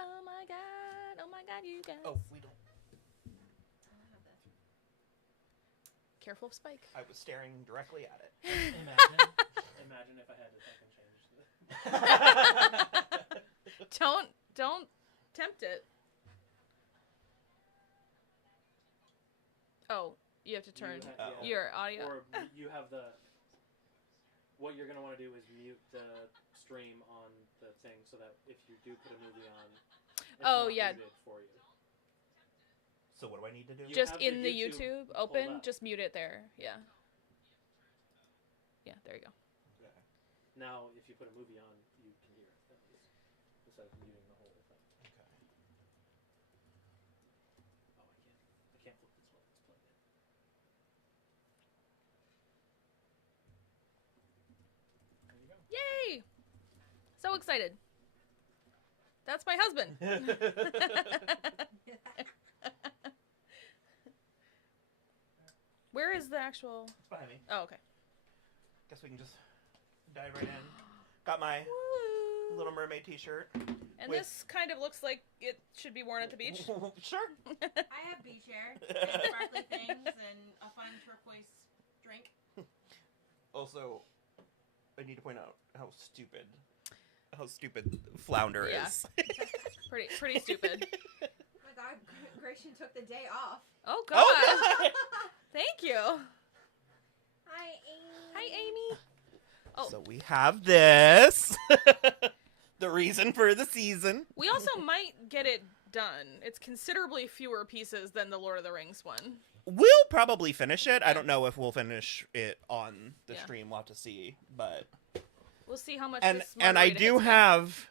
Oh my god, you guys. Oh, we don't. Careful of Spike. I was staring directly at it. Imagine if I had to fucking change this. Don't tempt it. Oh, you have to turn your audio. Or you have the... What you're going to want to do is mute the stream on the thing so that if you do put a movie on, it's not muted for you. So what do I need to do? Just in the YouTube open, just mute it there. Yeah. Yeah, there you go. Okay. Now, if you put a movie on, you can hear it, at least, instead of muting the whole thing. Okay. Oh, I can't flip this while it's plugged in. There you go. Yay! So excited. That's my husband. Where is the actual... It's behind me. Oh, okay. Guess we can just dive right in. Got my Little Mermaid t-shirt. And this kind of looks like it should be worn at the beach. Sure. I have beach hair and sparkly things and a fun turquoise drink. Also, I need to point out how stupid Flounder is. Pretty stupid. Oh my god, Gratian took the day off. Oh god. Oh, God. Thank you. Hi, Amy. Hi, Amy. Oh. So we have this. The reason for the season. We also might get it done. It's considerably fewer pieces than the Lord of the Rings one. We'll probably finish it. I don't know if we'll finish it on the stream. We'll have to see, but we'll see how much. And I do have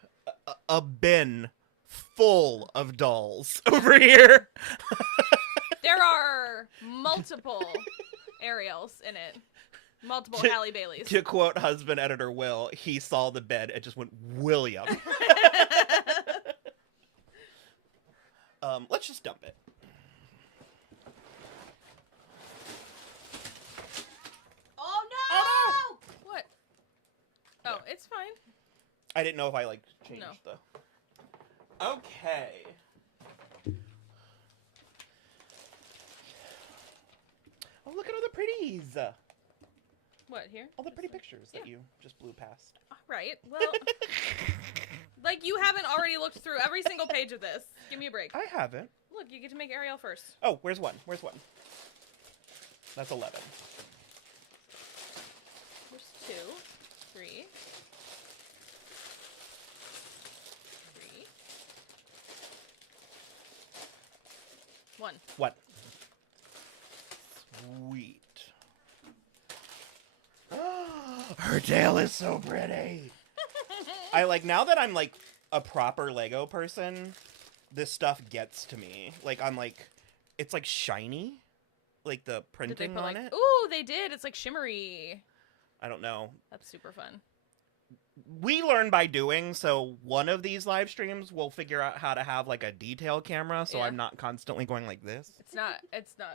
a bin full of dolls over here. There are multiple Ariels in it. Multiple Halle Baileys. To quote husband editor Will, he saw the bed and just went, William. Let's just dump it. Oh no! Oh, What? Oh, it's fine. I didn't know if I changed No. the... Okay. Oh, look at all the pretties. What, here? All the pretty pictures that you just blew past. All right. Well, you haven't already looked through every single page of this. Give me a break. I haven't. Look, you get to make Ariel first. Oh, where's one? Where's one? That's 11. There's 2, 3, 3. One. What? Sweet. Her tail is so pretty. Now that I'm a proper Lego person, this stuff gets to me. It's shiny. The printing on it. Ooh, they did. It's shimmery. I don't know. That's super fun. We learn by doing, so one of these live streams we'll figure out how to have a detail camera so I'm not constantly going like this. It's not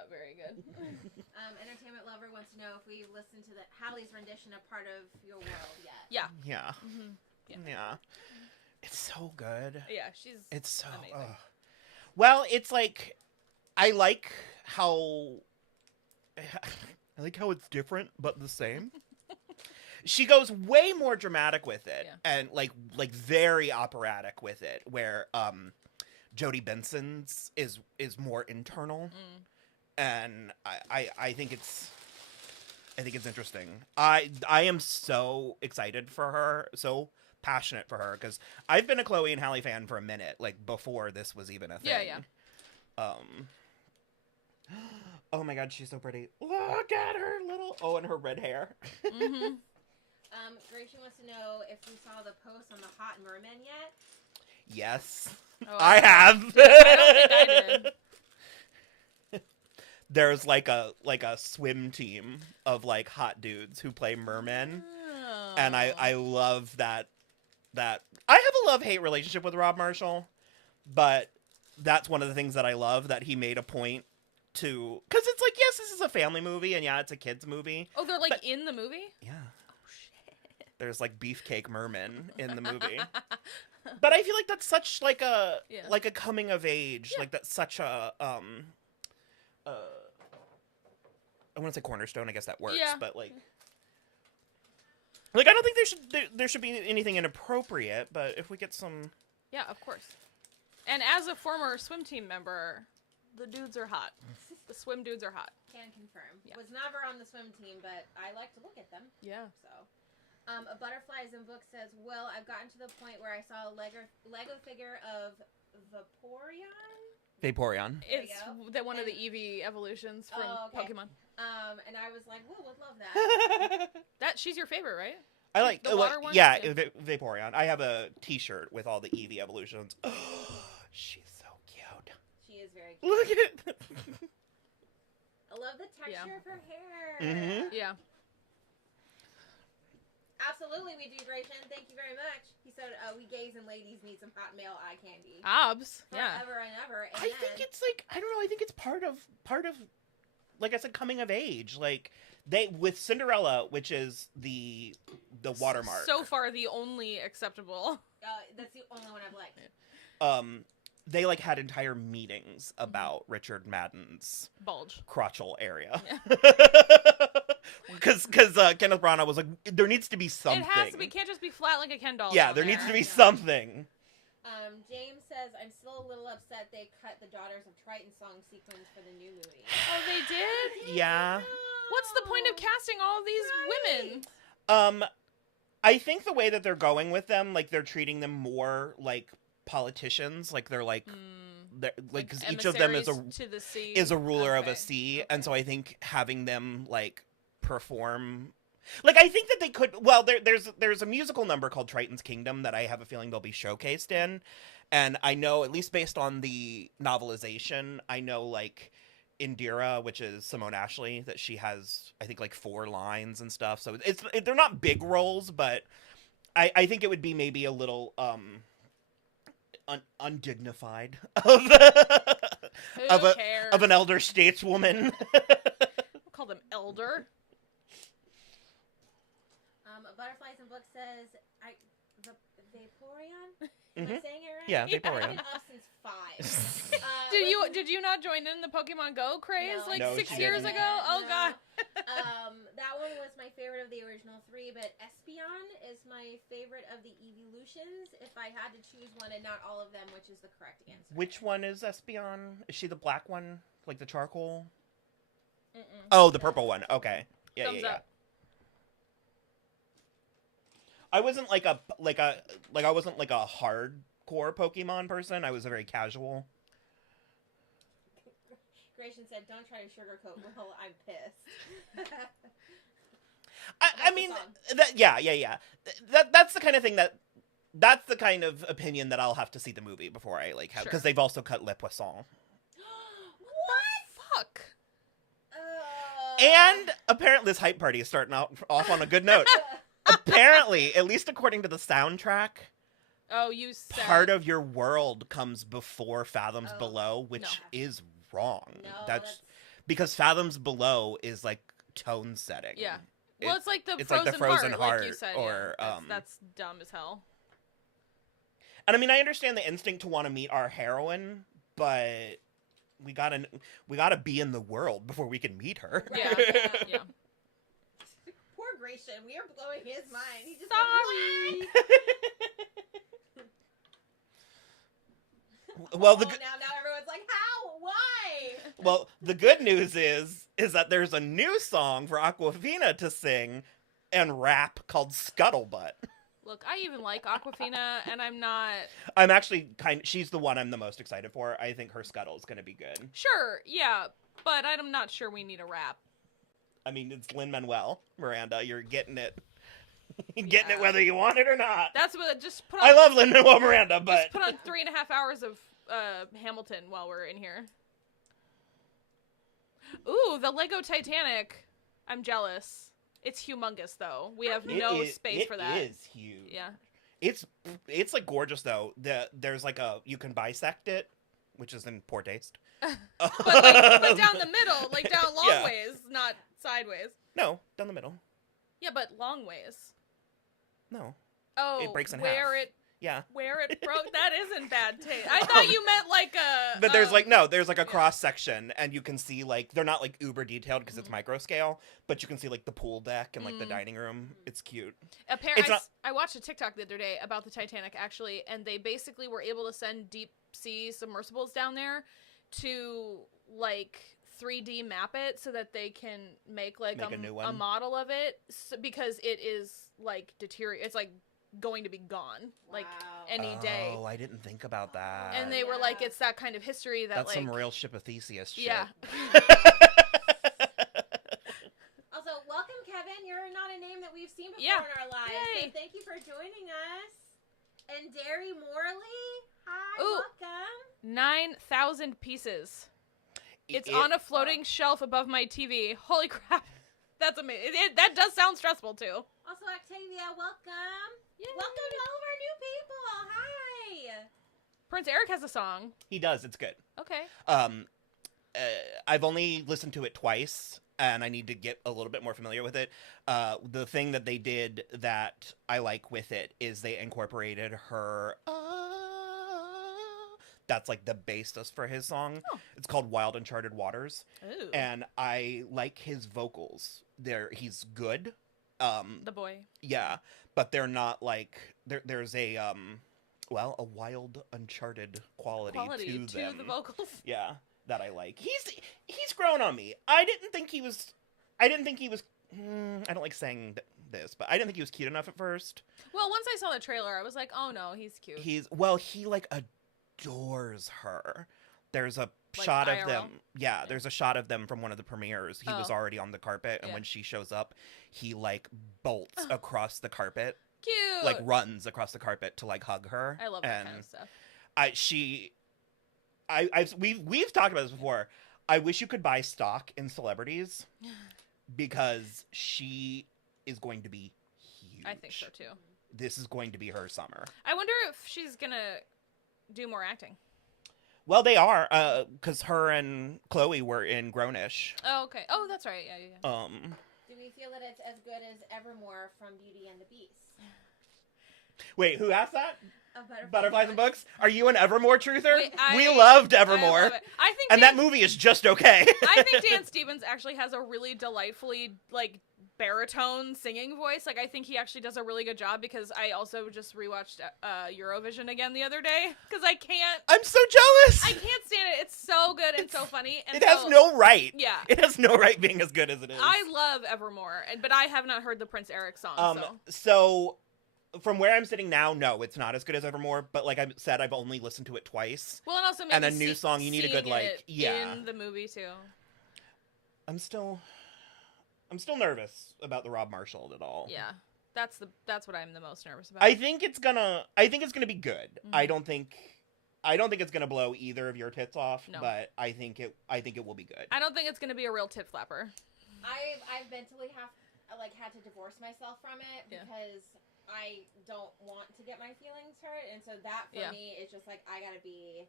very good. Entertainment Lover wants to know if we listened to Hallie's rendition of Part of Your World yet. Yeah. Yeah. Mm-hmm. Yeah. It's so good. Yeah, it's so amazing. Well, it's I like how it's different but the same. She goes way more dramatic with it and very operatic with it, where Jodie Benson's is more internal. And I think it's interesting. I am so excited for her, so passionate for her, because I've been a Chloe and Halle fan for a minute, before this was even a thing. Yeah. Oh my god, she's so pretty. Look at her and her red hair. Mm-hmm. Gratian wants to know if we saw the post on the Hot Merman yet. Yes. Oh, I have. I don't think I did. There's a swim team of hot dudes who play mermen. Oh. And I love that I have a love-hate relationship with Rob Marshall, but that's one of the things that I love, that he made a point to, because it's yes, this is a family movie, and yeah, it's a kids movie. Oh, they're in the movie? Yeah. Oh shit. There's Beefcake Merman in the movie. But I feel like that's such like a Yeah. like a coming of age, Yeah. like that's such a I want to say cornerstone. I guess that works, Yeah. but like I don't think there should be anything inappropriate. But if we get some, Yeah, of course. And as a former swim team member, the dudes are hot. The swim dudes are hot. Can confirm. Yeah. Was never on the swim team, but I like to look at them. Yeah. So, a Butterflies in Book says, Will, I've gotten to the point where I saw a Lego figure of Vaporeon. Vaporeon. There you It's one of the Eevee evolutions from okay. Pokemon. And I was like, Will would love that. She's your favorite, right? I like The water one? Yeah, Yeah. Vaporeon. I have a T-shirt with all the Eevee evolutions. She's so cute. She is very cute. Look at it. I love the texture Yeah. of her hair. Mhm. Yeah. Absolutely, we do, Grayson. Thank you very much. He said, we gays and ladies need some hot male eye candy. Obs. Yeah. Forever and ever. I think it's like I don't know. I think it's part of like I said, coming of age. Like they with Cinderella, which is the watermark. So far, the only acceptable. That's the only one I've liked. They like had entire meetings about Richard Madden's Bulge. crotchal area. Yeah. Because Kenneth Branagh was like, there needs to be something. It has to be. Can't just be flat like a Ken doll. Yeah, down there needs to be Yeah. something. James says, I'm still a little upset they cut the Daughters of Triton song sequence for the new movie. Oh, they did? Yeah. What's the point of casting all these women? I think the way that they're going with them, like they're treating them more like politicians, like they're like, like because each of them is a ruler of a sea, and so I think having them like perform, like I think that they could. Well, there's a musical number called Triton's Kingdom that I have a feeling they'll be showcased in, and I know at least based on the novelization, I know like Indira, which is Simone Ashley, that she has I think like 4 lines and stuff. So they're not big roles, but I think it would be maybe a little undignified of an elder stateswoman. We'll call them elder. Butterflies and Books says, Vaporeon? Am I saying it right? Yeah, I've Vaporeon. been up since 5. Did you not join in the Pokemon Go craze No, like No, 6 she years didn't. ago? Oh No. god. That one was my favorite of the original 3, but Espeon is my favorite of the evolutions. If I had to choose one and not all of them, which is the correct answer? Which one is Espeon? Is she the black one, like the charcoal? Mm-mm. Oh, the purple one. Okay. Yeah, Thumbs yeah, yeah. up. I wasn't like a hardcore Pokemon person. I was a very casual. Grayson said, don't try to sugarcoat Will, I'm pissed. I mean, yeah. That's the kind of thing that's the kind of opinion that I'll have to see the movie before I like have, because Sure. they've also cut Le Poisson. What? Fuck. And apparently this hype party is starting off on a good note. Apparently, at least according to the soundtrack, Oh, you said. part of your world comes before Fathoms Oh, Below, which no. is wrong. No, that's because Fathoms Below is like tone setting. Yeah. Well, it's like the it's frozen, like the Frozen like you Heart, said. or, yeah. That's dumb as hell. And I mean, I understand the instinct to want to meet our heroine, but we gotta be in the world before we can meet her. Yeah. Yeah. Poor Grayson, we are blowing his mind. He's just Sorry. Like, Well, now everyone's like, how? Why? well, the good news is that there's a new song for Aquafina to sing and rap called Scuttlebutt. Look, I even like Aquafina, and I'm not. I'm actually she's the one I'm the most excited for. I think her Scuttle is going to be good. Sure, yeah, but I'm not sure we need a rap. I mean, it's Lin-Manuel Miranda. You're getting it. Getting Yeah. it whether you want it or not. That's what. Just put on. I love Lin-Manuel Miranda, but Just put on 3.5 hours of Hamilton while we're in here. Ooh, the Lego Titanic. I'm jealous. It's humongous, though. We have no space for that. It is huge. Yeah. It's like gorgeous though. There's like you can bisect it, which is in poor taste. but down the middle, like down long Yeah. ways, not sideways. No, down the middle. Yeah, but long ways. No. Oh, It breaks in where half. it Yeah. Where it broke, that isn't bad taste. I thought you meant like a. But there's there's like a cross section, and you can see like they're not like uber detailed because it's micro scale, but you can see like the pool deck and like the dining room. It's cute. Apparently, I watched a TikTok the other day about the Titanic actually, and they basically were able to send deep sea submersibles down there to like 3D map it so that they can make like a new one. A model of it because it is like it's like going to be gone like any day. Oh, I didn't think about that. And they were like, it's that kind of history that that's like some real Ship of Theseus shit. Yeah. Also, welcome, Kevin. You're not a name that we've seen before in our lives. Yay. So thank you for joining us. And Derry Morley, hi, Ooh. welcome. 9,000 pieces. It's on a floating shelf above my TV. Holy crap. That's amazing. That does sound stressful, too. Also, Octavia, welcome. Yay. Welcome to all of our new people. Hi. Prince Eric has a song. He does. It's good. Okay. I've only listened to it twice, and I need to get a little bit more familiar with it. The thing that they did that I like with it is they incorporated her. That's like the basis for his song. Oh. It's called Wild Uncharted Waters. Ooh. And I like his vocals. He's good. The boy. Yeah, but they're not like there's a wild uncharted quality to them. The vocals. Yeah, that I like. He's grown on me. I didn't think he was I don't like saying this, but I didn't think he was cute enough at first. Well, once I saw the trailer, I was like, oh no, he's cute. He like adores her. There's a shot IRL? of them. Yeah, there's a shot of them from one of the premieres. He was already on the carpet, and when she shows up, he like bolts across the carpet. Cute. Like runs across the carpet to like hug her. I love that kind of stuff. We've talked about this before. I wish you could buy stock in celebrities because she is going to be huge. I think so too. This is going to be her summer. I wonder if she's gonna do more acting. Well, they are, because her and Chloe were in Grownish. Oh, okay. Oh, that's right. Yeah. Do we feel that it's as good as Evermore from Beauty and the Beast? Wait, who asked that? Butterflies and Books? Are you an Evermore truther? We loved Evermore. I love it. I think that movie is just okay. I think Dan Stevens actually has a really delightfully, like, baritone singing voice. Like, I think he actually does a really good job because I also just rewatched Eurovision again the other day because I can't. I'm so jealous. I can't stand it. It's so good and so funny. And it has no right. Yeah. It has no right being as good as it is. I love Evermore, but I have not heard the Prince Eric song. So from where I'm sitting now, no, it's not as good as Evermore. But like I said, I've only listened to it twice. Well, and also maybe a new song, you need a good in the movie too. I'm still nervous about the Rob Marshall at all. Yeah, that's what I'm the most nervous about. I think it's gonna be good. Mm-hmm. I don't think it's gonna blow either of your tits off. No. But I think it will be good. I don't think it's gonna be a real tit flapper. I've mentally had to divorce myself from it because I don't want to get my feelings hurt, and so that for me is just like I gotta be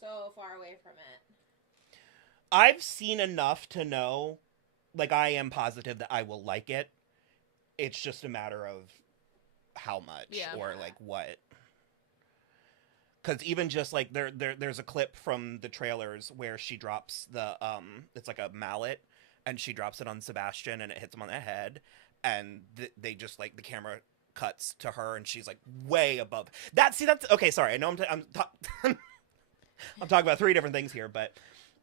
so far away from it. I've seen enough to know. Like, I am positive that I will like it. It's just a matter of how much or, like, what. Because even just, like, there's a clip from the trailers where she drops the, it's like a mallet, and she drops it on Sebastian, and it hits him on the head, and they just, like, the camera cuts to her, and she's, like, way above. That's, okay, sorry, I know I'm talking about three different things here, but...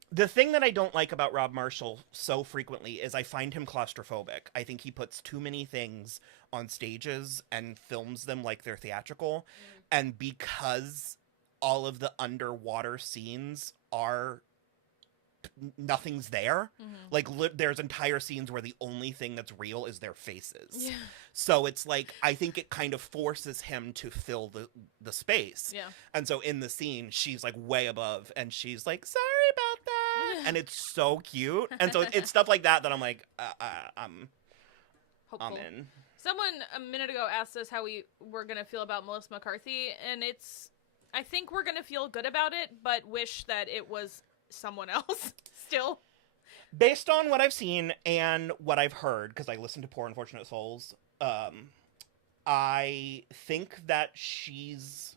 The thing that I don't like about Rob Marshall so frequently is I find him claustrophobic. I think he puts too many things on stages and films them like they're theatrical. Mm. And because all of the underwater scenes are... nothing's there. Mm-hmm. Like, there's entire scenes where the only thing that's real is their faces. Yeah. So it's like, I think it kind of forces him to fill the space. Yeah. And so in the scene, she's like way above and she's like, sorry about that. And it's so cute. And so it's stuff like that I'm like, I'm in. Someone a minute ago asked us how we were going to feel about Melissa McCarthy. And I think we're going to feel good about it, but wish that it was someone else still. Based on what I've seen and what I've heard, because I listened to Poor Unfortunate Souls, I think she's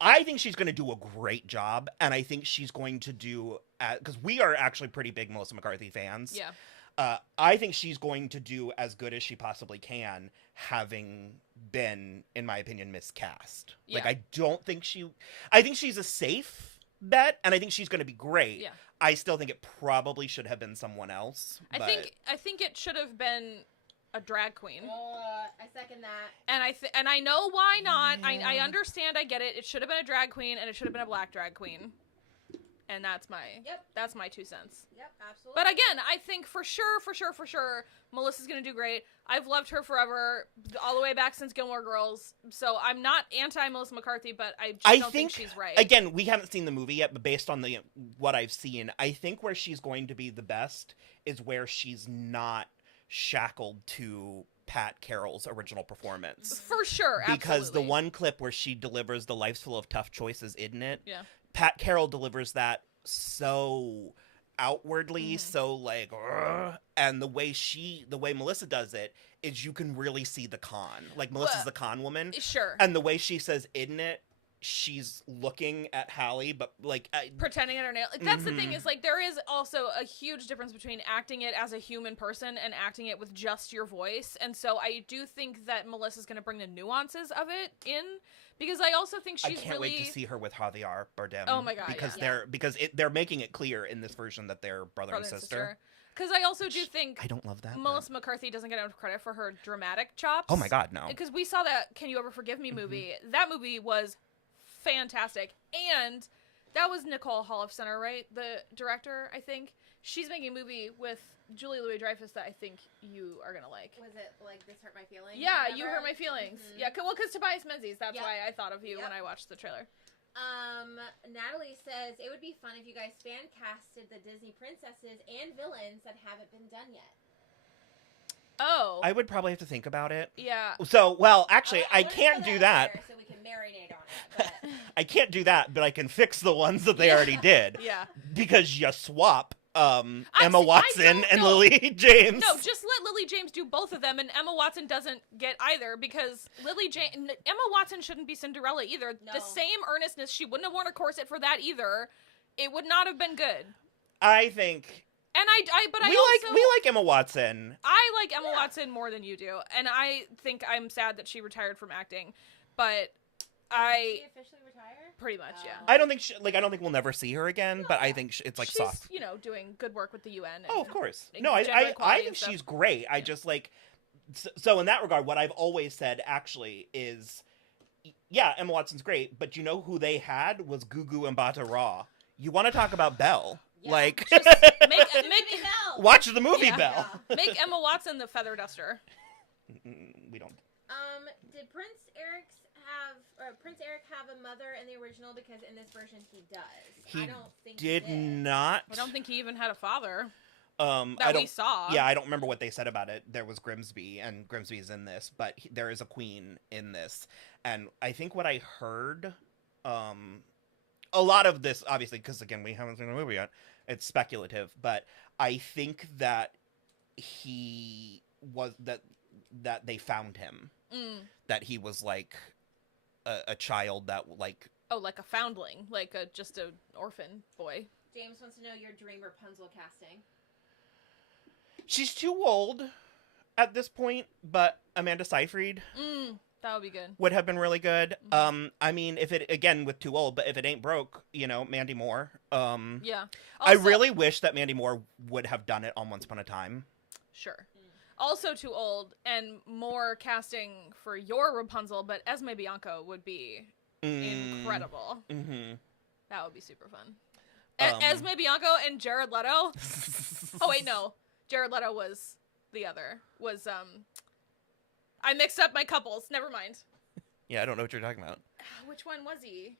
going to do a great job, and I think she's going to do, because we are actually pretty big Melissa McCarthy fans. Yeah. I think she's going to do as good as she possibly can, having been, in my opinion, miscast. Yeah. Like, I think she's a safe bet, and I think she's going to be great. Yeah. I still think it probably should have been someone else. I think it should have been a drag queen. I second that. And I know why not. I understand. I get it. It should have been a drag queen, and it should have been a black drag queen. And that's my 2 cents. Yep, absolutely. But again, I think for sure, Melissa's gonna do great. I've loved her forever, all the way back since Gilmore Girls. So I'm not anti Melissa McCarthy, but I don't think she's right. Again, we haven't seen the movie yet, but based on what I've seen, I think where she's going to be the best is where she's not shackled to Pat Carroll's original performance. For sure, because absolutely. the one clip where she delivers the "Life's full of tough choices, isn't it?" Yeah. Pat Carroll delivers that so outwardly, so like, and the way Melissa does it is you can really see the con. Like, Melissa's the con woman. Sure. And the way she says "isn't it," she's looking at Hallie, but like pretending at her nail. That's the thing, is like there is also a huge difference between acting it as a human person and acting it with just your voice. And so I do think that Melissa's going to bring the nuances of it in, because I also think she's I can't wait to see her with Javier Bardem. Oh my god! Because they're making it clear in this version that they're brother and sister. Because I also do think I don't love that. Melissa McCarthy doesn't get enough credit for her dramatic chops. Oh my god, no! Because we saw that "Can You Ever Forgive Me" movie. That movie was fantastic, and that was Nicole Holofcener, right? The director, I think. She's making a movie with Julie Louis-Dreyfus that I think you are gonna like. Was it like This Hurt My Feelings? Yeah, You Hurt My Feelings. Yeah, well, because Tobias Menzies. That's why I thought of you when I watched the trailer. Natalie says it would be fun if you guys fan casted the Disney princesses and villains that haven't been done yet. Oh. I would probably have to think about it. Yeah. So, well, actually, I can't do that. So we can marinate on it. But... I can't do that, but I can fix the ones that they already did. Yeah. Because you swap Emma Watson and Lily James. No, just let Lily James do both of them, and Emma Watson doesn't get either, because Emma Watson shouldn't be Cinderella either. No. The same earnestness, she wouldn't have worn a corset for that either. It would not have been good. I think... And we like Emma Watson. I like Emma Watson more than you do, and I think I'm sad that she retired from acting, but Did she officially retire? Pretty much, yeah. I don't think we'll never see her again, but I think it's like she's, soft. doing good work with the UN. Oh, of course. No, I think she's great. I just like, so in that regard, what I've always said actually is, yeah, Emma Watson's great, but you know who they had was Gugu and Bata Raw. You want to talk about Belle? Yeah. Like, make watch the movie Belle. Yeah. Make Emma Watson the feather duster. We don't. Did Prince Eric have a mother in the original? Because in this version he does. He I don't think did he did. not. I don't think he even had a father. We saw. Yeah, I don't remember what they said about it. There was Grimsby, and Grimsby is in this, but there is a queen in this. And I think what I heard, a lot of this, obviously, because again, we haven't seen the movie yet, it's speculative, but I think that he was, that they found him. That he was like a child that like... Oh, like a foundling, like just an orphan boy. James wants to know your dream Rapunzel casting. She's too old at this point, but Amanda Seyfried that would be good. Would have been really good. I mean, if it, again, with too old, but if it ain't broke, Mandy Moore. Yeah. Also, I really wish that Mandy Moore would have done it on Once Upon a Time. Sure. Also too old, and more casting for your Rapunzel, but Esme Bianco would be incredible. Mm-hmm. That would be super fun. Esme Bianco and Jared Leto. Oh wait, no. Jared Leto was the other. I mixed up my couples. Never mind. Yeah, I don't know what you're talking about. Which one was he?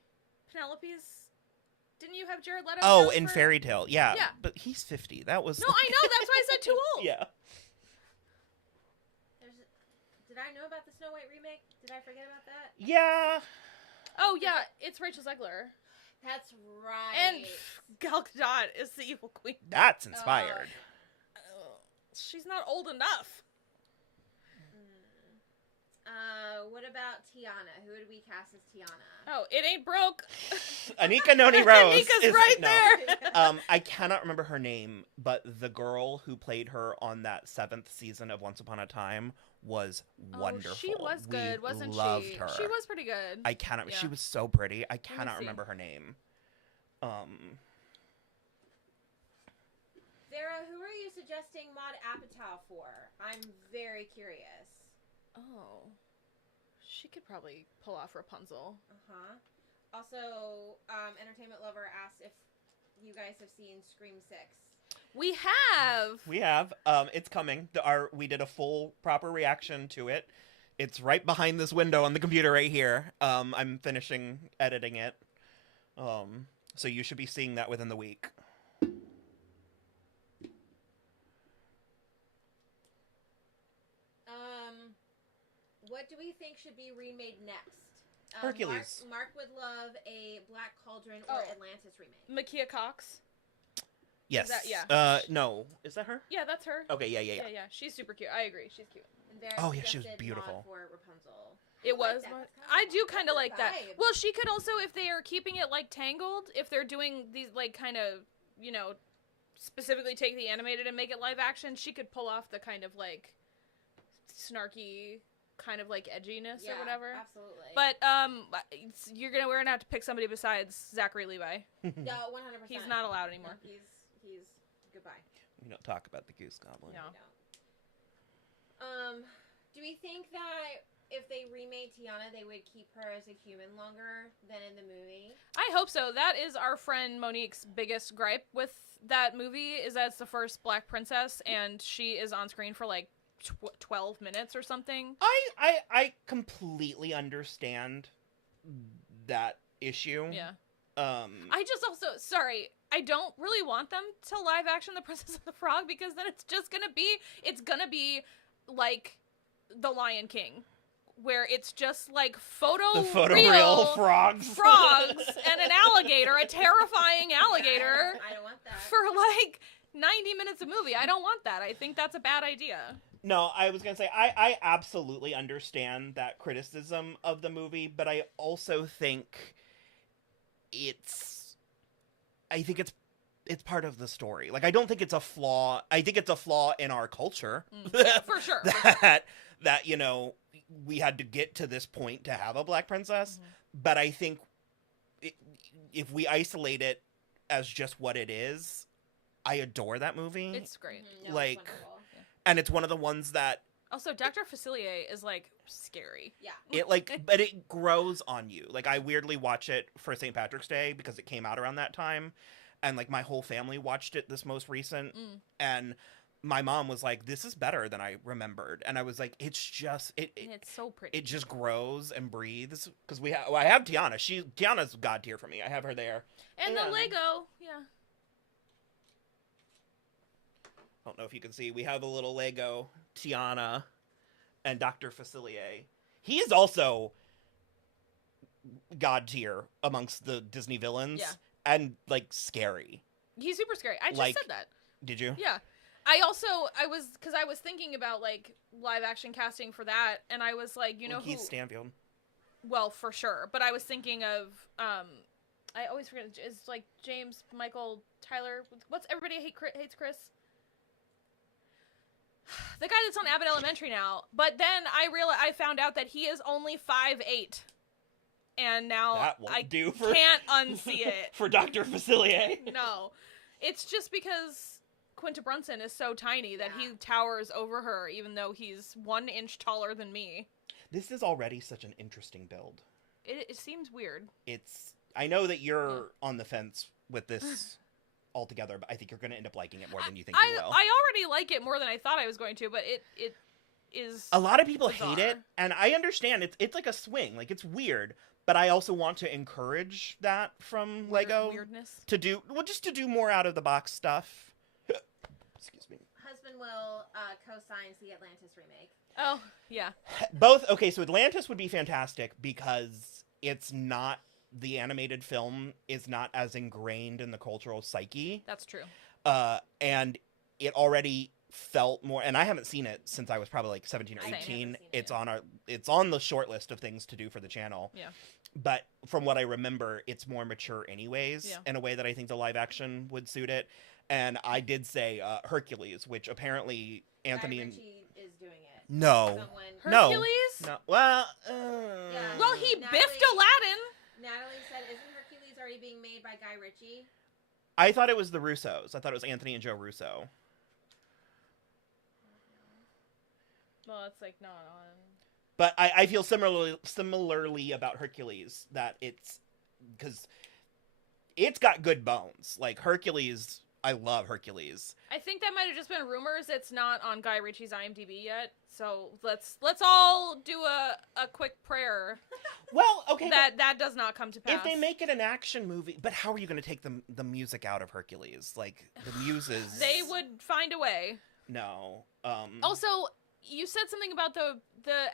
Penelope's? Didn't you have Jared Leto? Oh, in Fairytale. Yeah. Yeah. But he's 50. That was... No, I know. That's why I said too old. Yeah. Did I know about the Snow White remake? Did I forget about that? Yeah. Oh, yeah. It's Rachel Zegler. That's right. And Gal Gadot is the evil queen. That's inspired. She's not old enough. What about Tiana? Who would we cast as Tiana? Oh, it ain't broke. Anika Noni Rose. Anika's right there. I cannot remember her name, but the girl who played her on that 7th season of Once Upon a Time was wonderful. She was good, wasn't loved she? Her. She was pretty good. I cannot. Yeah. She was so pretty. I cannot see. remember her name. Sarah, who are you suggesting Maud Apatow for? I'm very curious. Oh, she could probably pull off Rapunzel. Also, Entertainment Lover asked if you guys have seen Scream 6. We have. It's coming. We did a full proper reaction to it. It's right behind this window on the computer right here. I'm finishing editing it. So you should be seeing that within the week. What do we think should be remade next? Hercules. Mark would love a Black Cauldron or Atlantis remake. Makia Cox. Yes. No. Is that her? Yeah, that's her. Okay, yeah. Yeah, she's super cute. I agree. She's cute. Oh, yeah, she was beautiful. For Rapunzel. It was. I do kind of like that. vibe. Well, she could also, if they are keeping it like Tangled, if they're doing these like kind of, specifically take the animated and make it live action, she could pull off the kind of like snarky kind of like edginess or whatever. Absolutely. But we're gonna have to pick somebody besides Zachary Levi. No, 100%. He's not allowed anymore. No, he's goodbye. We don't talk about the Goose Goblin. No. Do we think that if they remade Tiana, they would keep her as a human longer than in the movie? I hope so. That is our friend Monique's biggest gripe with that movie, is that it's the first Black princess and she is on screen for like 12 minutes or something. I completely understand that issue. Yeah. I just also, sorry, I don't really want them to live action The Princess and the Frog, because then it's gonna be like The Lion King, where it's just like photo real frogs and an alligator, a terrifying alligator. I don't want that. For like 90 minutes of movie. I don't want that. I think that's a bad idea. No, I was going to say, I absolutely understand that criticism of the movie, but I also think it's part of the story. Like, I don't think it's a flaw. I think it's a flaw in our culture. For sure. that, we had to get to this point to have a Black princess. Mm-hmm. But I think if we isolate it as just what it is, I adore that movie. It's great. Mm-hmm. No, like, it's wonderful. And it's one of the ones that... Also, Dr. Facilier is, like, scary. Yeah. But it grows on you. Like, I weirdly watch it for St. Patrick's Day because it came out around that time. And, like, my whole family watched it this most recent. And my mom was like, this is better than I remembered. And I was like, it's just... it's so pretty. It just grows and breathes. Because I have Tiana. Tiana's god tier for me. I have her there. And the Lego. Yeah. I don't know if you can see. We have a little Lego Tiana and Dr. Facilier. He is also god tier amongst the Disney villains. Yeah. And, like, scary. He's super scary. I just said that. Did you? Yeah. I was thinking about, like, live action casting for that, and I was like, Keith Stanfield. Well, for sure. But I was thinking of, I always forget, it's like James Michael Tyler. What's Everybody Hates Chris? The guy that's on Abbott Elementary now. But then I found out that he is only 5'8". And now I can't unsee it. For Dr. Facilier. No. It's just because Quinta Brunson is so tiny that he towers over her, even though he's 1 inch taller than me. This is already such an interesting build. It seems weird. I know that you're on the fence with this altogether, but I think you're going to end up liking it more than you think you will. I already like it more than I thought I was going to, but it is a lot of people bizarre. hate it, and I understand. It's like a swing. Like, it's weird, but I also want to encourage that from Lego. Weirdness. Just to do more out-of-the-box stuff. Excuse me. Husband will co-signs the Atlantis remake. Oh, yeah. Both. Okay, so Atlantis would be fantastic because it's not... The animated film is not as ingrained in the cultural psyche. That's true. And it already felt more, and I haven't seen it since I was probably like 17 or I've 18. never seen it. It's on the short list of things to do for the channel. Yeah. But from what I remember, it's more mature anyways, in a way that I think the live action would suit it. And I did say Hercules, which apparently Anthony Guy and Ritchie is doing it. no, Hercules? no, well, Yeah. Well, he Natalie- biffed Aladdin. Natalie said, "Isn't Hercules already being made by Guy Ritchie?" I thought it was the Russos. I thought it was Anthony and Joe Russo. Well, it's like not on. But I feel similarly about Hercules, that it's because it's got good bones. Like Hercules, I love Hercules. I think that might have just been rumors. It's not on Guy Ritchie's IMDb yet. So let's all do a quick prayer. Well, okay, that does not come to pass. if they make it an action movie, but how are you going to take the music out of Hercules? Like the muses, They would find a way. no. Also, you said something about the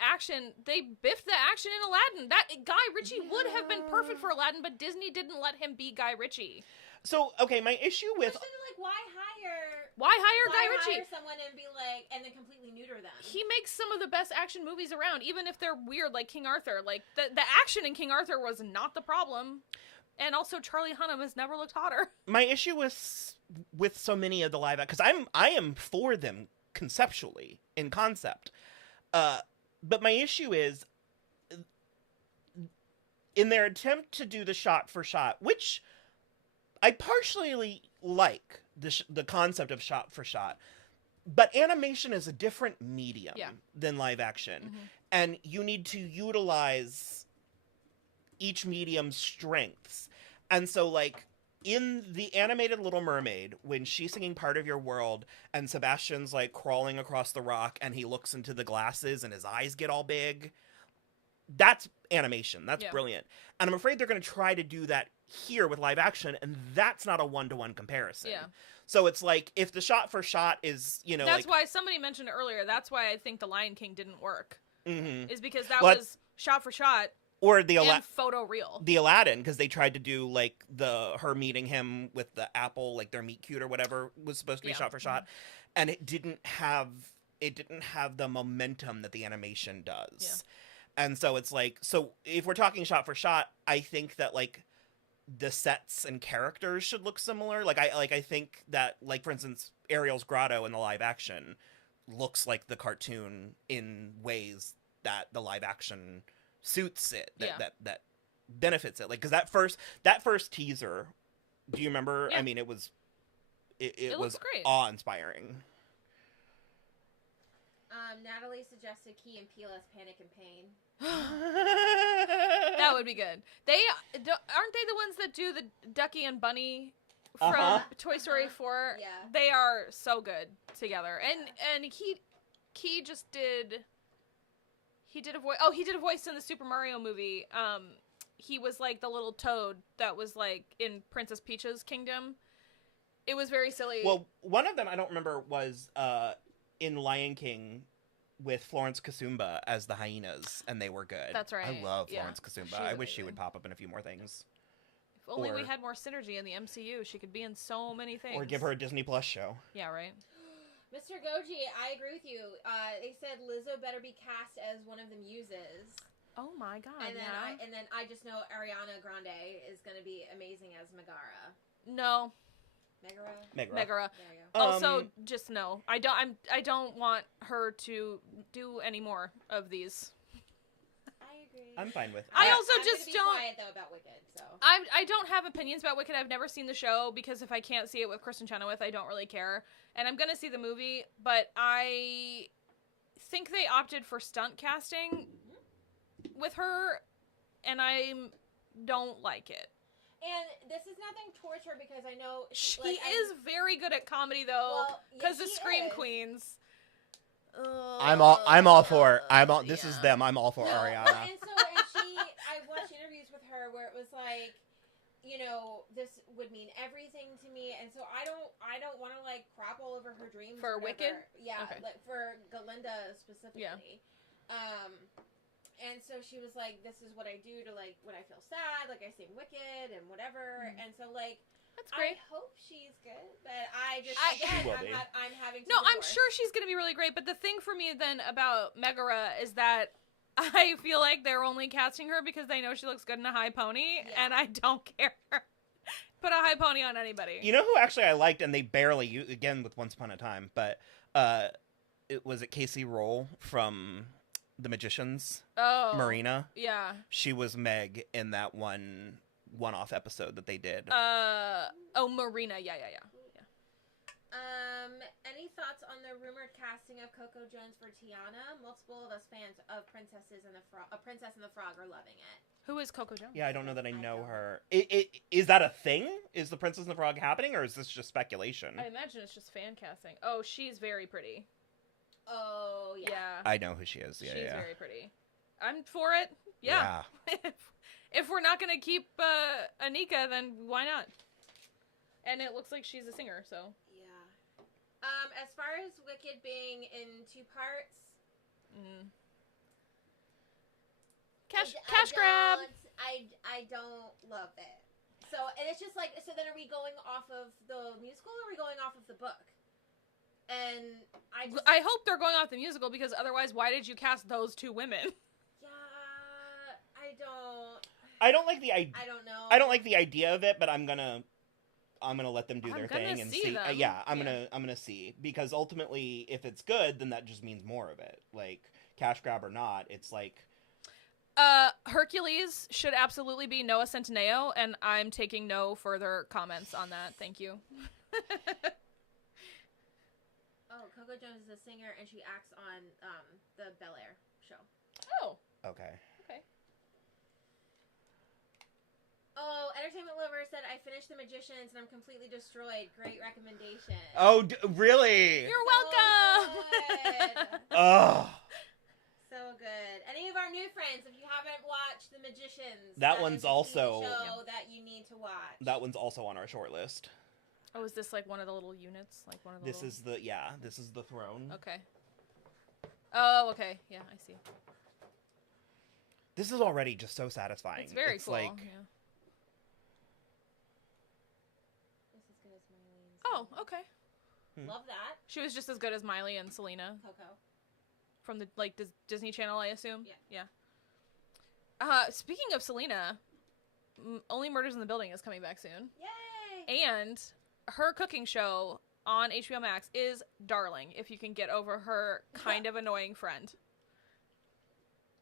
action. They biffed the action in Aladdin. That Guy Ritchie would have been perfect for Aladdin, but Disney didn't let him be Guy Ritchie. So okay, my issue with Why hire Guy Ritchie? someone and be like, and then completely neuter them? He makes some of the best action movies around, even if they're weird, like King Arthur. Like the action in King Arthur was not the problem, and also Charlie Hunnam has never looked hotter. my issue with so many of the live because I am for them conceptually in concept, but my issue is in their attempt to do the shot for shot, which I partially like the concept of shot for shot, but animation is a different medium than live action, and you need to utilize each medium's strengths. And so, like, in the animated Little Mermaid, when she's singing Part of Your World and Sebastian's, like, crawling across the rock and he looks into the glasses and his eyes get all big, that's animation. That's brilliant. And I'm afraid they're going to try to do that here with live action, and that's not a one-to-one comparison. Yeah. So it's like, if the shot for shot is, you know, that's like, why somebody mentioned earlier. That's why I think The Lion King didn't work. Is because that Well, was shot for shot or the and photo real. The Aladdin, because they tried to do like her meeting him with the apple, like their meet cute or whatever was supposed to be shot for shot, and it didn't have the momentum that the animation does. Yeah. And so it's like, so if we're talking shot for shot, I think that like the sets and characters should look similar. I think that, like, for instance, Ariel's grotto in the live action looks like the cartoon in ways that the live action suits it, that benefits it. Like, because that first teaser, do you remember? Yeah. I mean, it was looks great. awe-inspiring. Natalie suggested Key and Peele as Panic and Pain. That would be good. Aren't they the ones that do the Ducky and Bunny from Toy Story 4? Yeah. They are so good together. And Key just did. He did a voice. Oh, he did a voice in the Super Mario movie. He was like the little toad that was like in Princess Peach's kingdom. It was very silly. Well, one of them I don't remember was in Lion King with Florence Kasumba as the hyenas, and they were good. That's right. I love Florence Kasumba. She's I wish she amazing. would pop up in a few more things. If only we had more synergy in the MCU. She could be in so many things. Or give her a Disney Plus show. Yeah, right. Mr. Goji, I agree with you. They said Lizzo better be cast as one of the muses. Oh my god! And then I just know Ariana Grande is going to be amazing as Megara. No. Megara. Megara. There you go. Also, just no. I don't want her to do any more of these. I agree. I'm fine with it. I also I'm just gonna be don't. quiet though about Wicked. So I don't have opinions about Wicked. I've never seen the show because if I can't see it with Kristen Chenoweth, I don't really care. And I'm gonna see the movie, but I think they opted for stunt casting with her, and I don't like it. And this is nothing towards her because I know She is very good at comedy though, because the she Scream is. Queens. I'm all for. This is them. I'm all for Ariana. I watched interviews with her where it was like, you know, this would mean everything to me, and so I don't want to like crap all over her dreams For or Wicked? Yeah, Okay. like for Galinda specifically. Yeah. And so she was like, this is what I do to like when I feel sad, like I sing Wicked and whatever. And so like That's great. I hope she's good, but I'm having to No, I'm divorce. sure she's gonna be really great. But the thing for me then about Megara is that I feel like they're only casting her because they know she looks good in a high pony, and I don't care. Put a high pony on anybody. You know who actually I liked, and they barely again with Once Upon a Time, but it was Casey Roll from The Magicians. Oh, Marina. Yeah. She was Meg in that one-off episode that they did. Marina. Yeah. Any thoughts on the rumored casting of Coco Jones for Tiana? Multiple of us fans of Princess and the Frog are loving it. Who is Coco Jones? Yeah, I don't know that I know her. Is that a thing? Is the Princess and the Frog happening, or is this just speculation? I imagine it's just fan casting. Oh, she's very pretty. Oh, yeah. I know who she is. Yeah, she's very pretty. I'm for it. Yeah. If we're not gonna keep Anika, then why not? And it looks like she's a singer, so. As far as Wicked being in 2 parts, cash grab. I don't love it. So, and it's just like, so then are we going off of the musical or are we going off of the book? And I hope they're going off the musical, because otherwise, why did you cast those 2 women? Yeah, I don't like the idea. I don't know. I don't like the idea of it, but I'm gonna let them do their thing and see. I'm gonna see, because ultimately, if it's good, then that just means more of it. Like, cash grab or not, it's like. Hercules should absolutely be Noah Centineo, and I'm taking no further comments on that. Thank you. Oh, Coco Jones is a singer, and she acts on the Bel Air show. Oh. Okay. Oh, Entertainment Lover said, I finished The Magicians and I'm completely destroyed. Great recommendation. Oh, really? You're welcome. Oh. So good. Any of our new friends, if you haven't watched The Magicians, that one's also a show that you need to watch. That one's also on our short list. Oh, is this like one of the little units? Like one of the This is the throne. Okay. Oh, okay. Yeah, I see. This is already just so satisfying. It's very cool. Like, yeah. Just as good as Miley. Oh, okay. Love that. She was just as good as Miley and Selena. Coco. From the Disney Channel, I assume. Yeah. Speaking of Selena, Only Murders in the Building is coming back soon. Yay! And her cooking show on HBO Max is darling. If you can get over her kind of annoying friend.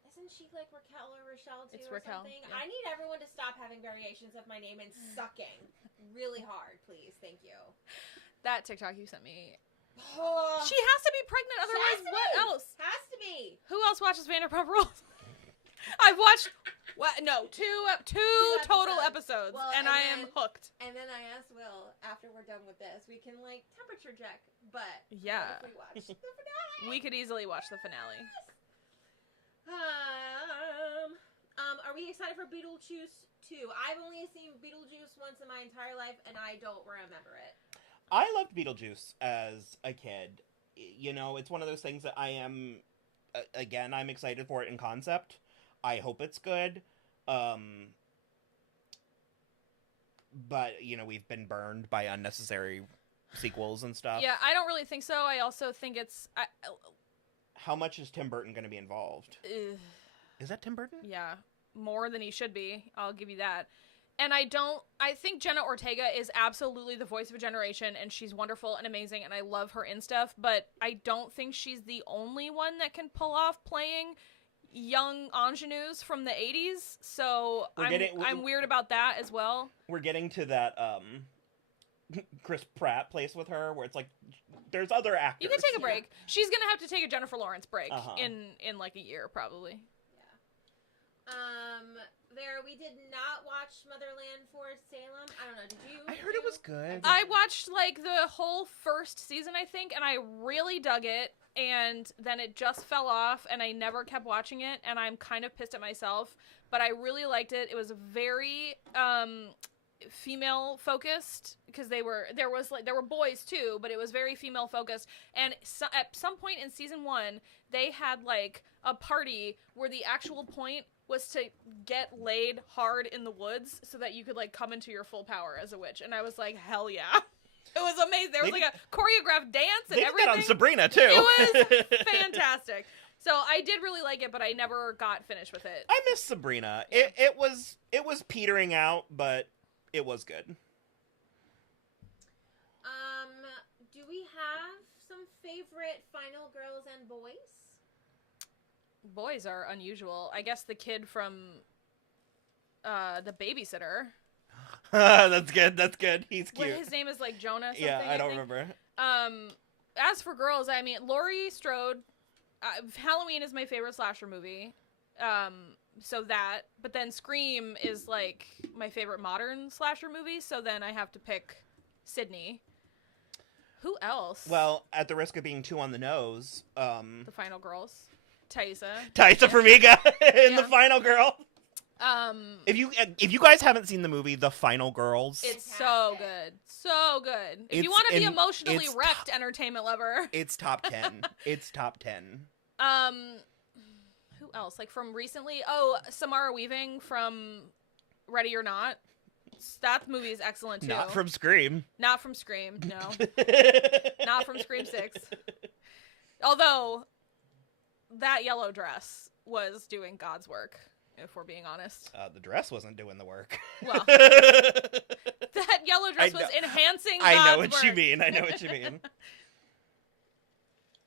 Isn't she like Raquel or Rochelle too? It's or Raquel. Something? Yeah. I need everyone to stop having variations of my name and sucking really hard, please. Thank you. That TikTok you sent me. Oh, She has to be pregnant, otherwise what else? Has to be. Who else watches Vanderpump Rules? I've watched two total episodes, Well, and I am hooked. And then I asked Will, after we're done with this, we can like temperature check, but Yeah. what if we watch the finale? We could easily watch the finale. Are we excited for Beetlejuice 2? I've only seen Beetlejuice once in my entire life, and I don't remember it. I loved Beetlejuice as a kid. You know, it's one of those things that I am, again, I'm excited for it in concept. I hope it's good. But, you know, we've been burned by unnecessary sequels and stuff. Yeah, I don't really think so. I also think it's... How much is Tim Burton going to be involved? Is that Tim Burton? Yeah, more than he should be. I'll give you that. And I think Jenna Ortega is absolutely the voice of a generation, and she's wonderful and amazing, and I love her in stuff, but I don't think she's the only one that can pull off playing young ingenues from the 80s, so I'm weird about that as well. We're getting to that Chris Pratt place with her, where it's like, there's other actors. You can take a break. She's gonna have to take a Jennifer Lawrence break in like a year, probably. Yeah. There, we did not watch Motherland for Salem. I don't know, did you? I heard it was good. I watched like the whole first season, I think, and I really dug it, and then it just fell off, and I never kept watching it, and I'm kind of pissed at myself, but I really liked it. It was very female focused because there were boys too, but it was very female focused. And at some point in season 1, they had like a party where the actual point was to get laid hard in the woods so that you could like come into your full power as a witch. And I was like, hell yeah. It was amazing. There was like a choreographed dance and everything. They did that on Sabrina too. It was fantastic. So I did really like it, but I never got finished with it. I miss Sabrina. It was petering out, but it was good. Do we have some favorite final girls and boys? Boys are unusual. I guess the kid from The Babysitter. That's good. He's cute. His name is like Jonah something, yeah, I don't remember. As for girls, I mean, Laurie Strode, Halloween is my favorite slasher movie. So that, but then Scream is like my favorite modern slasher movie, so then I have to pick Sydney. Who else? Well, at the risk of being too on the nose, the final girls. Thaisa Farmiga in The Final Girl. If you guys haven't seen the movie The Final Girls, it's so good. If you want to be emotionally wrecked, entertainment lover, it's top 10. It's top 10. Who else? Like from recently? Oh, Samara Weaving from Ready or Not. That movie is excellent too. Not from Scream. No. Not from Scream 6. Although that yellow dress was doing God's work, if we're being honest. The dress wasn't doing the work. Well, that yellow dress was enhancing God's work. I know what you mean.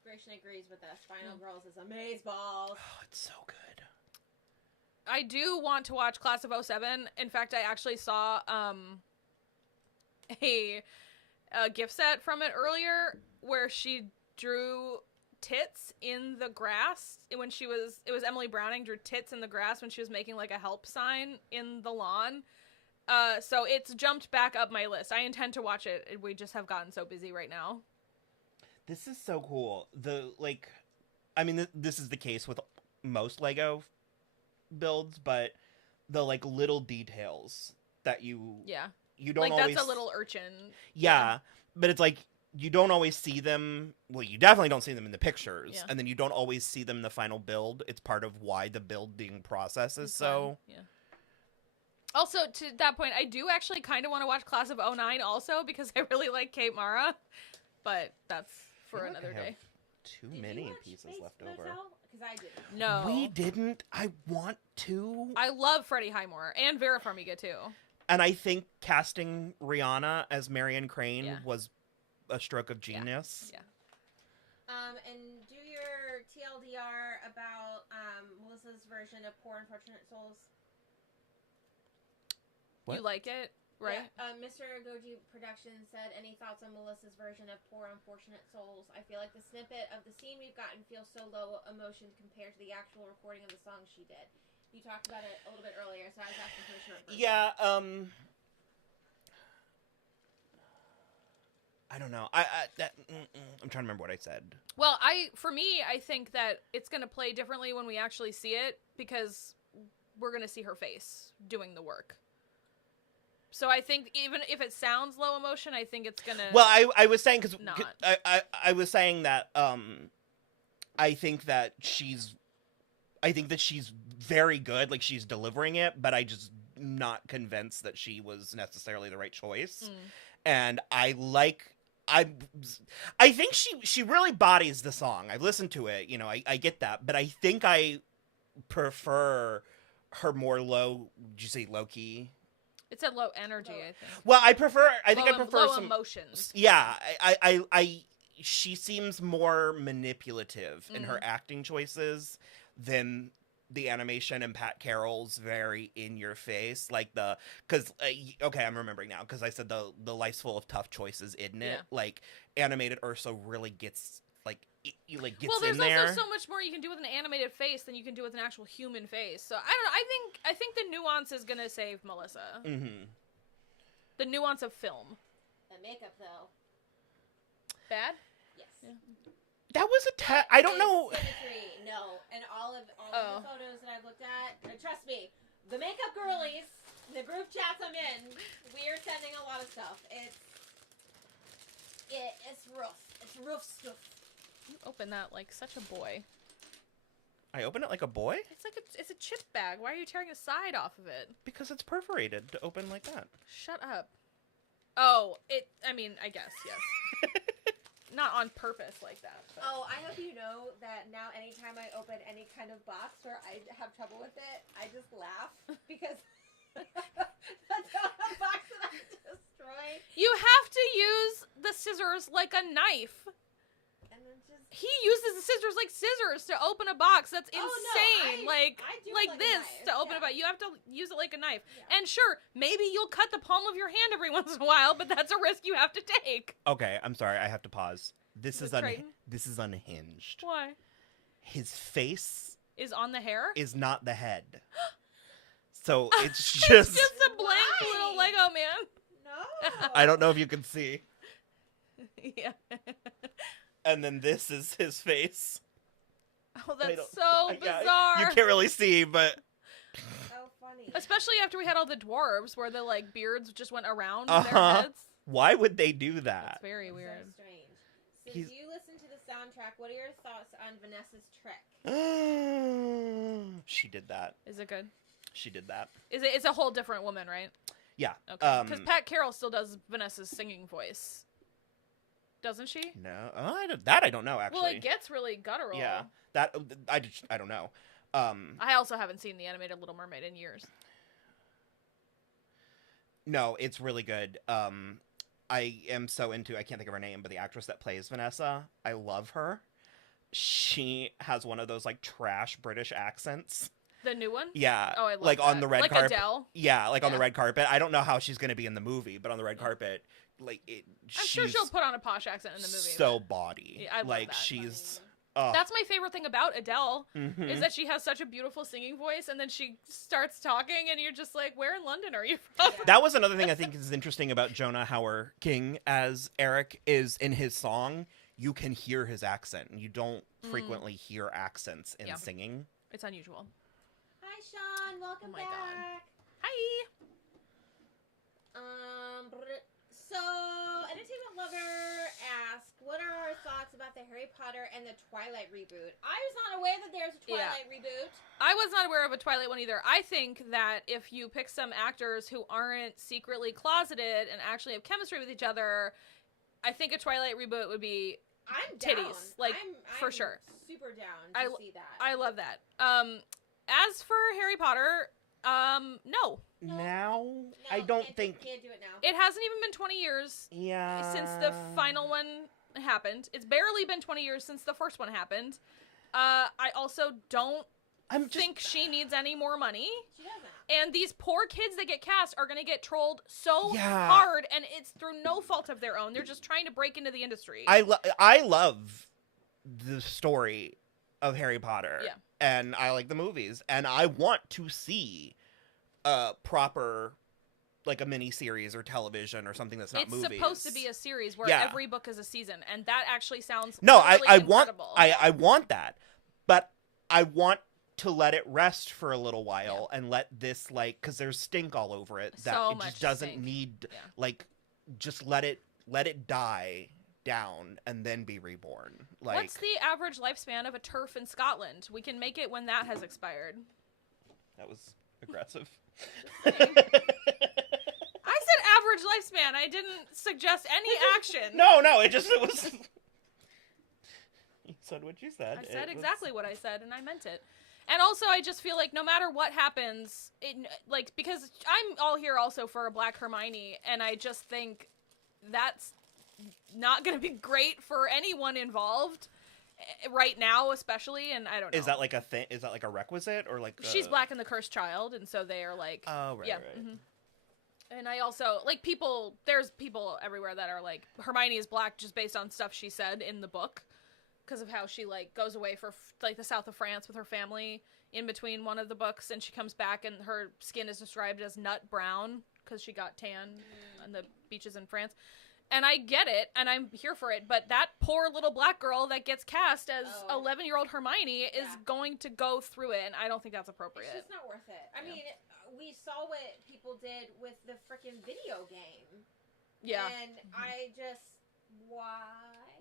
Grayson agrees with us. Final Girls is amazeballs. Oh, it's so good. I do want to watch Class of 07. In fact, I actually saw a gift set from it earlier where she drew tits in the grass it was Emily Browning drew tits in the grass when she was making like a help sign in the lawn. So it's jumped back up my list. I intend to watch it. We just have gotten so busy right now. This is so cool. This is the case with most Lego builds, but the like little details that you don't like always... that's a little urchin. Yeah, but it's like you don't always see them. Well, you definitely don't see them in the pictures, and then you don't always see them in the final build. It's part of why the building process is so. Yeah. Also, to that point, I do actually kind of want to watch Class of 09 also because I really like Kate Mara, but that's for another day. Too many pieces left over. Because I didn't. No, we didn't. I want to. I love Freddie Highmore and Vera Farmiga too. And I think casting Rihanna as Marion Crane was a stroke of genius. Yeah. And do your TLDR about Melissa's version of Poor Unfortunate Souls. What? You like it, right? Yeah. Mr. Goji Productions said, any thoughts on Melissa's version of Poor Unfortunate Souls? I feel like the snippet of the scene we've gotten feels so low emotion compared to the actual recording of the song she did. You talked about it a little bit earlier, so I was asking for a short version. Yeah, I don't know. I'm trying to remember what I said. Well, for me, I think that it's going to play differently when we actually see it because we're going to see her face doing the work. So I think even if it sounds low emotion, I think it's gonna. Well, I was saying because I was saying that I think that she's very good, like she's delivering it, but I just not convinced that she was necessarily the right choice. And I think she really bodies the song. I've listened to it, I get that, but I think I prefer her more low. Did you say low key? It's a low energy, I think. Well, I prefer low some emotions. Yeah, she seems more manipulative in her acting choices than the animation and Pat Carroll's very in your face, like okay, I'm remembering now because I said the life's full of tough choices, isn't it? Like animated Ursa really gets gets in there. Well, there's also so much more you can do with an animated face than you can do with an actual human face. So I don't know. I think the nuance is gonna save Melissa. Mm-hmm. The nuance of film. The makeup, though. Bad? Yes. Yeah. That was I don't know. Symmetry, no. And all of the photos that I've looked at, trust me, the makeup girlies The group chats I'm in, we are sending a lot of stuff. It's rough. It's rough stuff. You open that like such a boy. I open it like a boy? It's a chip bag. Why are you tearing a side off of it? Because it's perforated to open like that. Shut up. Oh, I guess, yes. Not on purpose like that. But. Oh, I hope you know that now anytime I open any kind of box where I have trouble with it, I just laugh because that's a box that I destroy. You have to use the scissors like a knife. And then just... He uses the scissors like scissors to open a box. That's insane. No, I do like this to open a box. You have to use it like a knife. Yeah. And sure, maybe you'll cut the palm of your hand every once in a while, but that's a risk you have to take. Okay, I'm sorry. I have to pause. This is unhinged. Why? His face is on the hair? Is not the head. So it's just... It's just a blank little Lego man. No. I don't know if you can see. Yeah. And then this is his face. Oh, that's so bizarre. You can't really see, but... So funny. Especially after we had all the dwarves where the beards just went around their heads. Why would they do that? That's very weird. So strange. Since you listen to the soundtrack, what are your thoughts on Vanessa's trick? She did that. Is it good? She did that. It's a whole different woman, right? Yeah. Okay. Because Pat Carroll still does Vanessa's singing voice. Doesn't she? No. I don't know, actually. Well, it gets really guttural. Yeah. I don't know. I also haven't seen the animated Little Mermaid in years. No, it's really good. I am so into, I can't think of her name, but the actress that plays Vanessa, I love her. She has one of those trash British accents. The new one? Yeah. Oh, I love that. On the red carpet. Adele? Yeah, on the red carpet. I don't know how she's going to be in the movie, but on the red carpet, I'm sure she'll put on a posh accent in the movie. So bawdy. Yeah, I love that. She's... That's my favorite thing about Adele, is that she has such a beautiful singing voice, and then she starts talking, and you're just like, where in London are you from? Yeah. That was another thing I think is interesting about Jonah Hauer King as Eric, is in his song, you can hear his accent. You don't frequently hear accents in singing. It's unusual. Hi, Sean. Welcome back. God. Hi. So, Entertainment Lover asked, what are our thoughts about the Harry Potter and the Twilight reboot? I was not aware that there's a Twilight reboot. I was not aware of a Twilight one either. I think that if you pick some actors who aren't secretly closeted and actually have chemistry with each other, I think a Twilight reboot would be titties. I'm for sure. Super down to see that. I love that. As for Harry Potter, no. Now? I don't think... Can't do it now. It hasn't even been 20 years since the final one happened. It's barely been 20 years since the first one happened. I also don't think she needs any more money. She doesn't. And these poor kids that get cast are going to get trolled so hard, and it's through no fault of their own. They're just trying to break into the industry. I love the story of Harry Potter. Yeah. And I like the movies. And I want to see a proper, a mini-series or television or something that's not movies. It's supposed to be a series where every book is a season. And that actually sounds really incredible. I want that. But I want to let it rest for a little while and let this, because there's stink all over it that so it just doesn't need, just let it die down and then be reborn. What's the average lifespan of a turf in Scotland? We can make it when that has expired. That was aggressive. I said average lifespan. I didn't suggest any action. No, it was... You said what you said. I said exactly what I said, and I meant it. And also, I just feel like no matter what happens, because I'm all here also for a Black Hermione, and I just think that's not going to be great for anyone involved right now, especially, and I don't know. Is that a thing? Is that a requisite or She's Black and the Cursed Child, and so they are oh, right, right. Mm-hmm. And I also, there's people everywhere that are Hermione is Black just based on stuff she said in the book. Because of how she goes away for the south of France with her family in between one of the books, and she comes back and her skin is described as nut brown because she got tan on the beaches in France. And I get it, and I'm here for it, but that poor little black girl that gets cast as 11-year-old Hermione is going to go through it, and I don't think that's appropriate. It's just not worth it. I mean, we saw what people did with the freaking video game. Yeah. And I just, why?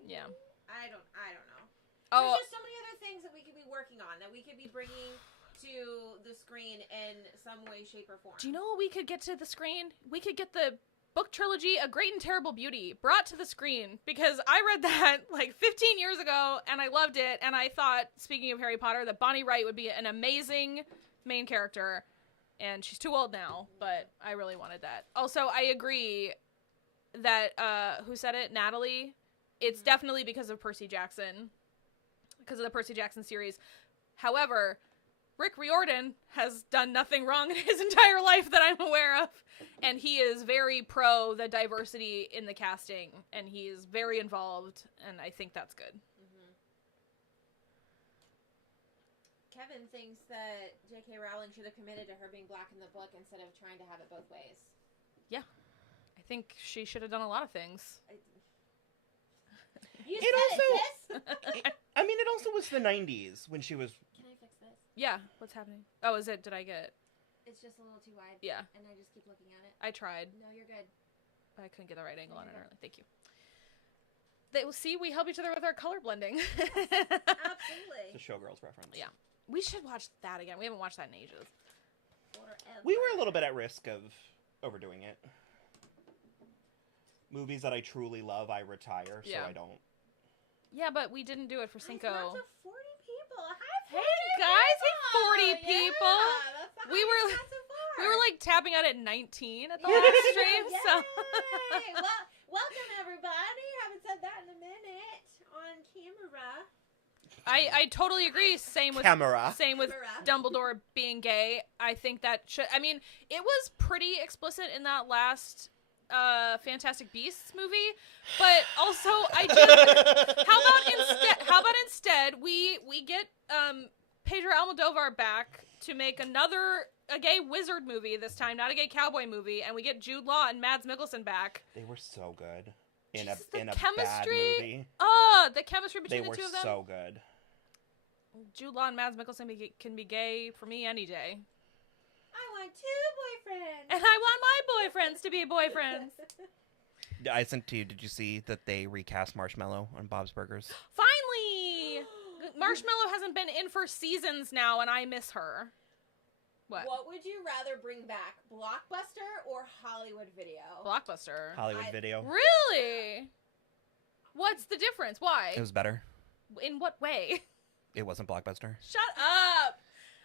Yeah. I don't know. Oh. There's just so many other things that we could be working on, that we could be bringing to the screen in some way, shape, or form. Do you know what we could get to the screen? We could get the book trilogy, A Great and Terrible Beauty, brought to the screen, because I read that like 15 years ago and I loved it, and I thought, speaking of Harry Potter, that Bonnie Wright would be an amazing main character, and she's too old now, but I really wanted that. Also, I agree that who said it? Natalie. It's definitely because of Percy Jackson, because of the Percy Jackson series. However, Rick Riordan has done nothing wrong in his entire life that I'm aware of, and he is very pro the diversity in the casting, and he is very involved, and I think that's good. Mm-hmm. Kevin thinks that J.K. Rowling should have committed to her being black in the book instead of trying to have it both ways. Yeah. I think she should have done a lot of things. You It said also- it, I mean, it also was the 90s when she was... Can I fix this? Yeah, what's happening? Oh, is it? Did I get... It's just a little too wide. Yeah. And I just keep looking at it. I tried. No, you're good. I couldn't get the right angle on it early. Thank you. See, we help each other with our color blending. Absolutely. The Showgirls reference. Yeah. We should watch that again. We haven't watched that in ages. Forever. We were a little bit at risk of overdoing it. Movies that I truly love, I retire, so Yeah. I don't. Yeah, but we didn't do it for Cinco. Hi, 40 people. Hi, 40 Hey, guys. Hey, 40 people. people. Yeah, that's the We highest were- we've had so far. We were like tapping out at 19 at the Yay! last stream, so. Yay! Well, welcome everybody. Haven't said that in a minute on camera. I totally agree. Same with Camera. Same with Dumbledore being gay. I think that should. I mean, it was pretty explicit in that last Fantastic Beasts movie, but also I do. How about instead we get Pedro Almodovar back to make a gay wizard movie this time, not a gay cowboy movie, and we get Jude Law and Mads Mikkelsen back. They were so good in Jesus, a bad chemistry. movie. The chemistry between They the were two of them. so good. Jude Law and Mads Mikkelsen can be gay for me any day. I want 2 boyfriends. And I want my boyfriends to be boyfriends. I sent to you. Did you see that they recast Marshmallow on Bob's Burgers? Finally! Marshmallow hasn't been in for seasons now, and I miss her. What would you rather bring back, Blockbuster or Hollywood Video? Blockbuster. Hollywood Video. Really? What's the difference? Why? It was better. In what way? It wasn't Blockbuster. Shut up!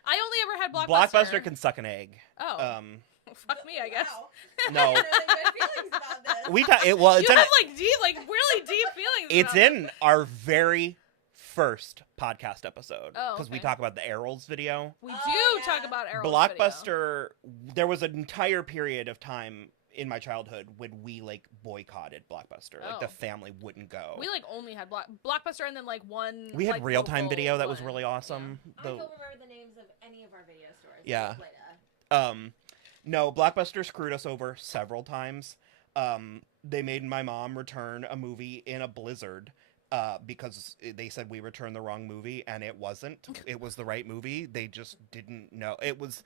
I only ever had Blockbuster. Blockbuster can suck an egg. Oh. Fuck me, I guess. Wow. No. I have really good feelings about this. It's You have really deep feelings. it's about in our very first podcast episode Oh, because we okay. talk about the Errols video. We Oh, do yeah. talk about Errol's Blockbuster. There was an entire period of time in my childhood when we like boycotted Blockbuster. Like the Oh. family wouldn't go. We only had Blockbuster and then one. We had like, real time local video that was one. really awesome. I don't remember the names of any of our video stores. Yeah. Later. No, Blockbuster screwed us over several times. They made my mom return a movie in a blizzard because they said we returned the wrong movie, and it wasn't. It was the right movie. They just didn't know. It was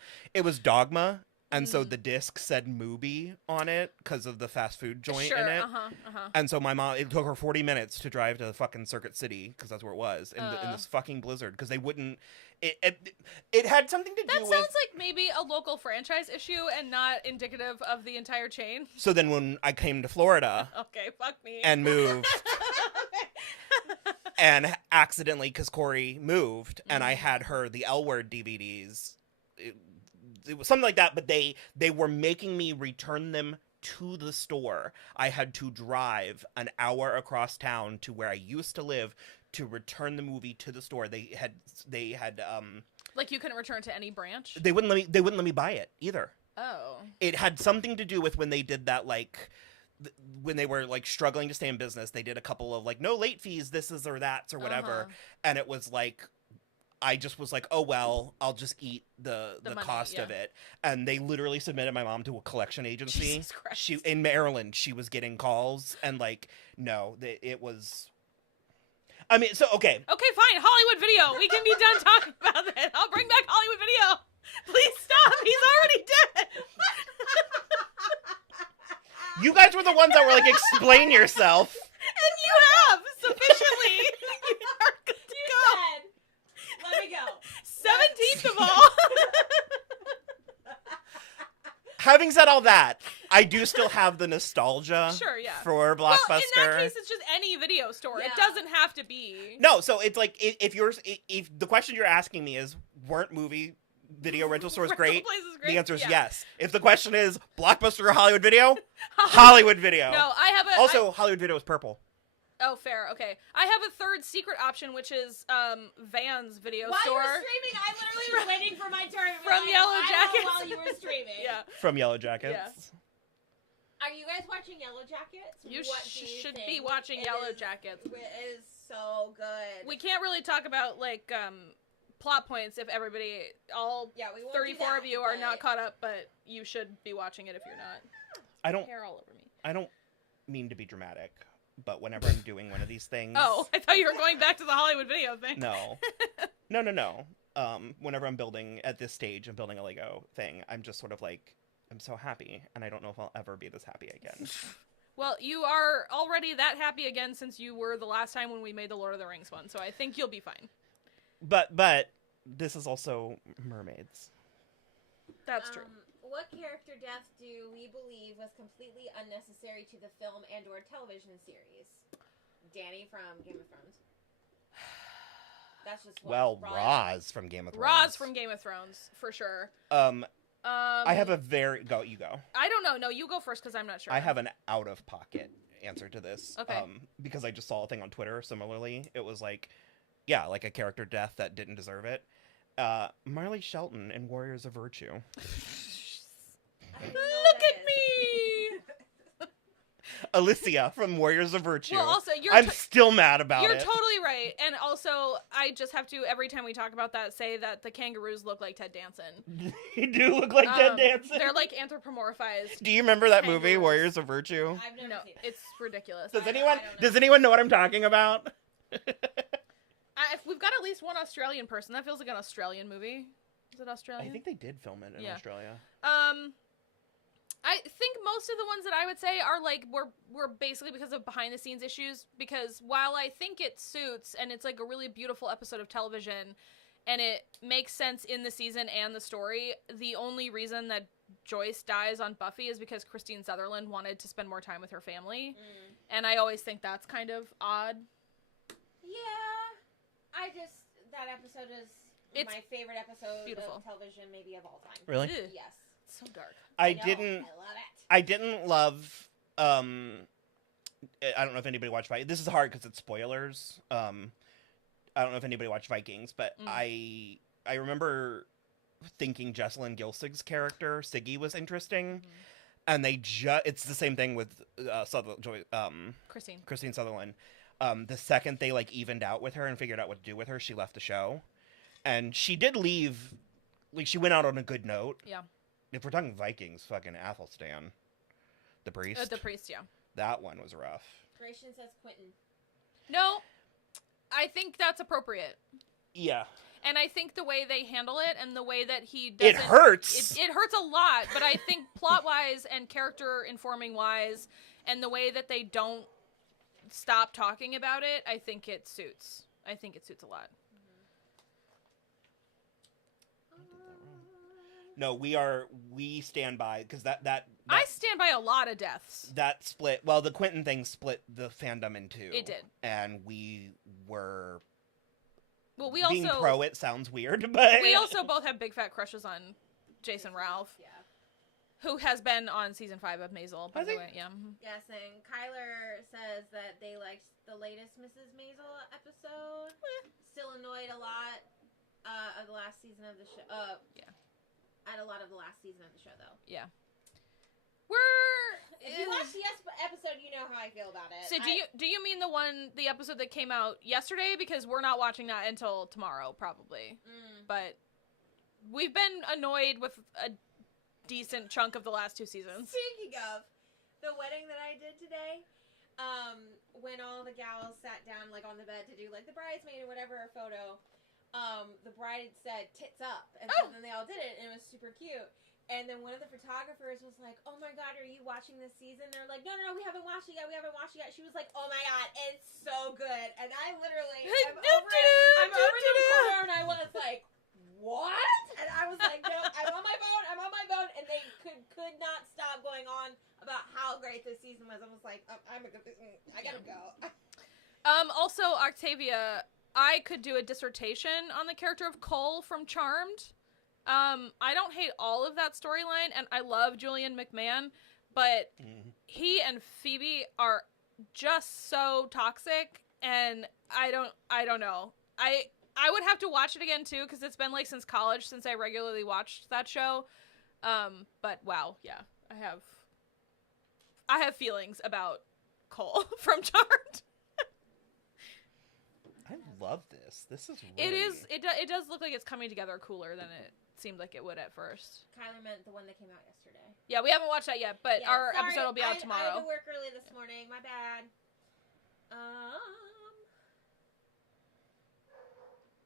Dogma, and so the disc said Mubi on it because of the fast food joint in it. And so my mom, it took her 40 minutes to drive to fucking Circuit City because that's where it was in this fucking blizzard because they wouldn't. It had something to do That with. sounds like maybe a local franchise issue and not indicative of the entire chain. So then when I came to Florida Okay, fuck me. and moved and accidentally, because Corey moved and I had her the L Word DVDs, it was something like that, but they were making me return them to the store. I had to drive an hour across town to where I used to live to return the movie to the store. They had like you couldn't return to any branch? they wouldn't let me buy it either. Oh. It had something to do with when they did that, like when they were like struggling to stay in business, they did a couple of like no late fees, this is or that's or whatever. And it was like I just was like, oh well, I'll just eat the money, cost of yeah. it. And they literally submitted my mom to a collection agency. Jesus Christ. She in Maryland, she was getting calls and like no, it was. I mean, so okay. Okay, fine. Hollywood Video. We can be done talking about it. I'll bring back Hollywood Video. Please stop. He's already dead. the ones that were like, explain yourself. And you have sufficiently. You are good to go. Said, let me go. 17th of all. Having said all that, I do still have the nostalgia Sure, yeah. for Blockbuster. Well, in that case, it's just any video store. Yeah. It doesn't have to be. No, so it's like, if the question you're asking me is, weren't movie video rental stores great? The answer is yes. If the question is Blockbuster or Hollywood Video, Hollywood Video. No, I have a... Also, Hollywood Video is purple. Oh, fair. Okay. I have a third secret option, which is Van's video while store. While you were streaming, I literally was waiting for my turn. From Yellow Jackets. While you were streaming. Yeah. From Yellow Jackets. Yeah. Are you guys watching Yellow Jackets? You should be watching Yellow Jackets. It is so good. We can't really talk about, like, plot points if everybody, all 34 of you are not caught up, but you should be watching it if you're not. I don't... Hair all over me. I don't mean to be dramatic, but whenever I'm doing one of these things... Oh, I thought you were going back to the Hollywood Video thing. No. No. Whenever I'm building, at this stage, I'm building a Lego thing, I'm just sort of like, I'm so happy, and I don't know if I'll ever be this happy again. Well, you are already that happy again since you were the last time when we made the Lord of the Rings one, so I think you'll be fine. But this is also mermaids. That's true. What character death do we believe was completely unnecessary to the film and or television series? Danny from Game of Thrones. That's just Roz from Game of Thrones. Roz from Game of Thrones, for sure. I have a very... you go. I don't know. No, you go first, because I'm not sure. I have an out-of-pocket answer to this. Okay. Because I just saw a thing on Twitter, similarly. It was like, yeah, like a character death that didn't deserve it. Marley Shelton in Warriors of Virtue. Look at me! Alicia from Warriors of Virtue. Well, also, I'm still mad about it. You're totally right. And also, I just have to, every time we talk about that, say that the kangaroos look like Ted Danson. They do look like Ted Danson. They're like anthropomorphized. Do you remember that kangaroos. movie, Warriors of Virtue? I've never seen it. It's ridiculous. Does anyone know what I'm talking about? If we've got at least one Australian person, that feels like an Australian movie. Is it Australian? I think they did film it in Australia. I think most of the ones that I would say are like were basically because of behind the scenes issues, because while I think it suits and it's like a really beautiful episode of television and it makes sense in the season and the story, the only reason that Joyce dies on Buffy is because Christine Sutherland wanted to spend more time with her family. And I always think that's kind of odd. Yeah. That episode is my favorite episode of television maybe of all time. Really? Yes. It's so dark. I love it. I didn't love I don't know if anybody watched Vikings. This is hard because it's spoilers. I don't know if anybody watched Vikings, but I remember thinking Jessalyn Gilsig's character Siggy was interesting, and it's the same thing with Christine Sutherland. The second they like evened out with her and figured out what to do with her, she left the show, and she did leave. Like, she went out on a good note. Yeah. If we're talking Vikings, fucking Athelstan, the priest. The priest, yeah. That one was rough. Gratian says Quentin. No, I think that's appropriate. Yeah. And I think the way they handle it and the way that he does it hurts. It hurts a lot, but I think plot-wise and character-informing-wise and the way that they don't stop talking about it, I think it suits. I think it suits a lot. No, we stand by, because that I stand by a lot of deaths. That split, well, the Quentin thing split the fandom in two. It did. And we were... Well, we being also... pro it sounds weird, but... We also both have big fat crushes on Jason Ralph. Yeah. Who has been on season 5 of Maisel, by the way. Yeah. Yes, and Kyler says that they liked the latest Mrs. Maisel episode. Still annoyed a lot of the last season of the show. Yeah. At a lot of the last season of the show, though. Yeah. If you watch the episode, you know how I feel about it. So do you mean the episode that came out yesterday? Because we're not watching that until tomorrow, probably. But we've been annoyed with a decent chunk of the last 2 seasons. Speaking of the wedding that I did today, when all the gals sat down like on the bed to do like the bridesmaid or whatever photo, the bride said tits up, and so then they all did it, and it was super cute. And then one of the photographers was like, "Oh my God, are you watching this season?" They're like, "No, we haven't watched it yet. She was like, "Oh my God, it's so good." And I literally, I'm over in the corner, and I was like, "What?" And I was like, "No, I'm on my phone." And they could not stop going on about how great this season was. I was like, I gotta go. Also, Octavia, I could do a dissertation on the character of Cole from Charmed. I don't hate all of that storyline, and I love Julian McMahon, but he and Phoebe are just so toxic, and I don't know. I would have to watch it again too, because it's been like since college since I regularly watched that show. But wow, yeah, I have feelings about Cole from Charmed. I love this. This is really... It does look like it's coming together cooler than it seemed like it would at first. Kyler meant the one that came out yesterday. Yeah, we haven't watched that yet, but our episode will be out tomorrow. I had to work early this morning. My bad.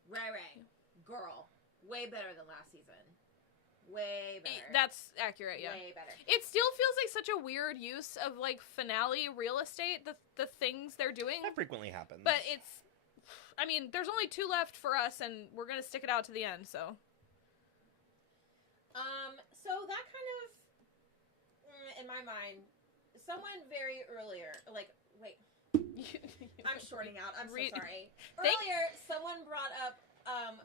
Ray. Girl. Way better than last season. Way better. That's accurate, yeah. Way better. It still feels like such a weird use of, like, finale real estate, the things they're doing. That frequently happens. But it's... I mean, there's only 2 left for us, and we're gonna stick it out to the end, so... So that kind of, in my mind, someone very earlier, like, wait, I'm shorting out, I'm so sorry. Earlier, someone brought up,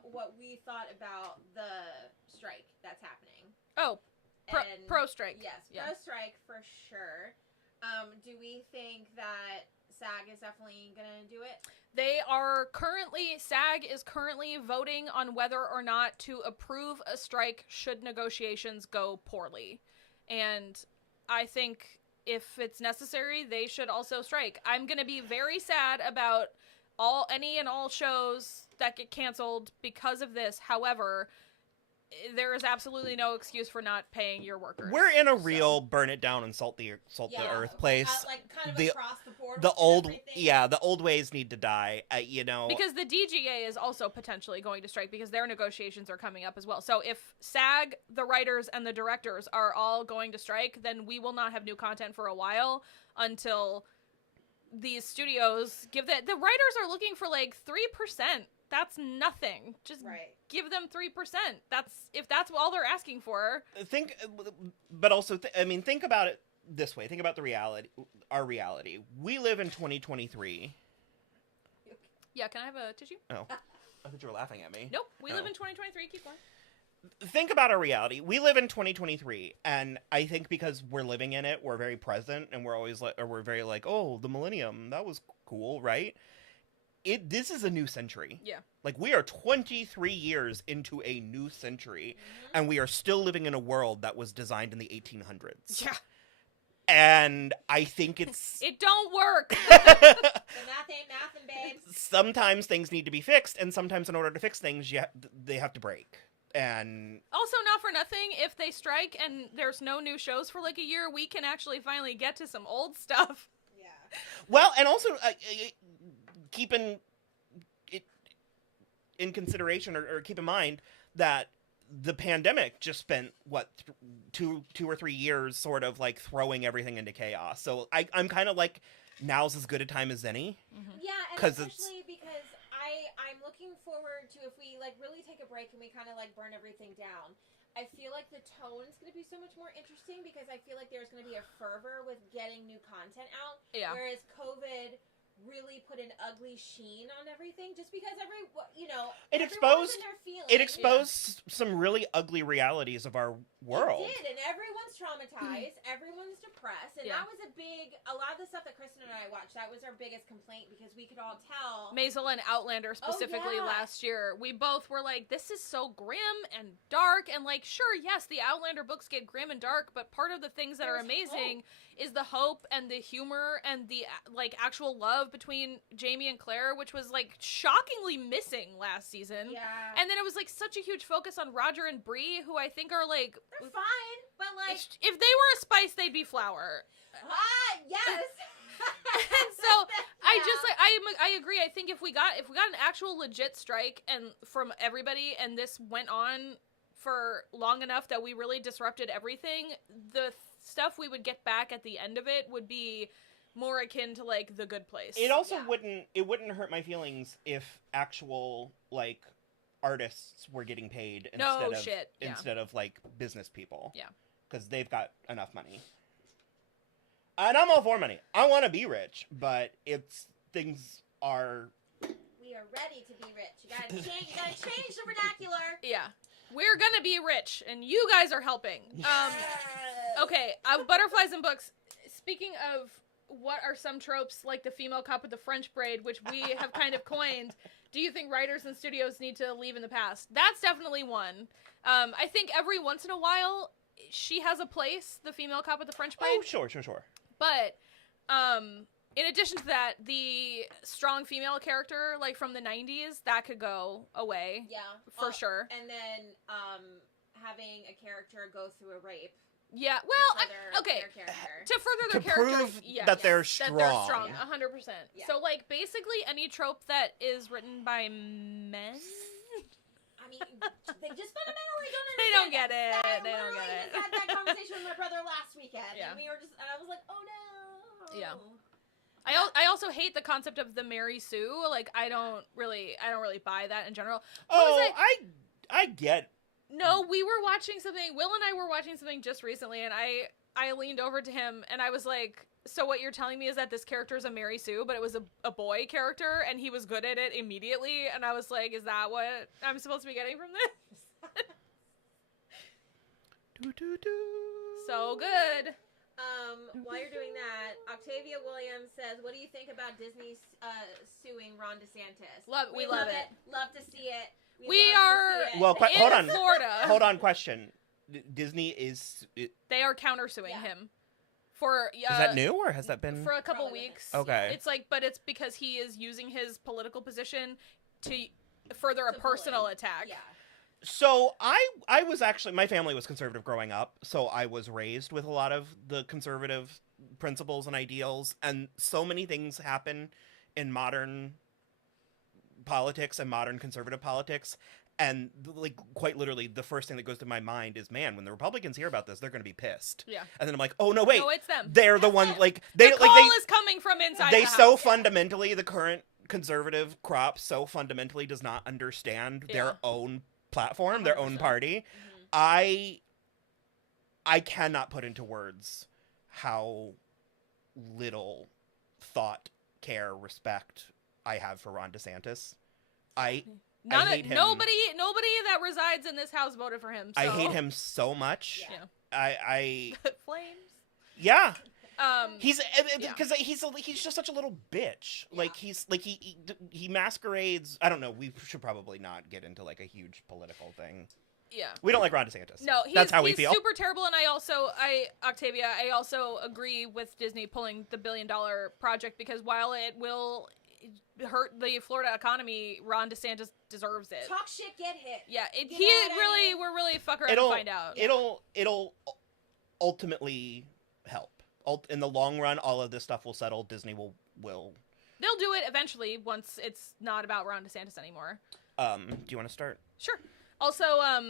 what we thought about the strike that's happening. Oh, pro-strike. Yes, pro-strike for sure. Do we think that SAG is definitely gonna do it? SAG is currently voting on whether or not to approve a strike should negotiations go poorly. And I think if it's necessary, they should also strike. I'm going to be very sad about any and all shows that get canceled because of this. However, there is absolutely no excuse for not paying your workers. We're in a real burn it down and salt the earth place. Like kind of across the board. The old ways need to die. Because the DGA is also potentially going to strike because their negotiations are coming up as well. So if SAG, the writers, and the directors are all going to strike, then we will not have new content for a while until these studios give the writers are looking for like 3%. That's nothing. Just give them 3%. If that's all they're asking for. Think about it this way. Think about our reality. We live in 2023. Yeah, can I have a tissue? Oh, I thought you were laughing at me. Nope, we live in 2023. Keep going. Think about our reality. We live in 2023, and I think because we're living in it, we're very present, and we're very like, oh, the millennium, that was cool, right? This is a new century. Yeah. Like, we are 23 years into a new century, and we are still living in a world that was designed in the 1800s. Yeah. And I think it's... It don't work! The math ain't mathin', babe. Sometimes things need to be fixed, and sometimes in order to fix things, they have to break. And... Also, not for nothing, if they strike and there's no new shows for like a year, we can actually finally get to some old stuff. Yeah. Well, and also... keeping it in consideration or keep in mind that the pandemic just spent, 2 or 3 years sort of like throwing everything into chaos. So I'm kind of like, now's as good a time as any. Mm-hmm. Yeah, and especially because I'm looking forward to if we like really take a break and we kind of like burn everything down. I feel like the tone's going to be so much more interesting because I feel like there's going to be a fervor with getting new content out. Yeah. Whereas COVID really put an ugly sheen on everything just because it exposed some really ugly realities of our world. It did, and everyone's traumatized, everyone's depressed, and that was a lot of the stuff that Kristen and I watched, that was our biggest complaint because we could all tell. Maisel and Outlander specifically last year, we both were like, this is so grim and dark, and like, sure, yes, the Outlander books get grim and dark, but part of the things that are amazing is the hope and the humor and the like actual love between Jamie and Claire, which was like shockingly missing last season. Yeah. And then it was like such a huge focus on Roger and Bree, who I think are like, they're fine, but like if they were a spice, they'd be flour. Yes. And so I just like I agree. I think if we got an actual legit strike and from everybody and this went on for long enough that we really disrupted everything, the stuff we would get back at the end of it would be more akin to, like, The Good Place. It also wouldn't hurt my feelings if actual, like, artists were getting paid instead of like business people. Yeah. Because they've got enough money. And I'm all for money. I want to be rich, but things are... We are ready to be rich. You gotta change the vernacular. Yeah. We're gonna be rich, and you guys are helping. Okay, Butterflies and Books. Speaking of what are some tropes, like the female cop with the French braid, which we have kind of coined, do you think writers and studios need to leave in the past? That's definitely one. I think every once in a while, she has a place, the female cop with the French braid. Oh, sure. But, in addition to that, the strong female character, like from the 90s, that could go away. Yeah. For sure. And then, having a character go through a rape. Yeah, well, okay. To further their character, prove that they're strong. That they're strong, 100%. Yeah. So, like, basically any trope that is written by men... I mean, they just fundamentally don't understand. They don't get it. They don't get it. I had that conversation with my brother last weekend, and I was like, oh no. Yeah. I also hate the concept of the Mary Sue. Like, I don't really buy that in general. I get. No, we were watching something. Will and I were watching something just recently, and I leaned over to him, and I was like, so what you're telling me is that this character is a Mary Sue, but it was a boy character, and he was good at it immediately, and I was like, is that what I'm supposed to be getting from this? So good. While you're doing that, Octavia Williams says, what do you think about Disney suing Ron DeSantis? We love it. Love to see it. We are in Florida. Hold on, question. Disney they are countersuing him. For is that new, or has that been for a couple weeks? Okay. It's like, but it's because he is using his political position to further a personal attack. Yeah. So I was actually, my family was conservative growing up, so I was raised with a lot of the conservative principles and ideals, and so many things happen in modern politics and modern conservative politics. And, like, quite literally, the first thing that goes to my mind is, man, when the Republicans hear about this, they're going to be pissed. Yeah. And then I'm like, oh, no, wait. No, it's them. They're the one, like, they... The call is coming from inside the house. so fundamentally, the current conservative crop so fundamentally does not understand their own platform, 100%. Their own party. Mm-hmm. I cannot put into words how little thought, care, respect I have for Ron DeSantis. I hate him. Nobody that resides in this house voted for him. So. I hate him so much. Yeah. I Flames. Yeah. He's because he's just such a little bitch. Yeah. Like he masquerades. I don't know. We should probably not get into like a huge political thing. Yeah. We don't like Ron DeSantis. No, that's how we feel. He's super terrible, and I also agree with Disney pulling the $1 billion project, because while it will hurt the Florida economy, Ron DeSantis deserves it. Talk shit, get hit. Yeah, we're really fuck around and find out. It'll ultimately help. In the long run, all of this stuff will settle. Disney will. They'll do it eventually once it's not about Ron DeSantis anymore. Do you want to start? Sure. Also,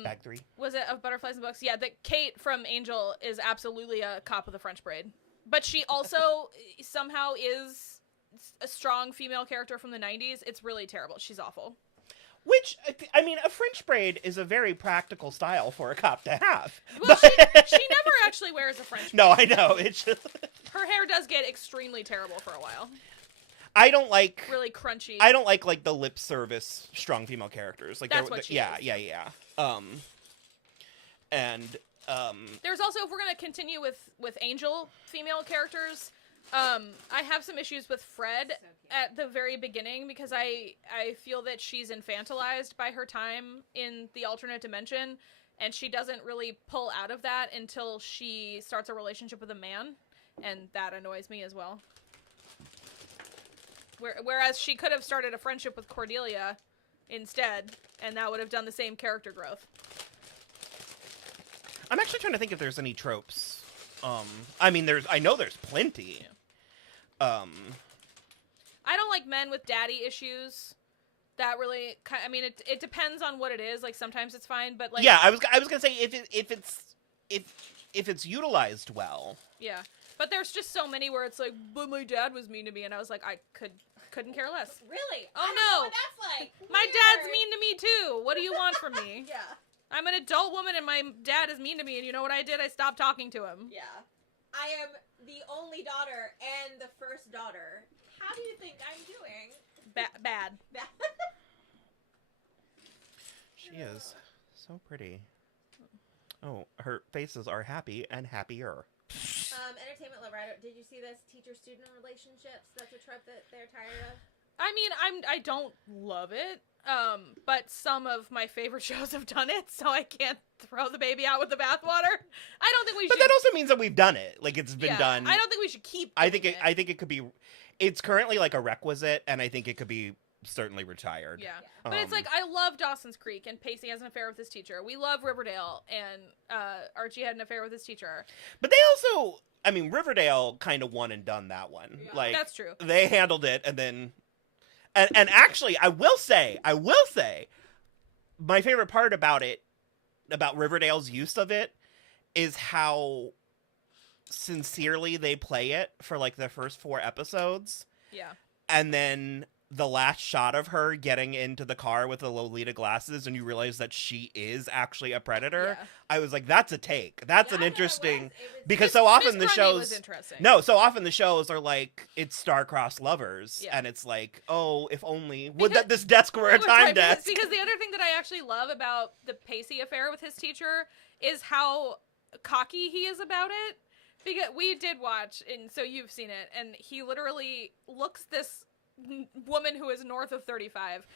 Bag 3. Was it of Butterflies and Books? Yeah, that Kate from Angel is absolutely a cop with a French braid, but she also somehow is a strong female character from the 90s. It's really terrible. She's awful. Which, I mean, a French braid is a very practical style for a cop to have. Well, she never actually wears a French braid. No, I know. It's just... Her hair does get extremely terrible for a while. I don't like... Really crunchy. I don't like the lip service strong female characters. Like that's what she is. Yeah. There's also, if we're going to continue with Angel female characters... I have some issues with Fred at the very beginning, because I feel that she's infantilized by her time in the alternate dimension, and she doesn't really pull out of that until she starts a relationship with a man, and that annoys me as well. Whereas she could have started a friendship with Cordelia instead, and that would have done the same character growth. I'm actually trying to think if there's any tropes. I mean, I know there's plenty. I don't like men with daddy issues. That really, I mean, it depends on what it is. Like sometimes it's fine, but like yeah, I was gonna say if it's utilized well. Yeah, but there's just so many where it's like, but my dad was mean to me, and I was like, I couldn't care less. Really? Oh I don't no, know what that's like. My Weird. dad's mean to me too. What do you want from me? Yeah. I'm an adult woman, and my dad is mean to me, and you know what I did? I stopped talking to him. Yeah. I am the only daughter and the first daughter. How do you think I'm doing? Bad. She is so pretty. Oh, her faces are happy and happier. Entertainment lover. Did you see this? Teacher-student relationships. That's a trope that they're tired of. I mean, I don't love it. But some of my favorite shows have done it, so I can't throw the baby out with the bathwater. I don't think we should. But that also means that we've done it. Like it's been done. I don't think we should keep. I think it could be. It's currently like a requisite, and I think it could be certainly retired. Yeah. But it's like, I love Dawson's Creek, and Pacey has an affair with his teacher. We love Riverdale, and Archie had an affair with his teacher. But they also, I mean, Riverdale kind of won and done that one. Yeah. Like That's true. They handled it, and then, and actually, I will say, my favorite part about it, about Riverdale's use of it, is how sincerely they play it for like the first 4 episodes. Yeah. And then the last shot of her getting into the car with the Lolita glasses, and you realize that she is actually a predator. Yeah. I was like, that's a take. That's an Yeah, interesting, it was because so often Miss the Grundy shows, was interesting. so often the shows are like, it's star-crossed lovers, Yeah. and it's like, oh, if only, would Because- that this desk were a time desk. Because the other thing that I actually love about the Pacey affair with his teacher is how cocky he is about it. Because we did watch, and so you've seen it, and he literally looks this woman who is north of 35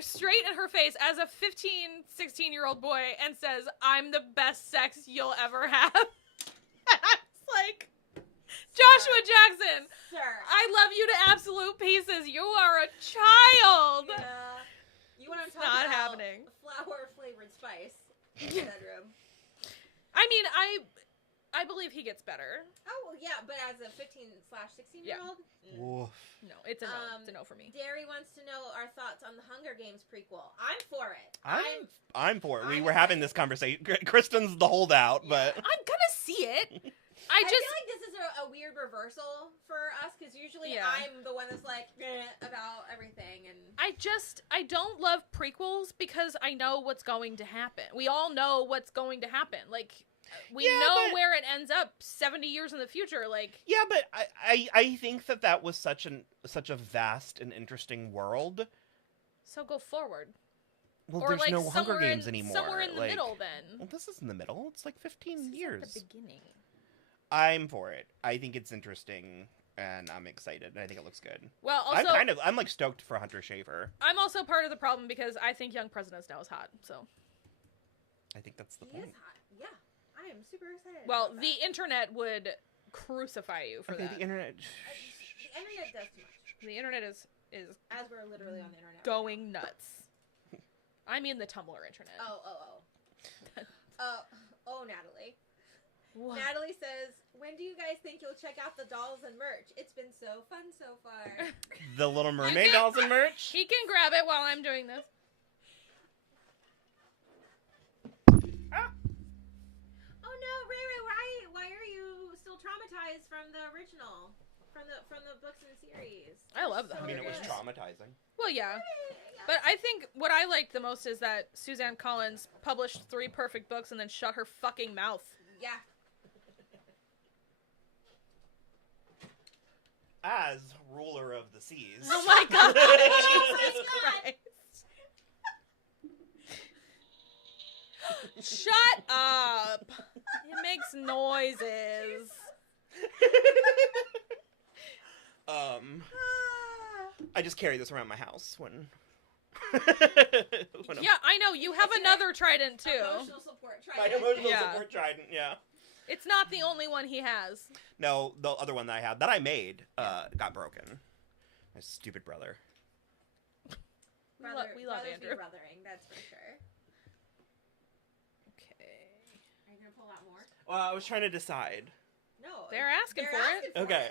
straight in her face as a 16-year-old boy and says, "I'm the best sex you'll ever have." And I was like, Joshua Jackson, Sir. I love you to absolute pieces. You are a child. Yeah. You want to It's talk not about happening. flower-flavored spice in the bedroom. I mean, I believe he gets better. Oh, well, yeah, but as a 15/16-year-old? Oof. No, it's a no. It's a no for me. Derry wants to know our thoughts on the Hunger Games prequel. I'm for it. I'm for it. We I'm were having excited. this conversation. Kristen's the holdout, but I'm gonna see it. I feel like this is a weird reversal for us, because usually Yeah. I'm the one that's like, about everything, and... I don't love prequels because I know what's going to happen. We all know what's going to happen. Like, we know where it ends up 70 years in the future. Like, yeah, but I think that was such a vast and interesting world. so go forward. Well, Or there's like no Hunger somewhere Games anymore. Somewhere in the like, middle, then. Well, this is in the middle. It's like 15 This is years. at the beginning. I'm for it. I think it's interesting, and I'm excited, and I think it looks good. Well, also, I'm like stoked for Hunter Schafer. I'm also part of the problem because I think Young Presidents now is hot. So, I think that's the He point. is hot. Yeah. I am super excited well, about the that. internet would crucify you for Okay, that. the internet. The internet does too much. The internet is As we're literally on the internet. going nuts. I mean the Tumblr internet. Oh, Natalie. What? Natalie says, when do you guys think you'll check out the dolls and merch? It's been so fun so far. The Little Mermaid dolls and merch. He can grab it while I'm doing this. Oh no, Ray, why are you still traumatized from the original? From the books and series? I love the I Hunger mean, it was Games. traumatizing. Well, yeah. But I think what I liked the most is that Suzanne Collins published 3 perfect books and then shut her fucking mouth. Yeah. As ruler of the seas. Oh my god! Jesus God. Christ! Shut up! It makes noises. I just carry this around my house when. Yeah, I know. You have another trident too. Emotional support. My Trident. emotional Yeah. support trident. Yeah. It's not the only one he has. No, the other one that I had that I made got broken. My stupid brother. We love brothers be Andrew. brothering, that's for sure. Okay. Are you gonna pull out more? Well, I was trying to decide. No. They're asking for it. Okay.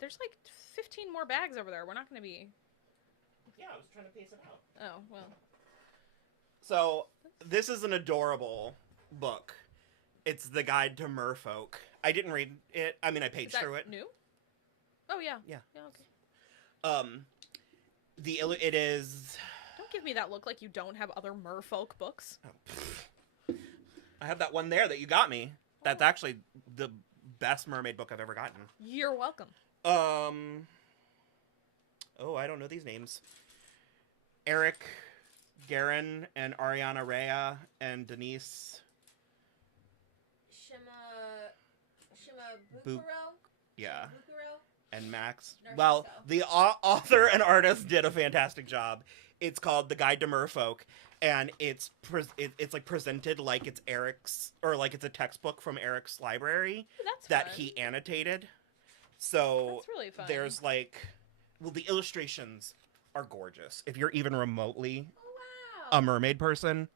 There's like 15 more bags over there. We're not going to be... Yeah, I was trying to pace it out. Oh, well. So, this is an adorable book. It's The Guide to Merfolk. I didn't read it. I mean, I paged through it. New? Oh, yeah. Yeah. Yeah, okay. It is... Don't give me that look like you don't have other merfolk books. Oh, I have that one there that you got me. That's actually the best mermaid book I've ever gotten. You're welcome. Oh, I don't know these names. Eric Guerin and Ariana Rea and Denise Shima Bu- Bukuro? Yeah. Bukuro? And Max. Narciso. Well, the author and artist did a fantastic job. It's called The Guide to Merfolk, and it's like presented like it's Eric's, or like it's a textbook from Eric's library that fun. he annotated. So That's really fun. there's like, well, the illustrations are gorgeous. If you're even remotely Oh, wow. a mermaid person,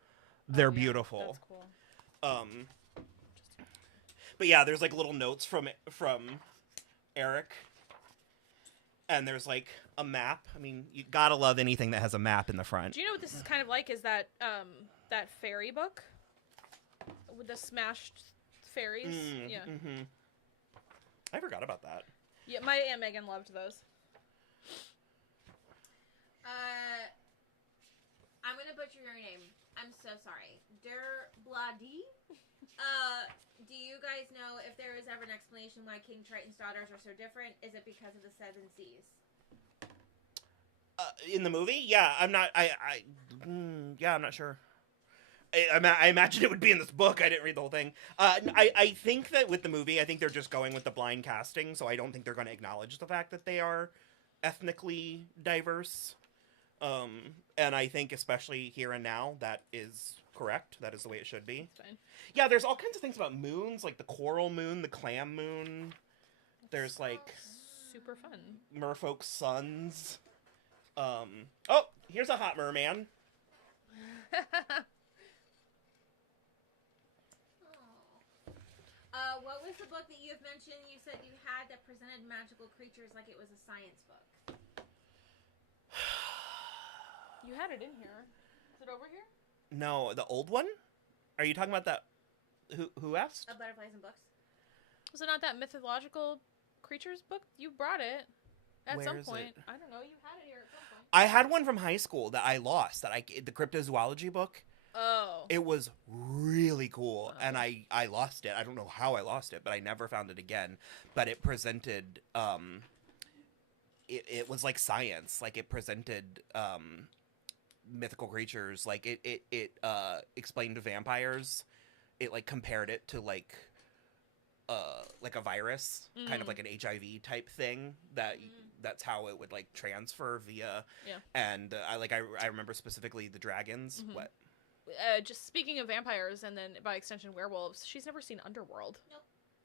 they're Oh, yeah. beautiful. That's cool. But yeah, there's like little notes from Eric, and there's like a map. I mean, you gotta love anything that has a map in the front. Do you know what this is kind of like? Is that that fairy book with the smashed fairies? Yeah. Mm-hmm. I forgot about that. Yeah, my Aunt Megan loved those. I'm gonna butcher your name. I'm so sorry. Bladi. Do you guys know if there is ever an explanation why King Triton's daughters are so different? Is it because of the seven seas? In the movie, yeah, I'm not. I'm not sure. I imagine it would be in this book. I didn't read the whole thing. I think that with the movie, I think they're just going with the blind casting, so I don't think they're going to acknowledge the fact that they are ethnically diverse. And I think especially here and now, that is correct. That is the way it should be. Fine. Yeah, there's all kinds of things about moons, like the coral moon, the clam moon. There's like super fun. merfolk suns. Oh, here's a hot merman. What was the book that you have mentioned you said you had that presented magical creatures like it was a science book? You had it in here. Is it over here? No, the old one? Are you talking about that? Who asked? Butterflies and Books. Was it not that mythological creatures book? You brought it at Where some is point. it? I don't know. You had it here at some point. I had one from high school that I lost. The cryptozoology book. Oh. It was really cool, Oh. and I lost it. I don't know how I lost it, but I never found it again. But it presented, it was like science. Like it presented mythical creatures. Like it explained vampires. It like compared it to like a virus, kind of like an HIV type thing. That's how it would like transfer via. Yeah. And I remember specifically the dragons. Mm-hmm. What? Just speaking of vampires and then by extension werewolves, she's never seen Underworld. Nope.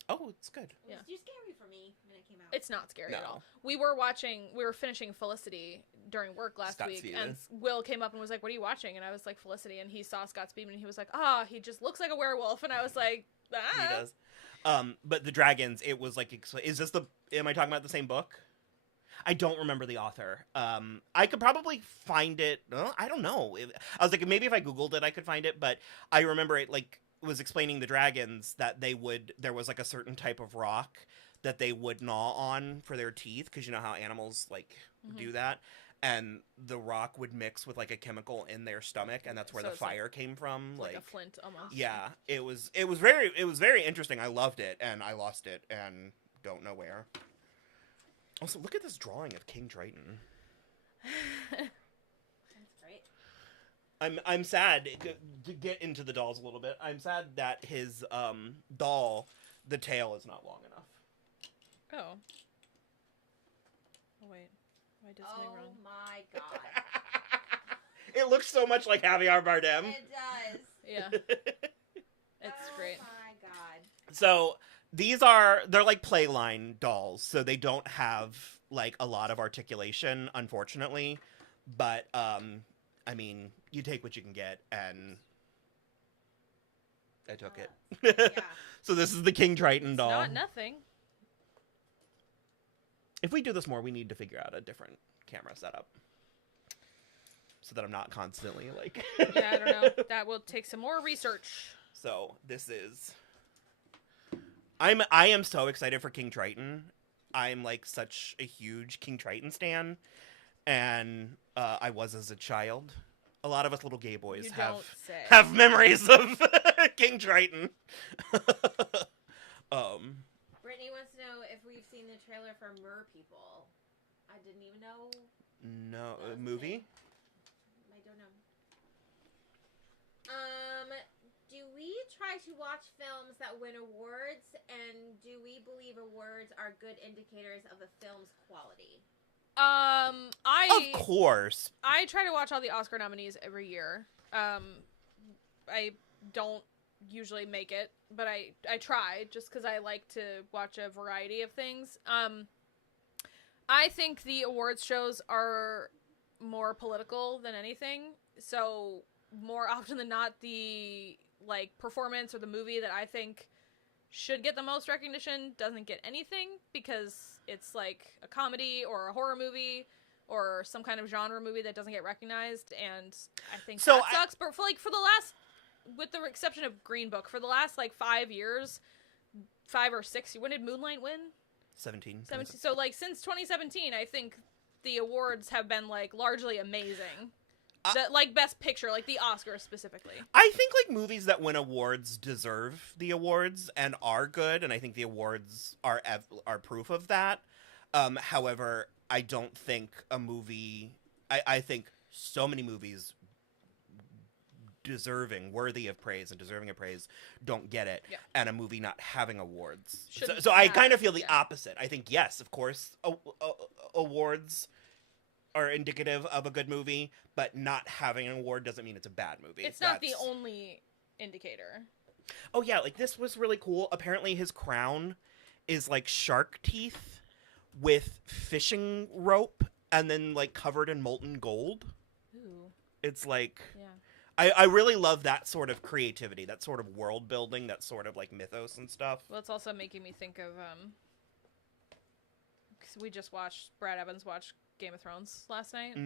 Oh, it's good. It was too scary for me when it came out. It's not scary at No. all. We were finishing Felicity during work last Scott week, Speedman. and Will came up and was like, "What are you watching?" And I was like, "Felicity," and he saw Scott Speedman, and he was like, he just looks like a werewolf," and I was like, He does. But the dragons, it was like, am I talking about the same book? I don't remember the author. I could probably find it. I don't know. I was like, maybe if I Googled it, I could find it. But I remember it like was explaining the dragons that there was like a certain type of rock that they would gnaw on for their teeth. Because you know how animals like do that. And the rock would mix with like a chemical in their stomach. And that's where the fire came from. Like a flint almost. Yeah, it was very interesting. I loved it, and I lost it and don't know where. Also, look at this drawing of King Triton. That's great. I'm sad to get into the dolls a little bit. I'm sad that his doll, the tail is not long enough. Oh. Oh wait, I did something wrong. Oh my god. It looks so much like Javier Bardem. It does. Yeah, it's great. Oh my god. So they're like playline dolls, so they don't have like a lot of articulation, unfortunately. But I mean, you take what you can get, and I took it. Yeah. So this is the King Triton doll. Not nothing. If we do this more, we need to figure out a different camera setup. So that I'm not constantly like... Yeah, I don't know. That will take some more research. So, this is... I am so excited for King Triton. I'm like such a huge King Triton stan. And I was as a child. A lot of us little gay boys have memories of King Triton. Brittany wants to know if we've seen the trailer for Mer People. I didn't even know. No, movie? I don't know. Do we try to watch films that win awards, and do we believe awards are good indicators of a film's quality? Of course. I try to watch all the Oscar nominees every year. I don't usually make it, but I try just because I like to watch a variety of things. I think the awards shows are more political than anything, so more often than not, the like performance or the movie that I think should get the most recognition doesn't get anything because it's like a comedy or a horror movie or some kind of genre movie that doesn't get recognized, and I think that sucks. But for the last, with the exception of Green Book, for the last like 5 years, 5 or 6, when did Moonlight win? 17. So like since 2017, I think the awards have been like largely amazing. Like Best Picture, like the Oscars specifically. I think like movies that win awards deserve the awards and are good, and I think the awards are proof of that. However, I don't think a movie... I think so many movies worthy of praise and deserving of praise don't get it, and a movie not having awards. So I kind of feel the opposite. I think, yes, of course, awards are indicative of a good movie, but not having an award doesn't mean it's a bad movie. It's not the only indicator. Oh yeah, like this was really cool. Apparently his crown is like shark teeth with fishing rope and then like covered in molten gold. Ooh. It's like... Yeah. I really love that sort of creativity, that sort of world building, that sort of like mythos and stuff. Well, it's also making me think of cause we just watched Brad Evans watch Game of Thrones last night.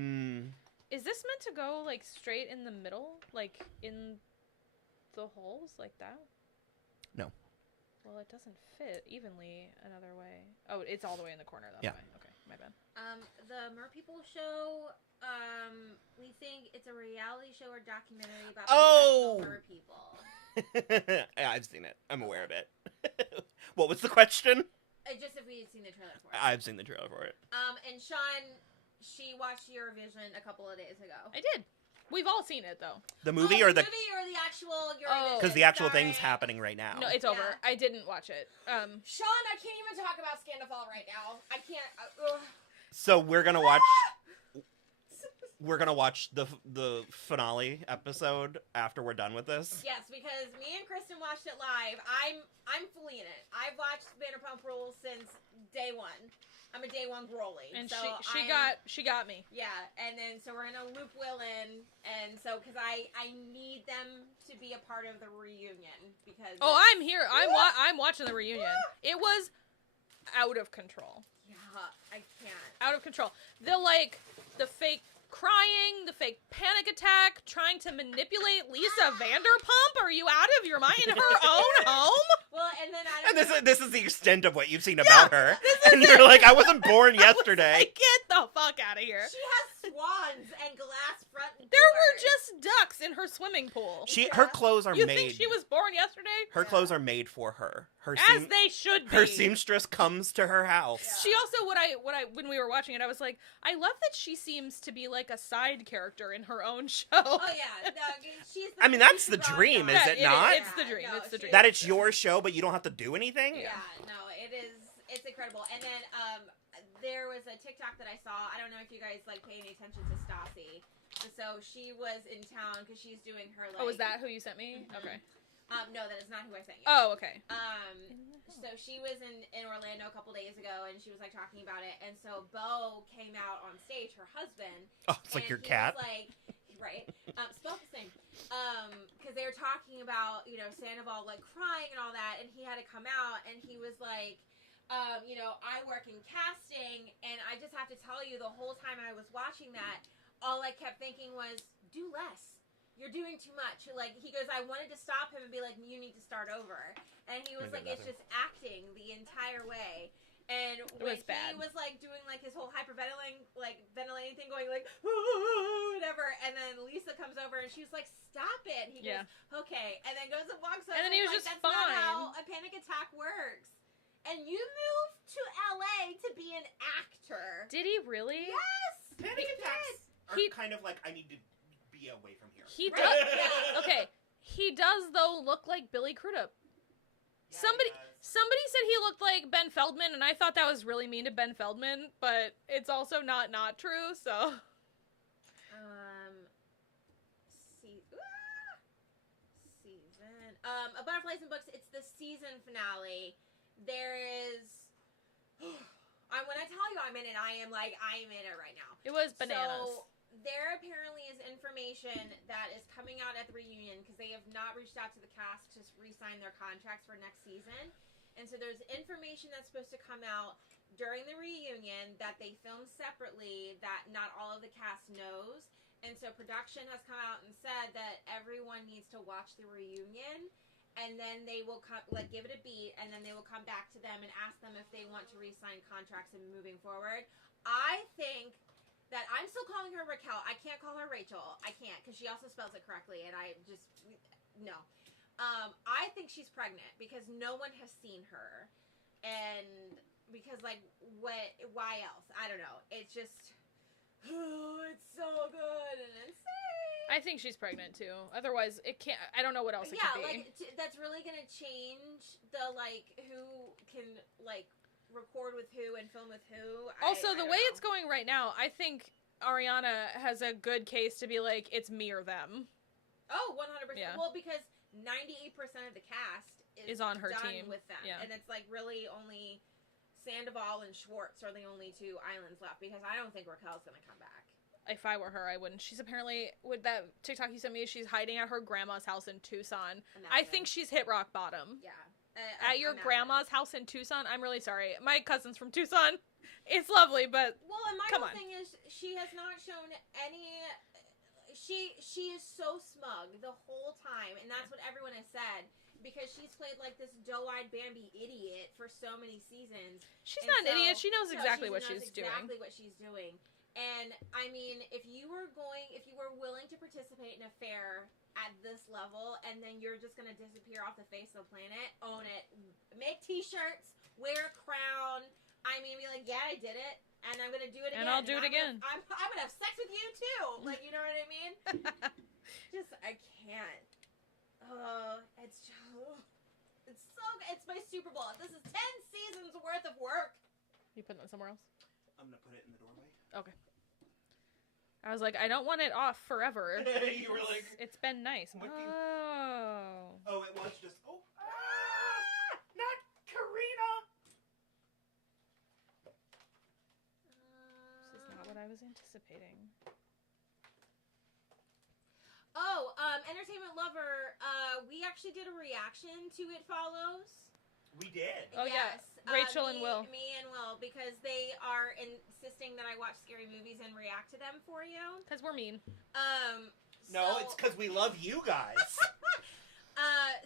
Is this meant to go like straight in the middle, like in the holes like that? No. Well, it doesn't fit evenly another way. Oh, it's all the way in the corner that way. Okay, my bad. The Mer People show, we think it's a reality show or documentary about Mer people. Yeah, I've seen it. I'm aware of it. What was the question? Just if we had seen the trailer for it. I've seen the trailer for it. And Sean, she watched Eurovision a couple of days ago. I did. We've all seen it, though. The movie or the actual Eurovision? Because the actual thing's happening right now. No, it's over. I didn't watch it. Sean, I can't even talk about Scandal right now. I can't. So we're gonna watch. We're gonna watch the finale episode after we're done with this. Yes, because me and Kristen watched it live. I'm fully in it. I've watched Vanderpump Rules since day one. I'm a day one girly. And so she got me. Yeah, and then so we're gonna loop Will in, and so because I need them to be a part of the reunion because. Oh, I'm here. I'm watching the reunion. It was out of control. Yeah, I can't. Out of control. The fake crying, the fake panic attack, trying to manipulate Lisa Vanderpump. Are you out of your mind? In her own home? Well, and then this is the extent of what you've seen about her. And you're like, I wasn't born yesterday. Like, get the fuck out of here. She has swans and glass front doors. There were just ducks in her swimming pool. Her clothes are made. You think she was born yesterday? Her clothes are made for her. As they should be. Her seamstress comes to her house. Yeah. She also, when we were watching it, I was like, I love that she seems to be like a side character in her own show. Oh yeah, she's. I mean, that's the dream, is it not? It's the dream. It's the dream. That it's your show, but you don't have to do anything. Yeah, no, it is. It's incredible. And then there was a TikTok that I saw. I don't know if you guys like pay any attention to Stassi. So she was in town because she's doing her like. Oh, is that who you sent me? Mm-hmm. Okay. No, that is not who I sent you. Oh, okay. So she was in Orlando a couple days ago, and she was like talking about it. And so Bo came out on stage, her husband. Oh, it's like your cat. Was like, right? Spelled the same. Because they were talking about Sandoval like crying and all that, and he had to come out, and he was like, you know, I work in casting, and I just have to tell you, the whole time I was watching that, all I kept thinking was, do less. You're doing too much. Like, he goes, I wanted to stop him and be like, you need to start over. And he was like, it's just acting the entire way. And when he was, like, doing, like, his whole hyperventilating, like, ventilating thing, going, like, whatever, and then Lisa comes over, and she's like, stop it. He goes, okay, and then goes and walks over. And then he was like, just that's fine. That's not how a panic attack works. And you moved to LA to be an actor. Did he really? Yes! Panic attacks are kind of like, I need to be away from here. He does. Okay, he does, though, look like Billy Crudup. Yeah, Somebody said he looked like Ben Feldman, and I thought that was really mean to Ben Feldman, but it's also not true, so. Season. A Butterflies and Books, it's the season finale. There is... when I tell you I'm in it, I am in it right now. It was bananas. So, there apparently is information that is coming out at the reunion, because they have not reached out to the cast to re-sign their contracts for next season. And so there's information that's supposed to come out during the reunion that they filmed separately that not all of the cast knows. And so production has come out and said that everyone needs to watch the reunion, and then they will give it a beat, and then they will come back to them and ask them if they want to re-sign contracts and moving forward. I think that I'm still calling her Raquel. I can't call her Rachel. I can't, because she also spells it correctly, and no. I think she's pregnant because no one has seen her, and because, like, why else? I don't know. It's just, it's so good and insane. I think she's pregnant, too. Otherwise, it can't, I don't know what else it could be. That's really gonna change the, like, who can, like, record with who and film with who. Also, the way it's going right now, I think Ariana has a good case to be like, it's me or them. Oh, 100%. Yeah. Well, because 98% of the cast is on her done team with them. Yeah. And it's like really only Sandoval and Schwartz are the only two islands left, because I don't think Raquel's going to come back. If I were her, I wouldn't. She's apparently, with that TikTok you sent me, she's hiding at her grandma's house in Tucson. I think she's hit rock bottom. Yeah. At your grandma's house in Tucson? I'm really sorry. My cousin's from Tucson. It's lovely, but well, and my whole thing is she has not shown any... She is so smug the whole time, and that's what everyone has said, because she's played like this doe-eyed Bambi idiot for so many seasons. She's not an idiot. She knows exactly what she's doing. Exactly what she's doing. And I mean, if you were willing to participate in a fair at this level, and then you're just gonna disappear off the face of the planet, own it. Make T-shirts, wear a crown. I mean, be like, yeah, I did it. And I'm going to do it again. And I'll do it again. I'm going to have sex with you, too. Like, you know what I mean? I can't. Oh, it's so good. It's my Super Bowl. This is 10 seasons worth of work. You putting it somewhere else? I'm going to put it in the doorway. Okay. I was like, I don't want it off forever. You were like... It's been nice. Oh, it was just... Oh. Not Karina! What I was anticipating. Entertainment Lover, we actually did a reaction to It Follows. We did. Oh, yes. Rachel and Will. Me and Will, because they are insisting that I watch scary movies and react to them for you. Because we're mean. No, it's because we love you guys.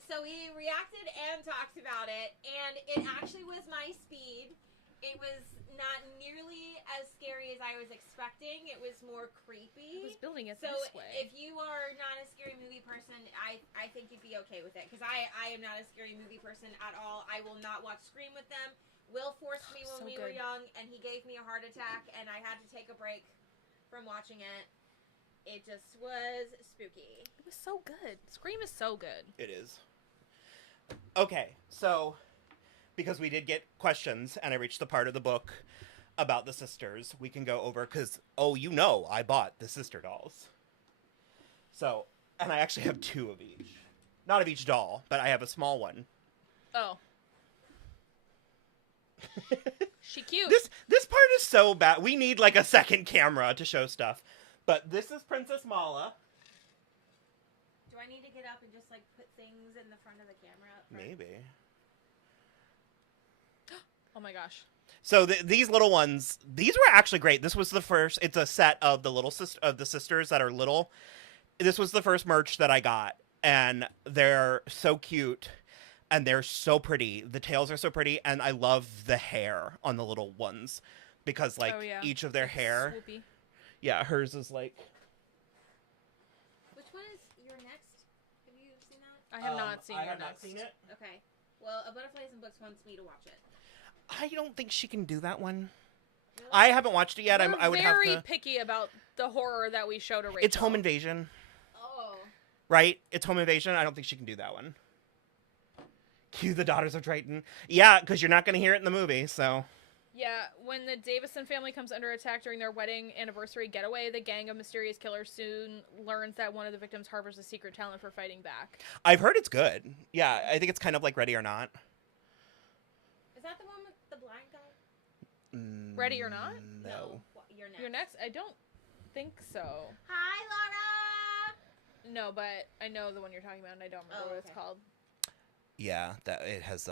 So we reacted and talked about it, and it actually was my speed. It was not nearly as scary as I was expecting. It was more creepy. It was building it so this way. If you are not a scary movie person, I think you'd be okay with it. Because I am not a scary movie person at all. I will not watch Scream with them. Will forced me when we were young, and he gave me a heart attack, and I had to take a break from watching it. It just was spooky. It was so good. Scream is so good. It is. Okay, so... because we did get questions, and I reached the part of the book about the sisters, we can go over, because, I bought the sister dolls. So, and I actually have 2 of each. Not of each doll, but I have a small one. Oh. She cute. This part is so bad. We need, like, a second camera to show stuff. But this is Princess Mala. Do I need to get up and just, like, put things in the front of the camera? Maybe. Oh my gosh. So these little ones, these were actually great. This was the first. It's a set of the sisters that are little. This was the first merch that I got, and they're so cute, and they're so pretty. The tails are so pretty, and I love the hair on the little ones because each of their hair. Swoopy. Yeah, hers is like. Which one is your next? Have you seen that? I have not seen. I have not seen it. Okay. Well, A Butterflies and Books wants me to watch it. I don't think she can do that one. Really? I haven't watched it yet. We're I would have to. very picky about the horror that we show to Rachel. It's Home Invasion. Oh. Right? It's Home Invasion. I don't think she can do that one. Cue the Daughters of Triton. Yeah, because you're not going to hear it in the movie, so. Yeah, when the Davison family comes under attack during their wedding anniversary getaway, the gang of mysterious killers soon learns that one of the victims harbors a secret talent for fighting back. I've heard it's good. Yeah, I think it's kind of like Ready or Not. Is that the one with the blind guy? Ready or Not? No. You're next. You're next? I don't think so. Hi, Laura! No, but I know the one you're talking about, and I don't remember what it's called. Yeah, that it has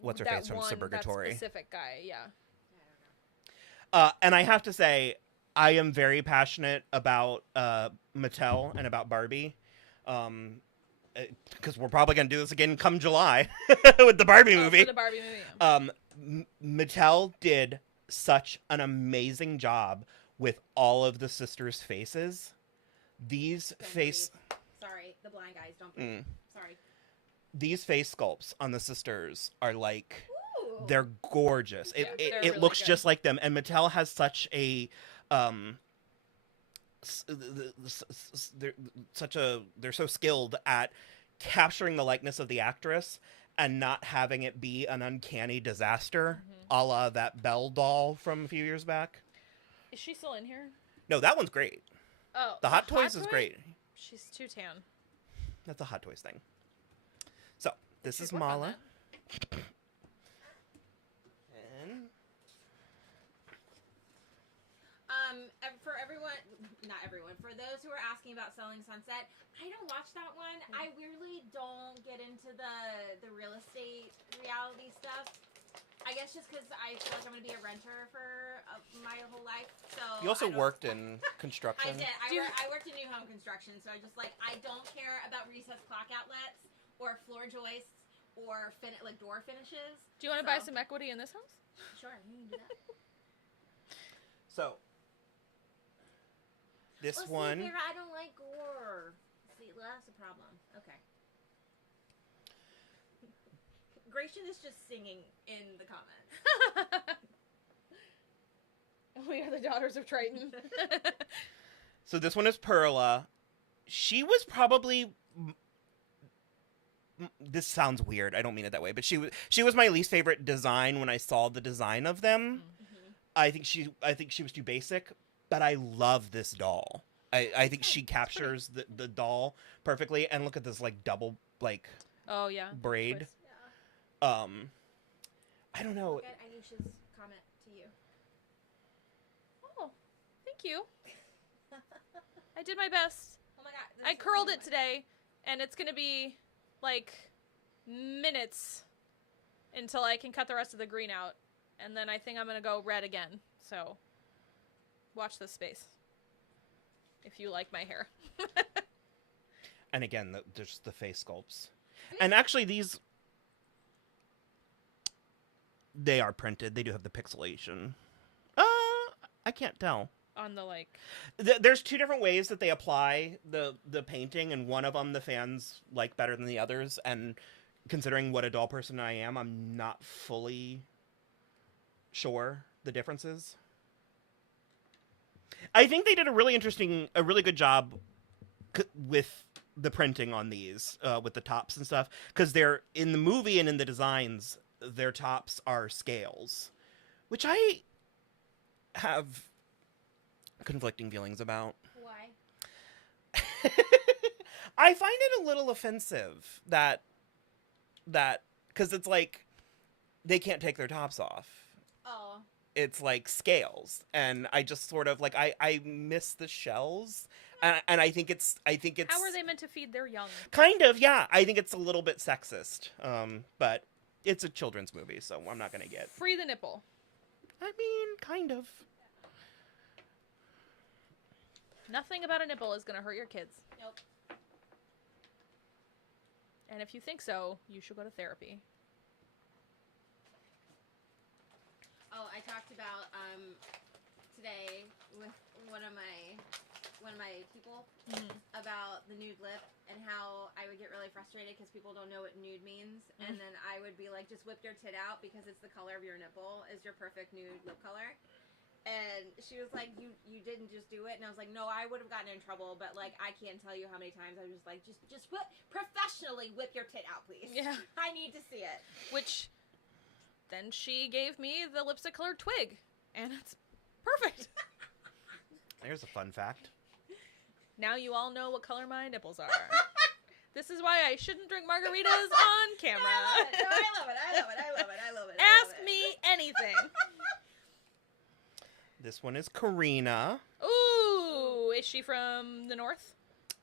what's her that face from one, Suburgatory. That specific guy, yeah. And I have to say, I am very passionate about Mattel and about Barbie. Because we're probably going to do this again come July with the Barbie movie. For the Barbie movie. Mattel did such an amazing job with all of the sisters' faces. These Sorry, the blind guys don't breathe. Sorry. These face sculpts on the sisters are like... Ooh. They're gorgeous. Yeah, It really looks good. just like them, and Mattel has such a they're so skilled at capturing the likeness of the actress and not having it be an uncanny disaster, a la that Belle doll from a few years back. Is she still in here? No, that one's great. Oh, The Hot Toys is Toy? great. She's too tan. That's a Hot Toys thing. So this is Should work on Mala. that. For everyone, not everyone, for those who are asking about Selling Sunset, I don't watch that one. I really don't get into the real estate reality stuff. I guess just because I feel like I'm going to be a renter for my whole life. So You also worked in construction. I did. I worked in new home construction, so I don't care about recessed clock outlets or floor joists or door finishes. Do you want to buy some equity in this house? Sure, you can do that. So this See, one. Vera, I don't like gore. See, that's a problem. Okay. Gratian is just singing in the comments. We are the Daughters of Triton. So this one is Perla. She was probably. This sounds weird. I don't mean it that way, but she was my least favorite design when I saw the design of them. Mm-hmm. I think she was too basic, but I love this doll. I think she captures the doll perfectly. And look at this double Oh yeah. braid. Twist. Yeah. I don't know. Look at Ayesha's comment to you. Oh, thank you. I did my best. Oh my god. I curled it today, and it's gonna be minutes until I can cut the rest of the green out, and then I think I'm gonna go red again. So watch this space if you like my hair. And again, there's the face sculpts, and actually these. They are printed. They do have the pixelation. I can't tell. On the There's two different ways that they apply the painting, and one of them the fans like better than the others. And considering what a doll person I am, I'm not fully sure the differences. I think they did a really good job with the printing on these, with the tops and stuff, because they're in the movie and in the designs. Their tops are scales, which I have conflicting feelings about. Why? I find it a little offensive that because it's they can't take their tops off. Oh. It's scales, and I just sort of I miss the shells, and I think it's how are they meant to feed their young? Kind of, yeah. I think it's a little bit sexist, but it's a children's movie, so I'm not gonna get free the nipple. I mean, kind of. Nothing about a nipple is gonna hurt your kids. Nope. And if you think so, you should go to therapy. Oh, I talked about today with one of my people about the nude lip and how I would get really frustrated because people don't know what nude means, and then I would be like, just whip your tit out because it's the color of your nipple is your perfect nude lip color. And she was like, you didn't just do it. And I was like, no, I would have gotten in trouble, but like I can't tell you how many times I was just like, just professionally whip your tit out, please. Yeah. I need to see it. Which then she gave me the lipstick colored twig, and it's perfect. There's a fun fact. Now you all know what color my nipples are. This is why I shouldn't drink margaritas on camera. No, I love it. Ask me anything. This one is Karina. Ooh, is she from the north?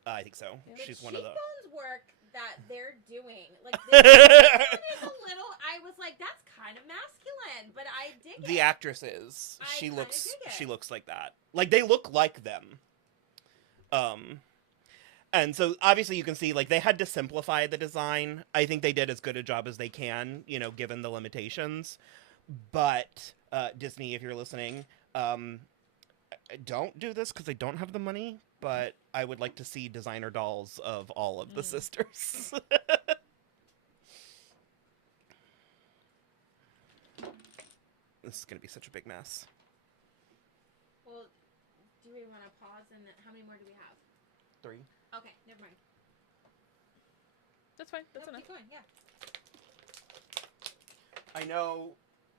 I think so. The She's one of the cheekbones work that they're doing. Like, this one is a little, I was like, that's kind of masculine, but I dig it. The actress is. I She kinda looks dig it. she looks like that. Like they look like them. And so obviously you can see like they had to simplify the design. I think they did as good a job as they can, you know, given the limitations. But Disney, if you're listening, don't do this because I don't have the money, but I would like to see designer dolls of all of the sisters. This is going to be such a big mess. Well, do we want to pause and then, how many more do we have? 3. Okay, never mind. That's fine. That's Nope, enough. keep going, yeah. I know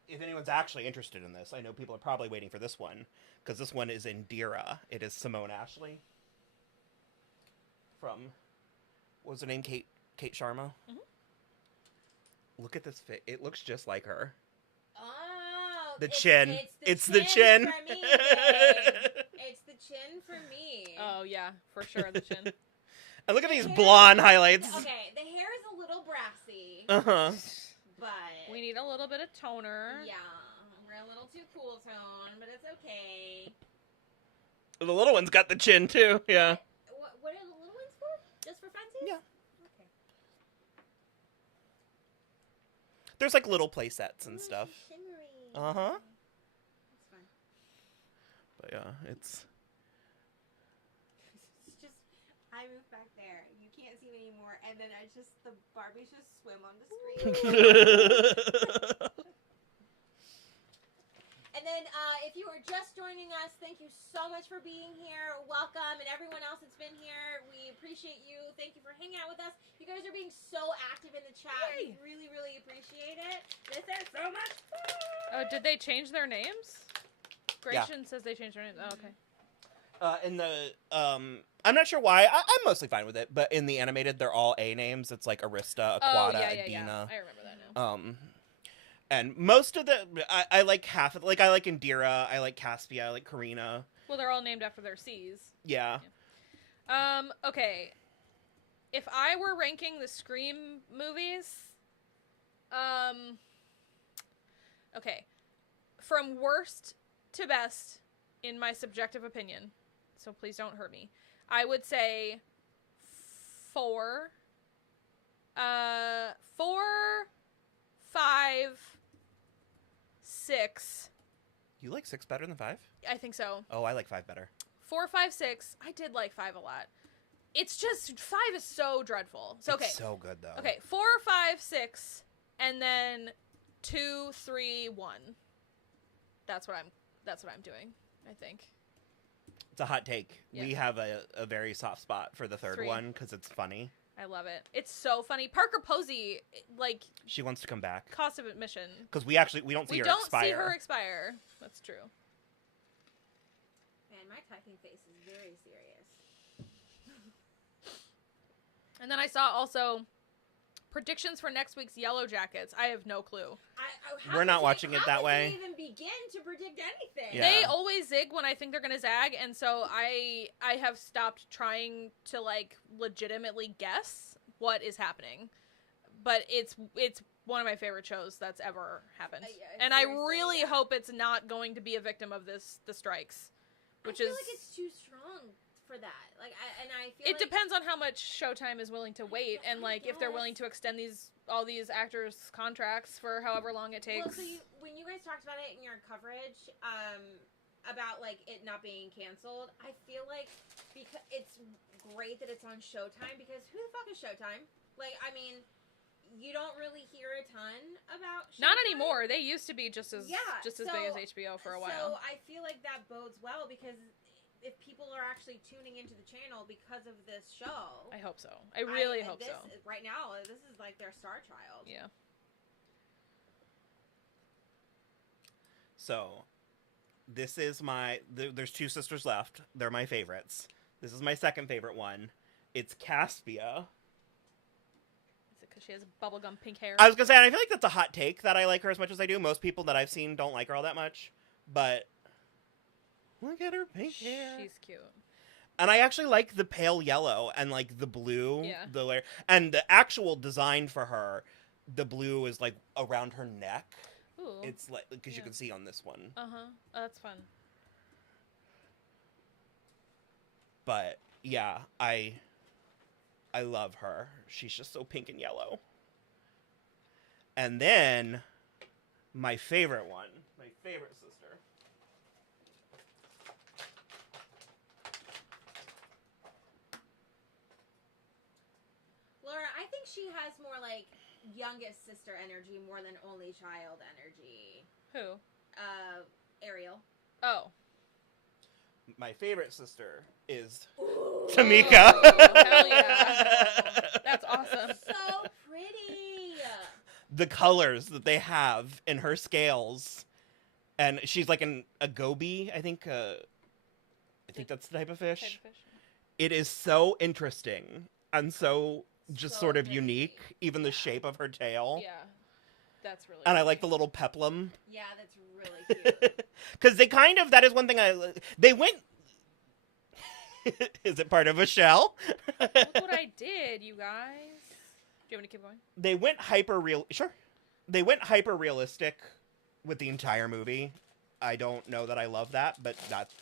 if anyone's actually interested in this, I know people are probably waiting for this one because this one is Indira. It is Simone Ashley from, what was her name? Kate Sharma. Mm-hmm. Look at this fit. It looks just like her. Oh, The chin. It's the chin. for me, babe. It's the chin for me. Oh yeah, for sure the chin. And look at these blonde highlights. Okay, the hair is a little brassy, Uh-huh. but We need a little bit of toner. yeah, we're a little too cool tone, but it's okay. The little one's got the chin too. Yeah. What are the little ones for? Just for funsies? Yeah. Okay. There's like little play sets and stuff. Shimmery. Uh-huh. That's fun. But yeah, it's It's just, I move back there. You can't see me anymore, and then the Barbies just swim on the screen. And then, if you are just joining us, thank you so much for being here. Welcome, and everyone else that's been here, we appreciate you. Thank you for hanging out with us. You guys are being so active in the chat. Yay. We really, really appreciate it. This is so much fun. Oh, did they change their names? Gratian says they changed their names. Oh, okay. in the I'm not sure why. I'm mostly fine with it, but in the animated, they're all A names. It's like Arista, Aquata, Adina. I remember that now. And most of the I like half of like I like Indira, I like Caspia, I like Karina. Well, they're all named after their C's. Yeah. Okay. If I were ranking the Scream movies, okay, from worst to best, in my subjective opinion, so please don't hurt me, I would say 4, 5, 6. You like 6 better than 5? I think so. Oh, I like 5 better. 4, 5, 6. I did like 5 a lot. It's just 5 is so dreadful. So okay. It's so good though. Okay, 4, 5, 6, and then 2, 3, 1. That's what I'm doing, I think. It's a hot take. Yeah. We have a very soft spot for the third 3. one because it's funny. I love it. It's so funny. Parker Posey, like, She wants to come back cost of admission. because we don't see We her don't expire. see her expire. That's true. Man, my typing face is very serious. And then I saw also predictions for next week's Yellow Jackets. I have no clue. We're not watching it that way. How did they even begin to predict anything? Yeah. They always zig when I think they're gonna zag, and so I have stopped trying to like legitimately guess what is happening but it's one of my favorite shows that's ever happened. Yeah, and I really hope it's not going to be a victim of the strikes, which I feel like it's too strong for that. Like, I feel it depends on how much Showtime is willing to wait, and like if they're willing to extend all these actors' contracts for however long it takes. Well, so when you guys talked about it in your coverage, about like it not being canceled, I feel like because it's great that it's on Showtime, because who the fuck is Showtime? Like, I mean, you don't really hear a ton about Showtime. Not anymore. They used to be just as big as HBO for a while. So I feel like that bodes well, because if people are actually tuning into the channel because of this show, I hope so. I really hope so. Right now, this is like their star child. Yeah. So, this is there's two sisters left. They're my favorites. This is my second favorite one. It's Cassia. Is it because she has bubblegum pink hair? I was going to say, and I feel like that's a hot take that I like her as much as I do. Most people that I've seen don't like her all that much. But look at her pink hair. She's cute. And I actually like the pale yellow and like the blue. Yeah. The layer. And the actual design for her, the blue is like around her neck. Ooh. It's like, because you can see on this one. Uh-huh. Oh, that's fun. But yeah, I love her. She's just so pink and yellow. And then my favorite one, my favorite sister. Laura, I think she has more like youngest sister energy more than only child energy. Who? Ariel. Oh. My favorite sister is Ooh. Tamika. Oh, hell yeah. That's awesome. So pretty. The colors that they have in her scales. And she's like a goby, I think. I think that's the type of fish. It is so interesting and so just sort of unique. Even the shape of her tail. Yeah. That's really And I like the little peplum. Yeah, that's really cute. Because they kind of, that is one thing they went, is it part of a shell? Look what I did, you guys. Do you want me to keep going? They went sure. They went hyper realistic with the entire movie. I don't know that I love that, but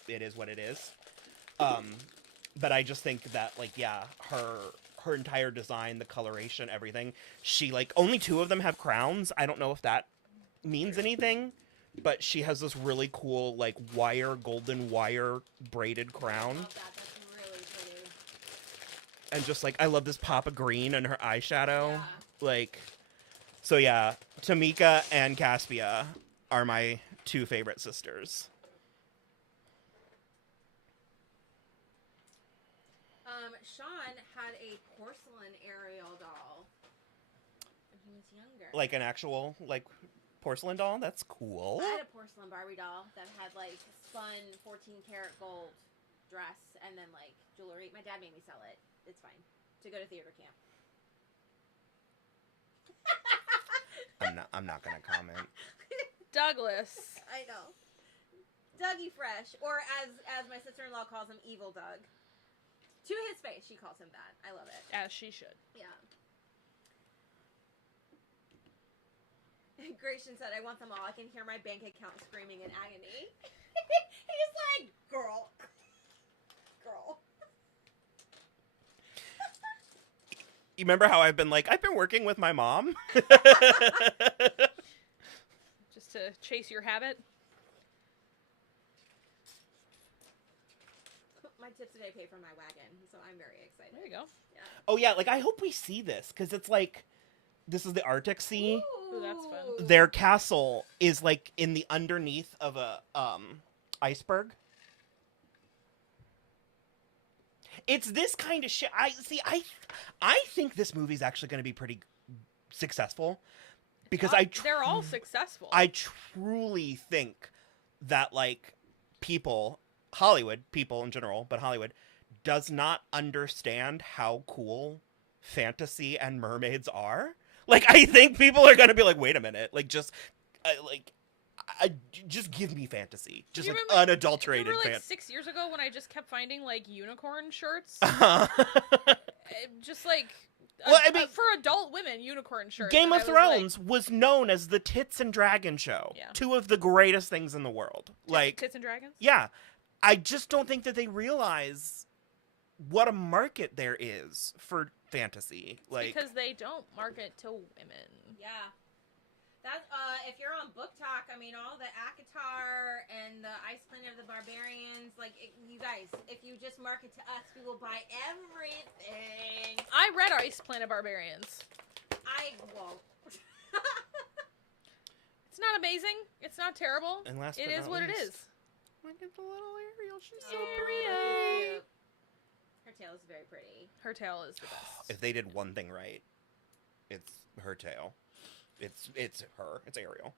it is what it is. But I just think that, like, yeah, her entire design, the coloration, everything. She, like, only two of them have crowns. I don't know if that means anything, but she has this really cool, like, golden wire braided crown. I love that. That's really pretty. And just, like, I love this pop of green in her eyeshadow. Yeah. Like, so yeah, Tamika and Cassia are my two favorite sisters. Sean had a porcelain Ariel doll when he was younger. Like an actual, like, porcelain doll? That's cool. I had a porcelain Barbie doll that had, like, spun 14-karat gold dress and then, like, jewelry. My dad made me sell it. It's fine. To go to theater camp. I'm not gonna comment. Douglas. I know. Dougie Fresh. Or as my sister-in-law calls him, Evil Doug. To his face, she calls him that. I love it. As she should. Yeah. Grayson said, I want them all. I can hear my bank account screaming in agony. He's like, girl. You remember how I've been working with my mom? Just to chase your habit? My tips today pay for my wagon, so I'm very excited. There you go. Yeah. Oh yeah, like I hope we see this, because it's like, this is the Arctic Sea. Ooh, that's fun. Their castle is like in the underneath of a iceberg. It's this kind of shit. I think this movie's actually going to be pretty successful, because they're all successful. I truly think that, like, Hollywood people in general, but Hollywood does not understand how cool fantasy and mermaids are. Like, I think people are going to be like, wait a minute, like, just give me fantasy. Just, like, unadulterated remember, fantasy. 6 years ago when I just kept finding, like, unicorn shirts? Uh-huh. Just, like, Well, I mean, for adult women, unicorn shirts. Game of Thrones was known as the Tits and Dragon show. Yeah. Two of the greatest things in the world. Tits and Dragons? Yeah. I just don't think that they realize what a market there is for fantasy. Because they don't market to women. Yeah. That's if you're on Book Talk, I mean, all the ACOTAR and the Ice Planet of the Barbarians, you guys, if you just market to us, we will buy everything. I read Ice Planet Barbarians. I won't. It's not amazing. It's not terrible. And last it but is not what least, it is. Look at the little Ariel. She's so pretty. Her tail is very pretty. Her tail is the best. If they did one thing right, it's her tail. It's her. It's Ariel.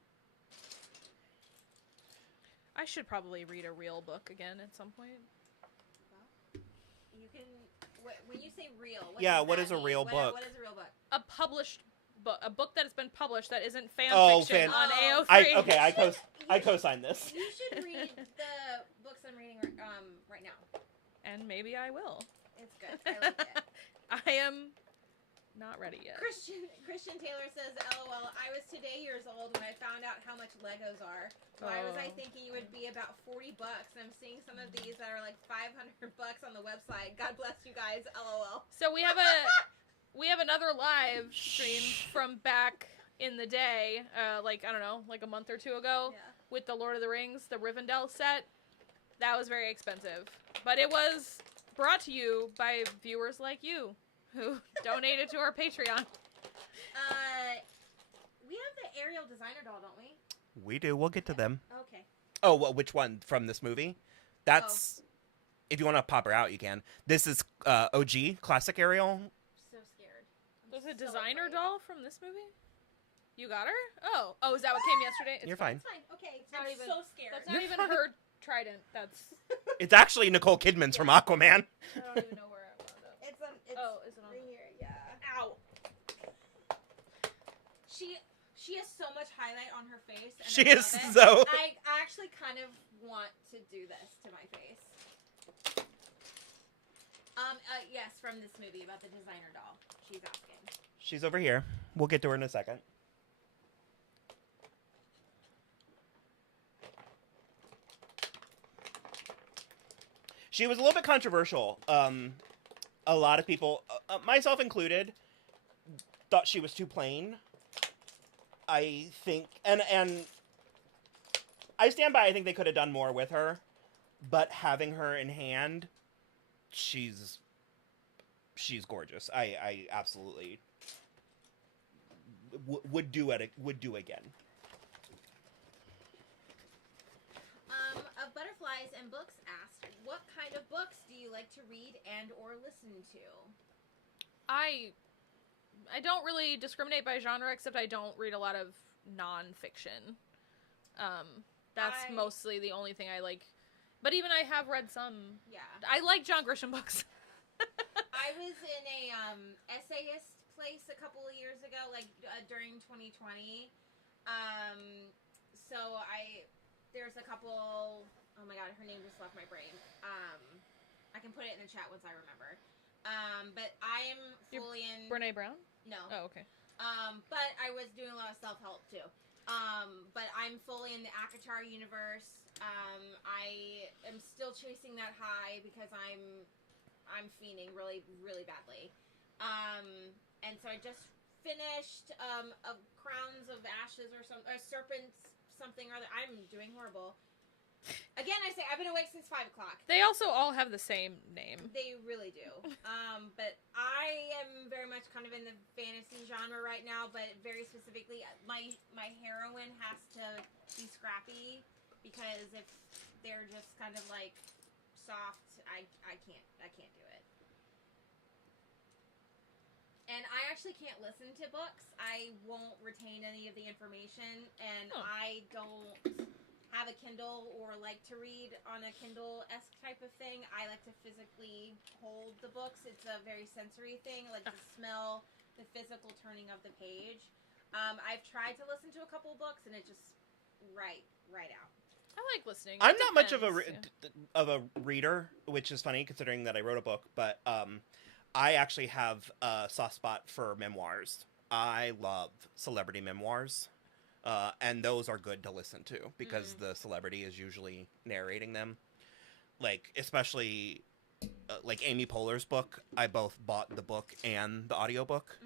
I should probably read a real book again at some point. You can. When you say real, what is a real book? What is a real book? A published book, a book that has been published that isn't fan fiction Oh, on AO3. I co-sign this. You should read the books I'm reading right now. And maybe I will. It's good. I like it. I am not ready yet. Christian Taylor says, LOL, I was today years old when I found out how much Legos are. Why was I thinking it would be about $40? I'm seeing some of these that are like $500 on the website. God bless you guys, LOL. So we have another live stream from back in the day, I don't know, like a month or two ago, with the Lord of the Rings, the Rivendell set. That was very expensive. But it was brought to you by viewers like you, who donated to our Patreon. We have the Ariel designer doll, don't we? We do. We'll get to them. Okay. Oh, well, which one from this movie? That's if you want to pop her out, you can. This is OG classic Ariel. So scared. There's a designer doll from this movie. You got her? Oh, is that what came yesterday? You're fine. It's fine. Okay. not I'm even- so scared. That's not even her trident. That's. It's actually Nicole Kidman's from Aquaman. I don't even know where I wound up. It's is it on? right here. Yeah. Ow. She has so much highlight on her face. And She I is love it. so. I actually kind of want to do this to my face. Yes, from this movie about the designer doll. She's asking. She's over here. We'll get to her in a second. She was a little bit controversial. A lot of people, myself included, thought she was too plain. I think, and I stand by. I think they could have done more with her, but having her in hand, she's gorgeous. I absolutely would do it. Would do again. Of Butterflies and Books asked, what kind of books do you like to read and or listen to? I don't really discriminate by genre, except I don't read a lot of nonfiction. That's mostly the only thing I like. But even I have read some. Yeah. I like John Grisham books. I was in a essayist place a couple of years ago, during 2020. So there's a couple. Oh my god, her name just left my brain. I can put it in the chat once I remember. But I am fully in. Brene Brown? No. Oh, okay. But I was doing a lot of self-help too. But I'm fully in the ACOTAR universe. I am still chasing that high because I'm fiending really, really badly. And so I just finished a Crowns of Ashes or Serpents something or other. I'm doing horrible. Again, I say I've been awake since 5 o'clock. They also all have the same name. They really do. But I am very much kind of in the fantasy genre right now, but very specifically, my heroine has to be scrappy, because if they're just kind of like soft, I can't do it. And I actually can't listen to books. I won't retain any of the information, and I don't have a Kindle or like to read on a Kindle-esque type of thing. I like to physically hold the books. It's a very sensory thing, like the smell, the physical turning of the page. I've tried to listen to a couple of books, and it just right out. I like listening. I'm not much of a reader, which is funny considering that I wrote a book, but I actually have a soft spot for memoirs. I love celebrity memoirs. And those are good to listen to because the celebrity is usually narrating them. Like, especially, like Amy Poehler's book. I both bought the book and the audiobook.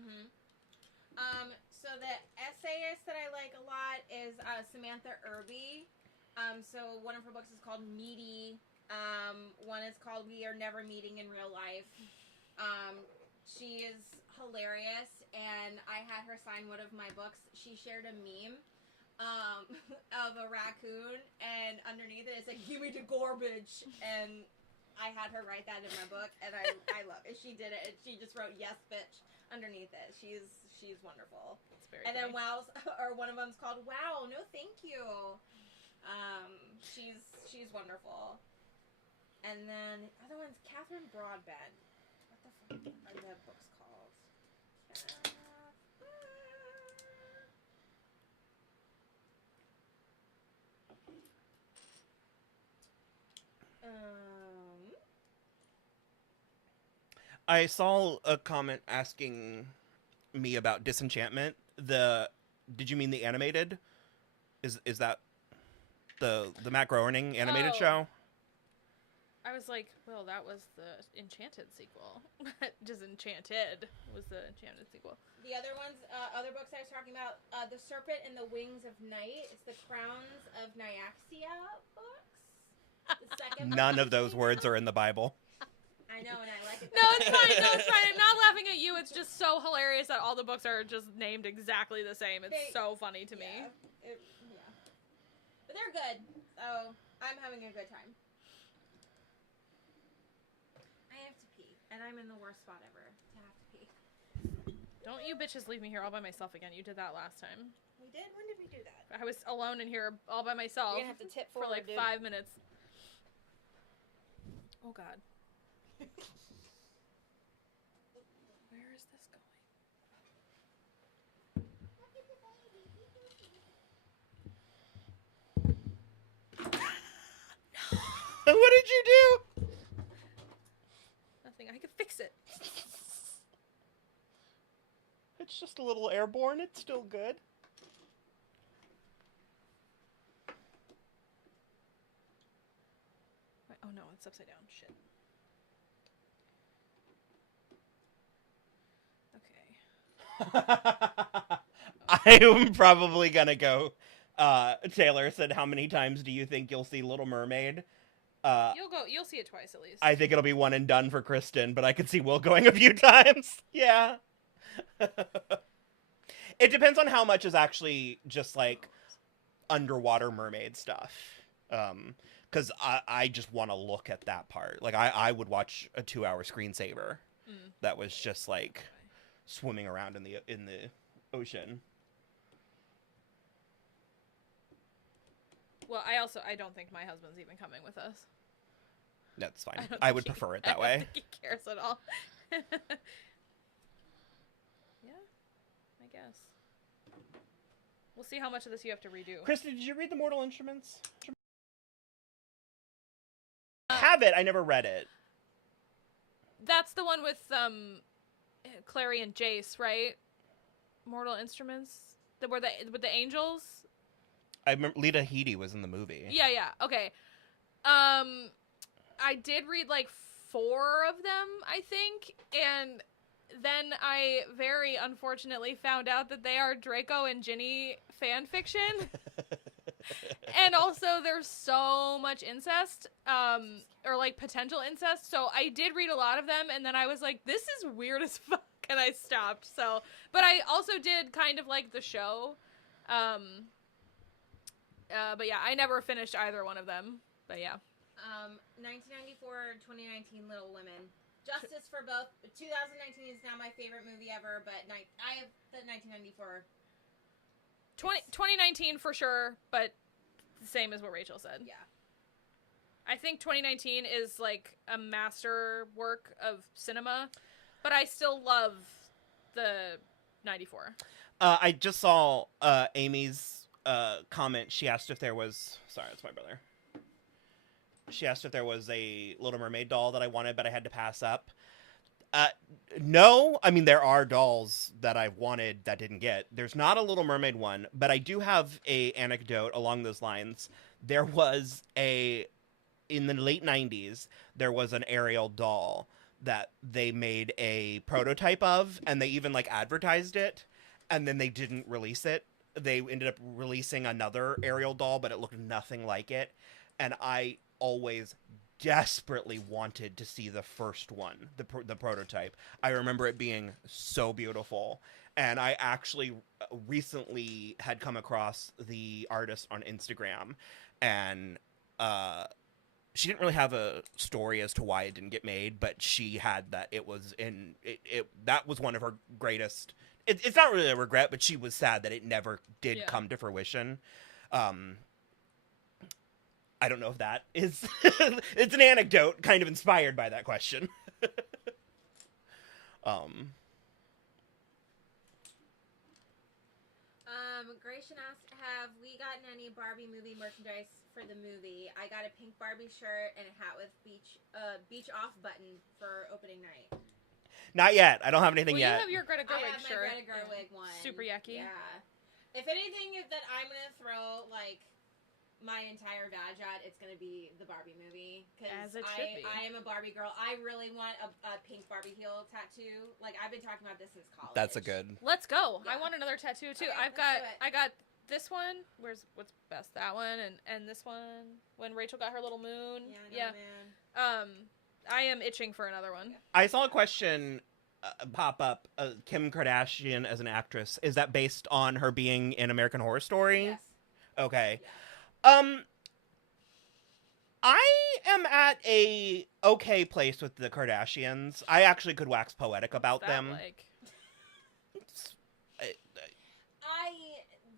So the essayist that I like a lot is Samantha Irby. So one of her books is called Meaty. One is called We Are Never Meeting in Real Life. She is hilarious, and I had her sign one of my books. She shared a meme of a raccoon, and underneath it it's like, "Give me the garbage," and I had her write that in my book, and I love it. She did it, and she just wrote "Yes, bitch" underneath it. She's wonderful. It's very and funny. then Wow's, or one of them's called "Wow, no thank you." She's wonderful. And then the other one's Catherine Broadbent. What the fuck are the books called? I saw a comment asking me about Disenchantment. Did you mean the animated? Is that the Matt Groening animated show? I was like, well, that was the Enchanted sequel. Disenchanted was the Enchanted sequel. The other ones, other books I was talking about, The Serpent and the Wings of Night. It's the Crowns of Nyaxia books. The second None of those words are in the Bible. I know, and I like it. No, it's fine. No, it's fine. I'm not laughing at you. It's just so hilarious that all the books are just named exactly the same. It's so funny to me. Yeah. But they're good, so I'm having a good time. I have to pee, and I'm in the worst spot ever to have to pee. Don't you bitches leave me here all by myself again. You did that last time. We did? When did we do that? I was alone in here all by myself. You're gonna have to tip for forward, like 5 minutes. Oh God. Where is this going? What did you do? Nothing. I could fix it. It's just a little airborne. It's still good. Wait, oh no, it's upside down. Shit. Okay. I'm probably gonna go. Taylor said, "How many times do you think you'll see Little Mermaid?" You'll see it twice at least. I think it'll be one and done for Kristen, but I could see Will going a few times. Yeah. It depends on how much is actually just like underwater mermaid stuff. Because I just want to look at that part. Like I would watch a 2-hour screensaver that was just like swimming around in the ocean. Well, I don't think my husband's even coming with us. That's fine. I would prefer it that way. I don't think he cares at all. Yeah, I guess. We'll see how much of this you have to redo. Kristen, did you read The Mortal Instruments? I have it. I never read it. That's the one with Clary and Jace, right? Mortal Instruments? With the angels? I remember Lita Headey was in the movie. Yeah, okay. I did read like 4 of them, I think, and then I very unfortunately found out that they are Draco and Ginny fan fiction. And also there's so much incest, or like potential incest, so I did read a lot of them, and then I was like, this is weird as fuck, and I stopped. So, but I also did kind of like the show, but yeah, I never finished either one of them, but yeah. 1994, 2019 Little Women. Justice for both. 2019 is now my favorite movie ever, but I have the 1994. 2019 for sure, but the same as what Rachel said. Yeah. I think 2019 is like a master work of cinema, but I still love the 94. I just saw Amy's comment. She asked if there was... Sorry, that's my brother. She asked if there was a Little Mermaid doll that I wanted, but I had to pass up. No, I mean, there are dolls that I've wanted that didn't get. There's not a Little Mermaid one, but I do have a anecdote along those lines. There was in the late 90s, there was an Ariel doll that they made a prototype of, and they even, like, advertised it, and then they didn't release it. They ended up releasing another Ariel doll, but it looked nothing like it, and I always desperately wanted to see the first one, the prototype. I remember it being so beautiful, and I actually recently had come across the artist on Instagram, and she didn't really have a story as to why it didn't get made, but she had that it was in it that was one of her greatest. It's not really a regret, but she was sad that it never did come to fruition. I don't know if that is... It's an anecdote kind of inspired by that question. Gratian asked, have we gotten any Barbie movie merchandise for the movie? I got a pink Barbie shirt and a hat with beach off button for opening night. Not yet. I don't have anything yet. You have your Greta Gerwig shirt. I have my Greta Gerwig one. Super yucky. Yeah. If anything that I'm going to throw, like, my entire vag at, it's going to be the Barbie movie. As it should be. I am a Barbie girl. I really want a pink Barbie heel tattoo. Like, I've been talking about this since college. That's a good... Let's go. Yeah. I want another tattoo, too. Okay, I got this one. What's best? That one and this one. When Rachel got her little moon. Yeah, man. I am itching for another one. I saw a question pop up. Kim Kardashian as an actress. Is that based on her being in American Horror Story? Yes. Okay. Yeah. I am at a okay place with the Kardashians. I actually could wax poetic about them. Like?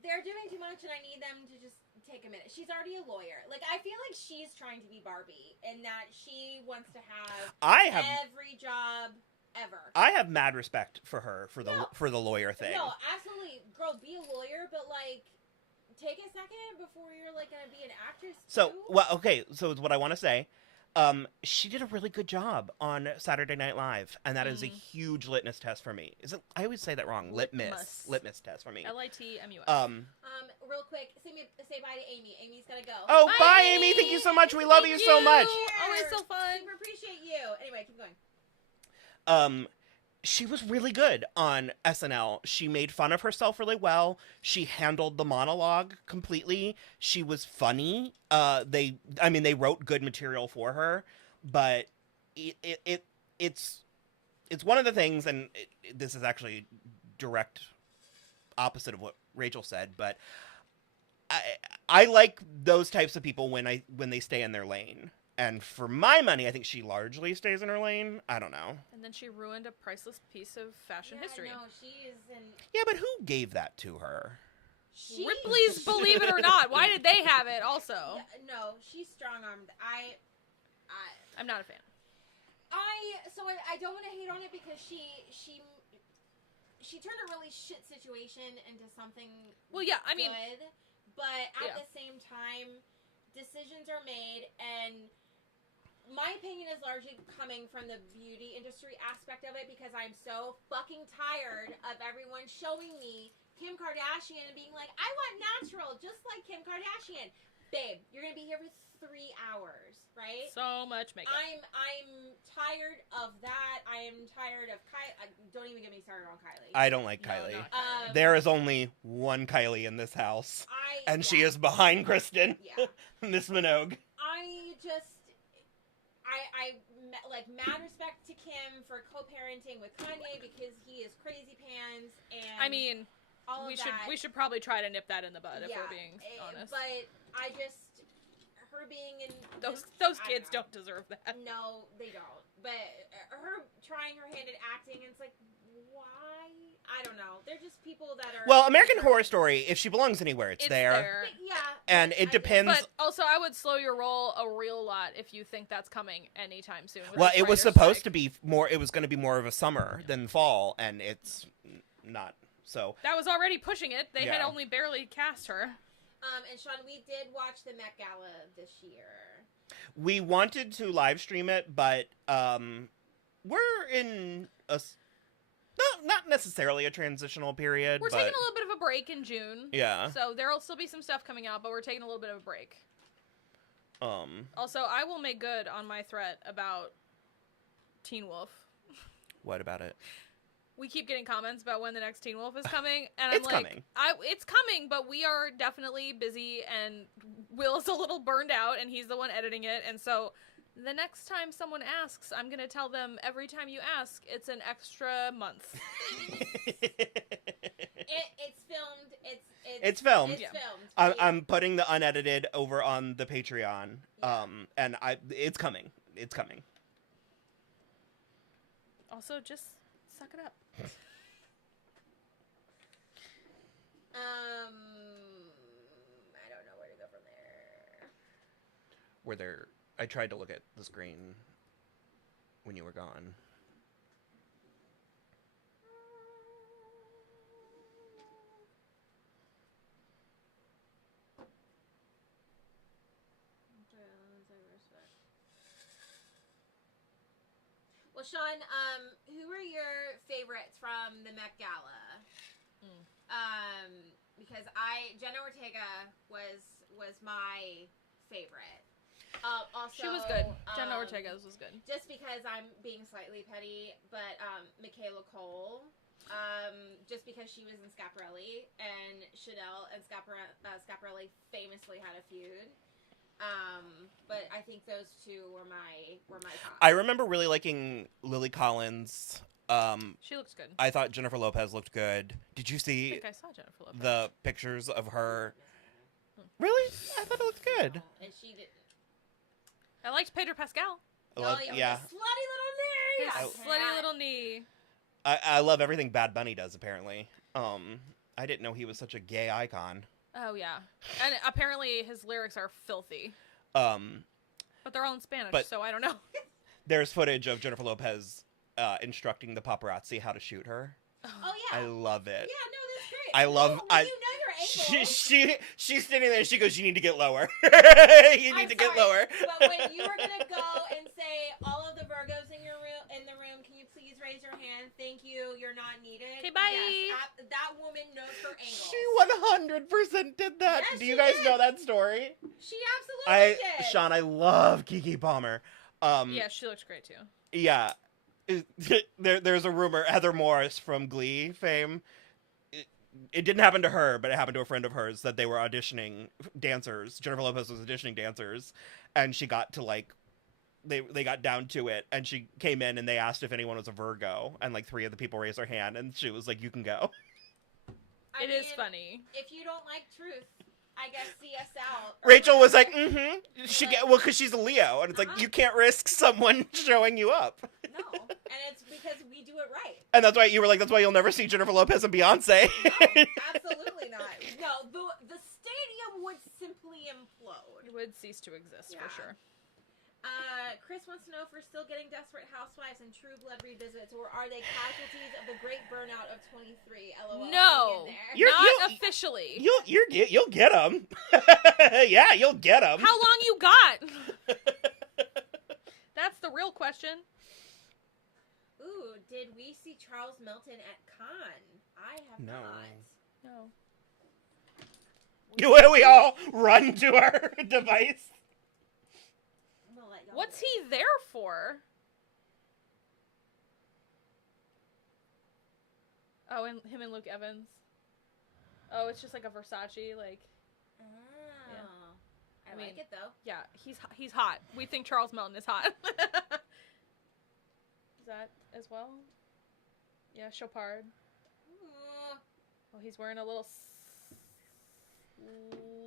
They're doing too much, and I need them to just take a minute. She's already a lawyer. Like, I feel like she's trying to be Barbie, and that she wants to have every job ever. I have mad respect for her for the lawyer thing. No, absolutely, girl, be a lawyer, but like, take a second before you're like gonna be an actress too. So what I want to say, she did a really good job on Saturday Night Live, and that is a huge litmus test for me. Is it? I always say that wrong. Litmus test for me. LITMUS. Real quick, say bye to Amy. Amy's gotta go. Oh, bye, Amy. Thank you so much. We love you so much. Always so fun. Super appreciate you. Anyway, keep going. She was really good on SNL. She made fun of herself really well. She handled the monologue completely. She was funny. They wrote good material for her, but it's one of the things, and this is actually direct opposite of what Rachel said, but I like those types of people when they stay in their lane. And for my money, I think she largely stays in her lane. I don't know. And then she ruined a priceless piece of fashion history. No, she is in... Yeah, but who gave that to her? Ripley's Believe It or Not. Why did they have it also? Yeah, no, she's strong-armed. I'm not a fan. I don't want to hate on it because she turned a really shit situation into something good. But at the same time, decisions are made, and my opinion is largely coming from the beauty industry aspect of it because I'm so fucking tired of everyone showing me Kim Kardashian and being like, I want natural, just like Kim Kardashian. Babe, you're going to be here for 3 hours, right? So much makeup. I'm tired of that. I am tired of Kylie. Don't even get me started on Kylie. I don't like Kylie. Kylie. There is only one Kylie in this house. She is behind Kristen. Yeah. Miss Minogue. I like mad respect to Kim for co-parenting with Kanye because he is crazy pants and we should probably try to nip that in the bud if we're being honest. But her being in those kids don't deserve that. No, they don't. But her trying her hand at acting, it's like, why? I don't know. They're just people that are... Well, American Horror Story, if she belongs anywhere, it's there. Yeah. And it depends... But also, I would slow your roll a real lot if you think that's coming anytime soon. Well, it was supposed to be more... It was going to be more of a summer than fall, and it's not. So... That was already pushing it. They had only barely cast her. And Sean, we did watch the Met Gala this year. We wanted to live stream it, but we're in a not necessarily a transitional period. We're but... taking a little bit of a break in June. Yeah. So there'll still be some stuff coming out, but we're taking a little bit of a break. Also, I will make good on my threat about Teen Wolf. What about it? We keep getting comments about when the next Teen Wolf is coming, and It's I'm like, coming. It's coming, but we are definitely busy, and Will's a little burned out, and he's the one editing it, and so the next time someone asks, I'm gonna tell them every time you ask, it's an extra month. It's filmed. It's filmed. It's Yeah. filmed. I'm putting the unedited over on the Patreon. And it's coming. It's coming. Also, just suck it up. I don't know where to go from there. I tried to look at the screen when you were gone. Well, Sean, who are your favorites from the Met Gala? Because Jenna Ortega was my favorite. Also, She was good. Jenna Ortega's was good. Just because I'm being slightly petty, but Michaela Cole, just because she was in Scaparelli, and Chanel and Scaparelli famously had a feud. But I think those two were my top. I remember really liking Lily Collins. She looks good. I thought Jennifer Lopez looked good. Did you I see think I saw Jennifer Lopez. the pictures of her? Really? I thought it looked good. And she didn't. I liked Pedro Pascal. Yeah. Slutty little knee. His slutty little knee. I love everything Bad Bunny does, apparently. I didn't know he was such a gay icon. Oh, yeah. And apparently his lyrics are filthy. But they're all in Spanish, so I don't know. There's footage of Jennifer Lopez instructing the paparazzi how to shoot her. Oh, yeah. I love it. Yeah, no, that's great. I love... Well, you know your angle. She's standing there and she goes, you need to get lower. You need to get lower. But when you were going to go and say, all of the Virgos in the room, can you please raise your hand? Thank you. You're not needed. Okay, bye. Yes, that woman knows her angles. She 100% did that. Yes, Do you she guys did. know that story? She absolutely did. Sean, I love Keke Palmer. Yeah, she looks great, too. Yeah. There's a rumor, Heather Morris from Glee fame. It didn't happen to her, but it happened to a friend of hers that they were auditioning dancers. Jennifer Lopez was auditioning dancers, and she got to they got down to it, and she came in and they asked if anyone was a Virgo, and 3 of the people raised their hand, and she was like, "You can go." I mean, is funny. If you don't like truth, I guess see us out. Rachel was like, because she's a Leo, and it's like, you can't risk someone showing you up. No, and it's because we do it right. And that's why you were like, that's why you'll never see Jennifer Lopez and Beyonce. No, absolutely not. No, the stadium would simply implode. It would cease to exist, for sure. Chris wants to know if we're still getting Desperate Housewives and True Blood revisits, or are they casualties of the great burnout of 23? LOL. No, not officially. You'll get them. Yeah, you'll get them. How long you got? That's the real question. Ooh, did we see Charles Melton at Cannes? I have not. No. We all run to our device. What's he there for? Oh, and him and Luke Evans. Oh, it's just like a Versace, like. Oh, yeah. I like it though. Yeah, he's hot. We think Charles Melton is hot. Is that as well? Yeah, Chopard. Well, he's wearing a little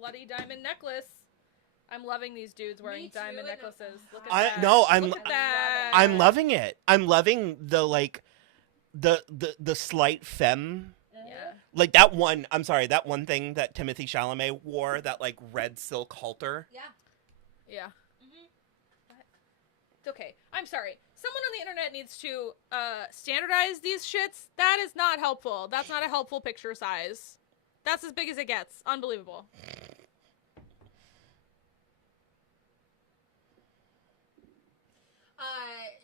slutty diamond necklace. I'm loving these dudes wearing diamond necklaces. Look at that. Look at that. I'm loving it. I'm loving the slight femme. Yeah. Like that one, I'm sorry, that one thing that Timothée Chalamet wore, that red silk halter. Yeah. Yeah. It's okay. I'm sorry. Someone on the internet needs to standardize these shits. That is not helpful. That's not a helpful picture size. That's as big as it gets. Unbelievable.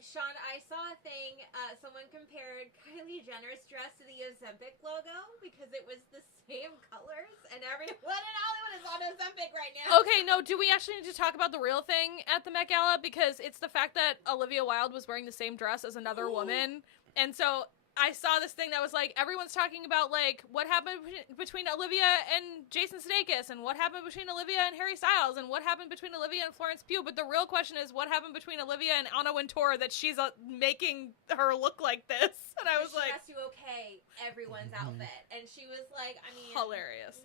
Sean, I saw a thing. Someone compared Kylie Jenner's dress to the Ozempic logo because it was the same colors, and everyone in Hollywood is on Ozempic right now. Okay, no, do we actually need to talk about the real thing at the Met Gala? Because it's the fact that Olivia Wilde was wearing the same dress as another woman, and so I saw this thing that was like, everyone's talking about, like, what happened between Olivia and Jason Sudeikis, and what happened between Olivia and Harry Styles, and what happened between Olivia and Florence Pugh, but the real question is, what happened between Olivia and Anna Wintour that she's making her look like this? And I was she like... has to okay everyone's outfit, and she was like, I mean... Hilarious.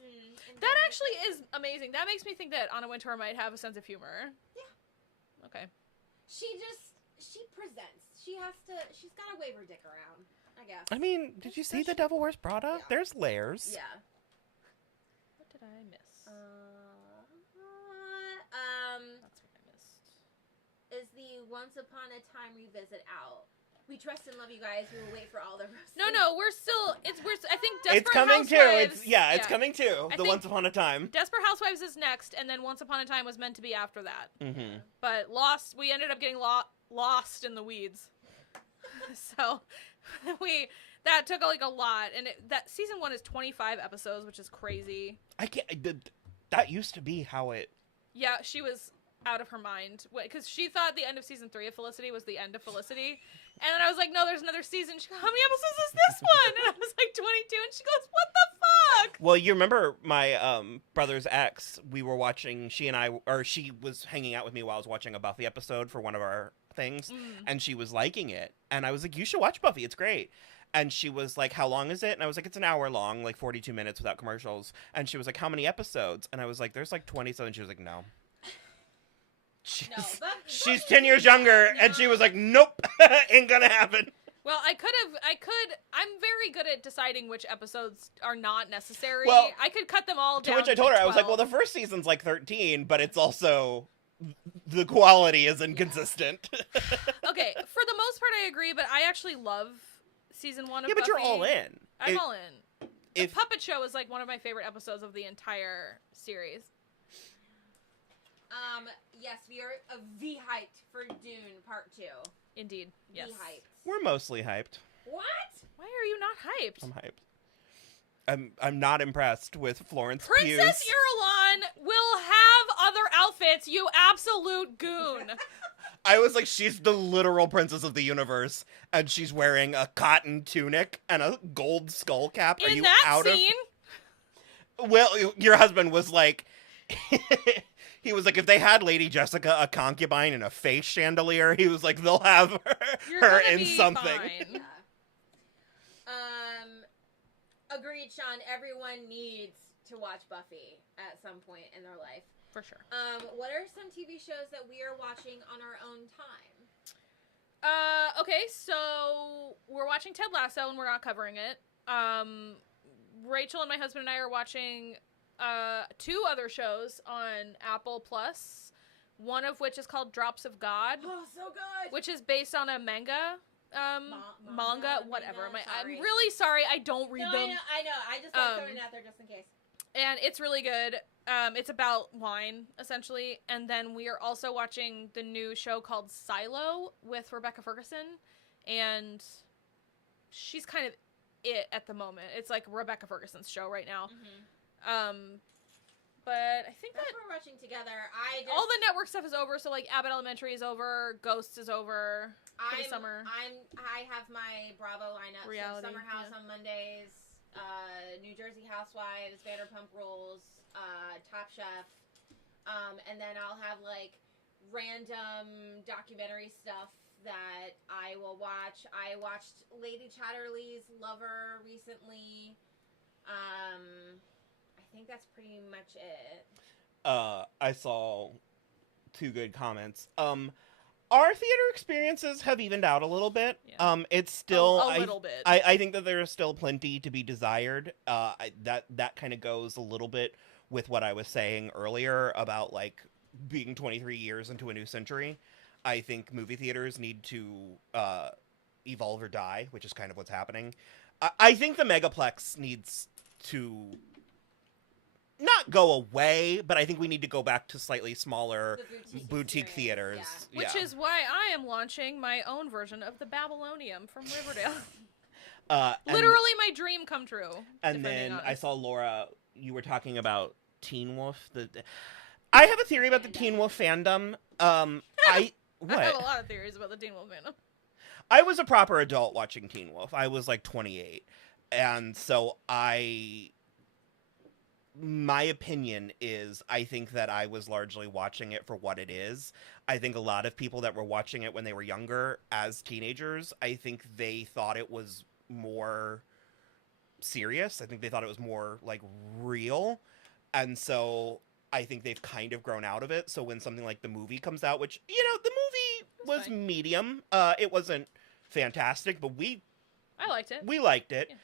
That actually is amazing. That makes me think that Anna Wintour might have a sense of humor. Yeah. Okay. She presents. She's gotta wave her dick around. I guess. I mean, did you see The Devil Wears Prada? Yeah. There's layers. Yeah. What did I miss? That's what I missed. Is the Once Upon a Time revisit out? We trust and love you guys. We will wait for all the rest. No, we're still. I think Desperate It's coming Housewives, too. It's coming too. I The think Once Upon a Time. Desperate Housewives is next, and then Once Upon a Time was meant to be after that. Mm-hmm. But we ended up getting lost in the weeds. So that took like a lot, and that season 1 is 25 episodes, which is crazy. That used to be how it. Yeah, she was out of her mind because she thought the end of season 3 of Felicity was the end of Felicity, and then I was like, no, there's another season. She goes, how many episodes is this one? And I was like, 22, and she goes, what the fuck? Well, you remember my brother's ex? We were watching. She was hanging out with me while I was watching a Buffy episode for one of our things, and she was liking it, and I was like, you should watch Buffy, it's great. And she was like, how long is it? And I was like, it's an hour long, like 42 minutes without commercials. And she was like, how many episodes? And I was like, there's like 27. She was like, no. She's 10 years younger, and she was like, nope, ain't gonna happen. Well, I'm very good at deciding which episodes are not necessary. Well, I could cut them all down. To which I told her, I was like, well, the first season's like 13, but it's also... the quality is inconsistent. Okay, for the most part I agree, but I actually love season 1 of Buffy. Yeah, but you're all in. I'm all in. The Puppet Show is like one of my favorite episodes of the entire series. Yes, we are V-hyped for Dune Part 2. Indeed, yes. V-hyped. We're mostly hyped. What? Why are you not hyped? I'm hyped. I'm not impressed with Florence Pugh's. Princess Irulan will have other outfits, you absolute goon. I was like, she's the literal princess of the universe, and she's wearing a cotton tunic and a gold skull cap. Are In you that out scene? of? Well, your husband was like, he was like, if they had Lady Jessica a concubine in a face chandelier, he was like, they'll have her in something. Fine. Agreed, Sean. Everyone needs to watch Buffy at some point in their life. For sure. What are some TV shows that we are watching on our own time? Okay, so we're watching Ted Lasso and we're not covering it. Rachel and my husband and I are watching 2 other shows on Apple Plus, one of which is called Drops of God. Oh, so good! Which is based on a manga. Manga, whatever. I'm sorry. really sorry, I don't read them. I know. I just like throwing it out there just in case. And it's really good. It's about wine, essentially. And then we are also watching the new show called Silo with Rebecca Ferguson. And she's kind of it at the moment. It's like Rebecca Ferguson's show right now. Mm-hmm. But I think that's what we're watching together. All the network stuff is over. So like Abbott Elementary is over. Ghosts is over for the summer. I have my Bravo lineup. Reality, so Summer House on Mondays. New Jersey Housewives, Vanderpump Rules, Top Chef, and then I'll have like random documentary stuff that I will watch. I watched Lady Chatterley's Lover recently. I think that's pretty much it. I saw 2 good comments. Our theater experiences have evened out a little bit. Yeah. It's still a little bit. I think that there is still plenty to be desired. That kind of goes a little bit with what I was saying earlier about like being 23 years into a new century. I think movie theaters need to evolve or die, which is kind of what's happening. I think the Megaplex needs to not go away, but I think we need to go back to slightly smaller The boutique theaters. Yeah. Which is why I am launching my own version of the Babylonium from Riverdale. Literally my dream come true. And then I saw Laura, you were talking about Teen Wolf. I have a theory about the Teen Wolf fandom. What? I have a lot of theories about the Teen Wolf fandom. I was a proper adult watching Teen Wolf. I was like 28. And so my opinion is I think that I was largely watching it for what it is. I think a lot of people that were watching it when they were younger as teenagers, I think they thought it was more serious. I think they thought it was more like real. And so I think they've kind of grown out of it. So when something like the movie comes out, which, the movie was medium. It wasn't fantastic, but I liked it. We liked it. Yeah.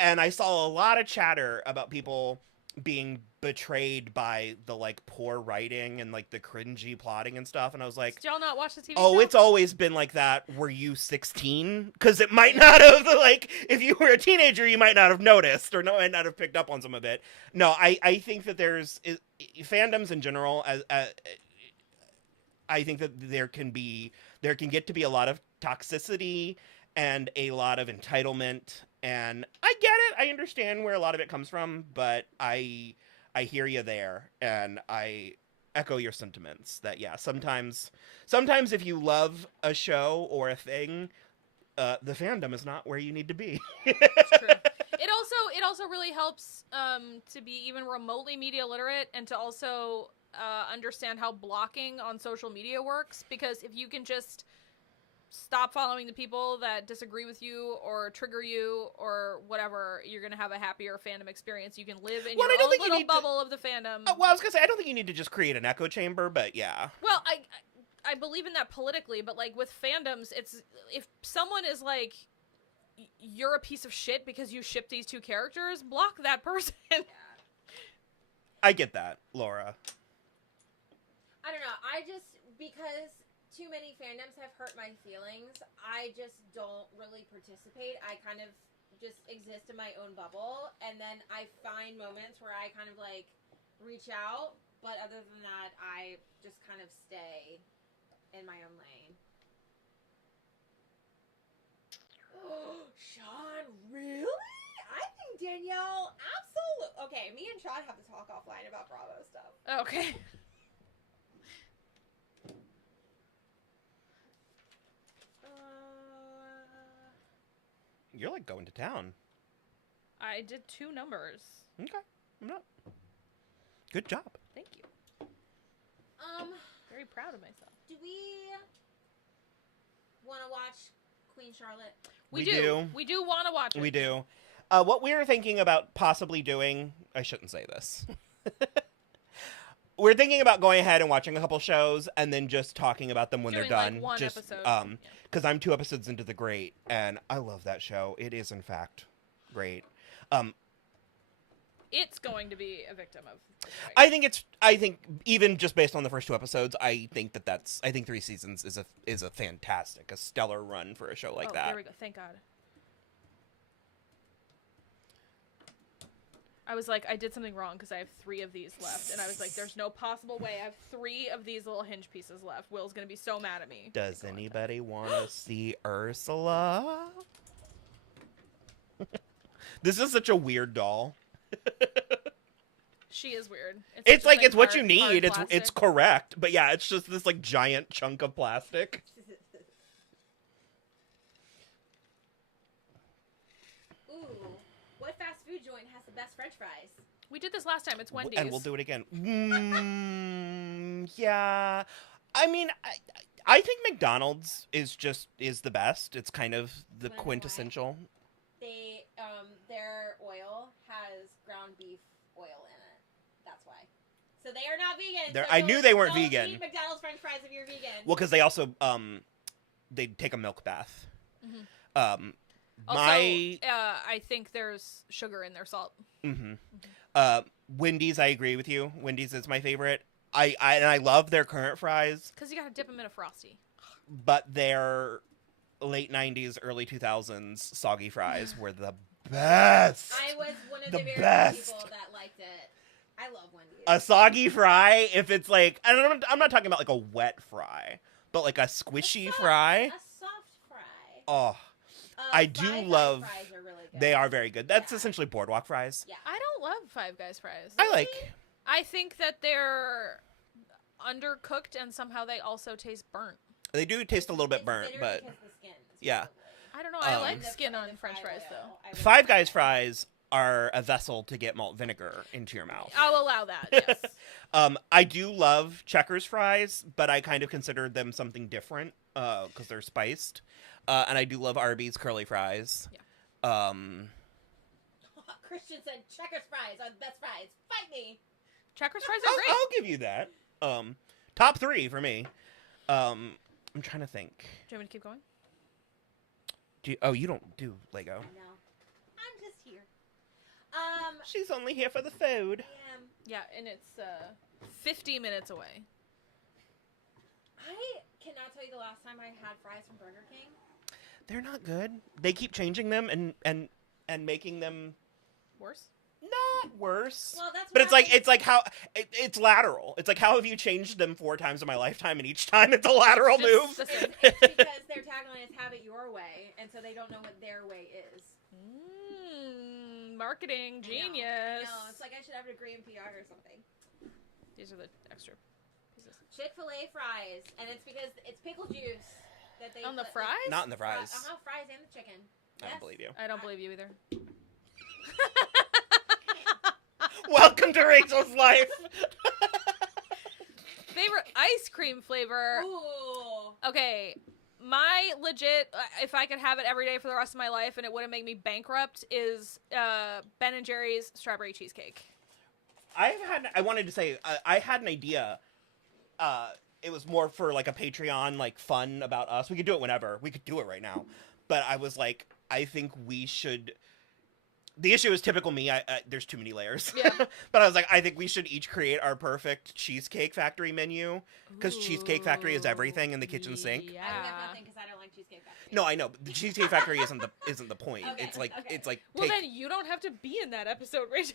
And I saw a lot of chatter about people being betrayed by the like poor writing and like the cringy plotting and stuff. And I was like, did y'all not watch the TV show? Oh, it's always been like that. Were you 16? Because it might not have, like, if you were a teenager, you might not have noticed or might not have picked up on some of it. No, I think that there's fandoms in general. I think that there can get to be a lot of toxicity and a lot of entitlement. And I get it. I understand where a lot of it comes from, but I hear you there, and I echo your sentiments that, yeah, sometimes if you love a show or a thing, the fandom is not where you need to be. It's true. It also really helps to be even remotely media literate and to also understand how blocking on social media works, because if you can just stop following the people that disagree with you or trigger you or whatever, you're going to have a happier fandom experience. You can live in your own little bubble of the fandom. Well, I was going to say, I don't think you need to just create an echo chamber, but yeah. Well, I believe in that politically, but like with fandoms, it's if someone is like, you're a piece of shit because you ship these two characters, block that person. Yeah. I get that, Laura. I don't know. Because too many fandoms have hurt my feelings, I just don't really participate. I kind of just exist in my own bubble, and then I find moments where I kind of like reach out, but other than that, I just kind of stay in my own lane. Oh, Sean, really? I think Danielle, absolutely. Okay, me and Sean have to talk offline about Bravo stuff. Okay. You're like going to town. I did 2 numbers. Okay. I'm not. Good job. Thank you. Very proud of myself. Do we want to watch Queen Charlotte? We do. We do want to watch it. We do. What we're thinking about possibly doing, I shouldn't say this. We're thinking about going ahead and watching a couple shows and then just talking about them when they're done. Like one episode. Because I'm 2 episodes into The Great, and I love that show. It is, in fact, great. It's going to be a victim of the strike. I think even just based on the first 2 episodes, I think 3 seasons is a fantastic, a stellar run for a show like that. There we go. Thank God. I was like, I did something wrong because I have 3 of these left. And I was like, there's no possible way I have 3 of these little hinge pieces left. Will's going to be so mad at me. Does anybody want to see Ursula? This is such a weird doll. She is weird. It's like, it's what you need. It's correct. But yeah, it's just this like giant chunk of plastic. What fast food joint has the best French fries? We did this last time. It's Wendy's. And we'll do it again. Yeah. I mean, I think McDonald's is the best. It's kind of the quintessential. Their oil has ground beef oil in it. That's why. So they are not vegan. So I knew they weren't don't vegan. Eat McDonald's French fries if you're vegan. Well, because they also they take a milk bath. Mm-hmm. I think there's sugar in their salt. Mm-hmm. Wendy's, I agree with you. Wendy's is my favorite. I love their current fries. Because you gotta dip them in a Frosty. But their late 90s, early 2000s soggy fries were the best. I was one of the very few people that liked it. I love Wendy's. A soggy fry, if it's like, I'm not talking about like a wet fry, but like a squishy fry. A soft fry. Oh, I do love. Fries are really good. They are very good. That's essentially boardwalk fries. Yeah. I don't love Five Guys fries. I think that they're undercooked and somehow they also taste burnt. They do taste a little bit burnt, but yeah. I don't know. I like skin on French fries though. Five Guys fries are a vessel to get malt vinegar into your mouth. I'll allow that. Yes. I do love Checkers fries, but I kind of consider them something different because they're spiced. And I do love Arby's curly fries. Yeah. Christian said Checkers fries are the best fries. Fight me. Checkers fries are great. I'll give you that. Top 3 for me. I'm trying to think. Do you want me to keep going? You don't do Lego. No. I'm just here. She's only here for the food. Yeah, and it's 50 minutes away. I cannot tell you the last time I had fries from Burger King. They're not good. They keep changing them and making them worse. Not worse. Well, that's. But it's like how it's lateral. It's like how have you changed them 4 times in my lifetime, and each time it's a lateral move. It's because their tagline is "Have it your way," and so they don't know what their way is. Marketing genius. No, it's like I should have a degree in PR or something. These are the extra pieces. Chick-fil-A fries, and it's because it's pickle juice that they on the put, fries. Not in the fries. Fries and the chicken. I don't believe you. I don't believe you either. Welcome to Rachel's life. Favorite ice cream flavor? Ooh. Okay, my legit, if I could have it every day for the rest of my life and it wouldn't make me bankrupt, is Ben & Jerry's strawberry cheesecake. I wanted to say, I had an idea. It was more for like a Patreon, like fun about us. We could do it whenever. We could do it right now. But I was like, I think we should. The issue is typical me. There's too many layers. Yeah. But I was like, I think we should each create our perfect Cheesecake Factory menu. Because Cheesecake Factory is everything in the kitchen sink. Yeah. I got nothing because I don't like Cheesecake Factory. No, I know. But the Cheesecake Factory isn't the point. Okay, It's like. Well, then you don't have to be in that episode, Rachel.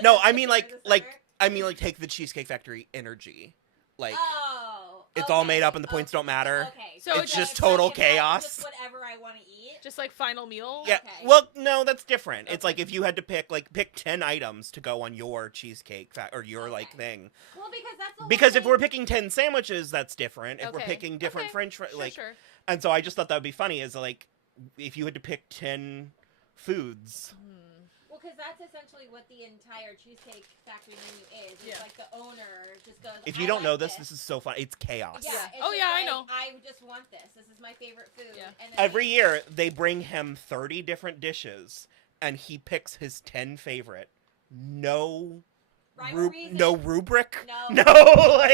No, I mean like take the Cheesecake Factory energy. Like it's all made up and the points don't matter. Okay. So it's just total chaos. Just whatever I want to eat. Just like final meal. Yeah. Okay. Well, no, that's different. It's like if you had to pick 10 items to go on your cheesecake or your like thing. Well, because that's the Because if we're picking 10 sandwiches, that's different. If we're Okay. picking different French Sure. and so I just thought that would be funny is like if you had to pick 10 foods. Well, because that's essentially what the entire Cheesecake Factory menu is. It's like the owner just goes. If you don't know this is so fun. It's chaos. Yeah. I know. I just want this. This is my favorite food. Yeah. And then Every year they bring him 30 different dishes and he picks his 10 favorite. No rubric. No.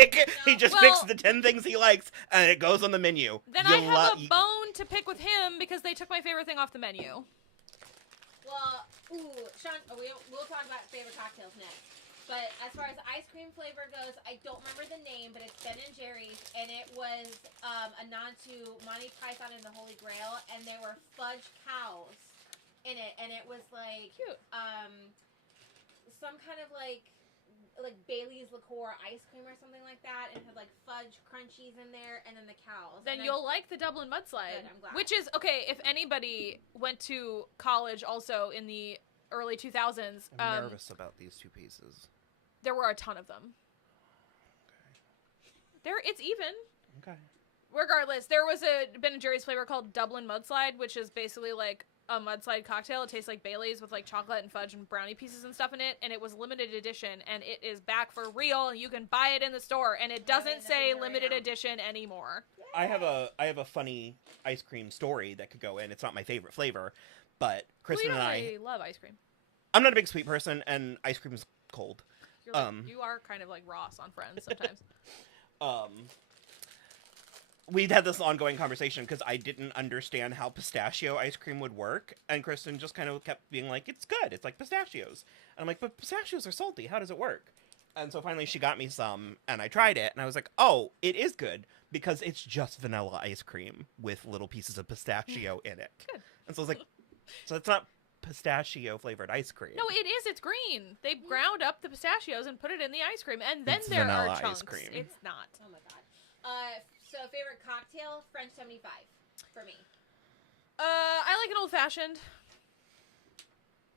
He just picks the 10 things he likes and it goes on the menu. Then I have a bone to pick with him because they took my favorite thing off the menu. Well, Sean, we'll talk about favorite cocktails next. But as far as ice cream flavor goes, I don't remember the name, but it's Ben & Jerry's, and it was a nod to Monty Python and the Holy Grail, and there were fudge cows in it, and it was like Cute. Some kind of like Bailey's liqueur ice cream or something like that, and had like fudge crunchies in there, and then the cows. Then you'll like the Dublin mudslide, Good, I'm glad. which is okay. If anybody went to college also in the early 2000s, I'm nervous about these 2 pieces. there were a ton of them. Okay. It's even. Okay. Regardless, there was a Ben & Jerry's flavor called Dublin mudslide, which is basically like a mudslide cocktail. It tastes like Bailey's with like chocolate and fudge and brownie pieces and stuff in it, and it was limited edition, and it is back for real, and you can buy it in the store, and it doesn't say limited edition anymore. I have a funny ice cream story that could go in. It's not my favorite flavor, but Kristen and I love ice cream. I'm not a big sweet person, and ice cream is cold. You're like, you are kind of like Ross on Friends sometimes. We'd had this ongoing conversation because I didn't understand how pistachio ice cream would work, and Kristen just kind of kept being like, it's good, it's like pistachios. And I'm like, but pistachios are salty, how does it work? And so finally she got me some, and I tried it, and I was like, oh, it is good, because it's just vanilla ice cream with little pieces of pistachio in it. Good. And so I was like, so it's not pistachio flavored ice cream. No, it is. It's green. They ground up the pistachios and put it in the ice cream, and then It's there are vanilla chunks. ice cream. It's not. Oh my god. So favorite cocktail, French 75 for me. I like an old fashioned.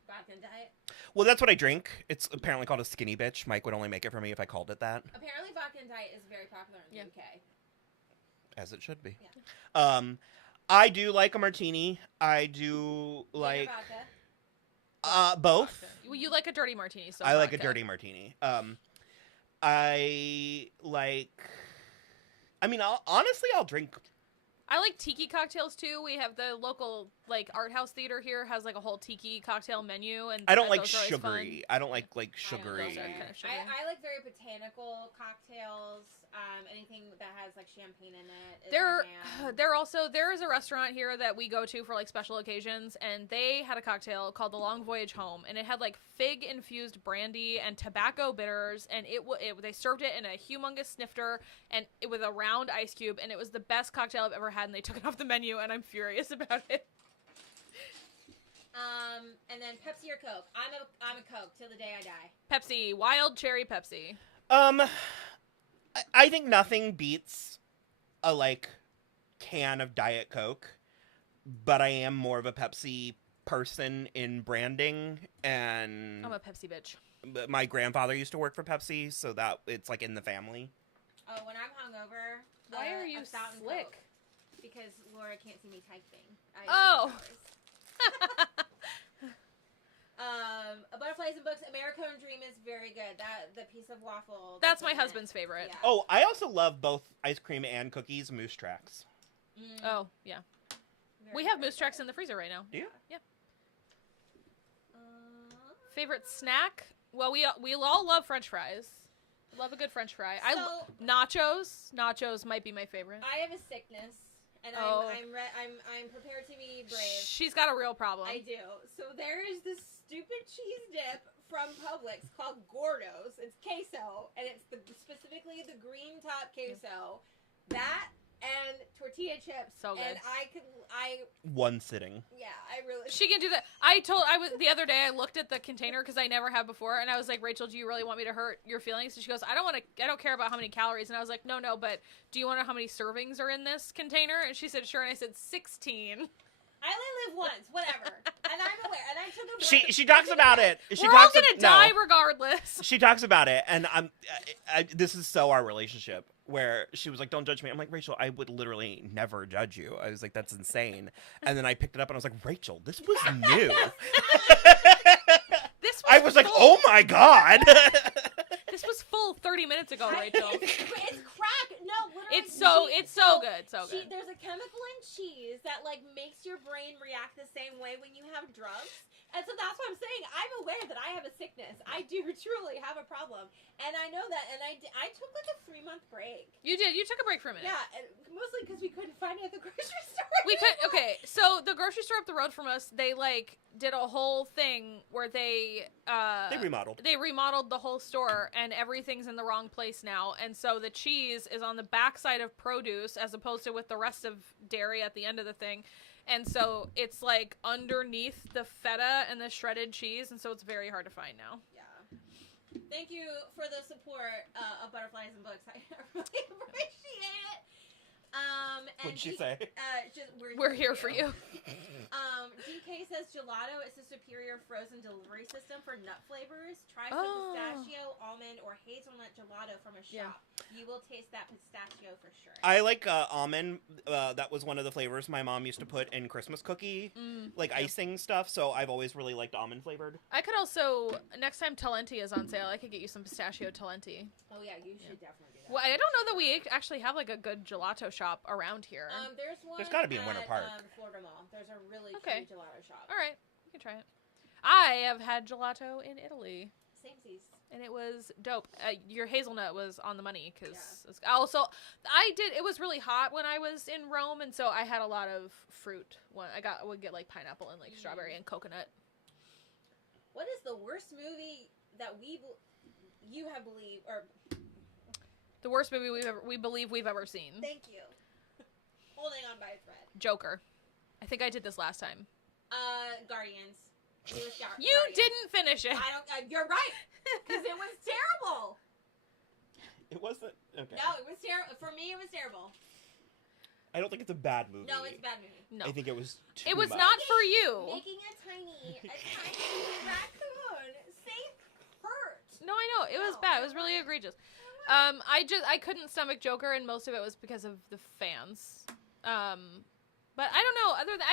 Vodka and diet. Well, that's what I drink. It's apparently called a skinny bitch. Mike would only make it for me if I called it that. Apparently, vodka and diet is very popular in the UK. As it should be. Yeah. I do like a martini. I do like Vodka. both. Well, you like a dirty martini, so I like a vodka. dirty martini. I like. I mean, honestly, I'll drink. I like tiki cocktails too. We have the local like art house theater here has like a whole tiki cocktail menu, and I don't like those are always sugary. fun. I don't like I sugary. Those are kind of sugary. I like very botanical cocktails. Anything that has like champagne in it. There is a restaurant here that we go to for like special occasions, and they had a cocktail called the Long Voyage Home, and it had like fig infused brandy and tobacco bitters, and they served it in a humongous snifter and it with a round ice cube, and it was the best cocktail I've ever had, and they took it off the menu, and I'm furious about it. And then Pepsi or Coke. I'm a Coke till the day I die. Pepsi, wild cherry Pepsi. I think nothing beats a like can of Diet Coke, but I am more of a Pepsi person in branding, and I'm a Pepsi bitch. my grandfather used to work for Pepsi, so that it's like in the family. Oh, when I'm hungover, Why are you a fountain slick? Coke, because Laura can't see me typing. Oh. Butterflies and Books. American Dream is very good. The piece of waffle. That's my in it. husband's favorite. Yeah. Oh, I also love both ice cream and cookies. Moose Tracks. Oh, yeah. Very, We have very moose tracks good. in the freezer right now. Do you? Yeah. Favorite snack? Well, we all love French fries. Love a good French fry. Nachos. Nachos might be my favorite. I have a sickness, and I'm prepared to be brave. She's got a real problem. I do. So there is this stupid cheese dip from Publix called Gordo's. It's queso, and it's specifically the green top queso. That and tortilla chips. So good. And One sitting. yeah, I really. She can do that. The other day I looked at the container because I never have before, and I was like, Rachel, do you really want me to hurt your feelings? And she goes, I don't care about how many calories. And I was like, no, but do you want to know how many servings are in this container? And she said, sure. And I said, 16. I only live once, whatever. And I'm aware. And I took a break. She talks about it. We're all gonna die regardless. She talks about it, and this is so our relationship, where she was like, don't judge me. I'm like, Rachel, I would literally never judge you. I was like, that's insane. And then I picked it up and I was like, Rachel, this was new. I was like, oh my God. This was full 30 minutes ago, Rachel. It's crack. No, literally. It's so good. So good. There's a chemical in cheese that like makes your brain react the same way when you have drugs. And so that's what I'm saying. I'm aware that I have a sickness. I do truly have a problem. And I know that. And I took like a 3-month break. You did. You took a break for a minute. Yeah, and mostly because we couldn't find it at the grocery store. Okay, so the grocery store up the road from us, they like did a whole thing where they remodeled. They remodeled the whole store, and everything's in the wrong place now. And so the cheese is on the backside of produce as opposed to with the rest of dairy at the end of the thing. And so it's like underneath the feta and the shredded cheese, and so it's very hard to find now. Yeah. Thank you for the support of Butterflies and Books. I really appreciate it. What'd she say? We're here for you. DK says gelato is a superior frozen delivery system for nut flavors. Try some pistachio, almond, or hazelnut gelato from a shop. Yeah. You will taste that pistachio for sure. I like almond. That was one of the flavors my mom used to put in Christmas cookie, icing stuff. So I've always really liked almond flavored. I could also, next time Talenti is on sale, I could get you some pistachio Talenti. Oh yeah, you should definitely do that. Well, I don't know that we actually have like a good gelato shop around here. There's one. There's got to be in Winter Park. Florida Mall. There's a really cute gelato shop. All right, we can try it. I have had gelato in Italy. Samesies. And it was dope. Your hazelnut was on the money because also it was really hot when I was in Rome, and so I had a lot of fruit. I would get like pineapple and like strawberry and coconut. What is the worst movie that you have believed or the worst movie we believe we've ever seen? Thank you. Holding on by a thread. Joker. I think I did this last time. Guardians. You didn't finish it. I don't. You're right, because it was terrible. It wasn't. Okay. No, it was terrible. For me, it was terrible. I don't think it's a bad movie. No, it's a bad movie. No. I think it was too It was much. not for you. Making a tiny raccoon say hurt. No, I know. It was bad. It was really egregious. I couldn't stomach Joker, and most of it was because of the fans. But I don't know. Other than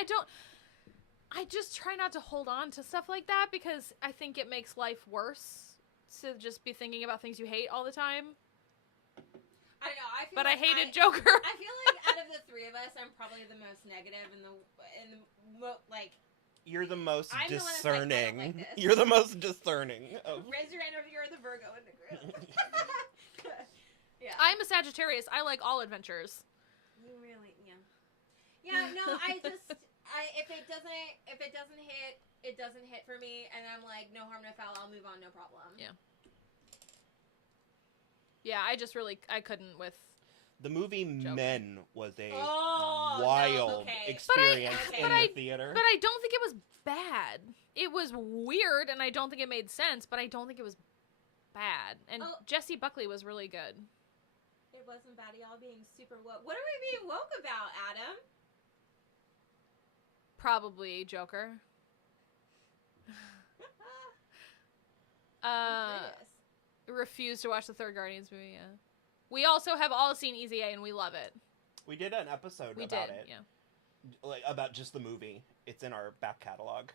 I just try not to hold on to stuff like that because I think it makes life worse to just be thinking about things you hate all the time. I don't know. But I hated Joker. I feel like out of the three of us, I'm probably the most negative like. You're the most I'm discerning. The one that's like, I don't like this. You're the most discerning. Raise your hand if you're the Virgo in the group. Yeah. I'm a Sagittarius. I like all adventures. You really, yeah. Yeah, no, if it doesn't hit, it doesn't hit for me, and I'm like, no harm, no foul, I'll move on, no problem. Yeah. Yeah, I couldn't with The movie Joker. Men was a wild experience in the theater. But I don't think it was bad. It was weird, and I don't think it made sense, but I don't think it was bad. And Jessie Buckley was really good. It wasn't bad. Y'all being super woke. What are we being woke about, Adam? Probably Joker. Refused to watch the third Guardians movie, yeah. We also have all seen Easy A, and we love it. We did an episode about it. Yeah. Like, about just the movie. It's in our back catalog.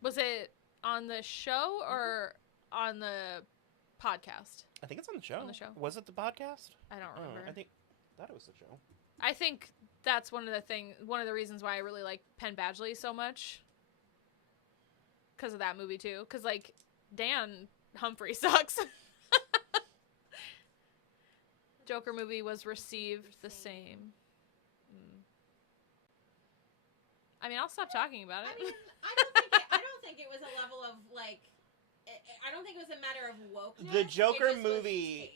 Was it on the show or on the podcast? I think it's on the show. On the show. Was it the podcast? I don't remember. I thought it was the show. I think that's one of the reasons why I really like Penn Badgley so much. Because of that movie, too. Because, like, Dan Humphrey sucks. Joker movie was received the same. I mean, I'll stop talking about it. I mean, I don't think it was a level of, like, I don't think it was a matter of wokeness. The Joker movie,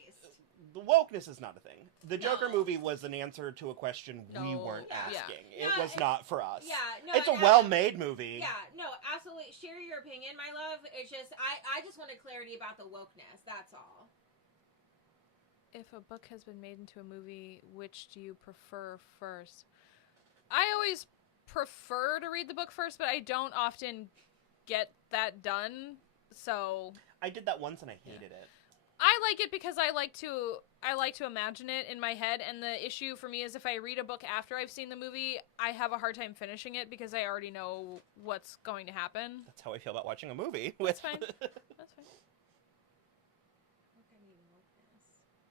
the wokeness is not a thing. The Joker movie was an answer to a question we weren't asking. Yeah. It was not for us. Yeah, no, it's a well-made movie. Yeah, no, absolutely. Share your opinion, my love. It's just, I just wanted clarity about the wokeness. That's all. If a book has been made into a movie, which do you prefer first? I always prefer to read the book first, but I don't often get that done. So I did that once and I hated it. I like it because I like to imagine it in my head, and the issue for me is if I read a book after I've seen the movie, I have a hard time finishing it because I already know what's going to happen. That's how I feel about watching a movie. That's fine. That's fine.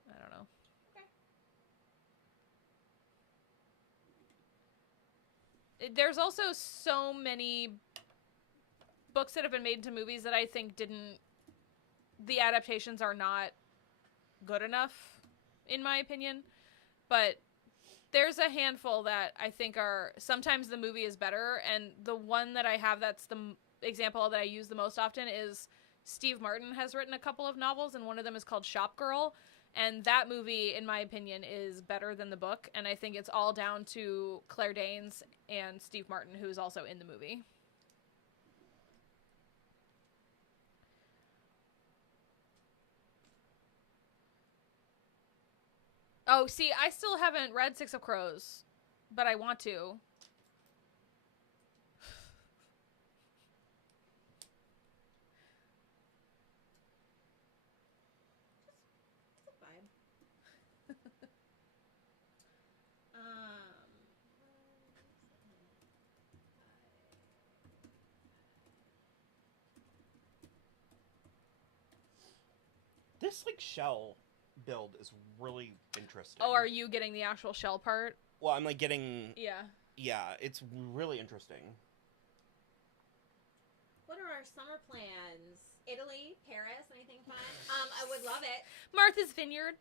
I don't know. Okay. There's also so many books that have been made into movies that I think the adaptations are not good enough, in my opinion. But there's a handful that I think sometimes the movie is better, and the one that I have that's the example that I use the most often is Steve Martin has written a couple of novels, and one of them is called Shop Girl, and that movie, in my opinion, is better than the book, and I think it's all down to Claire Danes and Steve Martin, who's also in the movie. Oh, see, I still haven't read Six of Crows, but I want to. It's a vibe. This, like, shell build is really interesting. Oh, are you getting the actual shell part? Well, I'm, like, getting... Yeah, it's really interesting. What are our summer plans? Italy, Paris, anything fun? I would love it. Martha's Vineyard.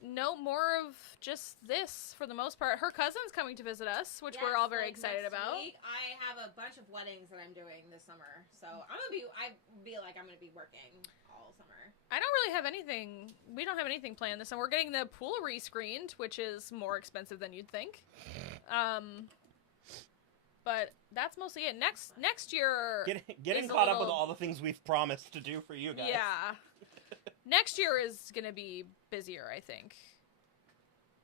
No, more of just this for the most part. Her cousin's coming to visit us, which we're all very excited next about. Week, I have a bunch of weddings that I'm doing this summer, so I'm gonna be working all summer. I don't really have anything. We don't have anything planned this summer. We're getting the pool rescreened, which is more expensive than you'd think. But that's mostly it. Next year... Getting caught up with all the things we've promised to do for you guys. Yeah. Next year is going to be busier, I think.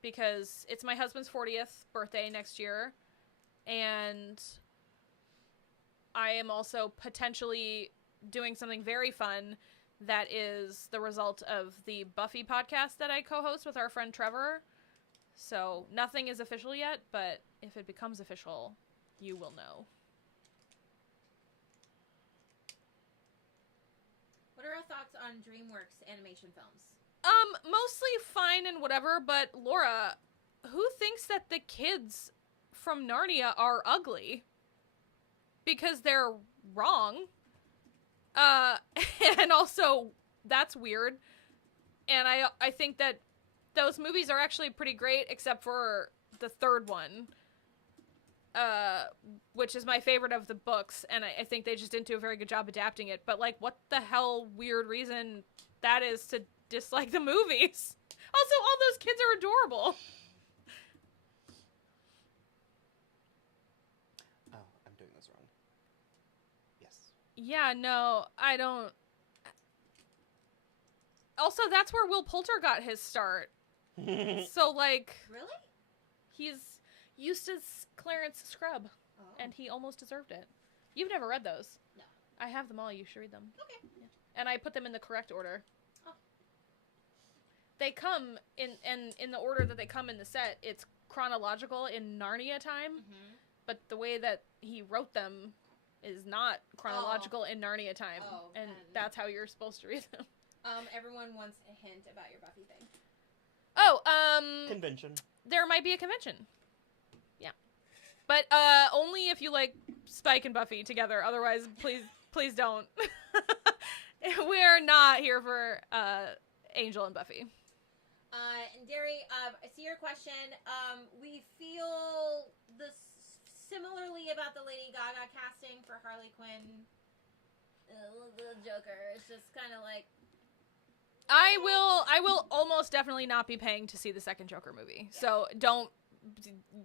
Because it's my husband's 40th birthday next year. And I am also potentially doing something very fun that is the result of the Buffy podcast that I co-host with our friend Trevor. So nothing is official yet, but if it becomes official, you will know. What are our thoughts on DreamWorks animation films? Mostly fine and whatever, but Laura, who thinks that the kids from Narnia are ugly? Because they're wrong. And also, that's weird. And I think that those movies are actually pretty great, except for the third one. Which is my favorite of the books, and I think they just didn't do a very good job adapting it. But, like, what the hell weird reason that is to dislike the movies? Also, all those kids are adorable. Oh, I'm doing this wrong. Yes. Yeah, no, I don't... Also, that's where Will Poulter got his start. So, like... Really? He's Eustace Clarence Scrub. Oh. And he almost deserved it. You've never read those? No. I have them all. You should read them. Okay. Yeah. And I put them in the correct order. Oh. They come in the order that they come in the set. It's chronological in Narnia time, but the way that he wrote them is not chronological in Narnia time. Oh, and that's how you're supposed to read them. Everyone wants a hint about your Buffy thing. Convention. There might be a convention. Yeah. But only if you like Spike and Buffy together. Otherwise, please don't. We're not here for Angel and Buffy. And Derry, I see your question. We feel similarly about the Lady Gaga casting for Harley Quinn. The Joker. It's just kind of like... I will almost definitely not be paying to see the second Joker movie. Yeah. So don't...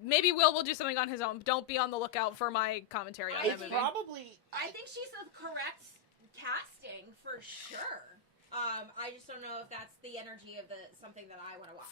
Maybe Will do something on his own. But don't be on the lookout for my commentary on that movie. I think she's the correct casting for sure. I just don't know if that's the energy of something that I want to watch.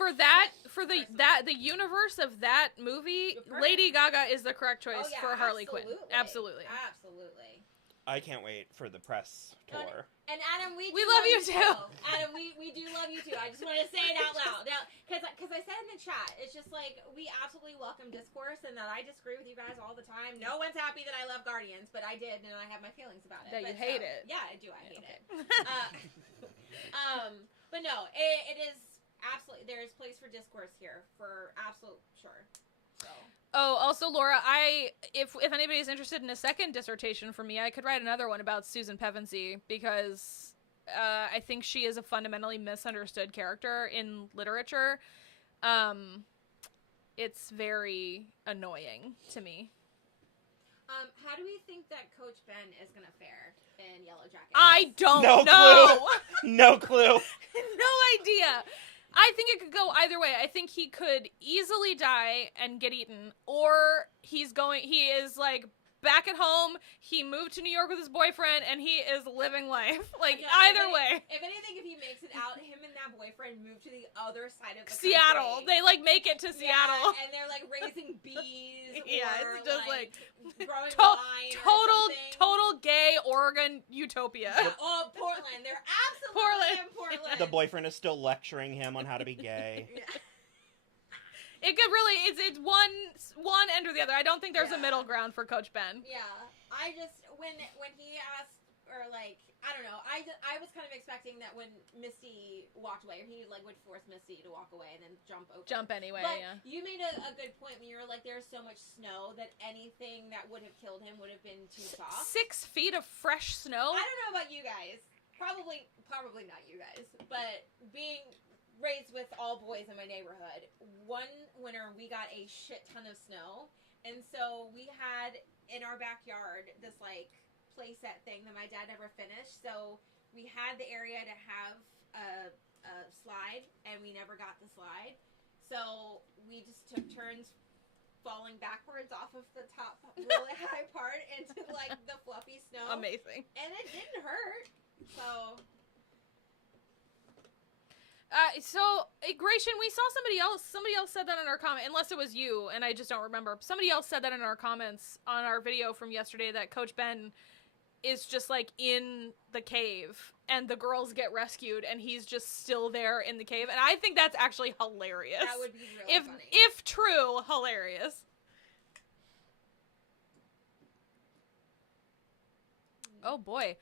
The universe of that movie, Lady Gaga is the correct choice for Harley Quinn. Absolutely. Absolutely. I can't wait for the press tour. And Adam, we love you too. Adam, we do love you too. I just want to say it out loud now, because I said in the chat, it's just like we absolutely welcome discourse, and that I disagree with you guys all the time. No one's happy that I love Guardians, but I did, and I have my feelings about it. That you hate it. Yeah, I do. I hate it. But no, it is absolutely, there is place for discourse here for absolute sure. So. Oh, also, Laura, if anybody's interested in a second dissertation from me, I could write another one about Susan Pevensey, because I think she is a fundamentally misunderstood character in literature. It's very annoying to me. How do we think that Coach Ben is going to fare in Yellow Jackets? I don't know. No clue. No idea. I think it could go either way. I think he could easily die and get eaten, or he is like back at home, he moved to New York with his boyfriend, and he is living life. Like, either way. If anything, if he makes it out, him and that boyfriend move to the other side of the Seattle. country. They, like, make it to Seattle. And they're, like, raising bees. Yeah, or, it's just, like growing wine total gay Oregon utopia. Yeah, Portland. They're absolutely in Portland. The boyfriend is still lecturing him on how to be gay. It could really, it's one end or the other. I don't think there's a middle ground for Coach Ben. Yeah. I just, when he asked, or like, I don't know, I was kind of expecting that when Misty walked away, or he like would force Misty to walk away and then jump anyway, but yeah. You made a good point when you were like, there's so much snow that anything that would have killed him would have been too soft. 6 feet of fresh snow? I don't know about you guys. Probably not you guys, but being raised with all boys in my neighborhood, one winter we got a shit ton of snow, and so we had in our backyard this like playset thing that my dad never finished, so we had the area to have a slide, and we never got the slide, so we just took turns falling backwards off of the top really high part into like the fluffy snow. Amazing. And it didn't hurt. So Gratian, we saw somebody else said that in our comment, unless it was you, and I just don't remember. Somebody else said that in our comments on our video from yesterday, that Coach Ben is just, like, in the cave, and the girls get rescued, and he's just still there in the cave, and I think that's actually hilarious. That would be really funny. If true, hilarious. Oh, boy.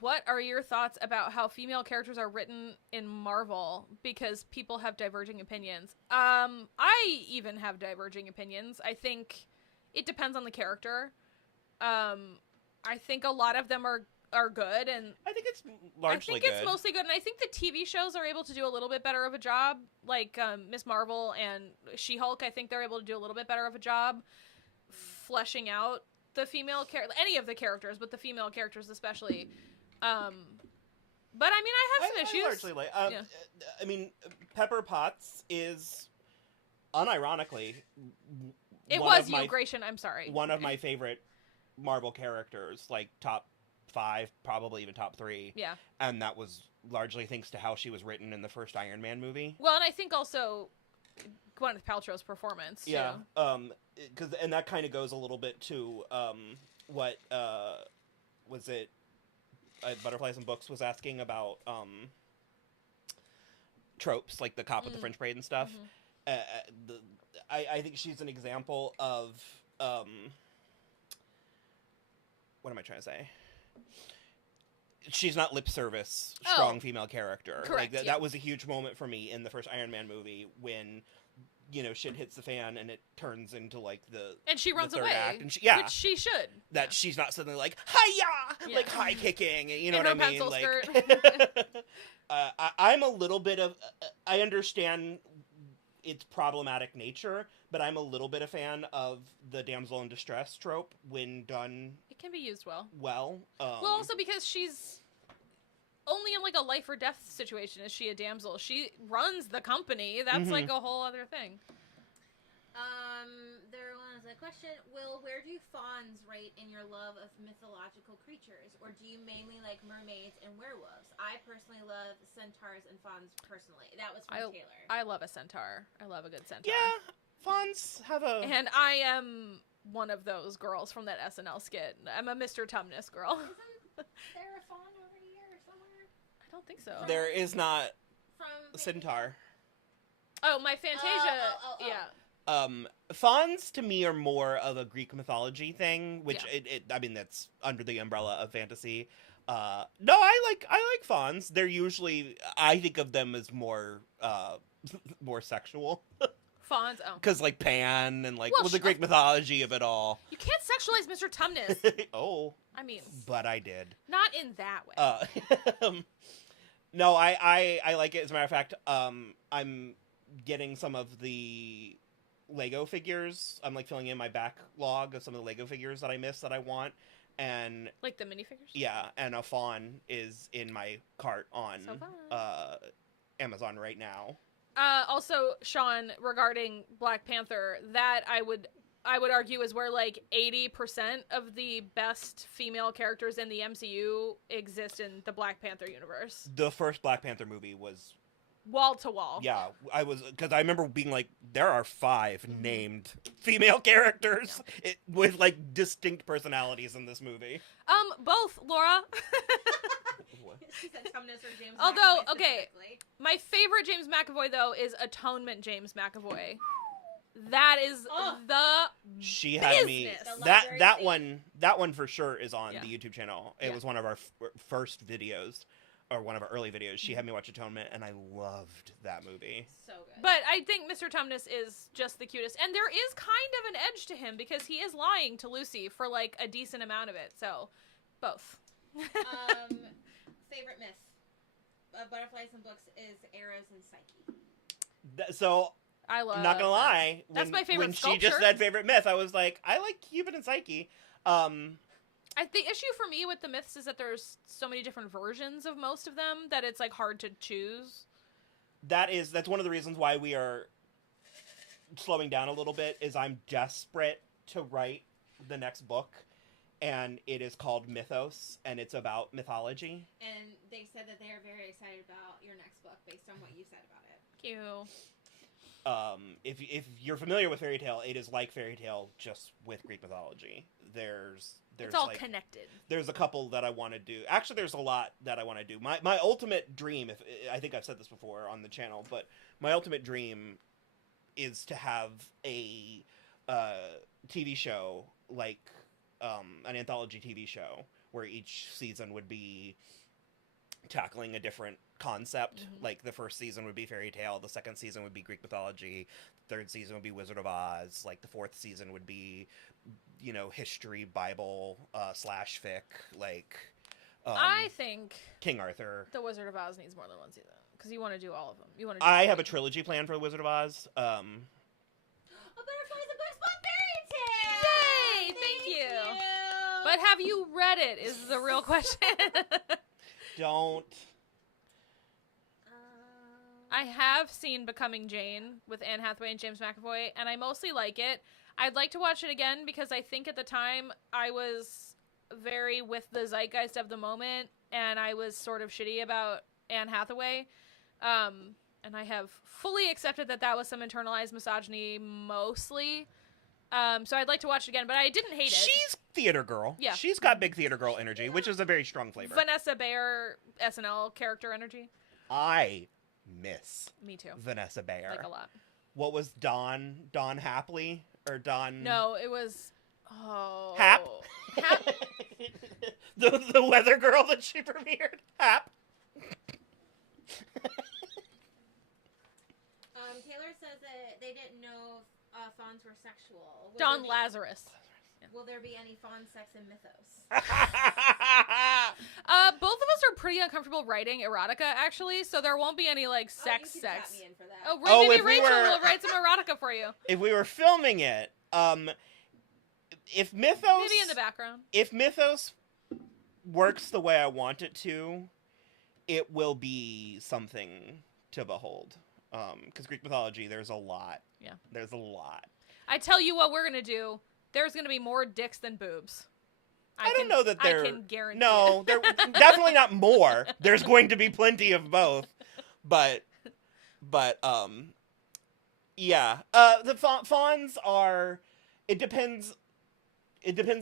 What are your thoughts about how female characters are written in Marvel? Because people have diverging opinions. I even have diverging opinions. I think it depends on the character. I think a lot of them are good, and I think it's largely good. It's mostly good, and I think the TV shows are able to do a little bit better of a job. Like Miss Marvel and She-Hulk, I think they're able to do a little bit better of a job fleshing out the female any of the characters, but the female characters especially. But I mean, I have some issues. Largely like, I mean, Pepper Potts is unironically. It was you, Gratian. I'm sorry. One of my favorite Marvel characters, like top 5, probably even top 3. Yeah. And that was largely thanks to how she was written in the first Iron Man movie. Well, and I think also Gwyneth Paltrow's performance, too. Yeah. And that kind of goes a little bit to what was it? Butterflies and Books was asking about tropes, like the cop with the French braid and stuff. Mm-hmm. I think she's an example of what am I trying to say? She's not lip service, strong female character. Correct, like that was a huge moment for me in the first Iron Man movie when, you know, shit hits the fan and it turns into like and she runs away, act, and which she should. That she's not suddenly like hiya, like high kicking, you know in what her I mean? Pencil Like, skirt. I'm a little bit of. I understand its problematic nature, but I'm a little bit a fan of the damsel in distress trope when done. It can be used well. Well, also because she's only in like a life or death situation is she a damsel. She runs the company. That's like a whole other thing. There was a question. Will, where do fawns rate in your love of mythological creatures? Or do you mainly like mermaids and werewolves? I personally love centaurs and fawns personally. That was from Taylor. I love a centaur. I love a good centaur. Yeah, fawns have a... And I am one of those girls from that SNL skit. I'm a Mr. Tumnus girl. Isn't there a fawn over here somewhere? I don't think so. There is not from a centaur. Oh, my Fantasia. Yeah. Fawns to me are more of a Greek mythology thing, which I mean that's under the umbrella of fantasy. No, I like fawns. They're usually, I think of them as more more sexual. Fawns, because like Pan and like the Greek mythology of it all. You can't sexualize Mr. Tumnus. Oh, I mean, but I did not in that way. No, I like it. As a matter of fact, I'm getting some of the Lego figures. I'm like filling in my backlog of some of the Lego figures that I missed that I want, and like the minifigures. Yeah, and a fawn is in my cart on Amazon right now. Also, Sean, regarding Black Panther, that I would argue is where like 80% of the best female characters in the MCU exist in the Black Panther universe. The first Black Panther movie was wall to wall. Yeah, because I remember being like, there are 5 named female characters with like distinct personalities in this movie. Both, Laura. She said Tumnus or James Although, McAvoy okay, my favorite James McAvoy though is Atonement James McAvoy. That is she business. Had me that one for sure is on the YouTube channel. It was one of our first videos. Or one of our early videos, she had me watch Atonement, and I loved that movie. So good. But I think Mr. Tumnus is just the cutest. And there is kind of an edge to him, because he is lying to Lucy for, like, a decent amount of it. So, both. Favorite myth of Butterflies and Books is Eros and Psyche. So, I love not gonna lie. That's my favorite When sculpture. she just said favorite myth, I was like, I like Cupid and Psyche. The issue for me with the myths is that there's so many different versions of most of them that it's like hard to choose. That's one of the reasons why we are slowing down a little bit is I'm desperate to write the next book, and it is called Mythos, and it's about mythology. And they said that they are very excited about your next book based on what you said about it. Cute. If you're familiar with Fairytale, it is like Fairytale just with Greek mythology. There's it's all like, connected. There's a couple that I want to do. Actually, there's a lot that I want to do. My ultimate dream, if I think I've said this before on the channel, but my ultimate dream is to have a TV show, like an anthology TV show, where each season would be tackling a different concept. Like the first season would be Fairytale, the second season would be Greek mythology, the third season would be Wizard of Oz, like the fourth season would be, you know, history, Bible / fic, like I think King Arthur. The Wizard of Oz needs more than one season because you want to do all of them. You want to. I have a trilogy planned for the Wizard of Oz. A Butterfly's a Books Fairytale! Yay! Thank you. But have you read it? Is the real question. Don't. I have seen Becoming Jane with Anne Hathaway and James McAvoy, and I mostly like it. I'd like to watch it again because I think at the time I was very with the zeitgeist of the moment, and I was sort of shitty about Anne Hathaway. And I have fully accepted that that was some internalized misogyny mostly. So I'd like to watch it again, but I didn't hate it. She's theater girl. Yeah. She's got big theater girl energy, which is a very strong flavor. Vanessa Bayer SNL character energy. I miss Me too. Vanessa Bayer. Like a lot. What was Dawn Hapley? Or Dawn... No, it was... Oh. Hap? Hap? the weather girl that she premiered. Hap. Taylor says that they didn't know if fawns were sexual. Don Lazarus. Will there be any fawn sex in Mythos? Both of us are pretty uncomfortable writing erotica, actually, so there won't be any, like, sex. You can tap me in for that. Maybe Rachel will write some erotica for you. If we were filming it, if Mythos... Maybe in the background. If Mythos works the way I want it to, it will be something to behold. Because Greek mythology, there's a lot. Yeah. There's a lot. I tell you what we're going to do. There's going to be more dicks than boobs. I don't know that there... I can guarantee No, there definitely not more. There's going to be plenty of both. But yeah. The fawns are... It depends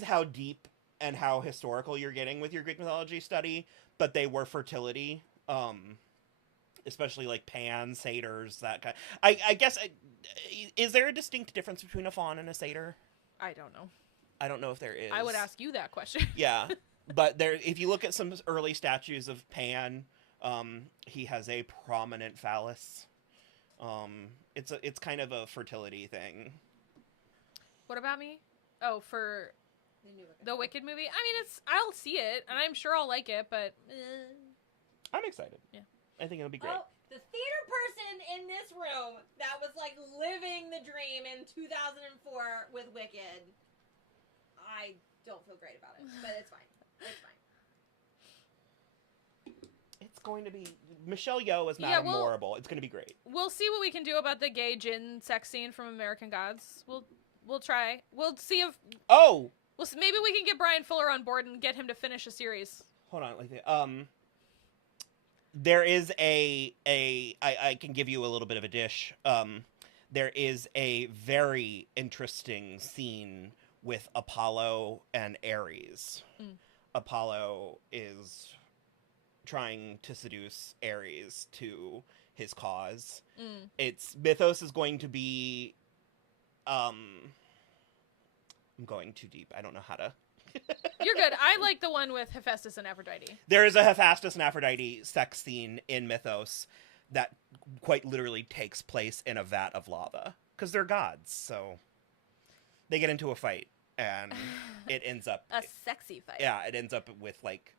how deep and how historical you're getting with your Greek mythology study, but they were fertility. Especially like Pan, satyrs, that kind. I guess, is there a distinct difference between a faun and a satyr? I don't know. I don't know if there is. I would ask you that question. Yeah, but if you look at some early statues of Pan, he has a prominent phallus. It's kind of a fertility thing. What about me? Oh, for the Wicked movie? I mean, I'll see it, and I'm sure I'll like it, but... I'm excited. Yeah. I think it'll be great. Oh, the theater person in this room that was like living the dream in 2004 with Wicked. I don't feel great about it, but it's fine. It's fine. It's going to be... Michelle Yeoh is Madame Morrible. It's going to be great. We'll see what we can do about the gay Jin sex scene from American Gods. We'll try. We'll see if... Oh! Maybe we can get Brian Fuller on board and get him to finish a series. Hold on. There is I can give you a little bit of a dish. There is a very interesting scene with Apollo and Ares. Apollo is trying to seduce Ares to his cause. Mythos is going to be, I'm going too deep. I don't know how to... You're good. I like the one with Hephaestus and Aphrodite. There is a Hephaestus and Aphrodite sex scene in Mythos that quite literally takes place in a vat of lava. Because they're gods, so they get into a fight, and it ends up... a sexy fight. Yeah, it ends up with, like...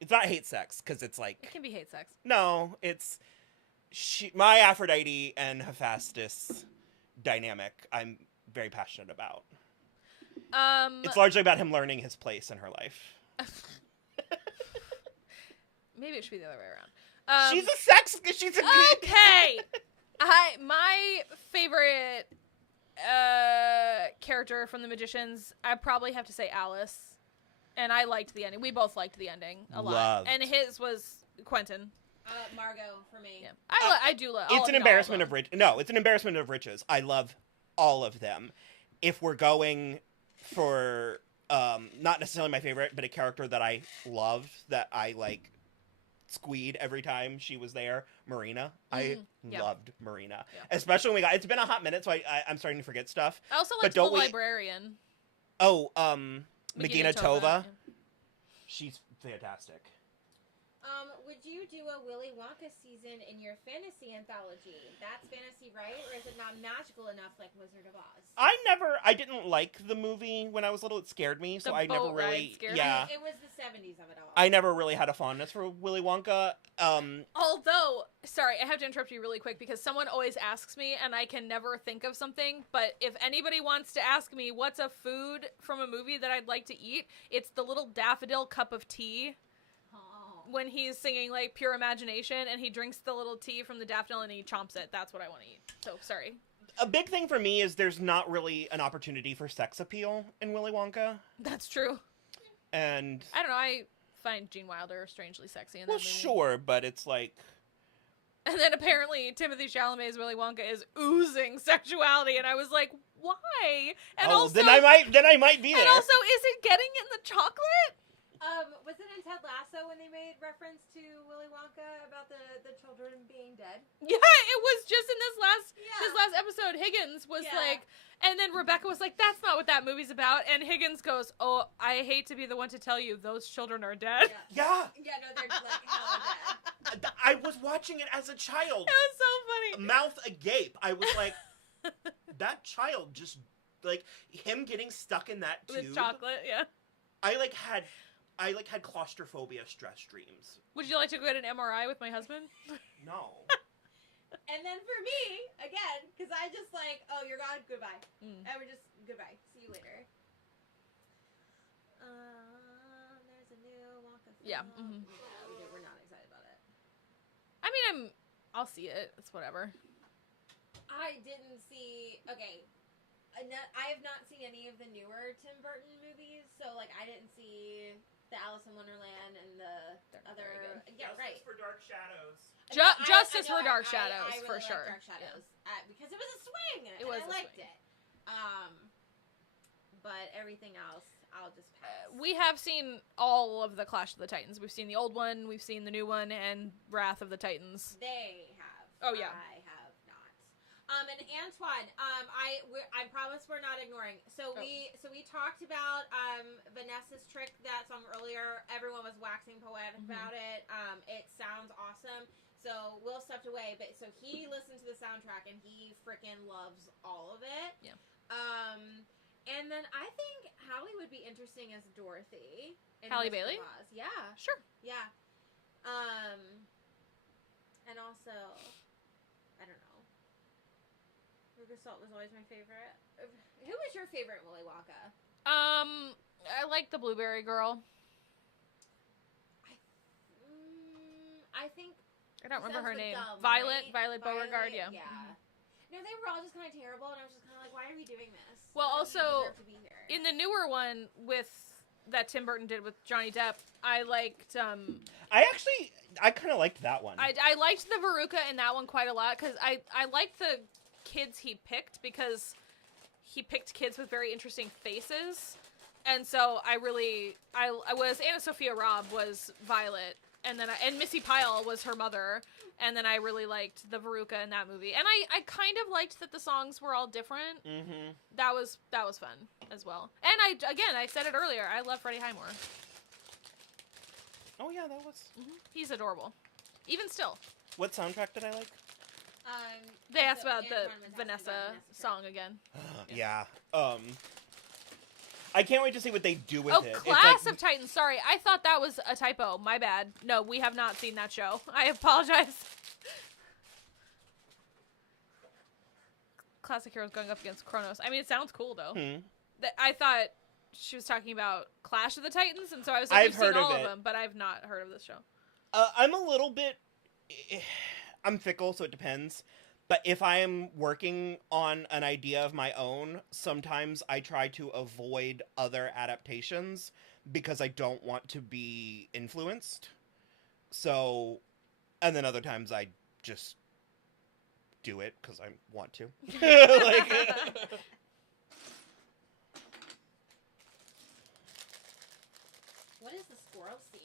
It's not hate sex, because it's like... It can be hate sex. No, it's... my Aphrodite and Hephaestus dynamic I'm very passionate about. It's largely about him learning his place in her life. Maybe it should be the other way around. She's a sex... She's a... Okay! My favorite character from the Magicians, I probably have to say Alice. And I liked the ending. We both liked the ending a lot. And his was Quentin. Margot for me. Yeah. I do love. It's an embarrassment of riches. No, it's an embarrassment of riches. I love all of them. If we're going for not necessarily my favorite, but a character that I loved, that I like squeed every time she was there, Marina. I loved Marina, especially when we got. It's been a hot minute, so I'm starting to forget stuff. I also liked the librarian. Oh, Magina Tova. Yeah. She's fantastic. Would you do a Willy Wonka season in your fantasy anthology? That's fantasy, right? Or is it not magical enough like Wizard of Oz? I didn't like the movie when I was little. It scared me, so I never really. Yeah. It was the 70s of it all. I never really had a fondness for Willy Wonka. Although, sorry, I have to interrupt you really quick because someone always asks me and I can never think of something, but if anybody wants to ask me what's a food from a movie that I'd like to eat, it's the little daffodil cup of tea. When he's singing, like, Pure Imagination, and he drinks the little tea from the daffodil and he chomps it. That's what I want to eat. So, sorry. A big thing for me is there's not really an opportunity for sex appeal in Willy Wonka. That's true. And... I don't know, I find Gene Wilder strangely sexy in that movie. Well, sure, but it's like... And then apparently Timothée Chalamet's Willy Wonka is oozing sexuality, and I was like, why? And also... Then I might be there. And also, is it getting in the chocolate? Was it in Ted Lasso when they made reference to Willy Wonka about the children being dead? Yeah, it was just in this last episode. Higgins was like, and then Rebecca was like, "That's not what that movie's about." And Higgins goes, "Oh, I hate to be the one to tell you, those children are dead." Yeah. Yeah, no, they're like hella dead. I was watching it as a child. It was so funny. Mouth agape. I was like, that child just like him getting stuck in that tube with chocolate. Yeah. I had claustrophobia stress dreams. Would you like to go get an MRI with my husband? No. And then for me, again, because I just like, oh, you're gone, goodbye. I would just, goodbye, see you later. There's a new Wonka film. Yeah. We're not excited about it. I mean, I'll see it. It's whatever. I didn't see, okay. I have not seen any of the newer Tim Burton movies, so like I didn't see the Alice in Wonderland and the other. Yeah, Justice for Dark Shadows. Justice for Dark Shadows, I really for sure. Dark Shadows because it was a swing. I liked it. But everything else, I'll just pass. We have seen all of the Clash of the Titans. We've seen the old one, we've seen the new one, and Wrath of the Titans. They have. Oh yeah. I have not. And Antoine, I promise we're not ignoring. So we talked about Vanessa's trick that song earlier. Everyone was waxing poetic about it. It sounds awesome. So Will stepped away, but so he listened to the soundtrack and he freaking loves all of it. Yeah. And then I think Hallie would be interesting as Dorothy. Halle Bailey? Yeah. Sure. Yeah. And also, I don't know. Ruger Salt was always my favorite. Who was your favorite Willy Wonka? I like the Blueberry Girl. I think I don't remember her name. Dumb, Violet right? Beauregard. Yeah. No, they were all just kind of terrible, and I was just kind of like, why are we doing this? Well, also in the newer one with that Tim Burton did with Johnny Depp, I liked. I kind of liked that one. I liked the Veruca in that one quite a lot because I liked the kids he picked because he picked kids with very interesting faces, and so I was Anna Sophia Robb was Violet, and then and Missy Pyle was her mother, and then I really liked the Veruca in that movie, and I kind of liked that the songs were all different. That was fun as well, and I said it earlier, I love Freddie Highmore. Oh yeah, that was. He's adorable, even still. What soundtrack did I like? They asked about the Vanessa song again. Yeah. I can't wait to see what they do with it. Clash of Titans. Sorry, I thought that was a typo. My bad. No, we have not seen that show. I apologize. Classic Heroes going up against Kronos. I mean, it sounds cool, though. I thought she was talking about Clash of the Titans, and so I was like, I've seen all of them, but I've not heard of this show. I'm a little bit... I'm fickle, so it depends. But if I am working on an idea of my own, sometimes I try to avoid other adaptations because I don't want to be influenced. So, and then other times I just do it because I want to. Like, what is the squirrel scene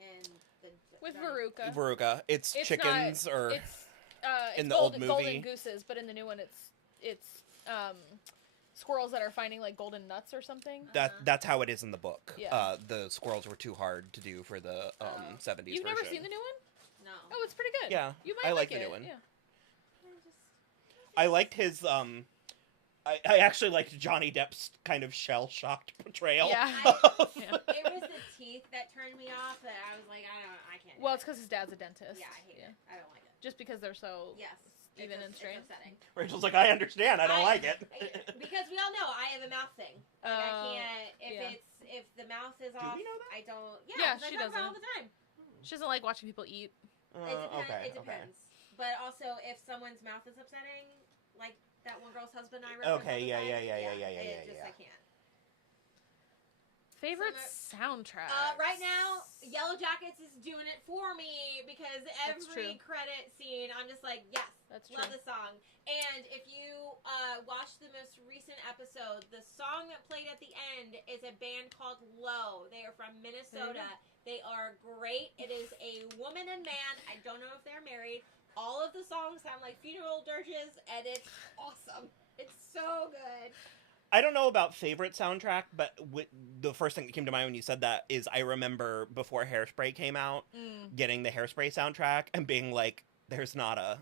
in the with Veruca? Veruca. It's chickens not, or it's in the golden, old movie. golden gooses, but in the new one, it's squirrels that are finding like golden nuts or something. That's how it is in the book. Yeah. The squirrels were too hard to do for the 70s You've version. never seen the new one? No. Oh, it's pretty good. Yeah, You might I like it. the new one. Yeah. I liked his I actually liked Johnny Depp's kind of shell-shocked portrayal. Yeah. It was the teeth that turned me off. That I was like, I can't. Well, it's because his dad's a dentist. Yeah, I hate it. I don't like it. Just because they're so even and strange. It's upsetting. Rachel's like, I understand. I don't like it. Because we all know I have a mouth thing. Like, I can't. If the mouth is off, we know that? I don't. Yeah, I she talk about it doesn't. all the time. She doesn't like watching people eat. It depends. But also, if someone's mouth is upsetting, like that one girl's husband I read. Okay, yeah. I can't. Favorite soundtrack? Right now, Yellow Jackets is doing it for me because every credit scene, I'm just like, yes, love the song. And if you watch the most recent episode, the song that played at the end is a band called Low. They are from Minnesota. They are great. It is a woman and man. I don't know if they're married. All of the songs sound like funeral dirges, and it's awesome. It's so good. I don't know about favorite soundtrack, but the first thing that came to mind when you said that is I remember before Hairspray came out, getting the Hairspray soundtrack and being like, there's not a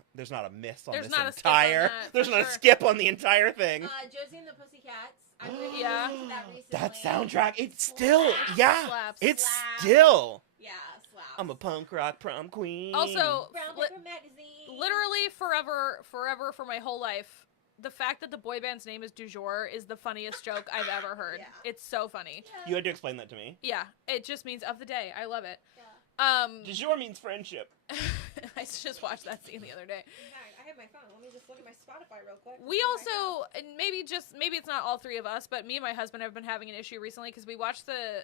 miss on this entire. There's not a skip on the entire thing. Josie and the Pussycats. I really listened to that recently. That soundtrack, it's still slaps. It's still. Yeah, slaps. I'm a punk rock prom queen. Also, Brown Paper Magazine. Literally forever for my whole life. The fact that the boy band's name is Du Jour is the funniest joke I've ever heard. Yeah. It's so funny. Yeah. You had to explain that to me. Yeah, it just means of the day. I love it. Yeah. Du jour means friendship. I just watched that scene the other day. I have my phone. Let me just look at my Spotify real quick. We also, and maybe it's not all three of us, but me and my husband have been having an issue recently because we watched the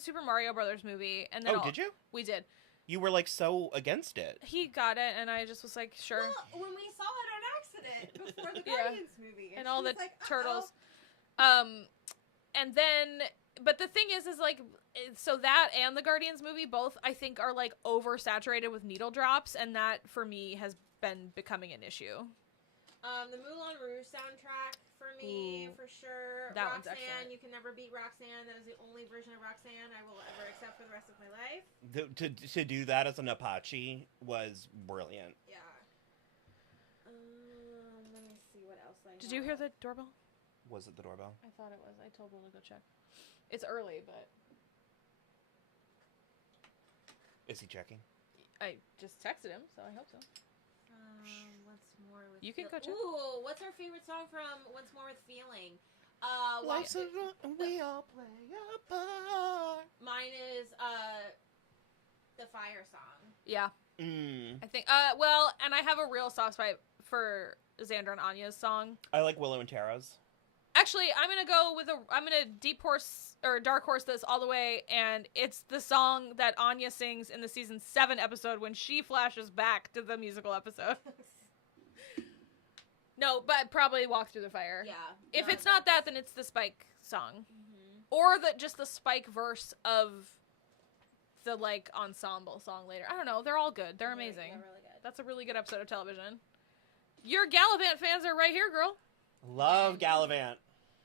Super Mario Brothers movie, and then did you? We did. You were like so against it. He got it, and I just was like, sure. Well, when we saw it on accident before the Guardians movie, and all the like, turtles, and then, but the thing is like, so that and the Guardians movie both I think are like oversaturated with needle drops, and that for me has been becoming an issue. The Moulin Rouge soundtrack for me, for sure. That one's Roxanne, excellent. you can never beat Roxanne. That is the only version of Roxanne I will ever accept for the rest of my life. To do that as an Apache was brilliant. Yeah. Let me see what else I have. Did you hear the doorbell? Was it the doorbell? I thought it was. I told Will to go check. It's early, but... Is he checking? I just texted him, so I hope so. What's more with You can go check. Ooh, what's our favorite song from What's More with Feeling? Life's a run, we all play a part. Mine is the Fire song. Yeah. I think, and I have a real soft spot for Xander and Anya's song. I like Willow and Tara's. Actually, I'm gonna dark horse this all the way, and it's the song that Anya sings in the season 7 episode when she flashes back to the musical episode. No, but probably Walk Through the Fire. Yeah. If it's not that, then it's the Spike song. Or just the Spike verse of the, like, ensemble song later. I don't know. They're all good. They're amazing. They're really good. That's a really good episode of television. Your Gallivant fans are right here, girl. Love Gallivant.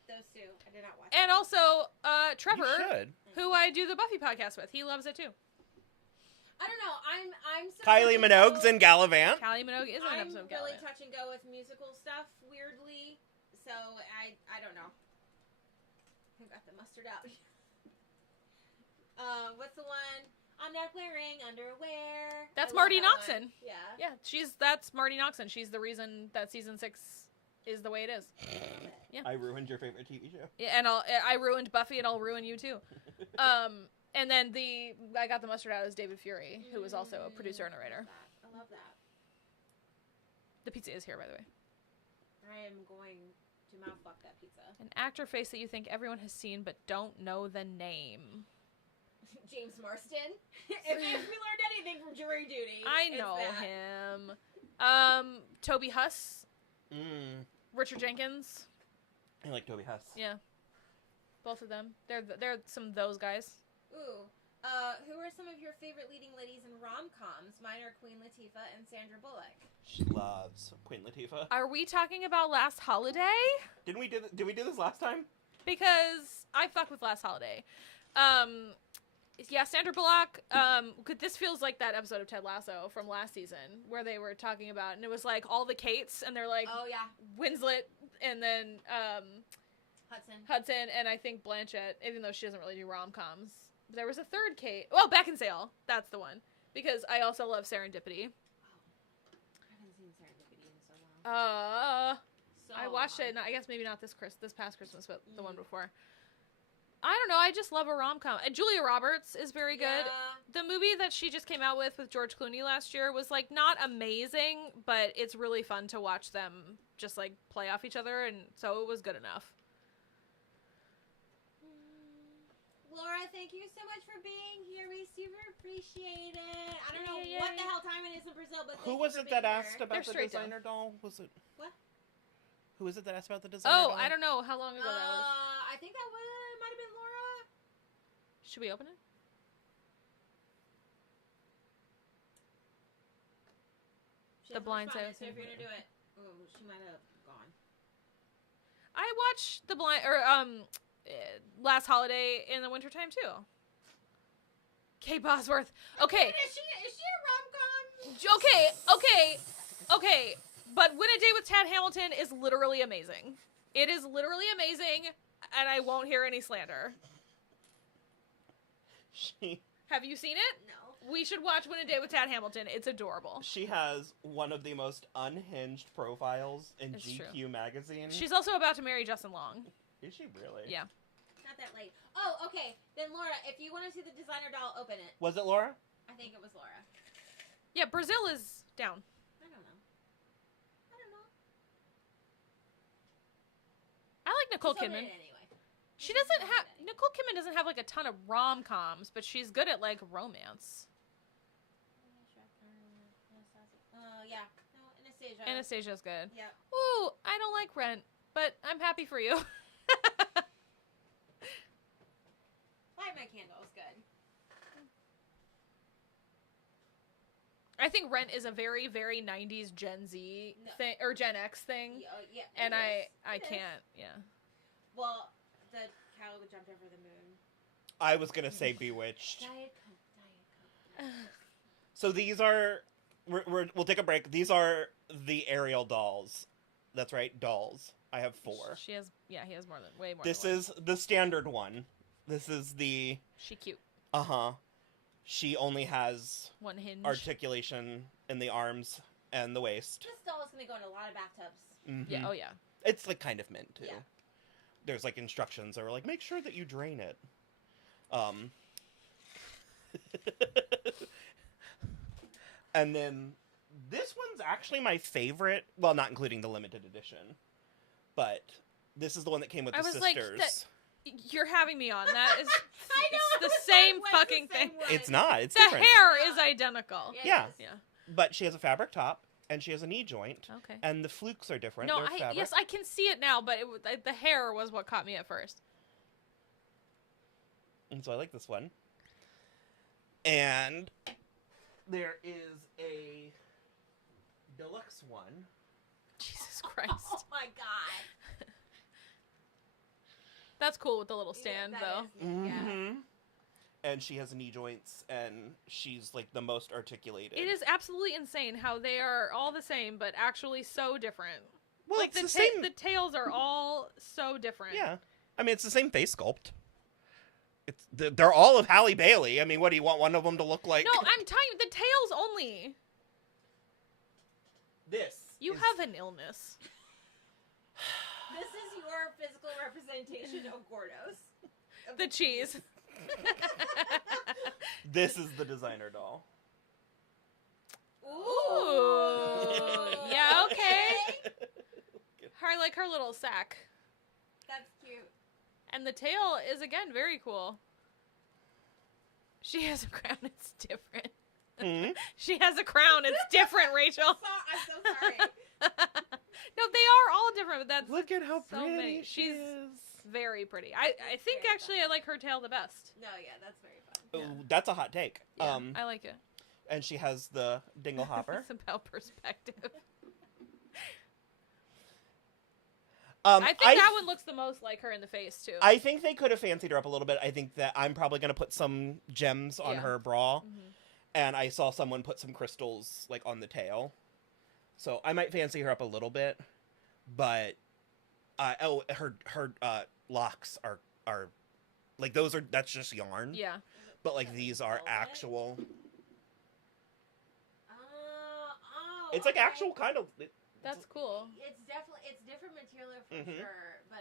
Those two. I did not watch And also, Trevor, You should. who I do the Buffy podcast with. He loves it, too. I don't know. I'm so Kylie Minogue's in Gallivant. Callie Minogue is in an episode of I'm really Gallivant. touch and go with musical stuff, weirdly. So, I don't know. I got the mustard out. What's the one? I'm not wearing underwear. That's I Marty love that Noxon. one. Yeah. Yeah, that's Marty Noxon. She's the reason that season 6 is the way it is. Yeah. I ruined your favorite TV show. Yeah, and I ruined Buffy, and I'll ruin you too. And then I got the mustard out is David Fury, who was also a producer and a writer. I love that. The pizza is here, by the way. I am going to mouthfuck that pizza. An actor face that you think everyone has seen but don't know the name. James Marsden. If we learned anything from Jury Duty, I know him. Toby Huss. Richard Jenkins. I like Toby Huss. Yeah. Both of them. They're some of those guys. Ooh. Who are some of your favorite leading ladies in rom-coms? Mine are Queen Latifah and Sandra Bullock. She loves Queen Latifah. Are we talking about Last Holiday? Did we do this last time? Because I fuck with Last Holiday. Yeah, Sandra Bullock. This feels like that episode of Ted Lasso from last season where they were talking about, and it was like all the Kates, and they're like, oh yeah, Winslet, and then Hudson, and I think Blanchett, even though she doesn't really do rom-coms. There was a third Kate. Well, Beckinsale. That's the one. Because I also love Serendipity. I haven't seen Serendipity in so long. I watched it, and I guess maybe not this past Christmas, but the one before. I don't know. I just love a rom-com. And Julia Roberts is very good. Yeah. The movie that she just came out with George Clooney last year was, like, not amazing, but it's really fun to watch them just, like, play off each other, and so it was good enough. Laura, thank you so much for being here. We super appreciate it. I don't know what the hell time it is in Brazil, but who was it that asked about the designer doll? Was it what? Who was it that asked about the designer doll? I don't know how long ago that was. I think that might have been Laura. Should we open it? The blind side. So if you're gonna do it, she might have gone. I watched Last Holiday in the wintertime too. Kate Bosworth. Okay. Is she a rom-com? Okay. But Win a Date with Tad Hamilton is literally amazing. It is literally amazing, and I won't hear any slander. Have you seen it? No. We should watch Win a Date with Tad Hamilton. It's adorable. She has one of the most unhinged profiles in It's GQ true. magazine. She's also about to marry Justin Long. Is she really? Yeah. Not that late. Oh, okay. Then Laura, if you want to see the designer doll, open it. Was it Laura? I think it was Laura. Yeah, Brazil is down. I don't know. I like Nicole Just open Kidman. it anyway. She doesn't have Nicole Kidman doesn't have like a ton of rom-coms, but she's good at like romance. Yeah. No, Anastasia. Anastasia's good. Yep. Ooh, I don't like Rent, but I'm happy for you. Light My Candle is good. I think Rent is a very, very 90s Gen Z thing or Gen X thing. Yeah. And I can't. Yeah. Well, the cow that jumped over the moon. I was gonna say Bewitched. Diet Coke. So these are we'll take a break. These are the Ariel dolls. That's right, dolls. I have 4. He has way more. This than is the standard one. This is the. She cute. She only has one hinge. Articulation in the arms and the waist. This doll is gonna go in a lot of bathtubs. Mm-hmm. Yeah. Oh yeah. It's like kind of mint too. Yeah. There's like instructions that are like, make sure that you drain it. And then this one's actually my favorite. Well, not including the limited edition, but this is the one that came with the sisters. You're having me on. That is I know, it's the same fucking thing. It's not. It's the different. hair is identical. Yeah. Yeah. But she has a fabric top and she has a knee joint. Okay. And the flukes are different. No, They're fabric. yes, I can see it now, but the hair was what caught me at first. And so I like this one. And there is a deluxe one. Jesus Christ. Oh my god. That's cool with the little stand, though. Mm-hmm. And she has knee joints, and she's, like, the most articulated. It is absolutely insane how they are all the same, but actually so different. Well, like, it's the same. The tails are all so different. Yeah. I mean, it's the same face sculpt. They're all of Halle Bailey. I mean, what do you want one of them to look like? No, I'm telling you, the tails only. You have an illness. This is your physical representation of Gordos. The cheese. This is the designer doll. Ooh. Yeah, okay. I like her little sack. That's cute. And the tail is, again, very cool. She has a crown. It's different. Mm-hmm. She has a crown. It's different, Rachel. I'm so sorry. No, they are all different, but that's Look at how so pretty many. she She's is. very pretty. I think, very actually, fun. I like her tail the best. No, yeah, that's very fun. Ooh, that's a hot take. Yeah, I like it. And she has the dingle hopper. It's about perspective. I think that one looks the most like her in the face, too. I think they could have fancied her up a little bit. I think that I'm probably going to put some gems on her bra. Mm-hmm. And I saw someone put some crystals, like, on the tail. So I might fancy her up a little bit. But, her locks are, like, that's just yarn. Yeah. But, like, these are actual. It's, like, actual kind of. That's cool. It's different material for sure, but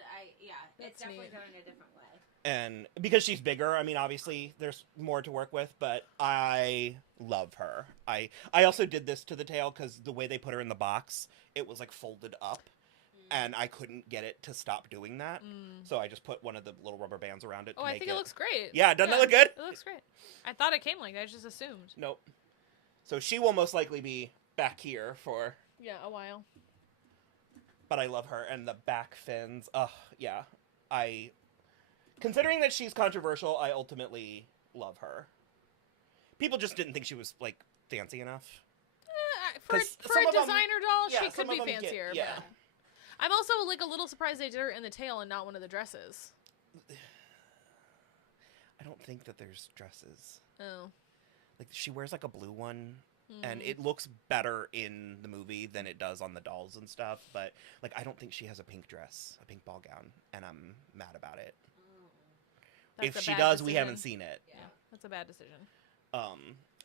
it's definitely neat. done in a different way. And because she's bigger, I mean, obviously there's more to work with, but I love her. I also did this to the tail because the way they put her in the box, it was like folded up, and I couldn't get it to stop doing that. So I just put one of the little rubber bands around it. Oh, I think it looks great. Yeah, doesn't it look good? It looks great. I thought it came like that. I just assumed. Nope. So she will most likely be back here for. Yeah, a while. But I love her, and the back fins. Yeah. Considering that she's controversial, I ultimately love her. People just didn't think she was, like, fancy enough. For a designer doll, she could be fancier. Yeah. But I'm also, like, a little surprised they did her in the tail and not one of the dresses. I don't think that there's dresses. Oh. Like, she wears, like, a blue one. And it looks better in the movie than it does on the dolls and stuff. But, like, I don't think she has a pink dress, a pink ball gown. And I'm mad about it. If she does, we haven't seen it. Yeah, that's a bad decision.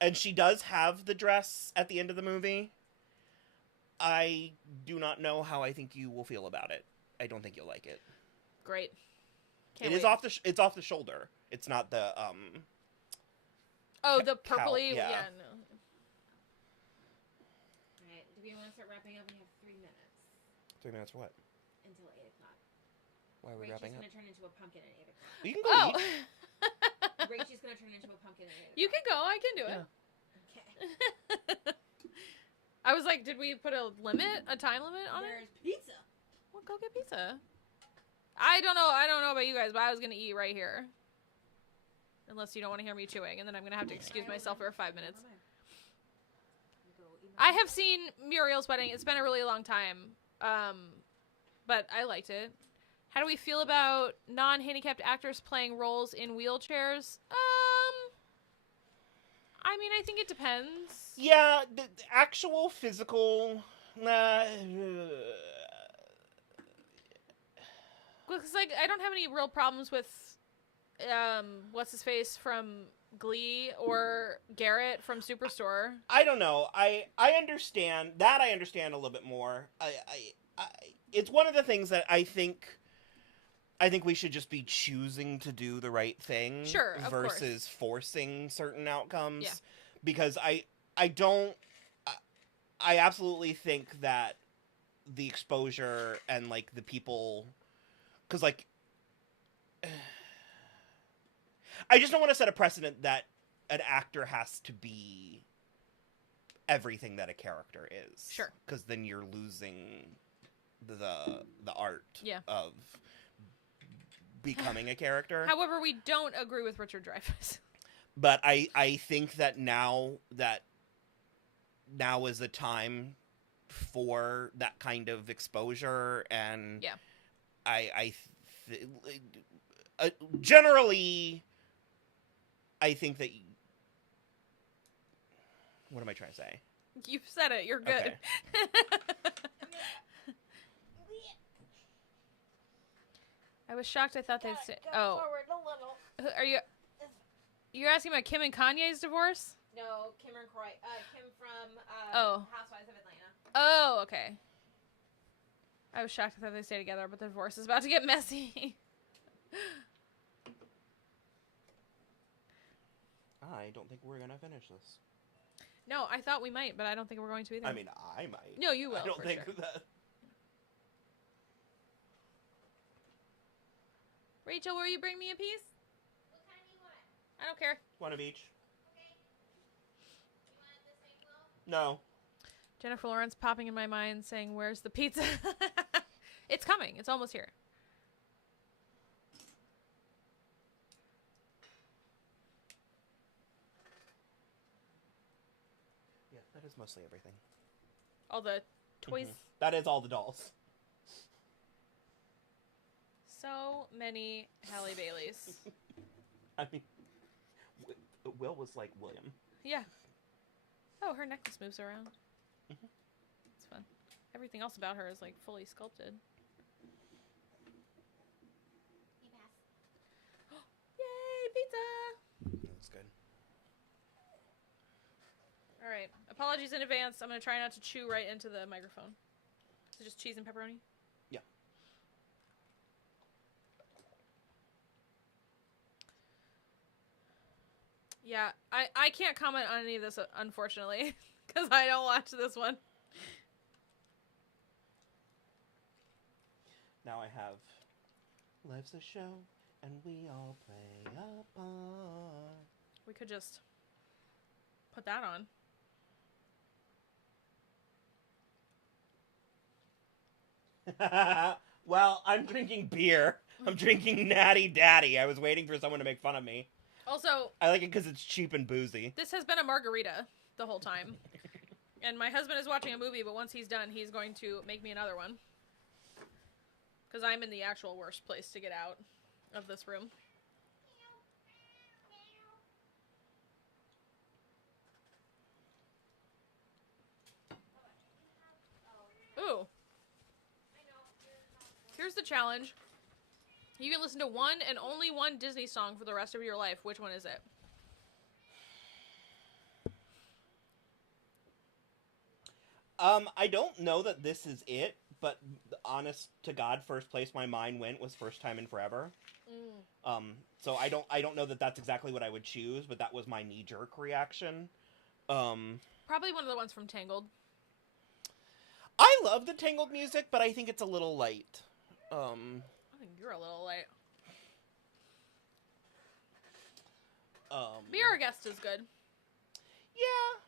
And she does have the dress at the end of the movie. I do not know how I think you will feel about it. I don't think you'll like it. Great. It's off the shoulder. It's not the Oh, the purpley. Yeah. No. Do we want to start wrapping up? We have 3 minutes. 3 minutes for what? Until 8 o'clock. Why are we wrapping up? Rachel's going to turn into a pumpkin at 8 o'clock. You can go eat. Rachel's going to turn into a pumpkin at 8 o'clock. You can go. I can do it. Okay. I was like, did we put a time limit on There's it? pizza. Well, go get pizza. I don't know about you guys, but I was going to eat right here. Unless you don't want to hear me chewing, and then I'm going to have to excuse myself for 5 minutes. I have seen Muriel's Wedding. It's been a really long time, but I liked it. How do we feel about non-handicapped actors playing roles in wheelchairs? I mean, I think it depends. Yeah, the actual physical. Because, like, I don't have any real problems with, what's his face from Glee or Garrett from Superstore. I don't know. I understand that. I understand a little bit more. It's one of the things that I think we should just be choosing to do the right thing, sure, of versus forcing certain outcomes. Yeah. Because I absolutely think that the exposure and, like, the people, because, like, I just don't want to set a precedent that an actor has to be everything that a character is. Sure. Because then you're losing the art of becoming a character. However, we don't agree with Richard Dreyfuss. But I think that now is the time for that kind of exposure, and generally, I think that. What am I trying to say? You've said it. You're good. Okay. I was shocked. I thought they'd say. Go forward a little. Are you? You're asking about Kim and Kanye's divorce? No, Kim from Housewives of Atlanta. Oh, okay. I was shocked. I thought they stayed together, but the divorce is about to get messy. I don't think we're gonna finish this. No, I thought we might, but I don't think we're going to either. I mean, I might. No, you will. I don't think sure. that. Rachel, will you bring me a piece? What kind do you want? I don't care. One of each. Okay. You want the same will? No. Jennifer Lawrence popping in my mind saying, where's the pizza? It's coming. It's almost here. Yeah, that is mostly everything. All the toys. That is all the dolls. So many Halle Baileys. I mean, Will was like William. Yeah. Oh, her necklace moves around. Mm-hmm. It's fun. Everything else about her is like fully sculpted. You pass. Yay, pizza! That was good. All right. Apologies in advance. I'm going to try not to chew right into the microphone. Is it just cheese and pepperoni? Yeah. Yeah, I can't comment on any of this, unfortunately, because I don't watch this one. Now I have Life's a Show, and we all play a part. We could just put that on. Well, I'm drinking beer. I'm drinking Natty Daddy. I was waiting for someone to make fun of me. Also, I like it because it's cheap and boozy. this has been a margarita the whole time. And my husband is watching a movie, but once he's done, he's going to make me another one. Because I'm in the actual worst place to get out of this room. Ooh. Here's the challenge. You can listen to one and only one Disney song for the rest of your life. Which one is it? I don't know that this is it, but honest to God, first place my mind went was First Time in Forever. So I don't know that that's exactly what I would choose, but that was my knee-jerk reaction. Probably one of the ones from Tangled. I love the Tangled music, but I think it's a little light. I think you're a little late. Be Our Guest is good. Yeah.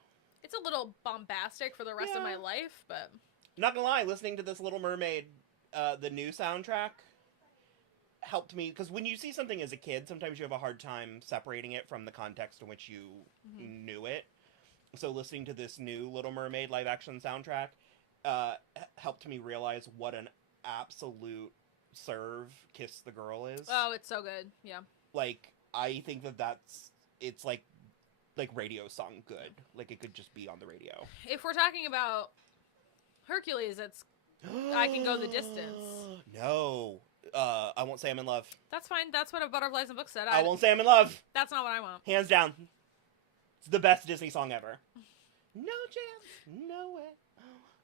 It's a little bombastic for the rest of my life, but... Not gonna lie, listening to this Little Mermaid, the new soundtrack, helped me, because when you see something as a kid, sometimes you have a hard time separating it from the context in which you knew it. So listening to this new Little Mermaid live-action soundtrack helped me realize what an absolute serve Kiss the Girl is. Oh, it's so good, yeah. Like, I think it's like radio song good. Like, it could just be on the radio. If we're talking about Hercules, it's I Can Go the Distance. No. I Won't Say I'm in Love. That's fine. That's what a Butterflies and Books said. I Won't Say I'm in Love. That's not what I want. Hands down. It's the best Disney song ever. No chance. No way.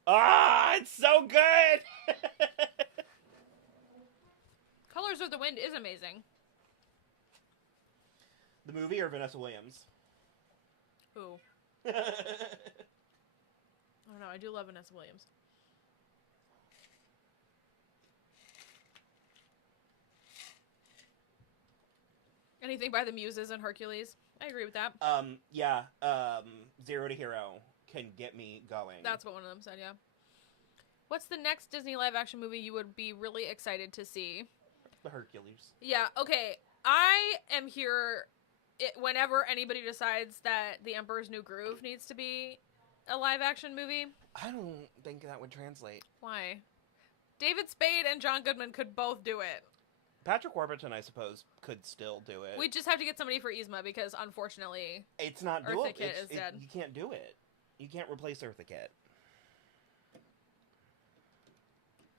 Ah, it's so good. Colors of the Wind is amazing. The movie or Vanessa Williams? Ooh. I don't know. I do love Vanessa Williams. Anything by the Muses and Hercules. I agree with that. Yeah. Zero to Hero can get me going. That's what one of them said, yeah. What's the next Disney live-action movie you would be really excited to see? The Hercules. Yeah, okay. I am here whenever anybody decides that The Emperor's New Groove needs to be a live-action movie. I don't think that would translate. Why? David Spade and John Goodman could both do it. Patrick Warburton, I suppose, could still do it. We just have to get somebody for Yzma because, unfortunately, it's not Eartha doable. Kitt is dead. You can't do it. You can't replace Eartha Kitt.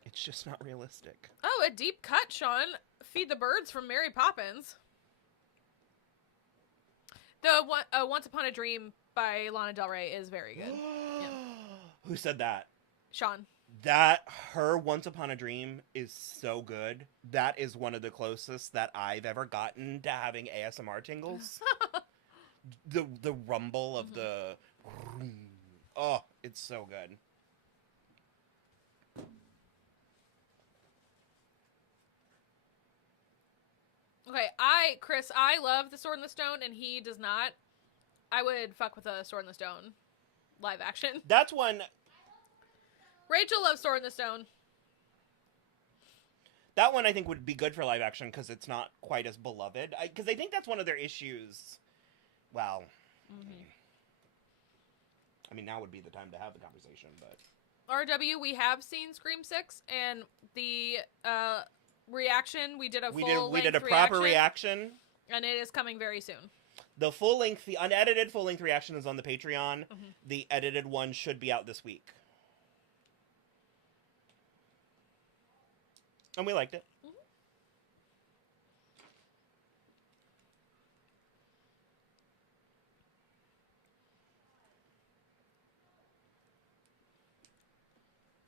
It's just not realistic. Oh, a deep cut, Sean. Feed the Birds from Mary Poppins. The Once Upon a Dream by Lana Del Rey is very good. Yeah. Who said that? Sean. Her Once Upon a Dream is so good. That is one of the closest that I've ever gotten to having ASMR tingles. the rumble of the... Oh, it's so good. Okay, Chris, I love The Sword in the Stone, and he does not. I would fuck with a Sword in the Stone live action. That's one. Rachel loves Sword in the Stone. That one I think would be good for live action because it's not quite as beloved. Because I think that's one of their issues. Wow. Mm-hmm. I mean, now would be the time to have the conversation, but... RW, we have seen Scream 6, and the reaction, we did a we did a proper reaction. And it is coming very soon. The unedited full-length reaction is on the Patreon. Mm-hmm. The edited one should be out this week. And we liked it. Mm-hmm.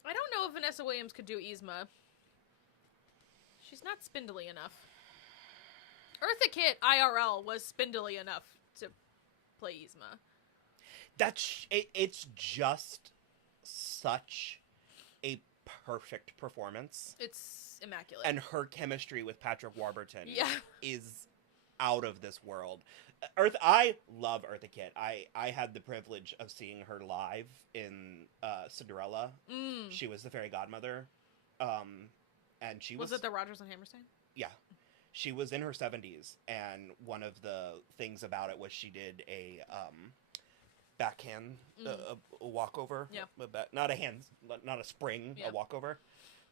I don't know if Vanessa Williams could do Yzma. She's not spindly enough. Eartha Kitt IRL was spindly enough to play Yzma. It's just such a perfect performance. It's immaculate. And her chemistry with Patrick Warburton is out of this world. I love Eartha Kitt. I had the privilege of seeing her live in Cinderella. Mm. She was the fairy godmother. And she was... Was it the Rodgers and Hammerstein? Yeah. She was in her 70s, and one of the things about it was she did a backhand, a walkover. Yeah. Not a spring, a walkover.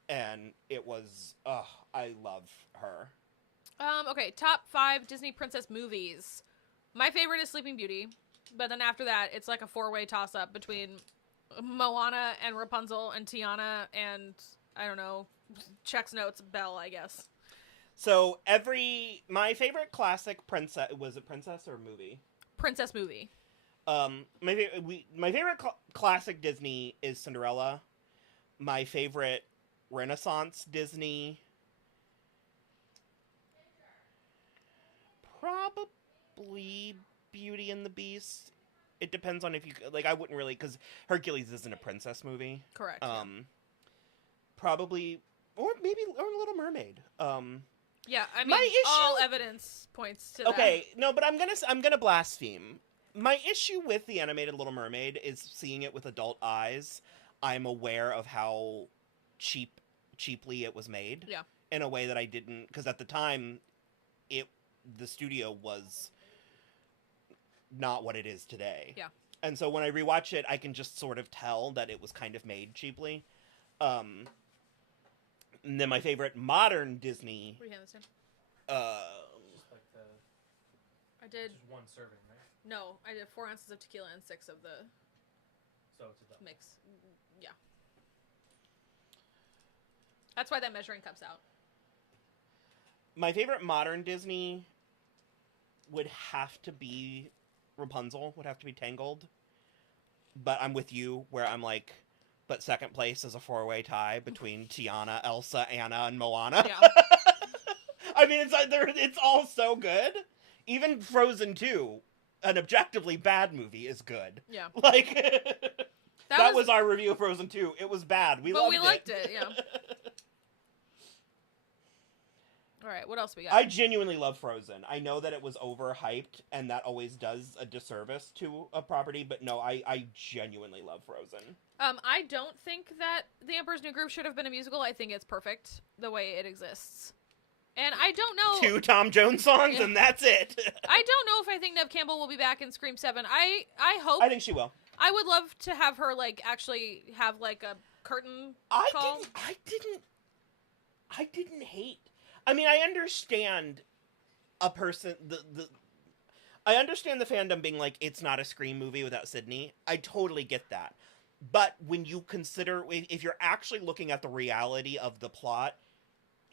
And it was, I love her. Okay, top 5 Disney princess movies. My favorite is Sleeping Beauty, but then after that, it's like a 4-way toss-up between Moana and Rapunzel and Tiana and, I don't know, checks notes, Belle, I guess. So my favorite classic princess, was it princess or movie? Princess movie. My favorite classic Disney is Cinderella. My favorite Renaissance Disney, probably Beauty and the Beast. It depends on if you like. I wouldn't really, because Hercules isn't a princess movie. Correct. Probably, or Little Mermaid. Yeah, I mean, all evidence points to that. Okay, no, but I'm gonna blaspheme. My issue with the animated Little Mermaid is seeing it with adult eyes. I'm aware of how cheaply it was made. Yeah. In a way that I didn't, because at the time, the studio was not what it is today. Yeah. And so when I rewatch it, I can just sort of tell that it was kind of made cheaply. And then my favorite modern Disney. What do you hand this in? Just like I did. Just one serving, right? No, I did 4 ounces of tequila and 6 of the. So it's a double mix. Yeah. That's why that measuring cup's out. My favorite modern Disney would have to be Rapunzel. Would have to be Tangled. But I'm with you, where I'm like. But second place is a 4-way tie between Tiana, Elsa, Anna, and Moana. Yeah. I mean, it's all so good. Even Frozen 2, an objectively bad movie, is good. Yeah. Like, that was our review of Frozen 2. It was bad. But we liked it, yeah. All right, what else we got? I genuinely love Frozen. I know that it was overhyped, and that always does a disservice to a property, but no, I genuinely love Frozen. I don't think that The Emperor's New Groove should have been a musical. I think it's perfect the way it exists. And I don't know... 2 Tom Jones songs, and that's it. I don't know if I think Neve Campbell will be back in Scream 7. I hope... I think she will. I would love to have her, like, actually have, like, a curtain call. I didn't hate... I mean, I understand a person... I understand the fandom being like, it's not a Scream movie without Sydney. I totally get that. But when you consider... If you're actually looking at the reality of the plot...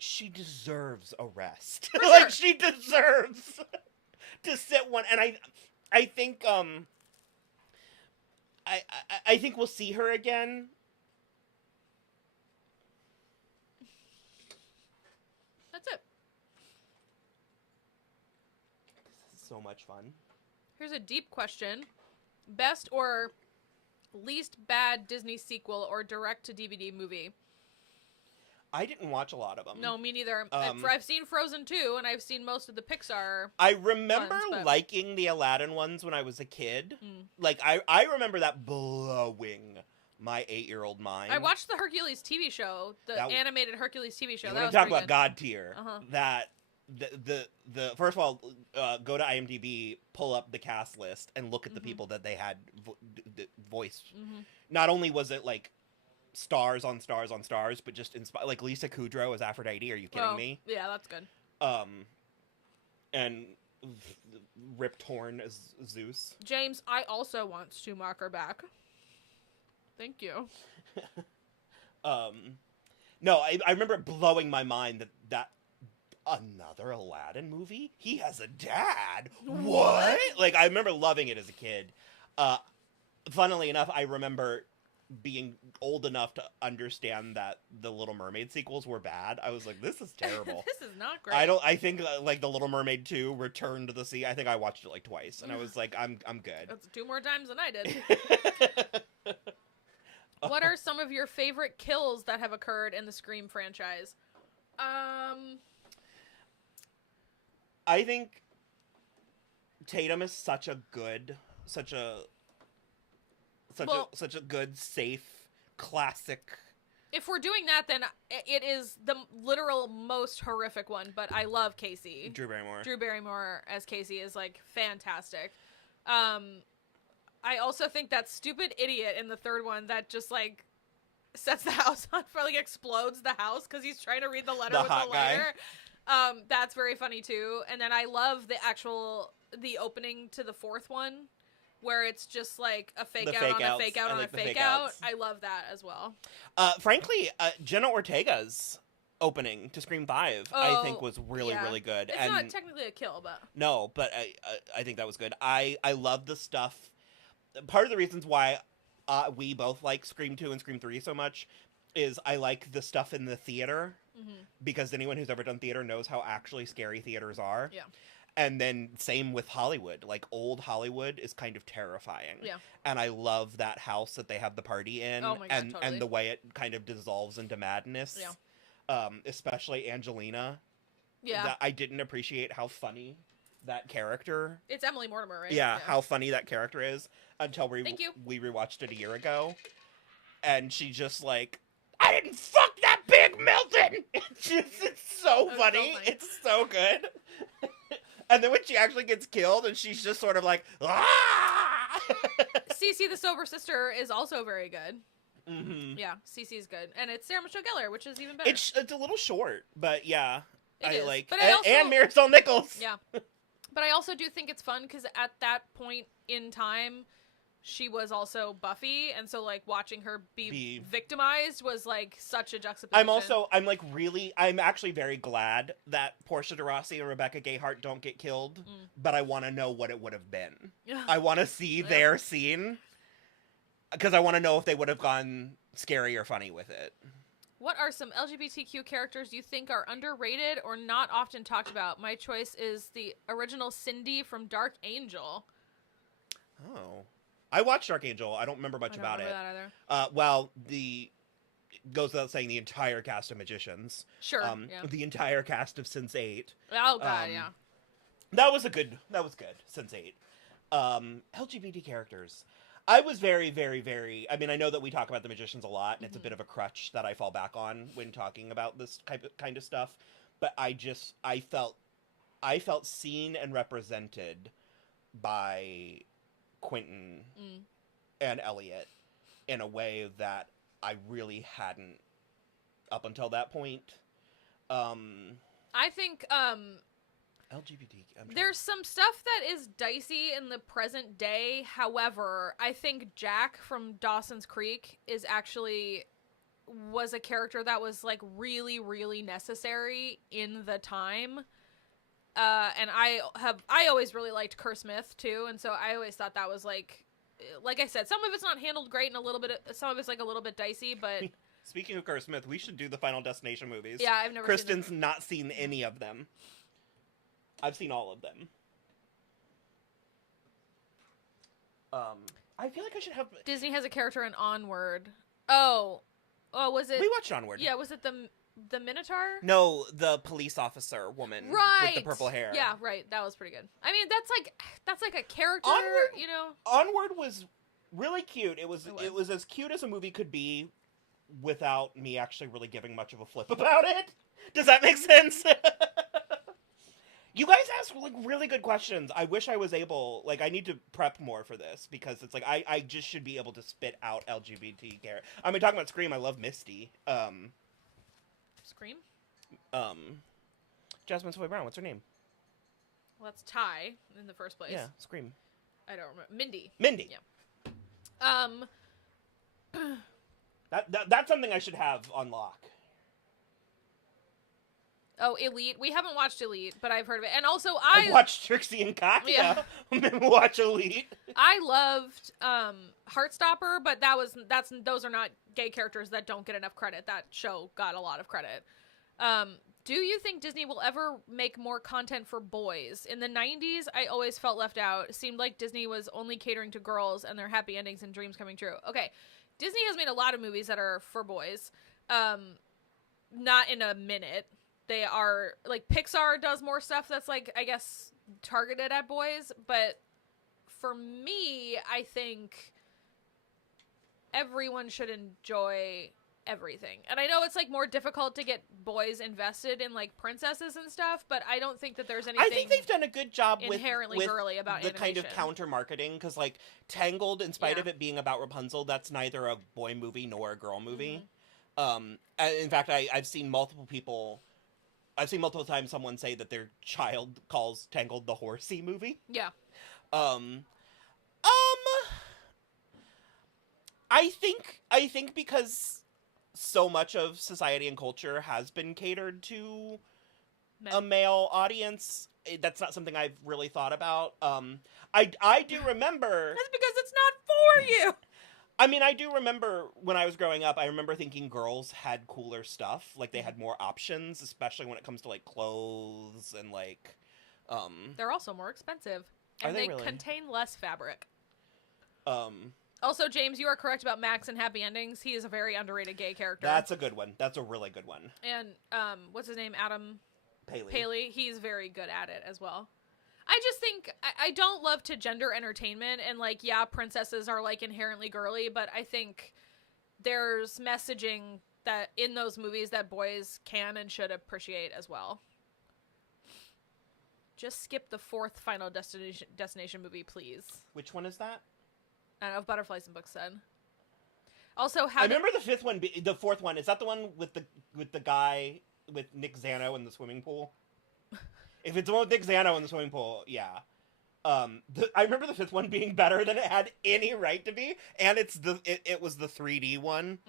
She deserves a rest. Like, she deserves to sit one. And I think, I think we'll see her again. That's it. This is so much fun. Here's a deep question. Best or least bad Disney sequel or direct-to-DVD movie? I didn't watch a lot of them. No, me neither. I've seen Frozen 2, and I've seen most of the Pixar. I remember ones, liking the Aladdin ones when I was a kid. Like, I remember that blowing my 8-year-old mind. I watched the Hercules TV show, animated Hercules TV show. That was talk about God tier. That the first of all, go to IMDb, pull up the cast list, and look at the people that they had voiced. Not only was it like stars on stars on stars, but just like Lisa Kudrow as Aphrodite. Are you kidding me? Yeah, that's good. And Rip Torn as Zeus. James, I also want Schumacher back. Thank you. No, I remember it blowing my mind that another Aladdin movie? He has a dad? What? Like, I remember loving it as a kid. Funnily enough, I remember being old enough to understand that the Little Mermaid sequels were bad. I was like, this is terrible. This is not great. I think like the Little Mermaid 2 Return to the Sea, I think I watched it like twice and I was like, I'm good. That's 2 more times than I did. What are some of your favorite kills that have occurred in the Scream franchise? I think Tatum is such a good, safe, classic. If we're doing that, then it is the literal most horrific one, but I love Casey. Drew Barrymore. Drew Barrymore as Casey is, like, fantastic. I also think that stupid idiot in the third one that just, like, sets the house on fire, like, explodes the house because he's trying to read the letter with the lighter. That's very funny, too. And then I love the opening to the fourth one, where it's just like a fake out on a fake out on a fake out. I love that as well. Frankly, Jenna Ortega's opening to Scream 5, I think was really good. It's not technically a kill, but... No, but I think that was good. I love the stuff. Part of the reasons why we both like Scream 2 and Scream 3 so much is I like the stuff in the theater, because anyone who's ever done theater knows how actually scary theaters are. Yeah. And then same with Hollywood. Like, old Hollywood is kind of terrifying. Yeah. And I love that house that they have the party in. Oh my God, and totally. the way it kind of dissolves into madness. Yeah. Especially Angelina. Yeah. That I didn't appreciate how funny that character. It's Emily Mortimer, right? Yeah, how funny that character is until we rewatched it a year ago. And she just like, I didn't fuck that pig, Milton! It's so funny. It's so good. And then when she actually gets killed and she's just sort of like, ah! Cece the Sober Sister is also very good. Mm-hmm. Yeah, Cece's good. And it's Sarah Michelle Gellar, which is even better. It's a little short, but yeah. It is. Like, but and Marisol Nichols. Yeah. But I also do think it's fun because at that point in time, she was also Buffy, and so, like, watching her be victimized was, like, such a juxtaposition. I'm actually very glad that Portia de Rossi and Rebecca Gayheart don't get killed, but I want to know what it would have been. I want to see their scene, because I want to know if they would have gone scary or funny with it. What are some LGBTQ characters you think are underrated or not often talked about? My choice is the original Cindy from Dark Angel. Oh. I watched Dark Angel. I don't remember much about it. I don't remember that either. Well, goes without saying, the entire cast of Magicians. Sure. The entire cast of Sense8. Oh God, yeah. That was good. Sense8. LGBT characters. I was very, very, very. I mean, I know that we talk about the Magicians a lot, and it's a bit of a crutch that I fall back on when talking about this kind of stuff. But I felt seen and represented by Quentin and Elliot in a way that I really hadn't up until that point. I think LGBT. There's some stuff that is dicey in the present day. However, I think Jack from Dawson's Creek was a character that was, like, really, really necessary in the time. And I always really liked Kerr Smith too, and so I always thought that was like I said, some of it's not handled great, and some of it's like a little bit dicey. But speaking of Kerr Smith, we should do the Final Destination movies. Yeah, I've never. Kristen's not seen any of them. I've seen all of them. I feel like I should have. Disney has a character in Onward. Oh, was it? We watched Onward. Yeah, was it the The Minotaur? No, the police officer woman with the purple hair. Yeah, right. That was pretty good. I mean, that's like a character, Onward, you know. Onward was really cute. It was as cute as a movie could be without me actually really giving much of a flip about it. Does that make sense? You guys ask like really good questions. I wish I was able, like, I need to prep more for this because it's like I just should be able to spit out LGBT care. I mean, talking about Scream, I love Misty. Scream? Jasmine Savoy Brown. What's her name? Well, that's Ty in the first place. Yeah, Scream. I don't remember. Mindy. Mindy. Yeah. That's something I should have on lock. Oh, Elite. We haven't watched Elite, but I've heard of it. And also, I've watched Trixie and Katya. Yeah. Watch Elite. I loved Heartstopper, but those are not gay characters that don't get enough credit. That show got a lot of credit. Do you think Disney will ever make more content for boys? In the 90s, I always felt left out. It seemed like Disney was only catering to girls and their happy endings and dreams coming true. Okay, Disney has made a lot of movies that are for boys. Not in a minute. They are, like, Pixar does more stuff that's, like, I guess, targeted at boys. But for me, I think everyone should enjoy everything. And I know it's, like, more difficult to get boys invested in, like, princesses and stuff, but I don't think that there's anything I think they've done a good job inherently with girly about the animation. kind of counter marketing, because, like, Tangled, in spite of it being about Rapunzel, that's neither a boy movie nor a girl movie. And in fact, I've seen multiple times someone say that their child calls Tangled the horsey movie. Yeah. I think because so much of society and culture has been catered to a male audience, that's not something I've really thought about. I do remember... That's because it's not for you! I mean, I do remember when I was growing up, I remember thinking girls had cooler stuff. Like, they had more options, especially when it comes to, like, clothes and, like, They're also more expensive. And they really contain less fabric. Also, James, you are correct about Max and Happy Endings. He is a very underrated gay character. That's a good one. That's a really good one. And, what's his name? Adam Paley. Paley. He's very good at it as well. I just think, I don't love to gender entertainment, and, like, yeah, princesses are, like, inherently girly, but I think there's messaging that in those movies that boys can and should appreciate as well. Just skip the fourth Final Destination movie, please. Which one is that? I don't know if Butterflies and Books said. Also, I remember the fifth one, the fourth one. Is that the one with the guy with Nick Zano in the swimming pool? If it's the one with Nick Zano in the swimming pool, yeah. I remember the fifth one being better than it had any right to be, and it was the 3D one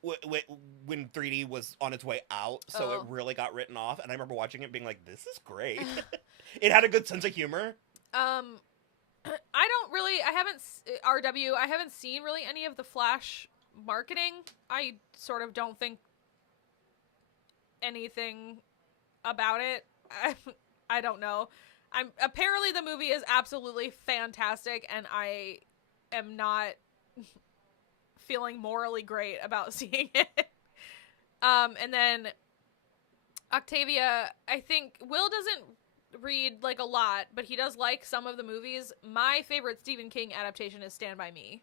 when 3D was on its way out, so it really got written off. And I remember watching it, being like, "This is great." It had a good sense of humor. I haven't seen really any of the Flash marketing. I sort of don't think anything about it. I don't know. Apparently the movie is absolutely fantastic, and I am not feeling morally great about seeing it. And then Octavia, I think Will doesn't read, like, a lot, but he does like some of the movies. My favorite Stephen King adaptation is Stand By Me.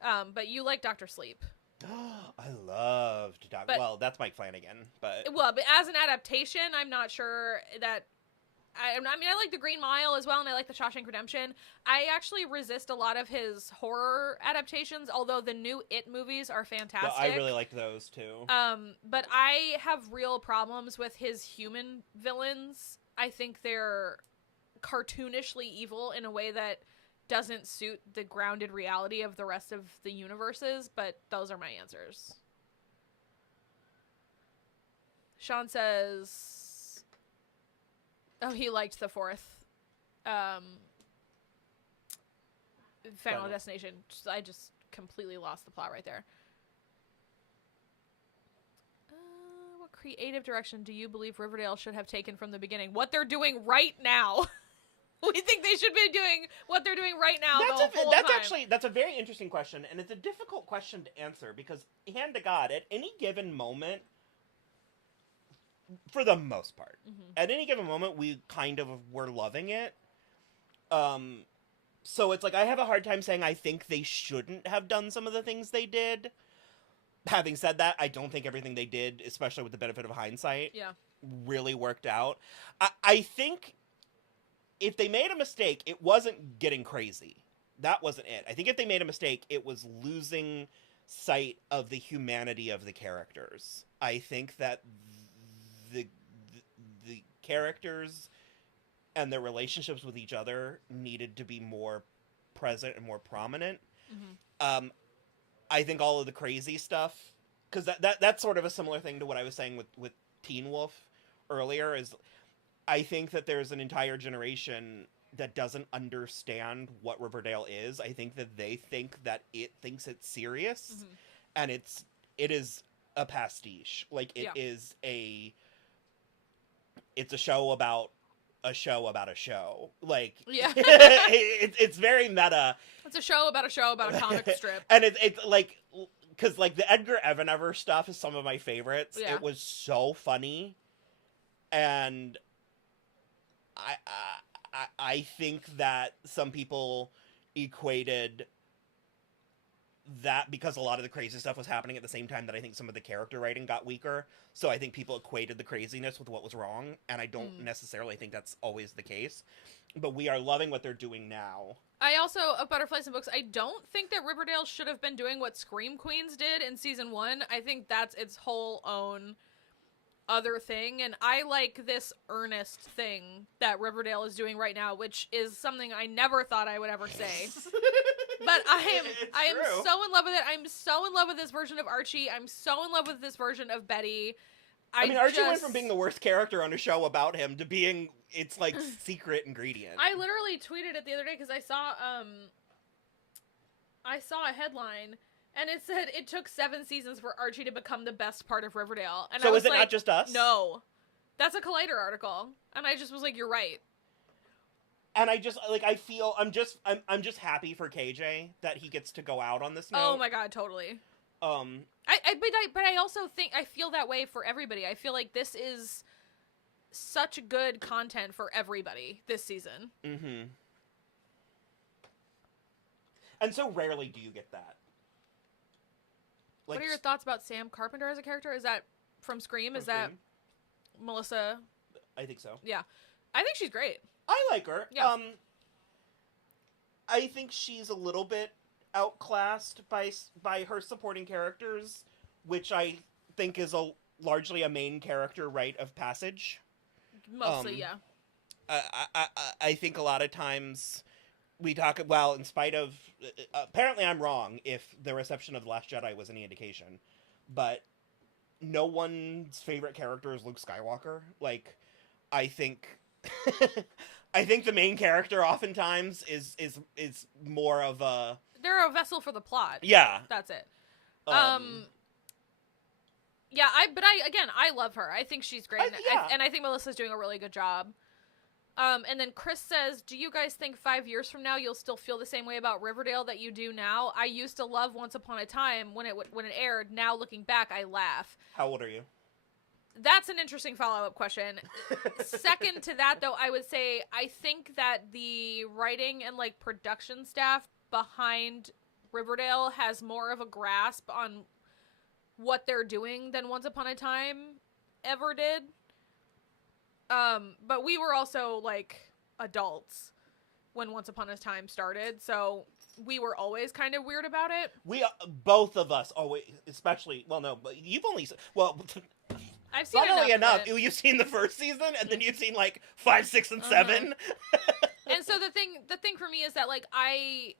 But you like Dr. Sleep. I loved well, that's Mike Flanagan, but as an adaptation, I'm not sure that I mean, I like The Green Mile as well, and I like The Shawshank Redemption. I actually resist a lot of his horror adaptations, although the new It movies are fantastic. I really liked those, too. But I have real problems with his human villains. I think they're cartoonishly evil in a way that doesn't suit the grounded reality of the rest of the universes, but those are my answers. Sean says... Oh, he liked the fourth Final Destination. I just completely lost the plot right there. What creative direction do you believe Riverdale should have taken from the beginning? What they're doing right now. We think they should be doing what they're doing right now. That's a very interesting question, and it's a difficult question to answer because, hand to God, at any given moment, for the most part. At any given moment, we kind of were loving it. So it's like, I have a hard time saying I think they shouldn't have done some of the things they did. Having said that, I don't think everything they did, especially with the benefit of hindsight, really worked out. I think if they made a mistake, it wasn't getting crazy. That wasn't it. I think if they made a mistake, it was losing sight of the humanity of the characters. I think that the characters and their relationships with each other needed to be more present and more prominent. I think all of the crazy stuff, because that's sort of a similar thing to what I was saying with Teen Wolf earlier, is I think that there's an entire generation that doesn't understand what Riverdale is. I think that they think that it thinks it's serious, and it is a pastiche. Like, it's a show about a show about a show. Like, it's very meta. It's a show about a comic strip. And it's like, because like the Edgar Evanever stuff is some of my favorites. It was so funny, and I think that some people equated that because a lot of the crazy stuff was happening at the same time that I think some of the character writing got weaker. So I think people equated the craziness with what was wrong, and I don't necessarily think that's always the case. But we are loving what they're doing now. I also, of Butterflies and Books, I don't think that Riverdale should have been doing what Scream Queens did in season 1. I think that's its whole own other thing, and I like this earnest thing that Riverdale is doing right now, which is something I never thought I would ever say. But I am so in love with it. I'm so in love with this version of Archie. I'm so in love with this version of Betty. I mean, Archie went from being the worst character on a show about him to being its like secret ingredient. I literally tweeted it the other day because I saw a headline. And it said it took 7 seasons for Archie to become the best part of Riverdale. And so I was is it not just us? No. That's a Collider article. And I just was like, you're right. And I just, like, I feel, I'm just happy for KJ that he gets to go out on this note. Oh my god, totally. But I also think, I feel that way for everybody. I feel like this is such good content for everybody this season. And so rarely do you get that. Like, what are your thoughts about Sam Carpenter as a character? Is that from Scream? Is that Melissa? I think so. Yeah. I think she's great. I like her. Yeah. I think she's a little bit outclassed by her supporting characters, which I think is largely a main character rite of passage. Mostly, yeah. I think a lot of times we talk, well, in spite of, apparently I'm wrong if the reception of The Last Jedi was any indication, but no one's favorite character is Luke Skywalker. Like, I think, I think the main character oftentimes is more of a... They're a vessel for the plot. Yeah. That's it. Yeah, I love her. I think she's great. And I think Melissa's doing a really good job. And then Chris says, do you guys think 5 years from now you'll still feel the same way about Riverdale that you do now? I used to love Once Upon a Time when it aired. Now looking back, I laugh. How old are you? That's an interesting follow-up question. Second to that, though, I would say I think that the writing and like production staff behind Riverdale has more of a grasp on what they're doing than Once Upon a Time ever did. But we were also, like, adults when Once Upon a Time started, so we were always kind of weird about it. We, both of us, always, especially, well, no, but you've only, well, I've seen enough. You've seen the first season, and then you've seen, like, 5, 6, and 7. And so the thing for me is that, like, I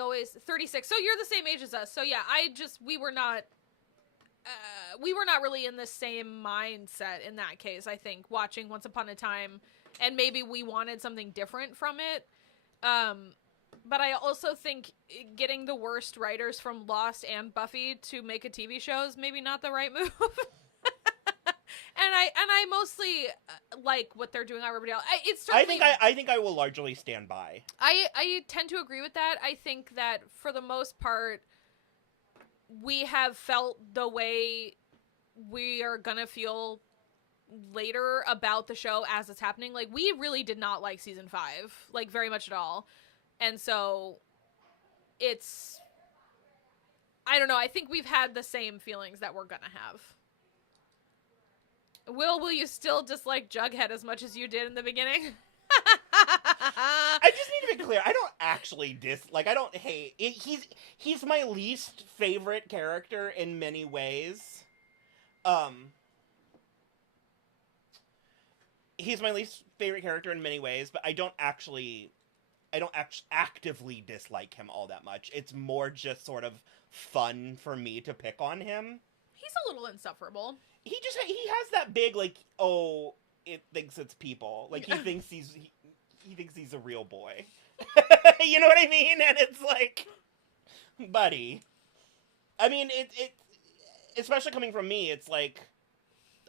always, 36, so you're the same age as us, so yeah, we were not really in the same mindset in that case, I think, watching Once Upon a Time, and maybe we wanted something different from it. But I also think getting the worst writers from Lost and Buffy to make a TV show is maybe not the right move. And I mostly like what they're doing on Riverdale. I think I will largely stand by. I tend to agree with that. I think that for the most part, we have felt the way we are gonna feel later about the show as it's happening. Like, we really did not like season 5, like, very much at all. And so it's, I don't know, I think we've had the same feelings that we're gonna have. Will you still dislike Jughead as much as you did in the beginning? I just need to be clear. I don't actually I don't hate it. He's my least favorite character in many ways. He's my least favorite character in many ways, but I don't actively dislike him all that much. It's more just sort of fun for me to pick on him. He's a little insufferable. He has that big, like, oh, it thinks it's people. Like, he thinks he's a real boy. You know what I mean? And it's like, buddy. I mean, it especially coming from me, it's like,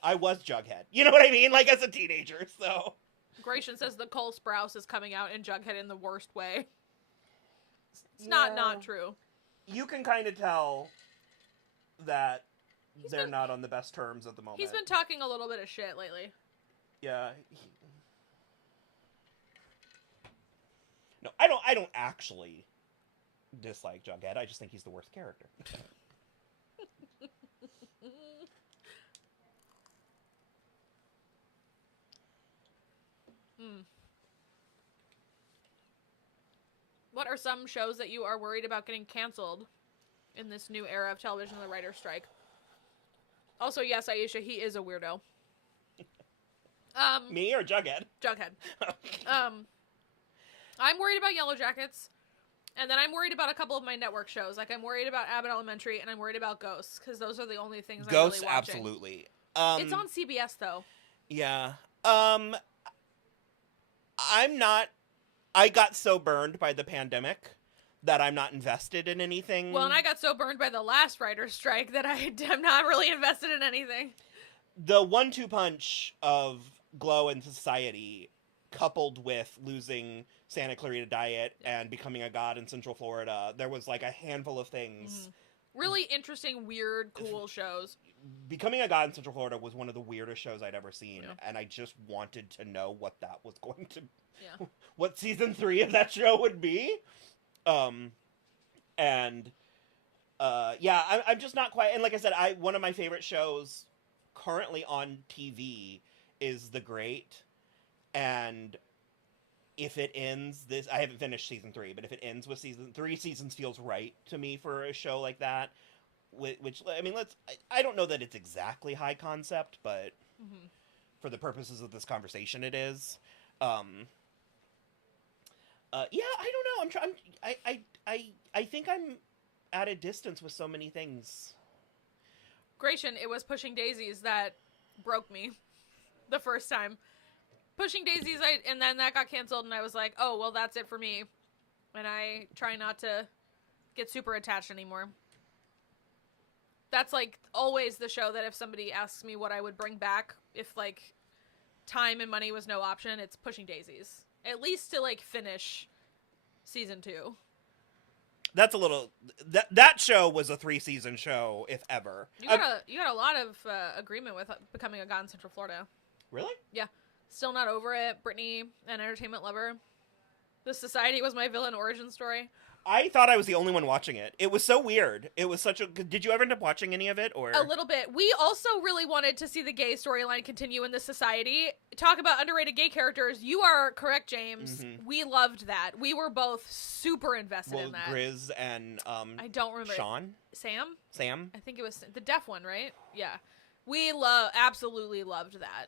I was Jughead. You know what I mean? Like, as a teenager, so. Gratian says the Cole Sprouse is coming out in Jughead in the worst way. It's not true. You can kind of tell that they're not on the best terms at the moment. He's been talking a little bit of shit lately. Yeah. No, I don't actually dislike Jughead. I just think he's the worst character. What are some shows that you are worried about getting canceled in this new era of television, the writer's strike? Also, yes, Aisha, he is a weirdo. Me or Jughead? Jughead. I'm worried about Yellow Jackets, and then I'm worried about a couple of my network shows. Like, I'm worried about Abbott Elementary, and I'm worried about Ghosts, because those are the only things I'm really watching. Ghosts, absolutely. It's on CBS, though. Yeah. I got so burned by the pandemic that I'm not invested in anything. Well, and I got so burned by the last writer's strike that I'm not really invested in anything. The 1-2 punch of Glow and Society, coupled with losing Santa Clarita Diet and becoming a god in Central Florida, there was like a handful of things. Mm-hmm. Really interesting, weird, cool shows. Becoming a God in Central Florida was one of the weirdest shows I'd ever seen, and I just wanted to know what that was going to... Yeah. What season 3 of that show would be. I'm just not quite... And like I said, one of my favorite shows currently on TV is The Great, and if it ends this... I haven't finished season 3, but if it ends with season 3 seasons feels right to me for a show like that. Which, I mean, I don't know that it's exactly high concept, but for the purposes of this conversation, it is. Yeah, I don't know. I think I'm at a distance with so many things. Gratian, it was Pushing Daisies that broke me the first time. Pushing Daisies, and then that got canceled, and I was like, oh, well, that's it for me. And I try not to get super attached anymore. That's, like, always the show that if somebody asks me what I would bring back, if, like, time and money was no option, it's Pushing Daisies. At least to, like, finish season 2. That's a little... That show was a 3-season show, if ever. You got a lot of agreement with Becoming a God in Central Florida. Really? Yeah. Still not over it. Brittany, an entertainment lover. The Society was my villain origin story. I thought I was the only one watching it. It was so weird. It was such a... Did you ever end up watching any of it? Or a little bit. We also really wanted to see the gay storyline continue in The Society. Talk about underrated gay characters. You are correct, James. Mm-hmm. We loved that. We were both super invested in that. Grizz and I don't remember. Sean? Sam? I think it was the deaf one, right? Yeah. We absolutely loved that.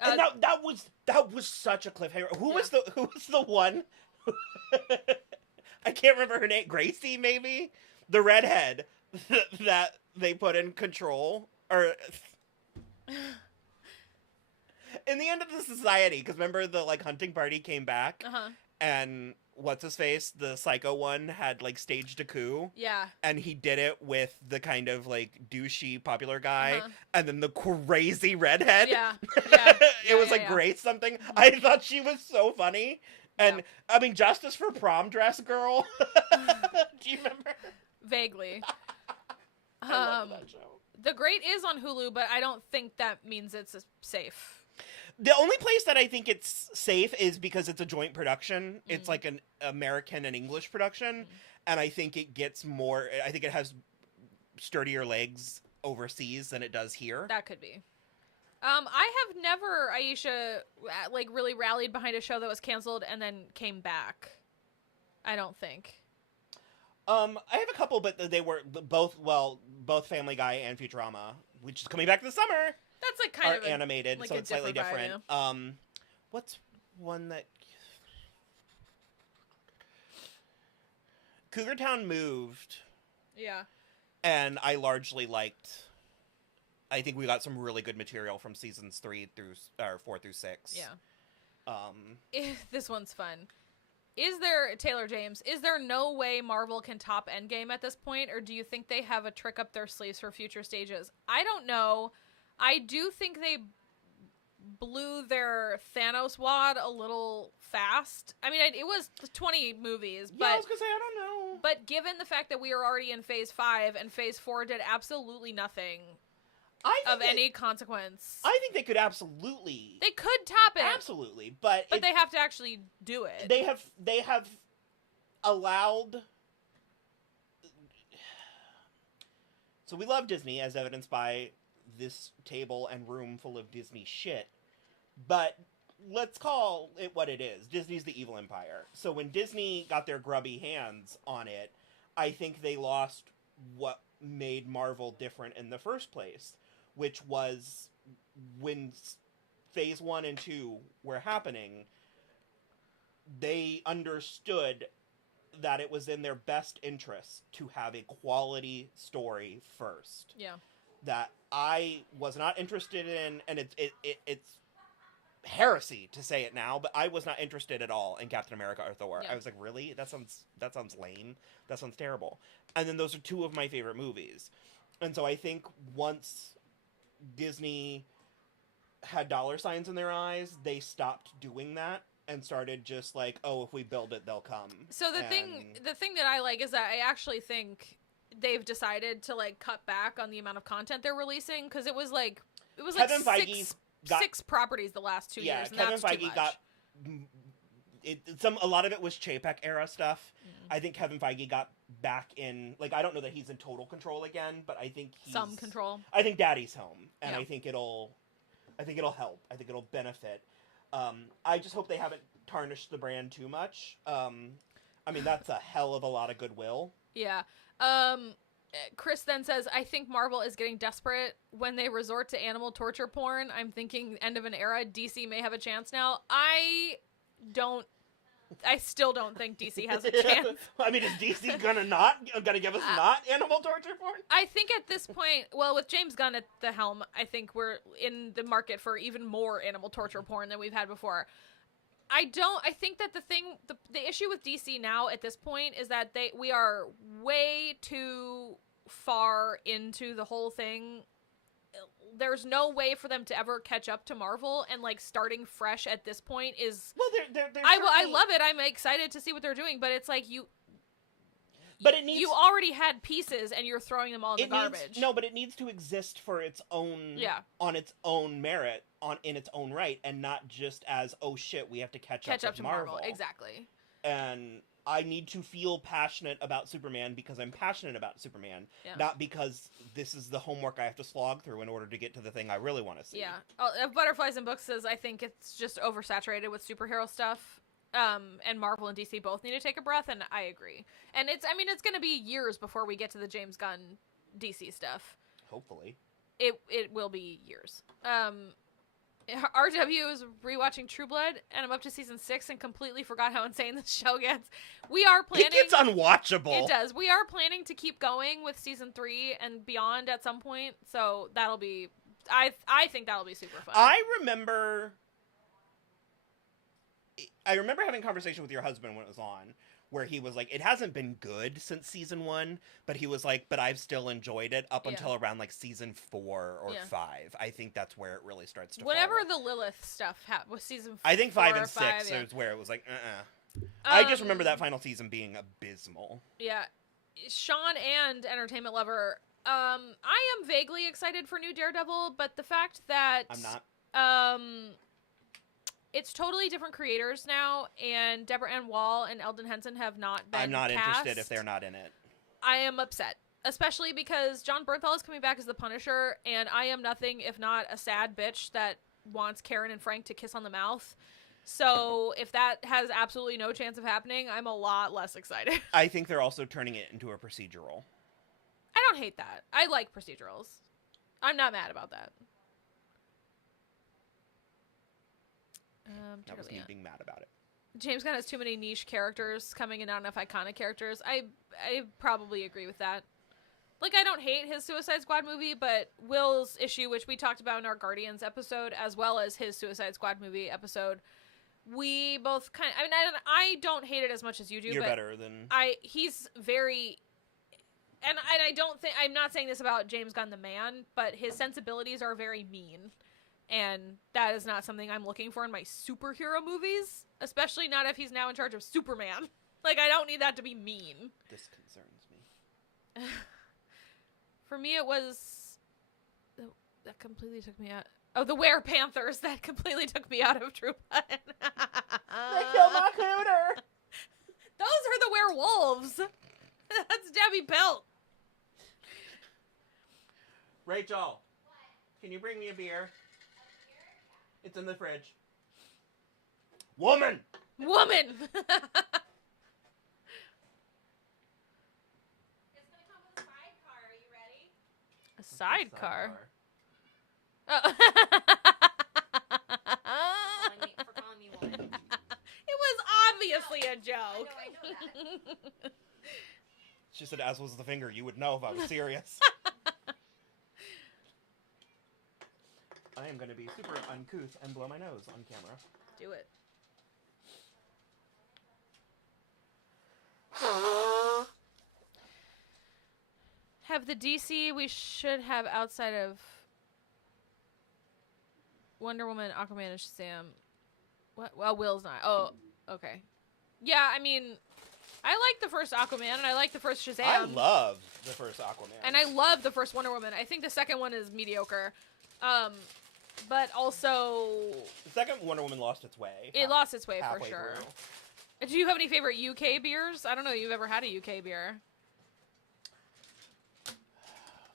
And that was such a cliffhanger. Who was the one? I can't remember her name. Gracie, maybe? The redhead that they put in control. Or in the end of The Society, because remember the, like, hunting party came back? Uh-huh. And what's-his-face, the psycho one, had, like, staged a coup. Yeah. And he did it with the kind of, like, douchey popular guy. Uh-huh. And then the crazy redhead. Yeah. It was Grace something. I thought she was so funny. And, I mean, Justice for Prom Dress Girl. Do you remember? Vaguely. I love that show. The Great is on Hulu, but I don't think that means it's safe. The only place that I think it's safe is because it's a joint production. It's like an American and English production, and I think it gets more. I think it has sturdier legs overseas than it does here. That could be. I have never, Aisha, like really rallied behind a show that was canceled and then came back. I don't think. I have a couple, but they were both Family Guy and Futurama, which is coming back this summer. That's like kind of animated, like so it's slightly different. Vibe, yeah. What's one that Cougar Town moved? Yeah. And I largely liked. I think we got some really good material from seasons 4 through 6. Yeah. This one's fun. Is there, Taylor James, is there no way Marvel can top Endgame at this point, or do you think they have a trick up their sleeves for future stages? I don't know. I do think they blew their Thanos wad a little fast. I mean, it was 20 movies, but... Yeah, I was gonna say, I don't know. But given the fact that we are already in Phase 5, and Phase 4 did absolutely nothing of any consequence. I think they could absolutely... They could top it. Absolutely, but they have to actually do it. They have allowed... So we love Disney, as evidenced by this table and room full of Disney shit. But let's call it what it is. Disney's the evil empire. So when Disney got their grubby hands on it, I think they lost what made Marvel different in the first place, which was when Phase 1 and 2 were happening, they understood that it was in their best interest to have a quality story first. Yeah. That I was not interested in, and it's heresy to say it now, but I was not interested at all in Captain America or Thor. Yeah. I was like, really? That sounds lame. That sounds terrible. And then those are two of my favorite movies. And so I think once Disney had dollar signs in their eyes, they stopped doing that and started just like, oh, if we build it, they'll come. So the thing that I like is that I actually think they've decided to like cut back on the amount of content they're releasing, because it was like Kevin Feige's six properties the last 2 years. And Kevin that's Feige got a lot of it was Chapek era stuff. I think Kevin Feige got back in, like, I don't know that he's in total control again, but I think he's some control. I think Daddy's home, and I think it'll help. I think it'll benefit. I just hope they haven't tarnished the brand too much. I mean, that's a hell of a lot of goodwill. Yeah. Chris then says, I think Marvel is getting desperate when they resort to animal torture porn. I'm thinking end of an era. DC may have a chance now. I still don't think DC has a chance. I mean, is DC gonna give us not animal torture porn? I think at this point, well, with James Gunn at the helm, I think we're in the market for even more animal torture porn than we've had before. I think that the issue with DC now at this point is that we are way too far into the whole thing. There's no way for them to ever catch up to Marvel, and like starting fresh at this point is... Well, they're I love it. I'm excited to see what they're doing, but it's like you already had pieces and you're throwing them all in the garbage. But it needs to exist for its own, on its own merit, in its own right, and not just as, oh shit, we have to catch up to Marvel. Exactly. And I need to feel passionate about Superman because I'm passionate about Superman, not because this is the homework I have to slog through in order to get to the thing I really want to see. Yeah. Butterflies and Books says, I think it's just oversaturated with superhero stuff. And Marvel and DC both need to take a breath, and I agree. And it's going to be years before we get to the James Gunn DC stuff. Hopefully. It will be years. RW is rewatching True Blood, and I'm up to season 6 and completely forgot how insane this show gets. We are planning... It gets unwatchable. It does. We are planning to keep going with season 3 and beyond at some point, so that'll be... I think that'll be super fun. I remember having a conversation with your husband when it was on, where he was like, it hasn't been good since season 1, but he was like, but I've still enjoyed it up until around like season 4 or 5. I think that's where it really starts to Whenever the Lilith stuff was season 4 I think 5 and 6 is where it was like, I just remember that final season being abysmal. Yeah. Sean and Entertainment Lover I am vaguely excited for new Daredevil, but the fact that I'm not. It's totally different creators now, and Deborah Ann Wall and Eldon Henson have not been I'm not cast. interested if they're not in it. I am upset, especially because John Bernthal is coming back as the Punisher, and I am nothing if not a sad bitch that wants Karen and Frank to kiss on the mouth. So if that has absolutely no chance of happening, I'm a lot less excited. I think they're also turning it into a procedural. I don't hate that. I like procedurals. I'm not mad about that. That was me being mad about it. James Gunn has too many niche characters coming in, not enough iconic characters. I probably agree with that. Like, I don't hate his Suicide Squad movie, but Will's issue, which we talked about in our Guardians episode, as well as his Suicide Squad movie episode, we both I mean, I don't hate it as much as you do. You're but better than... He's very... And I don't think... I'm not saying this about James Gunn the man, but his sensibilities are very mean. And that is not something I'm looking for in my superhero movies, especially not if he's now in charge of Superman. Like, I don't need that to be mean. This concerns me. For me, it was... That completely took me out... Oh, the Were-Panthers. That completely took me out of True Blood. They killed my cooter! Those are the werewolves. That's Debbie Pelt. Rachel. What? Can you bring me a beer? It's in the fridge. Woman! Woman! It's gonna come with a sidecar. Are you ready? A sidecar? Oh. For calling me woman. It was obviously a joke. I know that. She said, as was the finger. You would know if I was serious. I am going to be super uncouth and blow my nose on camera. Do it. Have the DC we should have outside of Wonder Woman, Aquaman, and Shazam. What? Well, Will's not. Oh, okay. Yeah, I mean, I like the first Aquaman, and I like the first Shazam. I love the first Aquaman. And I love the first Wonder Woman. I think the second one is mediocre. But also... The second Wonder Woman lost its way. It lost its way, for sure. Through. Do you have any favorite UK beers? I don't know if you've ever had a UK beer.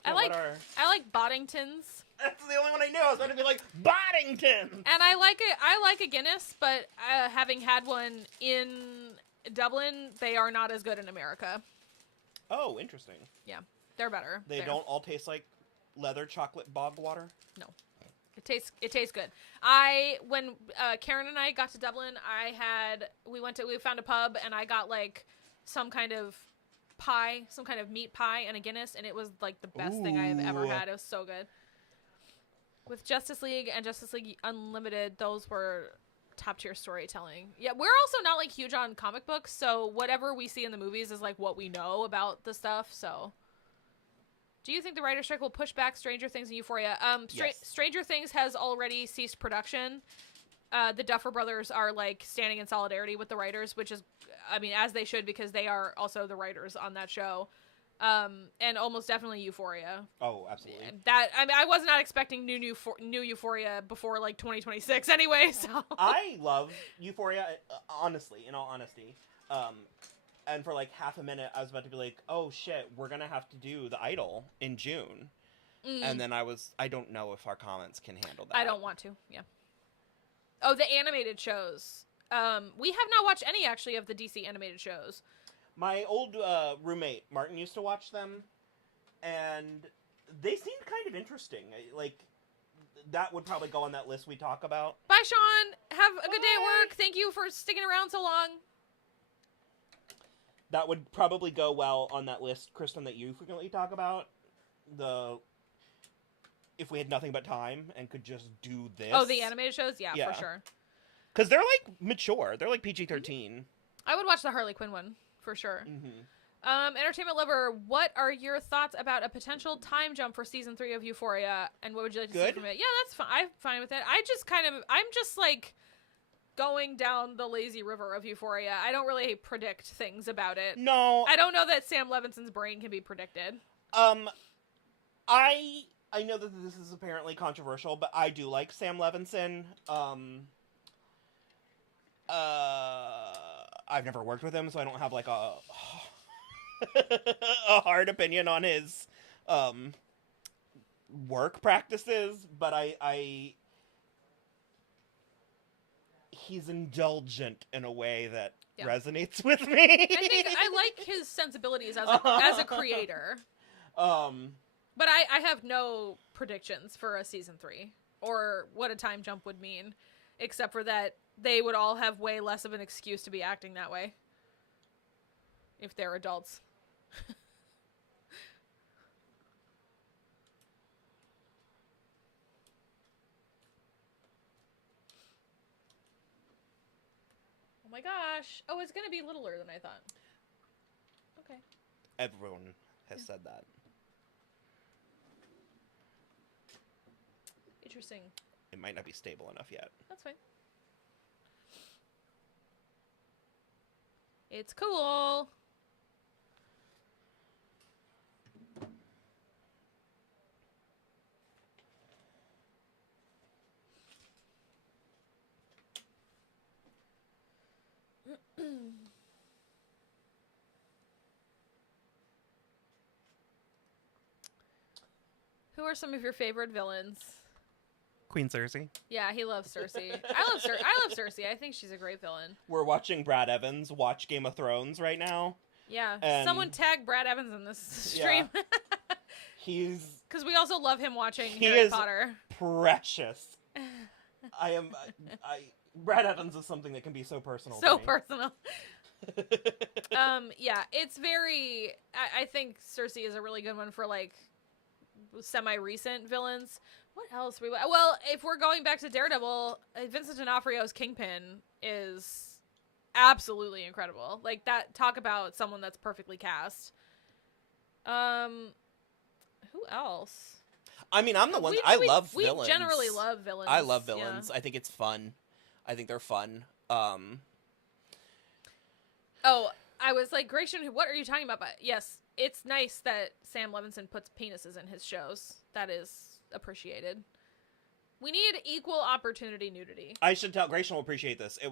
Yeah, I like Boddingtons. That's the only one I knew. I was going to be like, Boddington! And I like a Guinness, but having had one in Dublin, they are not as good in America. Oh, interesting. Yeah, they're better. They don't all taste like leather chocolate bog water? No. It tastes good. When Karen and I got to Dublin, we found a pub, and I got like some kind of pie, some kind of meat pie and a Guinness, and it was like the best thing I have ever had. It was so good. With Justice League and Justice League Unlimited, those were top tier storytelling. Yeah, we're also not like huge on comic books, so whatever we see in the movies is like what we know about the stuff. So, do you think the writer's strike will push back Stranger Things and Euphoria? Yes. Stranger Things has already ceased production. The Duffer Brothers are like standing in solidarity with the writers, which is, I mean, as they should, because they are also the writers on that show. And almost definitely Euphoria. Oh, absolutely. I was not expecting new Euphoria before like 2026 anyway. So I love Euphoria, honestly, in all honesty. And for like half a minute, I was about to be like, "Oh shit, we're gonna have to do The Idol in June," and then I don't know if our comments can handle that. I don't want to. Yeah. Oh, the animated shows. We have not watched any actually of the DC animated shows. My old roommate, Martin, used to watch them, and they seemed kind of interesting. Like, that would probably go on that list we talk about. Bye, Sean! Have a good day at work! Thank you for sticking around so long! That would probably go well on that list, Kristen, that you frequently talk about. If we had nothing but time and could just do this. Oh, the animated shows? Yeah, for sure. Because they're, like, mature. They're, like, PG-13. I would watch the Harley Quinn one. For sure. Mm-hmm. Entertainment Lover, what are your thoughts about a potential time jump for season 3 of Euphoria, and what would you like to see from it? Yeah, that's fine. I'm fine with it. I'm just like going down the lazy river of Euphoria. I don't really predict things about it. No. I don't know that Sam Levinson's brain can be predicted. I know that this is apparently controversial, but I do like Sam Levinson. I've never worked with him, so I don't have like a a hard opinion on his work practices, but he's indulgent in a way that resonates with me. I think I like his sensibilities as a creator. But I have no predictions for a season 3 or what a time jump would mean, except for that they would all have way less of an excuse to be acting that way if they're adults. Oh my gosh. Oh, it's going to be littler than I thought. Okay. Everyone has said that. Interesting. It might not be stable enough yet. That's fine. It's cool. Who are some of your favorite villains? Queen Cersei. Yeah, he loves Cersei. I love Cersei. I think she's a great villain. We're watching Brad Evans watch Game of Thrones right now. Yeah, and someone tag Brad Evans in this stream. Yeah. He's... Because we also love him watching Harry Potter. Precious. Brad Evans is something that can be so personal. So personal. Yeah, it's very... I think Cersei is a really good one for, like, semi-recent villains. What else? Well, if we're going back to Daredevil, Vincent D'Onofrio's Kingpin is absolutely incredible. Like, that, talk about someone that's perfectly cast. Who else? I mean, I'm the one. I love villains. We generally love villains. I love villains. Yeah. I think it's fun. I think they're fun. Oh, I was like, Grayson, what are you talking about? But yes, it's nice that Sam Levinson puts penises in his shows. That is appreciated. We need equal opportunity nudity. I should tell Grayson will appreciate this. It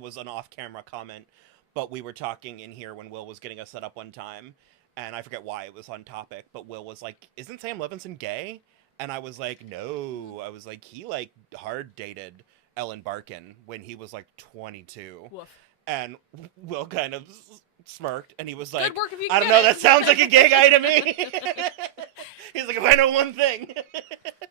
was an off-camera comment, but we were talking in here when Will was getting us set up one time, and I forget why it was on topic, but Will was like, "Isn't Sam Levinson gay?" And I was like, "No." I was like, "He like hard dated Ellen Barkin when he was like 22." Woof. And Will kind of smirked, and he was like, "Good work if you I don't know, that sounds like a gay guy to me." He's like, "If I know one thing."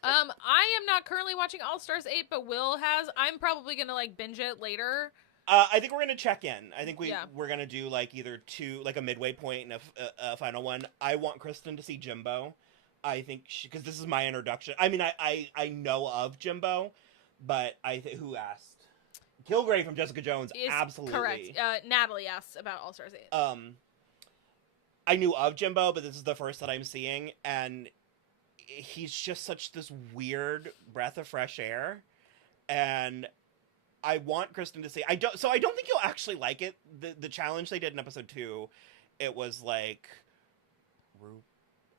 I am not currently watching All Stars 8, but Will has. I'm probably gonna like binge it later. I think we're gonna check in. I think we're gonna do like either two, like a midway point and a final one. I want Kristen to see Jimbo. I think because this is my introduction. I mean, I know of Jimbo, but who asked? Kilgrave from Jessica Jones, absolutely correct. Natalie asked about All Stars 8. I knew of Jimbo, but this is the first that I'm seeing, and he's just such this weird breath of fresh air, and I want Kristen to see. I don't think you'll actually like it. The challenge they did in episode 2, it was like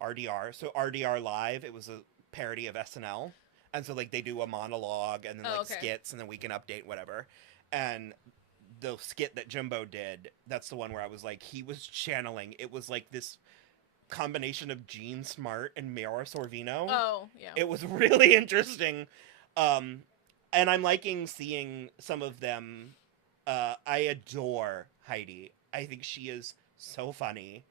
RDR. So RDR Live, it was a parody of SNL. And so, like, they do a monologue and then, skits, and then we can update whatever. And the skit that Jimbo did, that's the one where I was like, he was channeling. It was like this combination of Jean Smart and Mayra Sorvino. Oh, yeah. It was really interesting. And I'm liking seeing some of them. I adore Heidi. I think she is so funny.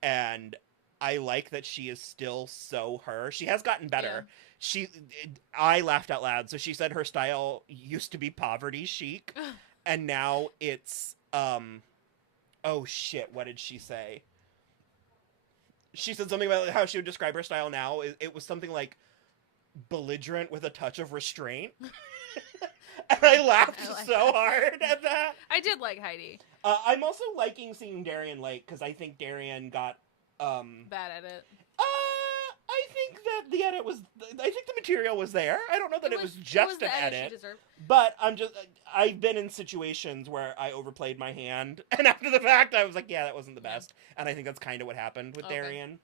And I like that she is still so her. She has gotten better. Yeah. I laughed out loud. So she said her style used to be poverty chic, and now it's oh shit, what did she say? She said something about how she would describe her style now. It was something like belligerent with a touch of restraint. And I laughed so hard at that. I did like Heidi. I'm also liking seeing Darian Lake because I think Darian got bad at it. I think that the edit was. I think the material was there. I don't know that it was just an edit. But I've been in situations where I overplayed my hand, and after the fact, I was like, "Yeah, that wasn't the best." And I think that's kind of what happened with Darian.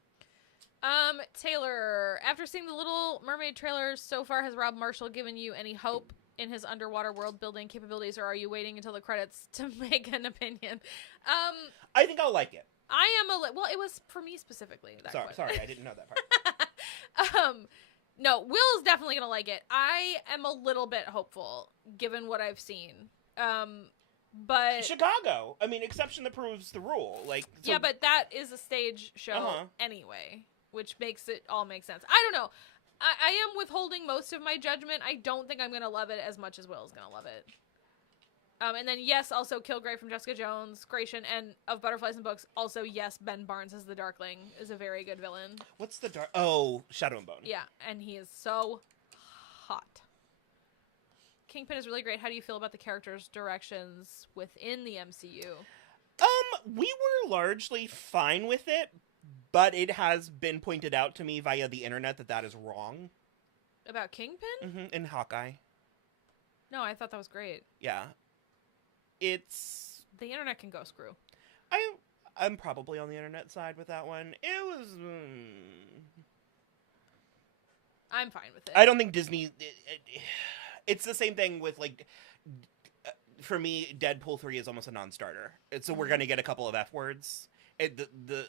Taylor, after seeing the Little Mermaid trailers so far, has Rob Marshall given you any hope in his underwater world building capabilities, or are you waiting until the credits to make an opinion? I think I'll like it. I am well, it was for me specifically. Sorry, I didn't know that part. No, Will's definitely gonna like it. I am a little bit hopeful, given what I've seen. But Chicago. I mean, exception that proves the rule. Like, so... yeah, but that is a stage show anyway, which makes it all make sense. I don't know. I am withholding most of my judgment. I don't think I'm gonna love it as much as Will's gonna love it. And then yes, also Kilgrave from Jessica Jones, Gratian, and of Butterflies and Books. Also yes, Ben Barnes as the Darkling is a very good villain. What's the dark? Oh, Shadow and Bone. Yeah, and he is so hot. Kingpin is really great. How do you feel about the characters' directions within the MCU? We were largely fine with it, but it has been pointed out to me via the internet that is wrong. About Kingpin? Mm-hmm, in Hawkeye. No, I thought that was great. Yeah. It's... The internet can go screw. I'm probably on the internet side with that one. It was... I'm fine with it. I don't think Disney... It's the same thing with, like... For me, Deadpool 3 is almost a non-starter. So we're going to get a couple of F words. The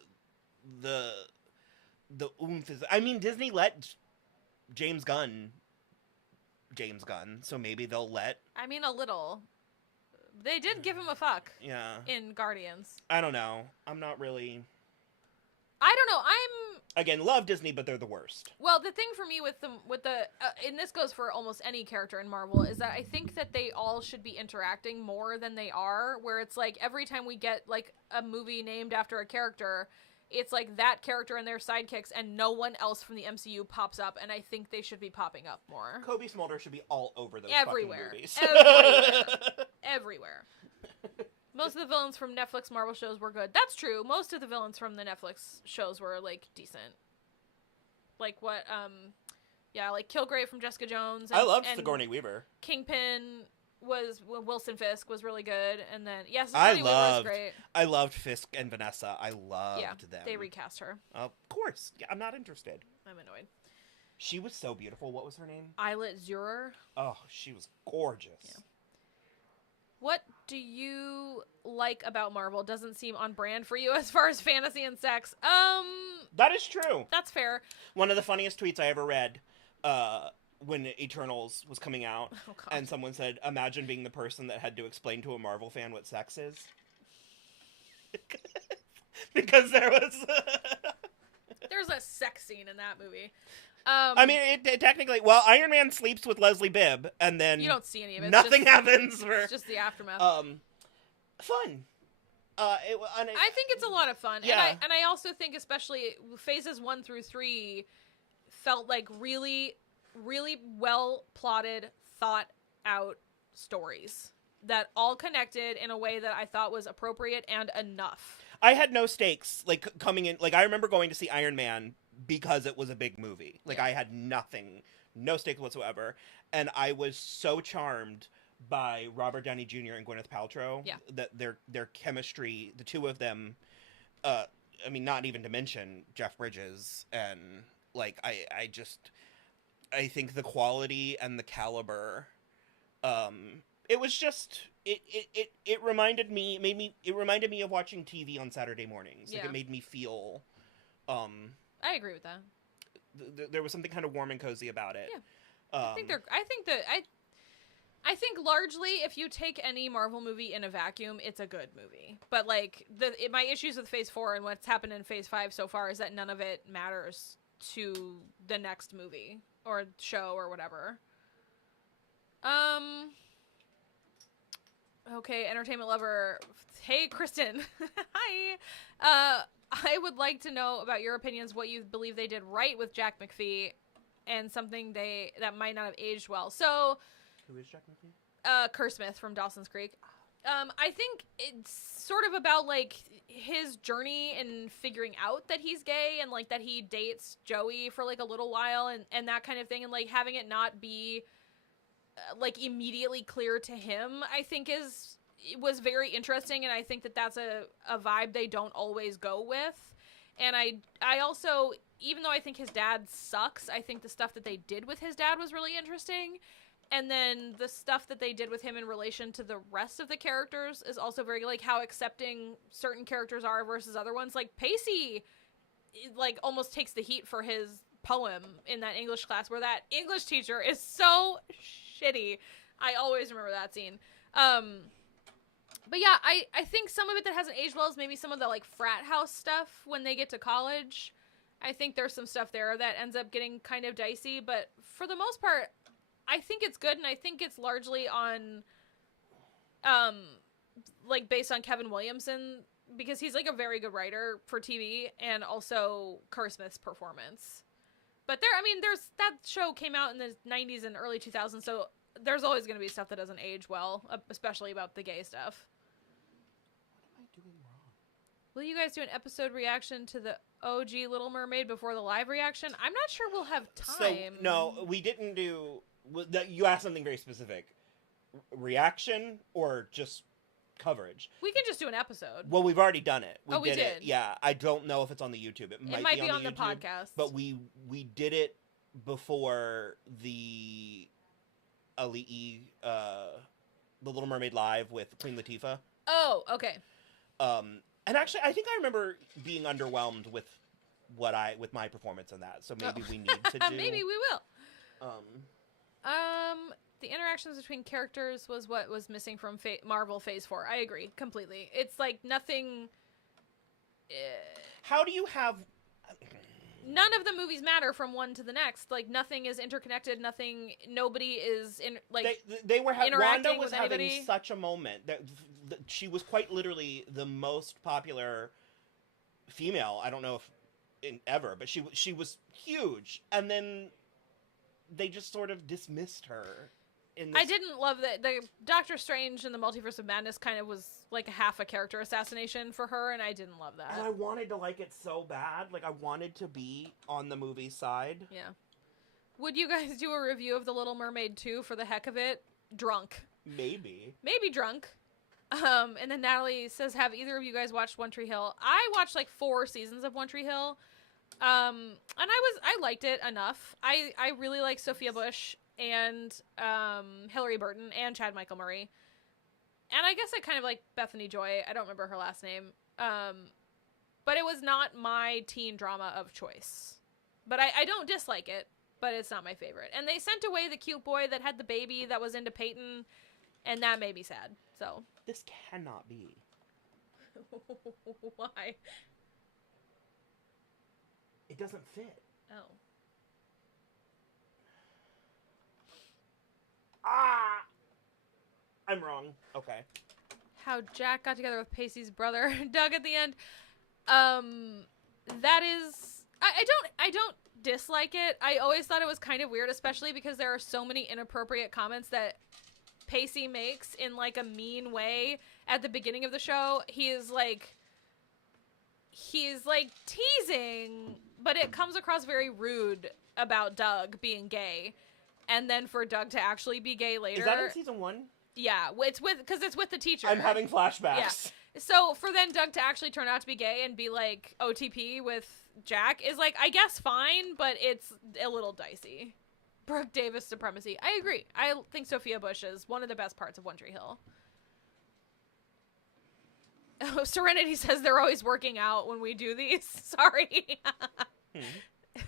oomph is... I mean, Disney let James Gunn, so maybe they'll let... I mean, a little. They did give him a fuck. Yeah. In Guardians. I don't know. I'm not really... I don't know. Again, love Disney, but they're the worst. Well, the thing for me with the and this goes for almost any character in Marvel, is that I think that they all should be interacting more than they are, where it's like every time we get like a movie named after a character, it's like that character and their sidekicks and no one else from the MCU pops up, and I think they should be popping up more. Kobe Smolder should be all over those everywhere. Fucking movies. Everywhere. Most of the villains from Netflix Marvel shows were good. That's true. Most of the villains from the Netflix shows were, like, decent. Like what, like Kilgrave from Jessica Jones. I loved Sigourney Weaver. Kingpin was, Wilson Fisk was really good. And then, Sigourney Weaver was great. I loved Fisk and Vanessa. I loved them. They recast her. Of course. Yeah, I'm not interested. I'm annoyed. She was so beautiful. What was her name? Eilert Zurer. Oh, she was gorgeous. Yeah. What do you like about Marvel? Doesn't seem on brand for you as far as fantasy and sex. That is true. That's fair. One of the funniest tweets I ever read, when Eternals was coming out, and someone said, "Imagine being the person that had to explain to a Marvel fan what sex is." Because there's a sex scene in that movie. I mean, it technically... Well, Iron Man sleeps with Leslie Bibb, and then... You don't see any of it. Nothing happens. It's just the aftermath. Fun. I think it's a lot of fun. Yeah. And I also think especially phases 1 through 3 felt like really, really well plotted, thought out stories that all connected in a way that I thought was appropriate and enough. I had no stakes, like, coming in... Like, I remember going to see Iron Man because it was a big movie. Like, I had no stakes whatsoever. And I was so charmed by Robert Downey Jr. and Gwyneth Paltrow. Yeah. That their chemistry, the two of them, I mean, not even to mention Jeff Bridges. And, like, I think the quality and the caliber, it was just... It reminded me of watching TV on Saturday mornings. Like, it made me feel... I agree with that. There was something kind of warm and cozy about it. Yeah. I think largely, if you take any Marvel movie in a vacuum, it's a good movie. But, like, my issues with Phase 4 and what's happened in Phase 5 so far is that none of it matters to the next movie or show or whatever. Okay, Entertainment Lover. Hey, Kristen. Hi. I would like to know about your opinions, what you believe they did right with Jack McPhee, and something that might not have aged well. So, who is Jack McPhee? Kerr Smith from Dawson's Creek. I think it's sort of about, like, his journey in figuring out that he's gay, and, like, that he dates Joey for, like, a little while, and that kind of thing, and, like, having it not be, like, immediately clear to him, I think was very interesting, and I think that's a vibe they don't always go with. And I also, even though I think his dad sucks, I think the stuff that they did with his dad was really interesting. And then the stuff that they did with him in relation to the rest of the characters is also very, like, how accepting certain characters are versus other ones. Like, Pacey, like, almost takes the heat for his poem in that English class, where that English teacher is so shitty. I always remember that scene. But yeah, I think some of it that hasn't aged well is maybe some of the, like, frat house stuff when they get to college. I think there's some stuff there that ends up getting kind of dicey, but for the most part, I think it's good, and I think it's largely on, like, based on Kevin Williamson, because he's, like, a very good writer for TV, and also Kerr Smith's performance. But that show came out in the 90s and early 2000s, so there's always going to be stuff that doesn't age well, especially about the gay stuff. What am I doing wrong? Will you guys do an episode reaction to the OG Little Mermaid before the live reaction? I'm not sure we'll have time. So, no, we didn't do... You asked something very specific. Reaction or just coverage? We can just do an episode. Well, we've already done it. We did. It. Yeah, I don't know if it's on the YouTube. It might be on the YouTube, podcast. But we did it before the Ali'i, the Little Mermaid live with Queen Latifah. Oh, okay. And actually, I think I remember being underwhelmed with with my performance in that. So maybe we need to do. Maybe we will. The interactions between characters was what was missing from Marvel Phase 4. I agree completely. It's like nothing. How do you have? None of the movies matter from one to the next. Like, nothing is interconnected. Nobody is in, like, they were interacting Wanda was with anybody. having such a moment that she was quite literally the most popular female. I don't know if ever, but she was huge, and then they just sort of dismissed her. I didn't love that the Doctor Strange and the Multiverse of Madness kind of was like a character assassination for her, and I didn't love that. And I wanted to like it so bad. Like, I wanted to be on the movie side. Yeah. Would you guys do a review of The Little Mermaid 2 for the heck of it? Drunk. Maybe drunk. And then Natalie says, have either of you guys watched One Tree Hill? I watched like 4 seasons of One Tree Hill. And I liked it enough. I really like Sophia Bush and Hilary Burton and Chad Michael Murray. And I guess I kind of like Bethany Joy. I don't remember her last name. But it was not my teen drama of choice. But I don't dislike it, but it's not my favorite. And they sent away the cute boy that had the baby that was into Peyton, and that made me sad. So this cannot be. Why? It doesn't fit. Oh. I'm wrong. Okay. How Jack got together with Pacey's brother, Doug, at the end. That is... I don't dislike it. I always thought it was kind of weird, especially because there are so many inappropriate comments that Pacey makes in, like, a mean way at the beginning of the show. He's like teasing, but it comes across very rude about Doug being gay. And then for Doug to actually be gay later. Is that in season 1? Yeah, it's with the teacher. I'm having flashbacks. Yeah. So for then Doug to actually turn out to be gay and be like OTP with Jack is like, I guess fine, but it's a little dicey. Brooke Davis supremacy. I agree. I think Sophia Bush is one of the best parts of One Tree Hill. Oh, Serenity says they're always working out when we do these. Sorry.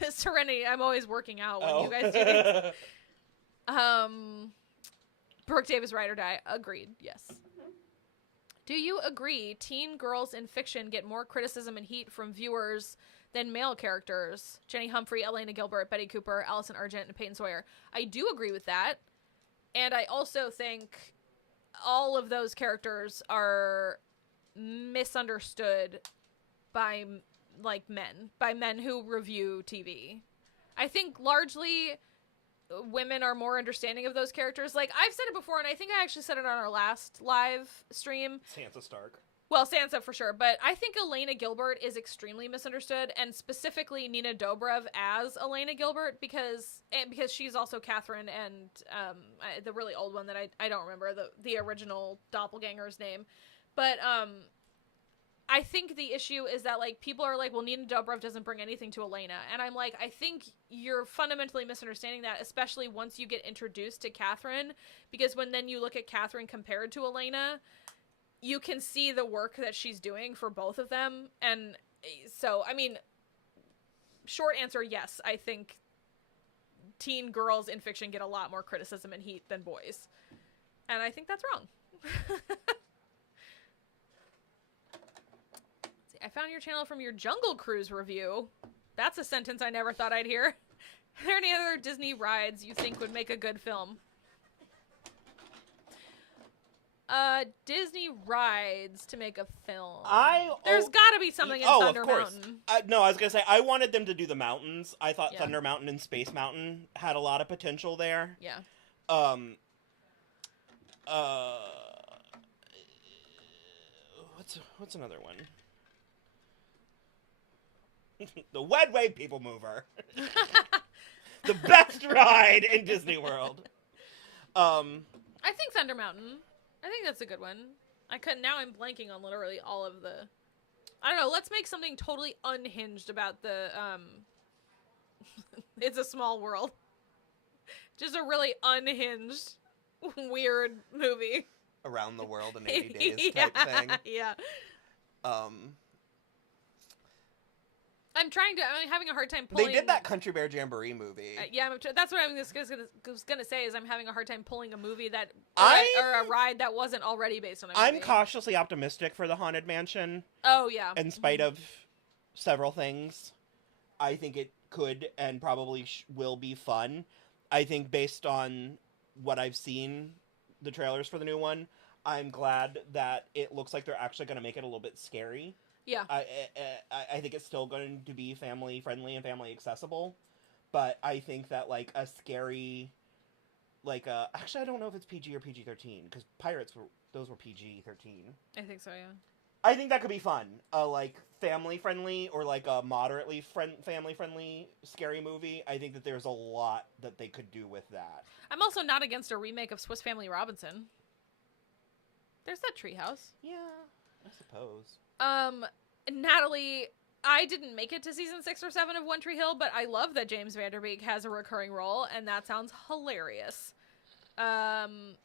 Serenity, I'm always working out when you guys do these. Brooke Davis, Ride or Die. Agreed. Yes. Do you agree teen girls in fiction get more criticism and heat from viewers than male characters? Jenny Humphrey, Elena Gilbert, Betty Cooper, Allison Argent, and Peyton Sawyer. I do agree with that. And I also think all of those characters are misunderstood by, like, men who review TV. I think largely women are more understanding of those characters. Like, I've said it before, and I think I actually said it on our last live stream. Sansa Stark. Well, Sansa for sure, but I think Elena Gilbert is extremely misunderstood, and specifically Nina Dobrev as Elena Gilbert, because she's also Catherine and the really old one that I don't remember the original doppelganger's name. But I think the issue is that, like, people are like, well, Nina Dobrev doesn't bring anything to Elena. And I'm like, I think you're fundamentally misunderstanding that, especially once you get introduced to Catherine. Because when then you look at Catherine compared to Elena, you can see the work that she's doing for both of them. And so, I mean, short answer, yes. I think teen girls in fiction get a lot more criticism and heat than boys. And I think that's wrong. I found your channel from your Jungle Cruise review. That's a sentence I never thought I'd hear. Are there any other Disney rides you think would make a good film? Disney rides to make a film. There's got to be something in Thunder Mountain. No, I was going to say, I wanted them to do the mountains. I thought Thunder Mountain and Space Mountain had a lot of potential there. Yeah. What's another one? The Wedway People Mover. The best ride in Disney World. I think Thunder Mountain. I think that's a good one. Now I'm blanking on literally all of the... I don't know, let's make something totally unhinged about the, It's a Small World. Just a really unhinged, weird movie. Around the world in 80 days type thing. Yeah. I'm having a hard time pulling... They did that Country Bear Jamboree movie. That's what I was gonna say, is I'm having a hard time pulling a movie that... or a ride that wasn't already based on a movie. I'm cautiously optimistic for the Haunted Mansion. Oh, yeah. In spite of several things. I think it could and probably will be fun. I think based on what I've seen, the trailers for the new one, I'm glad that it looks like they're actually going to make it a little bit scary. Yeah. I think it's still going to be family friendly and family accessible, but I think that like a scary, actually I don't know if it's PG or PG-13 because Pirates those were PG-13. I think so, yeah. I think that could be fun. Family friendly or like a moderately family friendly scary movie. I think that there's a lot that they could do with that. I'm also not against a remake of Swiss Family Robinson. There's that treehouse. Yeah, I suppose. Natalie, I didn't make it to season 6 or 7 of One Tree Hill, but I love that James Vanderbeek has a recurring role, and that sounds hilarious. And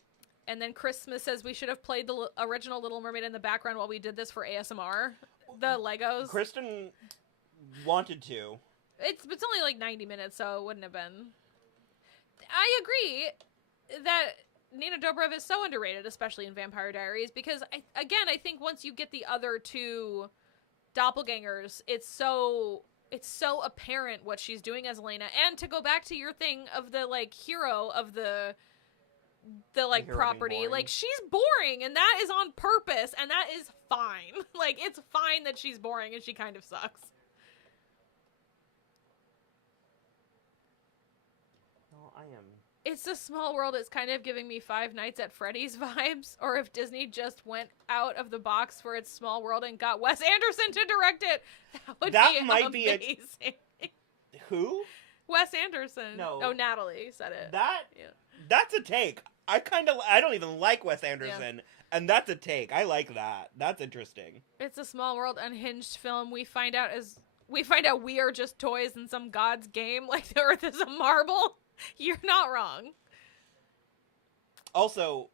then Christmas says we should have played the original Little Mermaid in the background while we did this for ASMR. The Legos. Kristen wanted to. It's only like 90 minutes, so it wouldn't have been. I agree that Nina Dobrev is so underrated, especially in Vampire Diaries, because I think once you get the other two doppelgangers, it's so apparent what she's doing as Elena. And to go back to your thing of the hero of the property, she's boring, and that is on purpose, and that is fine. It's fine that she's boring and she kind of sucks. No, I am. It's a Small World. It's kind of giving me Five Nights at Freddy's vibes, or if Disney just went out of the box for its Small World and got Wes Anderson to direct it, that might be amazing. Who? Wes Anderson. No. Oh, Natalie said it. That's a take. I don't even like Wes Anderson, and that's a take. I like that. That's interesting. It's a Small World unhinged film. We find out we are just toys in some god's game, like the Earth is a marble. You're not wrong. Also,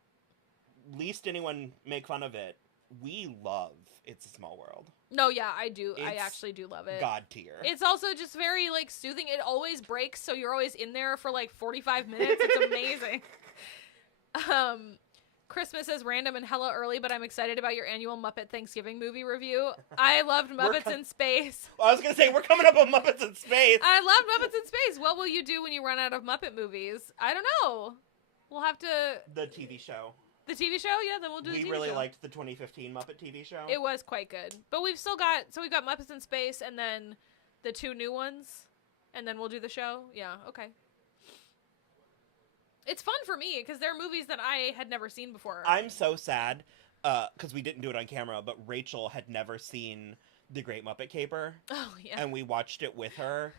least anyone make fun of it. We love It's a Small World. No, yeah, I do. I actually do love it. God tier. It's also just very soothing. It always breaks, so you're always in there for 45 minutes. It's amazing. Christmas is random and hella early, but I'm excited about your annual Muppet Thanksgiving movie review. I loved Muppets in Space. I was going to say, we're coming up on Muppets in Space. I loved Muppets in Space. What will you do when you run out of Muppet movies? I don't know. We'll have to... The TV show. The TV show? Yeah, then we'll do the TV show. We really liked the 2015 Muppet TV show. It was quite good. But we've still got... So we've got Muppets in Space and then the 2 new ones. And then we'll do the show. Yeah, okay. It's fun for me, because they're movies that I had never seen before. I'm so sad, because we didn't do it on camera, but Rachel had never seen The Great Muppet Caper. Oh, yeah. And we watched it with her,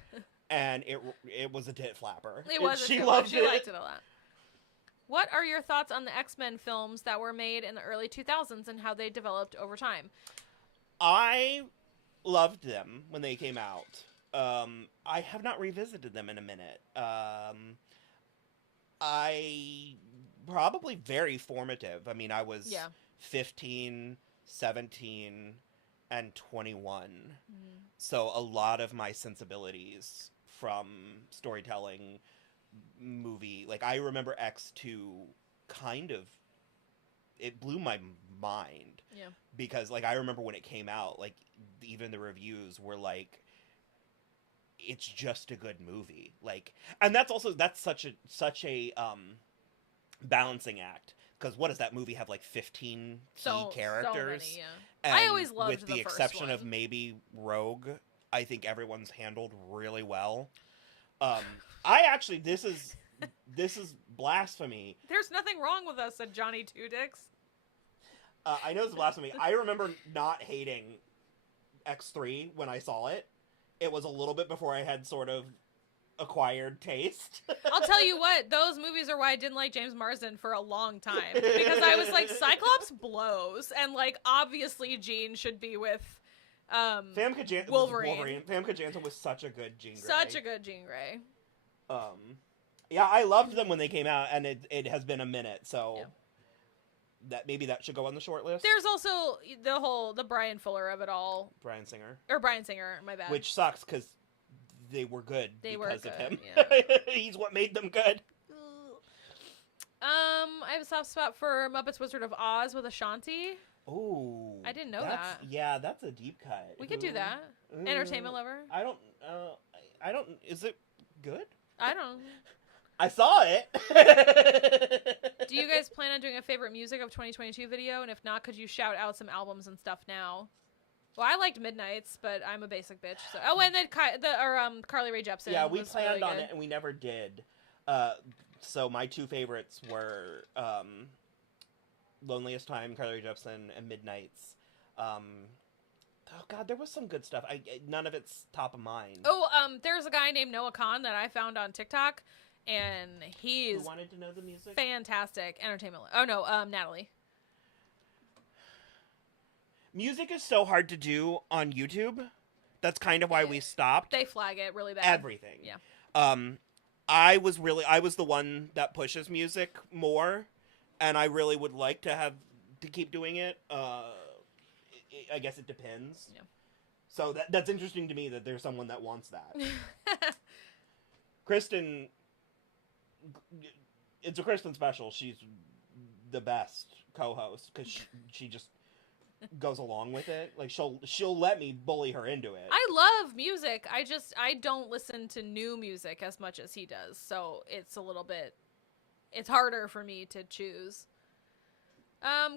and it was a tit flapper. It was She loved it. She liked it a lot. What are your thoughts on the X-Men films that were made in the early 2000s and how they developed over time? I loved them when they came out. I have not revisited them in a minute. I probably very formative. I mean, I was 15, 17, and 21. So a lot of my sensibilities from storytelling, movie, like I remember X2 kind of, it blew my mind. Yeah. Because like I remember when it came out, like even the reviews were like, it's just a good movie. Like, and that's such a balancing act. Because what does that movie have, like 15 key characters? So many, and I always loved with the first exception one. of maybe Rogue, I think everyone's handled really well. I actually, this is blasphemy. There's nothing wrong with us, said Johnny Two Dicks. I know this is blasphemy. I remember not hating X3 when I saw it. It was a little bit before I had sort of acquired taste. I'll tell you what, those movies are why I didn't like James Marsden for a long time. Because I was like, Cyclops blows, and like, obviously Jean should be with Famke Janssen Wolverine. Famke Janssen was such a good Jean Grey. Such a good Jean Grey. Yeah, I loved them when they came out, and it has been a minute, so that maybe that should go on the short list. There's also the Brian Fuller of it all. Brian Singer, my bad. which sucks because they were good because of him. Yeah. He's what made them good. I have a soft spot for Muppets Wizard of Oz with Ashanti. Oh, I didn't know that. Yeah, that's a deep cut. We could do that. Entertainment lover. I don't. Is it good? I don't. I saw it. Do you guys plan on doing a favorite music of 2022 video? And if not, could you shout out some albums and stuff now? Well, I liked Midnight's, but I'm a basic bitch. So and then Carly Rae Jepsen. Yeah, we planned really on good. it and we never did. So my two favorites were Loneliest Time, Carly Rae Jepsen, and Midnight's. Oh God, there was some good stuff. None of it's top of mind. Oh, there's a guy named Noah Khan that I found on TikTok, and he's Who wanted to know the music? Fantastic entertainment. Oh no, Natalie. Music is so hard to do on YouTube. That's kind of why we stopped. They flag it really bad. Everything. Yeah. I was the one that pushes music more, and I really would like to keep doing it. I guess it depends. Yeah. So that's interesting to me that there's someone that wants that. Kristen, it's a Kristen special. She's the best co-host because she just goes along with it. Like she'll let me bully her into it. I love music. I don't listen to new music as much as he does. So it's harder for me to choose.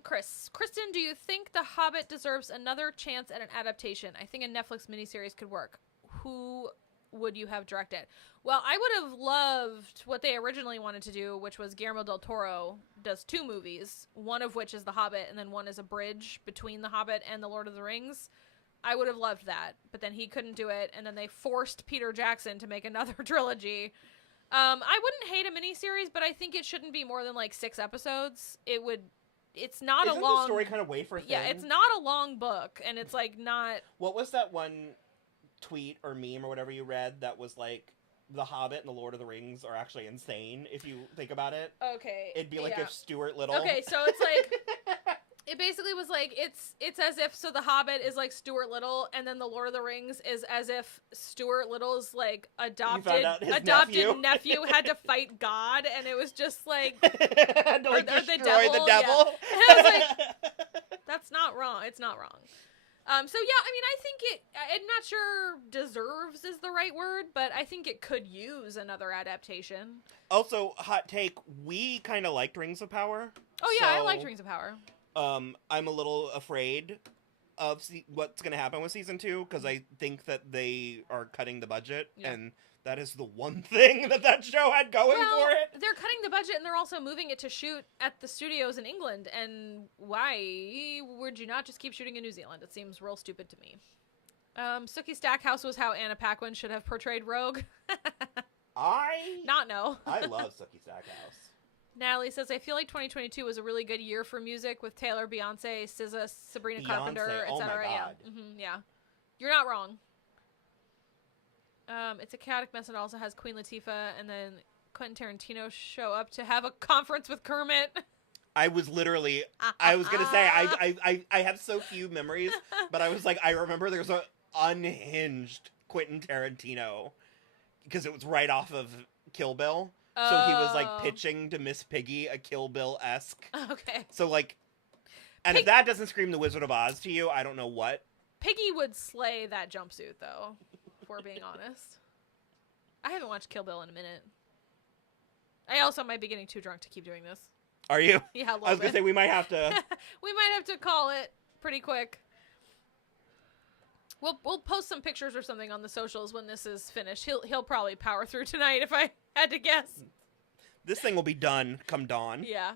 Kristen, do you think The Hobbit deserves another chance at an adaptation? I think a Netflix miniseries could work. Who would you have directed? Well, I would have loved what they originally wanted to do, which was Guillermo del Toro does 2 movies, one of which is The Hobbit, and then one is a bridge between The Hobbit and The Lord of the Rings. I would have loved that, but then he couldn't do it, and then they forced Peter Jackson to make another trilogy. I wouldn't hate a miniseries, but I think it shouldn't be more than like 6 episodes. It's not Isn't a long... the story kind of wafer thin? Yeah, it's not a long book, and it's like not... What was that one tweet or meme or whatever you read that was like, The Hobbit and The Lord of the Rings are actually insane if you think about it? Okay. It'd be like if Stuart Little... Okay, so it's like... It basically was like, it's as if, so The Hobbit is like Stuart Little, and then The Lord of the Rings is as if Stuart Little's like adopted nephew had to fight God, and it was just like, to like or destroy the devil. Yeah. And I was like, that's not wrong. It's not wrong. So yeah, I mean, I think I'm not sure deserves is the right word, but I think it could use another adaptation. Also, hot take, we kind of liked Rings of Power. Oh yeah, I liked Rings of Power. I'm a little afraid of what's going to happen with season 2 because I think that they are cutting the budget, and that is the one thing that show had going for it. They're cutting the budget, and they're also moving it to shoot at the studios in England. And why would you not just keep shooting in New Zealand? It seems real stupid to me. Sookie Stackhouse was how Anna Paquin should have portrayed Rogue. I not know. I love Sookie Stackhouse. Natalie says, I feel like 2022 was a really good year for music with Taylor, Beyonce, SZA, Sabrina Carpenter, oh etc. my God. Yeah. Yeah. You're not wrong. It's a chaotic mess and also has Queen Latifah and then Quentin Tarantino show up to have a conference with Kermit. I was literally, I was going to say, I have so few memories, but I was like, I remember there's a unhinged Quentin Tarantino because it was right off of Kill Bill. So he was like pitching to Miss Piggy a Kill Bill-esque. Okay. So like, and if that doesn't scream The Wizard of Oz to you, I don't know what. Piggy would slay that jumpsuit though, if we're being honest. I haven't watched Kill Bill in a minute. I also might be getting too drunk to keep doing this. Are you? Yeah, a little I was going to say, we might have to. We might have to call it pretty quick. We'll post some pictures or something on the socials when this is finished. He'll probably power through tonight if I had to guess. This thing will be done come dawn. Yeah.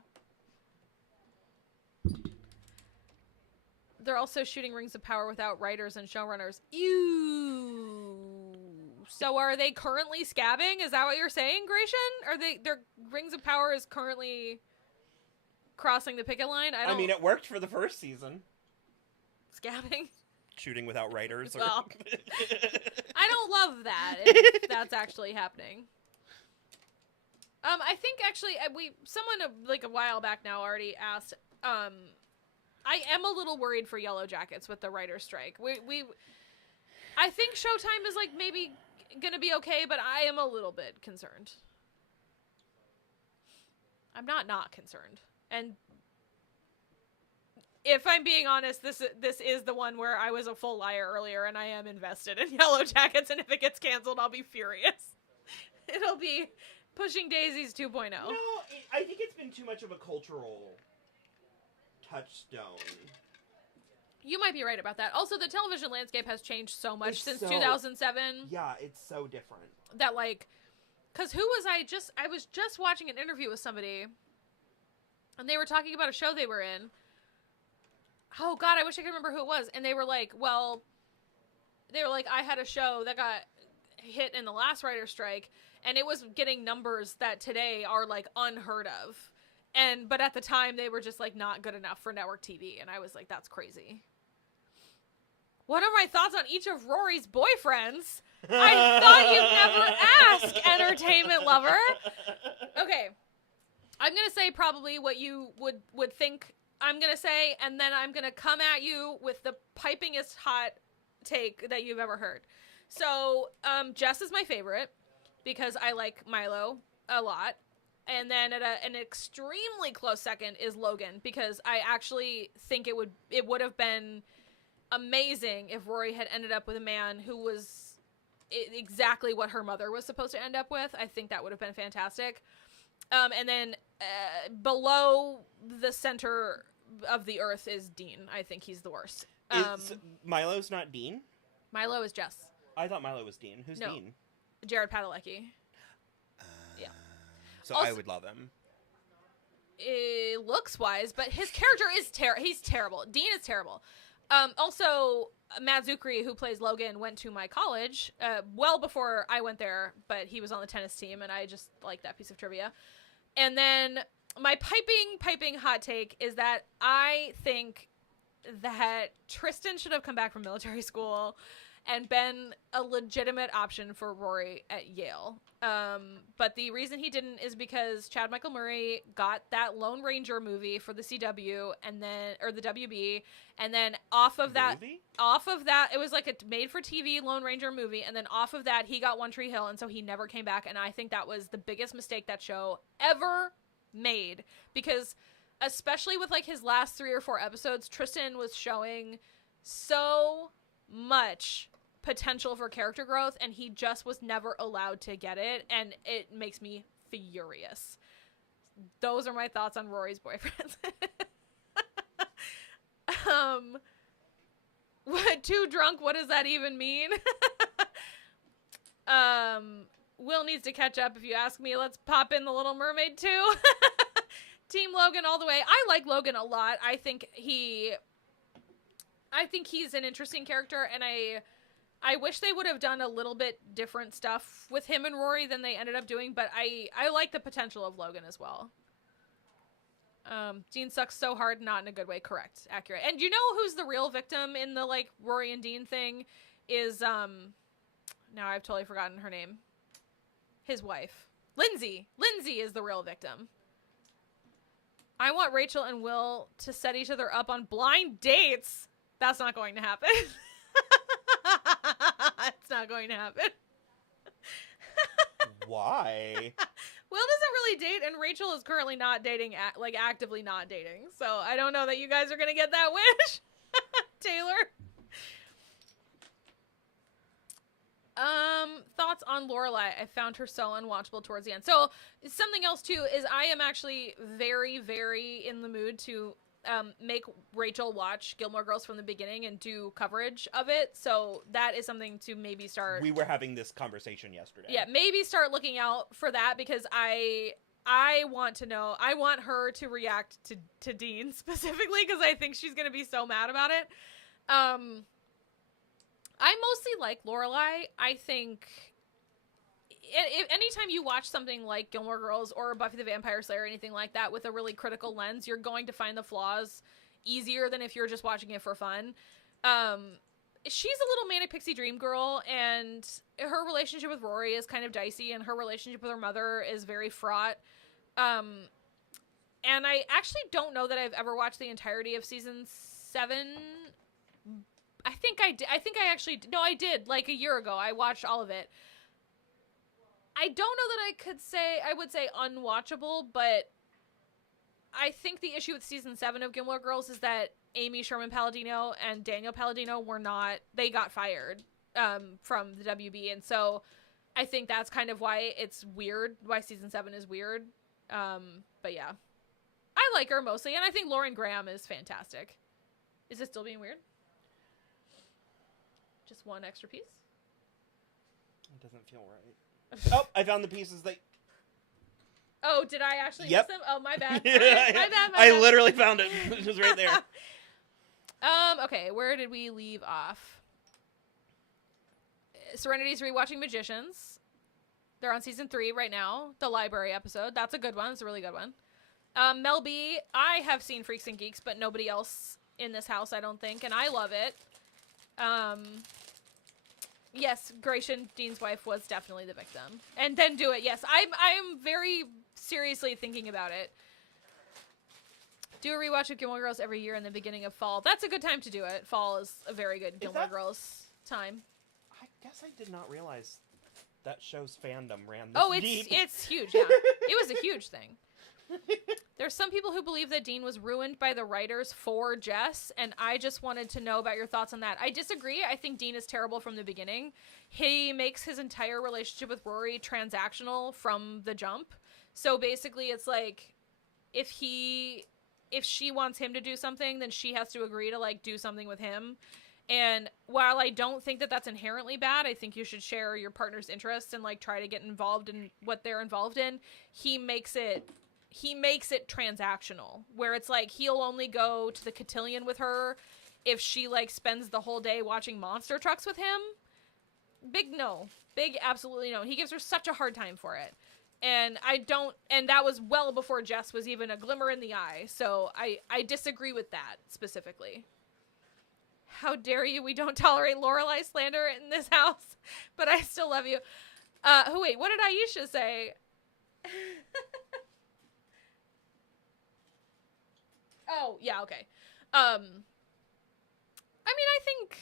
They're also shooting Rings of Power without writers and showrunners. Ew. So are they currently scabbing? Is that what you're saying, Gratian? Are their Rings of Power is currently crossing the picket line? I mean, it worked for the first season. Scabbing? Shooting without writers. Or... Well, I don't love that if that's actually happening. I think actually someone like a while back now already asked. I am a little worried for Yellow Jackets with the writer's strike. I think Showtime is like maybe gonna be okay, but I am a little bit concerned. I'm not concerned, and if I'm being honest, this is the one where I was a full liar earlier, and I am invested in Yellow Jackets, and if it gets canceled, I'll be furious. It'll be Pushing Daisies 2.0. No, I think it's been too much of a cultural touchstone. You might be right about that. Also, the television landscape has changed so much since 2007. Yeah, it's so different. That, like, because I was just watching an interview with somebody, and they were talking about a show they were in. Oh, God, I wish I could remember who it was. And they were like, I had a show that got hit in the last writer's strike, and it was getting numbers that today are, like, unheard of. But at the time, they were just, like, not good enough for network TV. And I was like, that's crazy. What are my thoughts on each of Rory's boyfriends? I thought you'd never ask, entertainment lover. Okay. I'm going to say probably what you would think I'm going to say, and then I'm going to come at you with the pipingest hot take that you've ever heard. So, Jess is my favorite because I like Milo a lot. And then at an extremely close second is Logan, because I actually think it would have been amazing if Rory had ended up with a man who was exactly what her mother was supposed to end up with. I think that would have been fantastic. And then below the center of the earth is Dean. I think he's the worst. Milo's not Dean? Milo is Jess. I thought Milo was Dean. Who's Dean? Jared Padalecki. Yeah. So also, I would love him. Looks-wise, but his character is he's terrible. Dean is terrible. Also, Matt Zuckery, who plays Logan, went to my college well before I went there, but he was on the tennis team, and I just like that piece of trivia. And then my piping hot take is that I think that Tristan should have come back from military school and been a legitimate option for Rory at Yale. But the reason he didn't is because Chad Michael Murray got that Lone Ranger movie for the CW or the WB, and then off of that, it was like a made-for-TV Lone Ranger movie, and then off of that, he got One Tree Hill, and so he never came back, and I think that was the biggest mistake that show ever made, because especially with like his last 3 or 4 episodes, Tristan was showing so much potential for character growth, and he just was never allowed to get it, and it makes me furious. Those are my thoughts on Rory's boyfriends. What, too drunk? What does that even mean? Will needs to catch up if you ask me. Let's pop in the Little Mermaid too. Team Logan all the way. I like Logan a lot. I think he's an interesting character, and I wish they would have done a little bit different stuff with him and Rory than they ended up doing, but I like the potential of Logan as well. Dean sucks so hard, not in a good way. Correct. Accurate. And you know who's the real victim in the, like, Rory and Dean thing? Is, now I've totally forgotten her name. His wife. Lindsay. Lindsay is the real victim. I want Rachel and Will to set each other up on blind dates. That's not going to happen. It's not going to happen. Why? Will doesn't really date, and Rachel is currently not dating, like, actively not dating. So I don't know that you guys are going to get that wish. Taylor? Thoughts on Lorelai? I found her so unwatchable towards the end. So something else too is I am actually very, very in the mood to make Rachel watch Gilmore Girls from the beginning and do coverage of it. So that is something to maybe start. We were having this conversation yesterday. Yeah, maybe start looking out for that, because I want to know. I want her to react to Dean specifically, because I think she's gonna be so mad about it. I mostly like Lorelai. I think anytime you watch something like Gilmore Girls or Buffy the Vampire Slayer or anything like that with a really critical lens, you're going to find the flaws easier than if you're just watching it for fun. She's a little manic pixie dream girl, and her relationship with Rory is kind of dicey, and her relationship with her mother is very fraught. And I actually don't know that I've ever watched the entirety of season 7. I think I did. I did, like, a year ago. I watched all of it. I don't know that I would say unwatchable, but I think the issue with season 7 of Gilmore Girls is that Amy Sherman Palladino and Daniel Palladino they got fired from the WB, and so I think that's kind of why it's weird, why season 7 is weird. But yeah. I like her mostly, and I think Lauren Graham is fantastic. Is it still being weird? Just one extra piece? It doesn't feel right. Oh, I found the pieces that... Oh, did I actually Yep. miss them? Oh, my bad. Right, my bad. I literally found it. It was right there. Okay, where did we leave off? Serenity's rewatching Magicians. They're on season 3 right now. The library episode. That's a good one. It's a really good one. Mel B. I have seen Freaks and Geeks, but nobody else in this house, I don't think, and I love it. Yes, Gratian, Dean's wife, was definitely the victim. And then do it. Yes, I'm very seriously thinking about it. Do a rewatch of Gilmore Girls every year in the beginning of fall. That's a good time to do it. Fall is a very good Gilmore Girls time. I guess I did not realize that show's fandom ran this deep. It's huge, yeah. It was a huge thing. There's some people who believe that Dean was ruined by the writers for Jess, and I just wanted to know about your thoughts on that. I disagree. I think Dean is terrible from the beginning. He makes his entire relationship with Rory transactional from the jump. So basically it's like, if she wants him to do something, then she has to agree to, like, do something with him. And while I don't think that that's inherently bad, I think you should share your partner's interests and, like, try to get involved in what they're involved in. He makes it transactional, where it's like he'll only go to the cotillion with her if she, like, spends the whole day watching monster trucks with him. Big absolutely no. He gives her such a hard time for it. And that was well before Jess was even a glimmer in the eye. So I disagree with that specifically. How dare you? We don't tolerate Lorelai slander in this house, but I still love you. Wait, what did Aisha say? Oh, yeah, okay. I mean, I think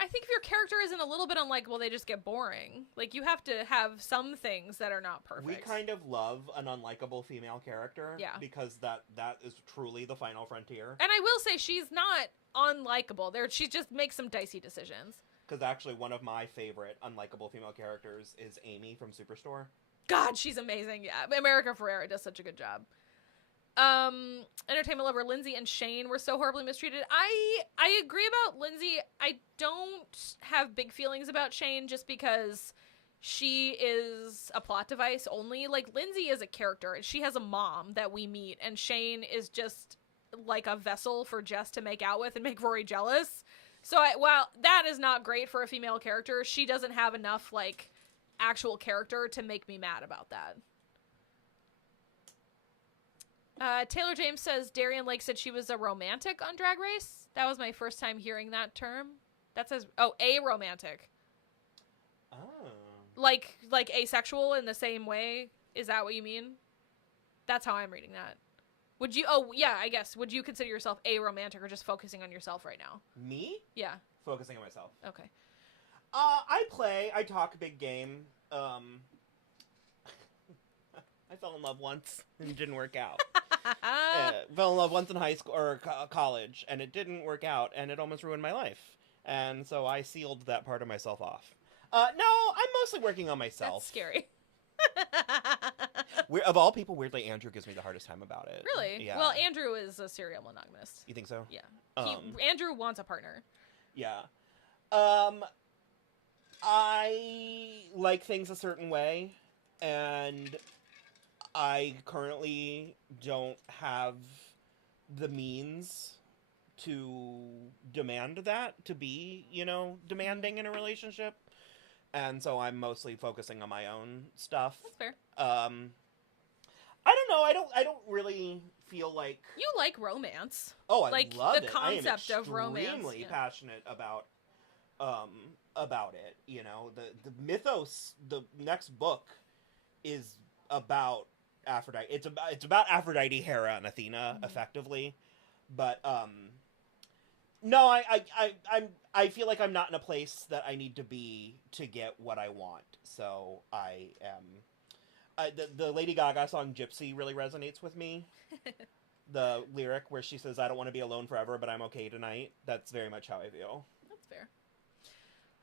if your character isn't a little bit unlikable, they just get boring. Like, you have to have some things that are not perfect. We kind of love an unlikable female character. Yeah. Because that is truly the final frontier. And I will say, she's not unlikable. She just makes some dicey decisions. Because actually, one of my favorite unlikable female characters is Amy from Superstore. God, she's amazing. Yeah, America Ferrera does such a good job. Entertainment lover Lindsay and Shane were so horribly mistreated. I agree about Lindsay. I don't have big feelings about Shane just because she is a plot device only. Like, Lindsay is a character, and she has a mom that we meet, and Shane is just like a vessel for Jess to make out with and make Rory jealous. So while that is not great for a female character, she doesn't have enough, like, actual character to make me mad about that. Taylor James says Darian Lake said she was a romantic on Drag Race. That was my first time hearing that term. That says, a romantic. Oh. Like asexual in the same way? Is that what you mean? That's how I'm reading that. Would you, I guess. Would you consider yourself a romantic or just focusing on yourself right now? Me? Yeah. Focusing on myself. Okay. I talk big game. I fell in love once and it didn't work out. Fell in love once in high school or college and it didn't work out and it almost ruined my life. And so I sealed that part of myself off. No, I'm mostly working on myself. That's scary. Of all people, weirdly, Andrew gives me the hardest time about it. Really? Yeah. Well, Andrew is a serial monogamist. You think so? Yeah. Andrew wants a partner. Yeah. I like things a certain way, and I currently don't have the means to demand that, to be, demanding in a relationship. And so I'm mostly focusing on my own stuff. That's fair. I don't know. I don't really feel like you like romance. Oh, I like love the it. concept of romance. Extremely passionate about it. The mythos. The next book is about Aphrodite. It's about Aphrodite, Hera, and Athena, effectively. But no, I feel like I'm not in a place that I need to be to get what I want. So I am. The Lady Gaga song "Gypsy" really resonates with me. The lyric where she says, "I don't want to be alone forever, but I'm okay tonight." That's very much how I feel. That's fair.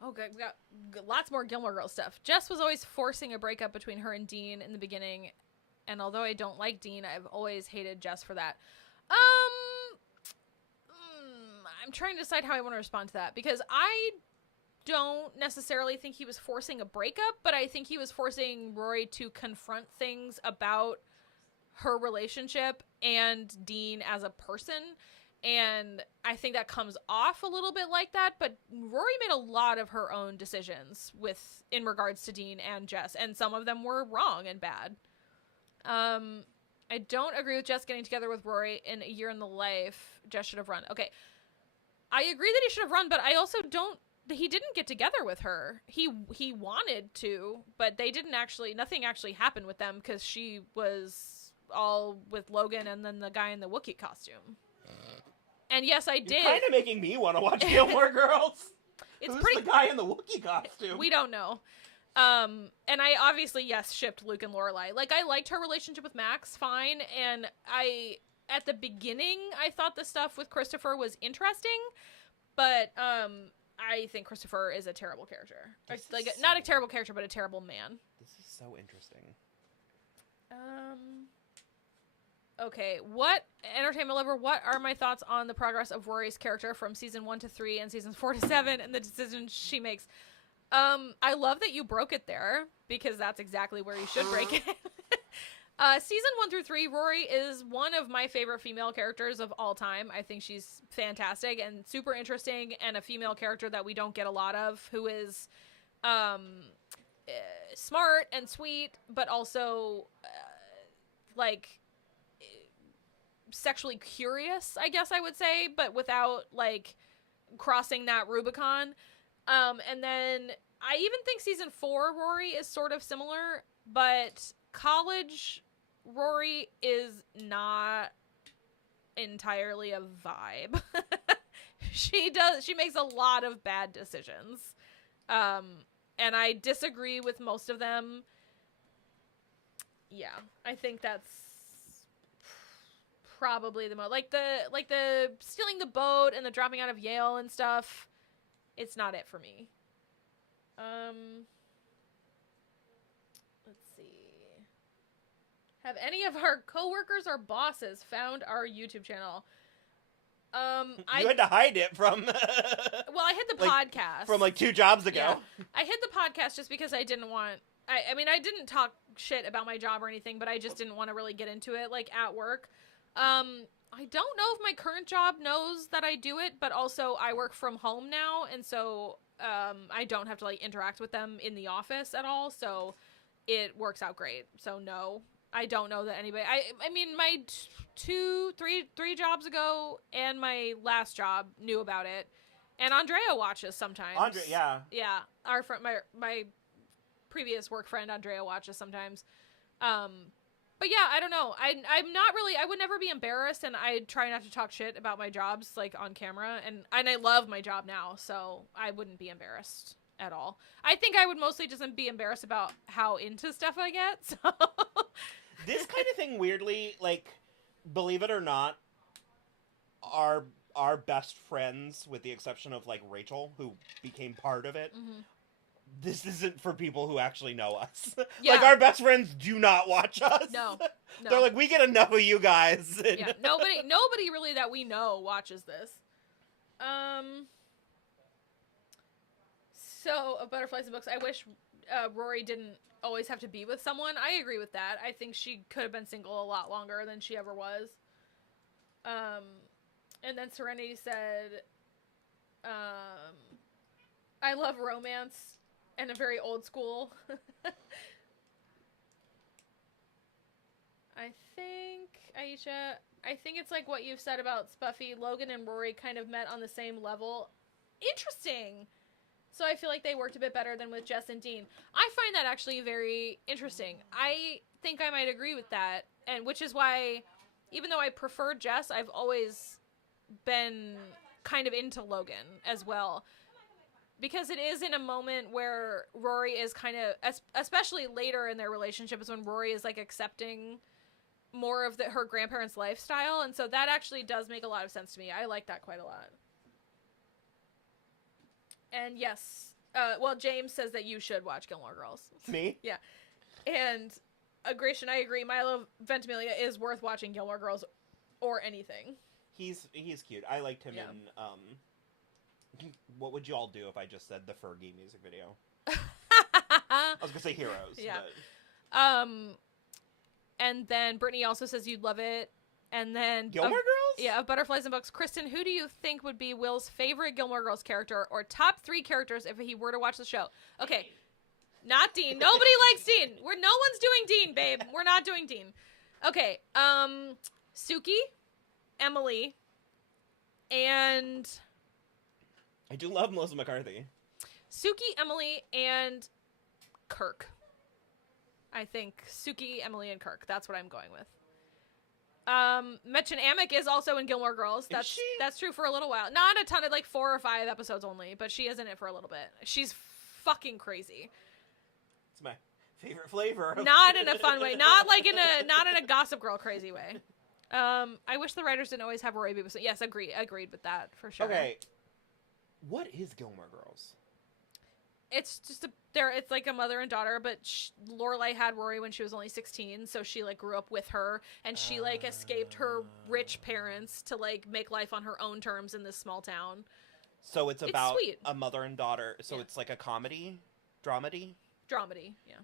Oh, good. We got lots more Gilmore Girls stuff. Jess was always forcing a breakup between her and Dean in the beginning, and although I don't like Dean, I've always hated Jess for that. I'm trying to decide how I want to respond to that, because I don't necessarily think he was forcing a breakup, but I think he was forcing Rory to confront things about her relationship and Dean as a person, and I think that comes off a little bit like that, but Rory made a lot of her own decisions in regards to Dean and Jess, and some of them were wrong and bad. I don't agree with Jess getting together with Rory in A Year in the Life. Jess should have run. Okay. I agree that he should have run, but I also don't. He didn't get together with her. He wanted to, but nothing actually happened with them because she was all with Logan and then the guy in the Wookiee costume. And yes, I did. You're kind of making me want to watch Gilmore Girls. Who's the guy in the Wookiee costume? We don't know. And I obviously, yes, shipped Luke and Lorelai. Like, I liked her relationship with Max, fine, and at the beginning, I thought the stuff with Christopher was interesting, but, I think Christopher is a terrible character. Not a terrible character, but a terrible man. This is so interesting. Okay, Entertainment Lover, what are my thoughts on the progress of Rory's character from season 1 to 3 and seasons 4 to 7 and the decisions she makes? I love that you broke it there, because that's exactly where you should break it. Season 1 through 3, Rory is one of my favorite female characters of all time. I think she's fantastic and super interesting, and a female character that we don't get a lot of, who is smart and sweet, but also sexually curious, I guess I would say, but without crossing that Rubicon. And then I even think season 4 Rory is sort of similar, but college Rory is not entirely a vibe. She makes a lot of bad decisions. And I disagree with most of them. Yeah, I think that's probably the most, the stealing the boat and the dropping out of Yale and stuff. It's not it for me. Let's see. Have any of our coworkers or bosses found our YouTube channel? You had to hide it from. Well, I hid the podcast from 2 jobs ago. Yeah. I hid the podcast just because I didn't want. I mean, I didn't talk shit about my job or anything, but I just didn't want to really get into it at work. I don't know if my current job knows that I do it, but also I work from home now, and so I don't have to interact with them in the office at all, so it works out great. So no. I don't know that anybody. I mean, my three jobs ago, and my last job knew about it, and Andrea watches sometimes. Yeah. Our friend, my previous work friend Andrea watches sometimes. But yeah, I don't know. I'm not really. I would never be embarrassed, and I try not to talk shit about my jobs like on camera, and I love my job now, so I wouldn't be embarrassed at all. I think I would mostly just be embarrassed about how into stuff I get. So this kind of thing, weirdly, like, believe it or not, our best friends, with the exception of like Rachel, who became part of it. Mm-hmm. This isn't for people who actually know us. Yeah. Like, our best friends do not watch us. No. They're like, we get enough of you guys. Yeah, nobody really that we know watches this. So, of Butterflies and Books, I wish Rory didn't always have to be with someone. I agree with that. I think she could have been single a lot longer than she ever was. And then Serenity said, I love romance and a very old school. I think it's like what you've said about Spuffy. Logan and Rory kind of met on the same level. Interesting. So I feel like they worked a bit better than with Jess and Dean. I find that actually very interesting. I think I might agree with that. And which is why, even though I prefer Jess, I've always been kind of into Logan as well. Because it is in a moment where Rory is kind of, especially later in their relationship, is when Rory is like accepting more of her grandparents' lifestyle. And so that actually does make a lot of sense to me. I like that quite a lot. And yes, well, James says that you should watch Gilmore Girls. Me? Yeah. And Gratian, I agree. Milo Ventimiglia is worth watching Gilmore Girls or anything. He's cute. I liked him in, what would you all do if I just said the Fergie music video? I was gonna say Heroes. Yeah. But... And then Brittany also says you'd love it. And then Gilmore Girls? Yeah, of Butterflies and Books. Kristen, who do you think would be Will's favorite Gilmore Girls character or top 3 characters if he were to watch the show? Okay. Not Dean. Nobody likes Dean. No one's doing Dean, babe. We're not doing Dean. Okay. Suki, Emily, and I do love Melissa McCarthy. Suki, Emily, and Kirk. I think Suki, Emily, and Kirk. That's what I'm going with. Metchin Amick is also in Gilmore Girls. That's true for a little while. Not a ton of, like 4 or 5 episodes only, but she is in it for a little bit. She's fucking crazy. It's my favorite flavor. Not in a fun way. Not in a Gossip Girl crazy way. I wish the writers didn't always have Rory be. Yes, agreed with that for sure. Okay. What is Gilmore Girls? It's just it's like a mother and daughter, but Lorelai had Rory when she was only 16, so she like grew up with her, and she like escaped her rich parents to like make life on her own terms in this small town. So it's about sweet. A mother and daughter. So it's like a comedy, dramedy, yeah.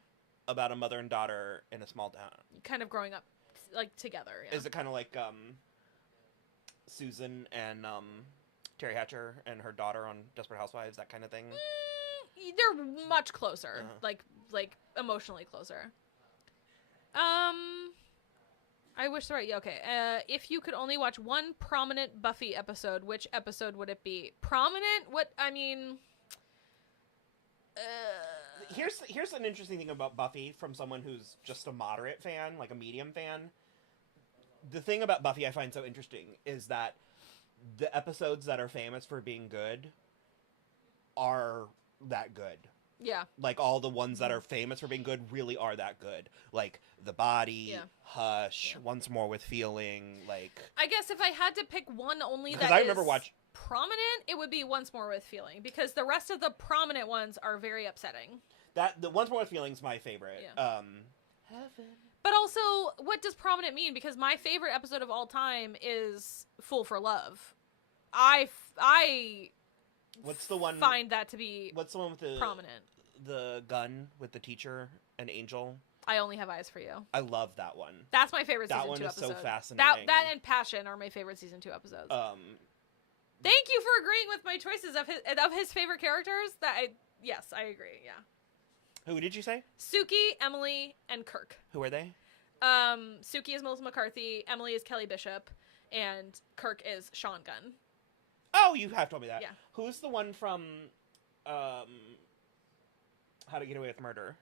About a mother and daughter in a small town, kind of growing up like together. Yeah. Is it kind of like Susan and Terry Hatcher and her daughter on Desperate Housewives, that kind of thing? They're much closer, like emotionally closer. I wish the right. Okay. If you could only watch one prominent Buffy episode, which episode would it be? Prominent? What I mean. Here's an interesting thing about Buffy from someone who's just a moderate fan, like a medium fan. The thing about Buffy I find so interesting is that the episodes that are famous for being good are that good. Yeah. Like, all the ones that are famous for being good really are that good. Like, The Body, Hush, Once More with Feeling, like... I guess if I had to pick one only that prominent, it would be Once More with Feeling, because the rest of the prominent ones are very upsetting. The Once More with Feeling is my favorite. Yeah. Heaven. But also, what does prominent mean? Because my favorite episode of all time is Fool for Love. I What's the one? Find that to be what's the one with the prominent? The gun with the teacher and Angel. I Only Have Eyes for You. I love that one. That's my favorite season 2 episode. That one is so fascinating. That and Passion are my favorite season 2 episodes. Thank you for agreeing with my choices of his favorite characters. Yes, I agree. Yeah. Who did you say? Suki, Emily, and Kirk. Who are they? Suki is Melissa McCarthy, Emily is Kelly Bishop, and Kirk is Sean Gunn. Oh, you have told me that. Yeah. Who's the one from How to Get Away with Murder?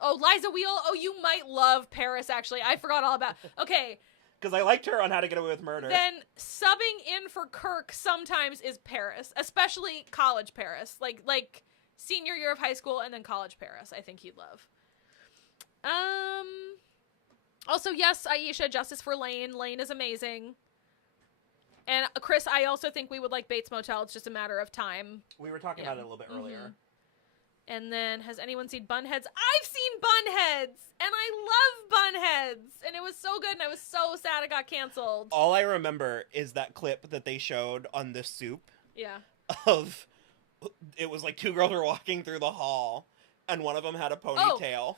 Oh, Liza Wheel. Oh, you might love Paris, actually. I forgot all about... Okay. Because I liked her on How to Get Away with Murder. Then subbing in for Kirk sometimes is Paris, especially college Paris. Like senior year of high school and then college Paris. I think he'd love. Also, yes, Aisha, Justice for Lane. Lane is amazing. And Chris, I also think we would like Bates Motel. It's just a matter of time. We were talking about it a little bit earlier. And then, has anyone seen Bunheads? I've seen Bunheads! And I love Bunheads! And it was so good, and I was so sad it got canceled. All I remember is that clip that they showed on the soup. Yeah. Of, it was like two girls were walking through the hall, and one of them had a ponytail. Oh.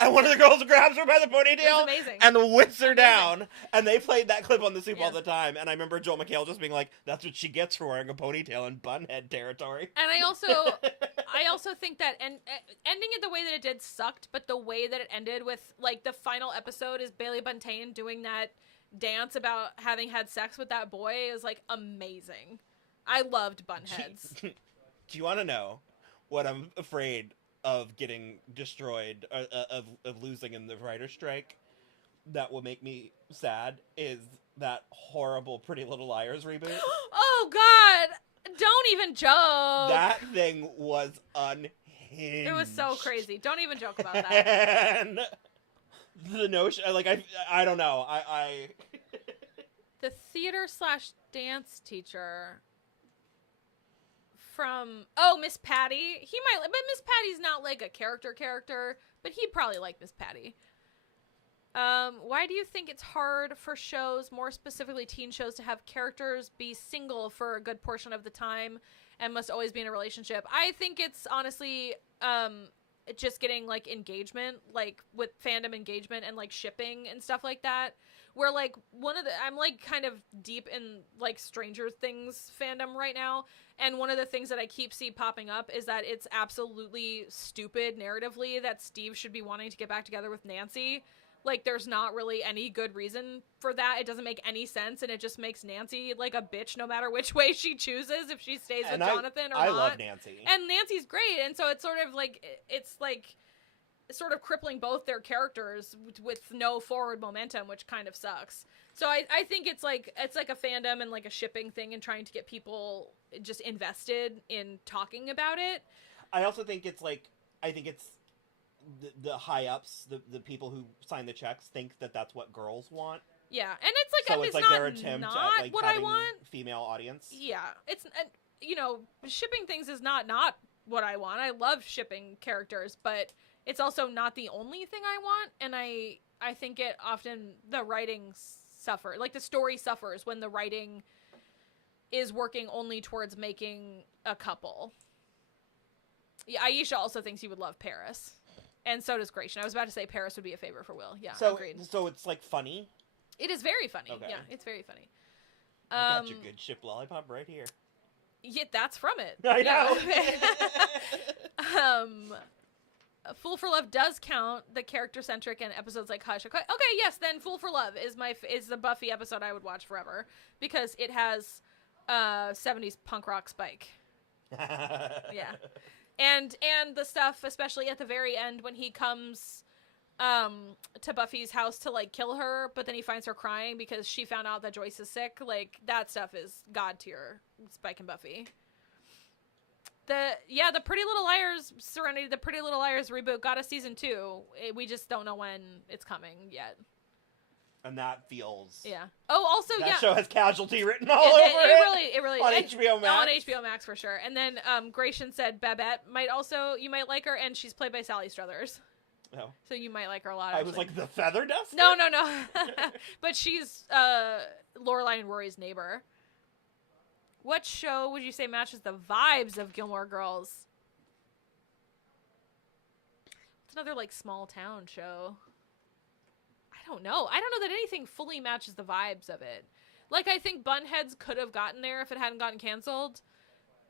And one of the girls grabs her by the ponytail and whips her down. And they played that clip on the soup all the time. And I remember Joel McHale just being like, that's what she gets for wearing a ponytail in bunhead territory. And I also think that ending it the way that it did sucked, but the way that it ended with, like, the final episode is Bailey Buntain doing that dance about having had sex with that boy is, like, amazing. I loved Bunheads. Do you want to know what I'm afraid of getting destroyed, of losing in the writer's strike, that will make me sad, is that horrible Pretty Little Liars reboot. Oh, God! Don't even joke! That thing was unhinged. It was so crazy. Don't even joke about that. And the notion, like, I don't know, The theater/dance teacher... from Miss Patty. He might, but Miss Patty's not like a character, but he'd probably like Miss Patty. Why do you think it's hard for shows, more specifically teen shows, to have characters be single for a good portion of the time and must always be in a relationship? I think it's honestly just getting like engagement, like with fandom engagement and like shipping and stuff like that. Where, like, I'm, like, kind of deep in, like, Stranger Things fandom right now, and one of the things that I keep popping up is that it's absolutely stupid narratively that Steve should be wanting to get back together with Nancy. Like, there's not really any good reason for that. It doesn't make any sense, and it just makes Nancy, like, a bitch no matter which way she chooses, if she stays with Jonathan or not. I love Nancy. And Nancy's great, and so it's sort of, like, sort of crippling both their characters with no forward momentum, which kind of sucks. So I think it's like a fandom and like a shipping thing and trying to get people just invested in talking about it. I also think it's like, I think it's the high ups, the people who sign the checks think that that's what girls want. Yeah, and it's like, so it's like their attempt at like what having I want. Female audience. Yeah, it's, shipping things is not what I want. I love shipping characters, but it's also not the only thing I want, and I think it often, the writing like the story suffers when the writing is working only towards making a couple. Yeah, Aisha also thinks he would love Paris, and so does Gratian. I was about to say Paris would be a favorite for Will. Yeah, agreed. So it's like funny? It is very funny. Okay. Yeah, it's very funny. I got your good ship lollipop right here. Yeah, that's from it. I know. Fool for Love does count the character-centric and episodes like Hush. Okay, yes, then Fool for Love is the Buffy episode I would watch forever because it has 70s punk rock Spike. Yeah. And the stuff, especially at the very end when he comes to Buffy's house to like kill her, but then he finds her crying because she found out that Joyce is sick. Like, that stuff is god tier Spike and Buffy. The Pretty Little Liars Serenity, the Pretty Little Liars reboot got a season 2. We just don't know when it's coming yet. And that feels... Yeah. Oh, also, that show has Casualty written all over it. It really on HBO Max. On HBO Max, for sure. And then Gratian said Babette you might like her, and she's played by Sally Struthers. Oh. So you might like her a lot. I was like, the Feather Duster? No. But she's Lorelai and Rory's neighbor. What show would you say matches the vibes of Gilmore Girls? It's another, like, small town show. I don't know. I don't know that anything fully matches the vibes of it. Like, I think Bunheads could have gotten there if it hadn't gotten canceled,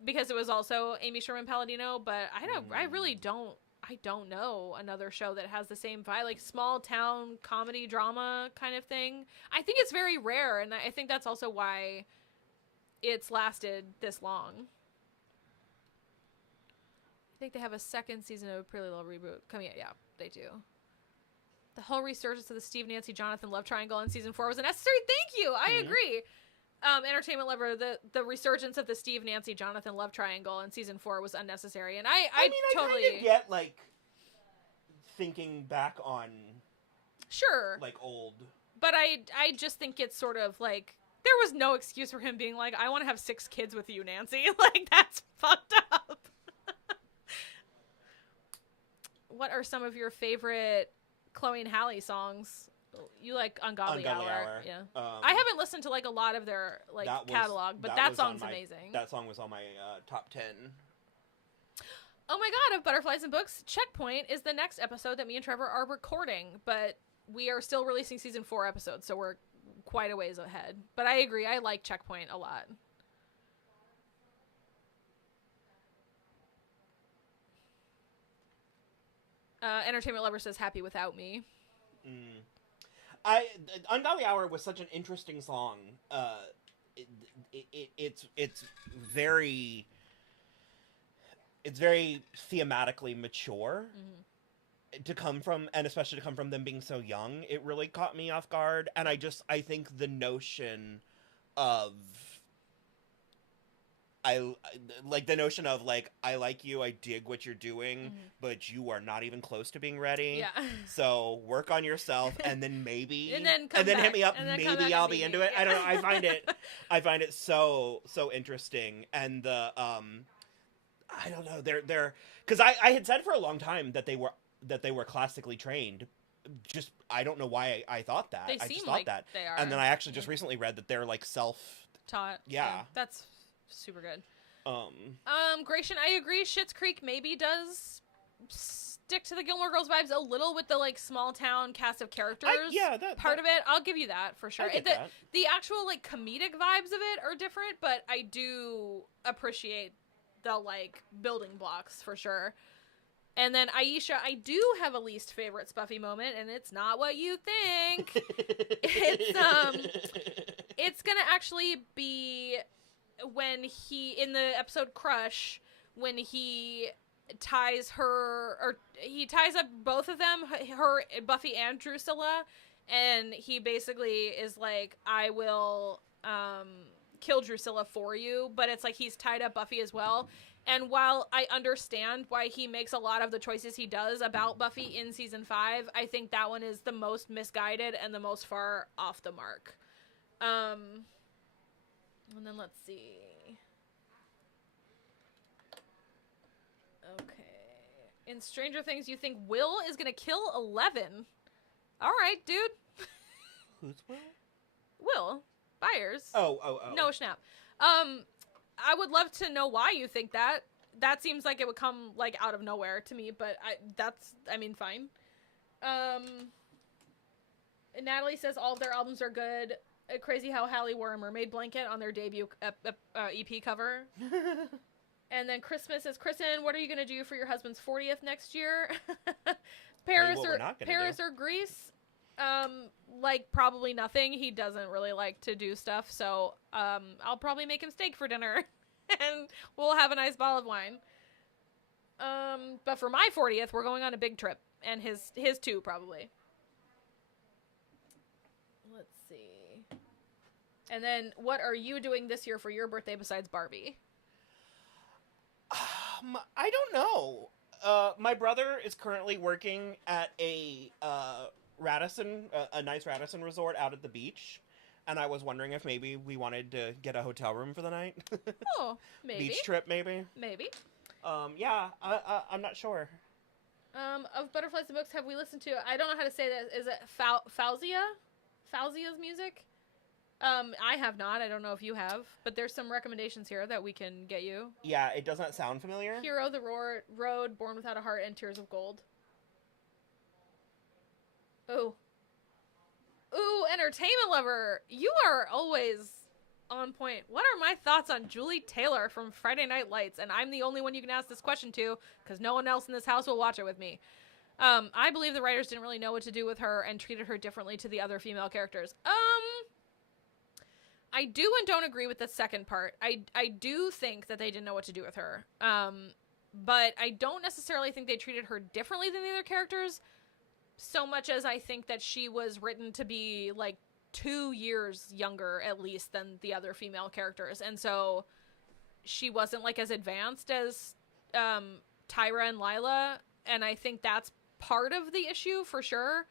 because it was also Amy Sherman Palladino, but I really don't I don't know another show that has the same vibe, like small town comedy drama kind of thing. I think it's very rare, and I think that's also why it's lasted this long. I think they have a second season of Pretty Little Reboot coming out. Yeah, they do. The whole resurgence of the Steve, Nancy, Jonathan love triangle in season 4 was unnecessary. Thank you. I agree. Entertainment Lover, the resurgence of the Steve, Nancy, Jonathan love triangle in season 4 was unnecessary, and I mean, totally I kind of get like thinking back on like old, but I just think it's sort of like there was no excuse for him being like, I want to have 6 kids with you, Nancy. Like, that's fucked up. What are some of your favorite Chloe and Halle songs? You like Ungodly Hour. Yeah. I haven't listened to like a lot of their like catalog, but that song's amazing. That song was on my top 10. Oh my god, of Butterflies and Books, Checkpoint is the next episode that me and Trevor are recording, but we are still releasing season 4 episodes, so we're quite a ways ahead. But I agree, I like Checkpoint a lot. Entertainment Lover says Happy Without Me. Ungodly Hour was such an interesting song. It's very thematically mature to come from, and especially to come from them being so young. It really caught me off guard, and I think the notion of I like you, I dig what you're doing, but you are not even close to being ready. Yeah. So work on yourself, and then maybe, and then hit me up. Maybe I'll be into it. Yeah. I don't know. I find it so interesting, and the I don't know. They're because I had said for a long time that they were classically trained. Just I don't know why I thought that. I just thought like that. They are. And then I actually just recently read that they're like self-taught. Yeah. That's super good. Gratian, I agree. Schitt's Creek maybe does stick to the Gilmore Girls vibes a little with the like small town cast of characters. That part of it. I'll give you that for sure. The actual like comedic vibes of it are different, but I do appreciate the like building blocks for sure. And then Aisha, I do have a least favorite Spuffy moment, and it's not what you think. It's gonna actually be when he, in the episode Crush, when he ties up both of them, her, Buffy and Drusilla, and he basically is like, I will kill Drusilla for you, but it's like he's tied up Buffy as well. And while I understand why he makes a lot of the choices he does about Buffy in season 5, I think that one is the most misguided and the most far off the mark. And then let's see. Okay. In Stranger Things, you think Will is gonna kill 11. All right, dude. Who's Will? Will Byers. Oh. No snap. I would love to know why you think that. That seems like it would come like out of nowhere to me, but fine. Natalie says all of their albums are good. Crazy how Halle wore a mermaid blanket on their debut EP cover. And then Christmas says, Kristen, what are you going to do for your husband's 40th next year? Paris or Greece? Like probably nothing. He doesn't really like to do stuff, so I'll probably make him steak for dinner and we'll have a nice bottle of wine. But for my 40th, we're going on a big trip, and his too, probably. Let's see. And then what are you doing this year for your birthday besides Barbie? I don't know. My brother is currently working at a nice Radisson resort out at the beach, and I was wondering if maybe we wanted to get a hotel room for the night. Oh, maybe. Beach trip, maybe. Maybe. Yeah, I'm not sure. Of Butterflies and Books, have we listened to, I don't know how to say that, is it Fauzia's music? I have not. I don't know if you have, but there's some recommendations here that we can get you. Yeah, it does not sound familiar. Hero, The Road, Born Without a Heart, and Tears of Gold. Ooh, Entertainment Lover, you are always on point. What are my thoughts on Julie Taylor from Friday Night Lights? And I'm the only one you can ask this question to, because no one else in this house will watch it with me. I believe the writers didn't really know what to do with her and treated her differently to the other female characters. I do and don't agree with the second part. I do think that they didn't know what to do with her. But I don't necessarily think they treated her differently than the other characters, so much as I think that she was written to be, like, 2 years younger, at least, than the other female characters. And so she wasn't, like, as advanced as Tyra and Lila, and I think that's part of the issue, for sure.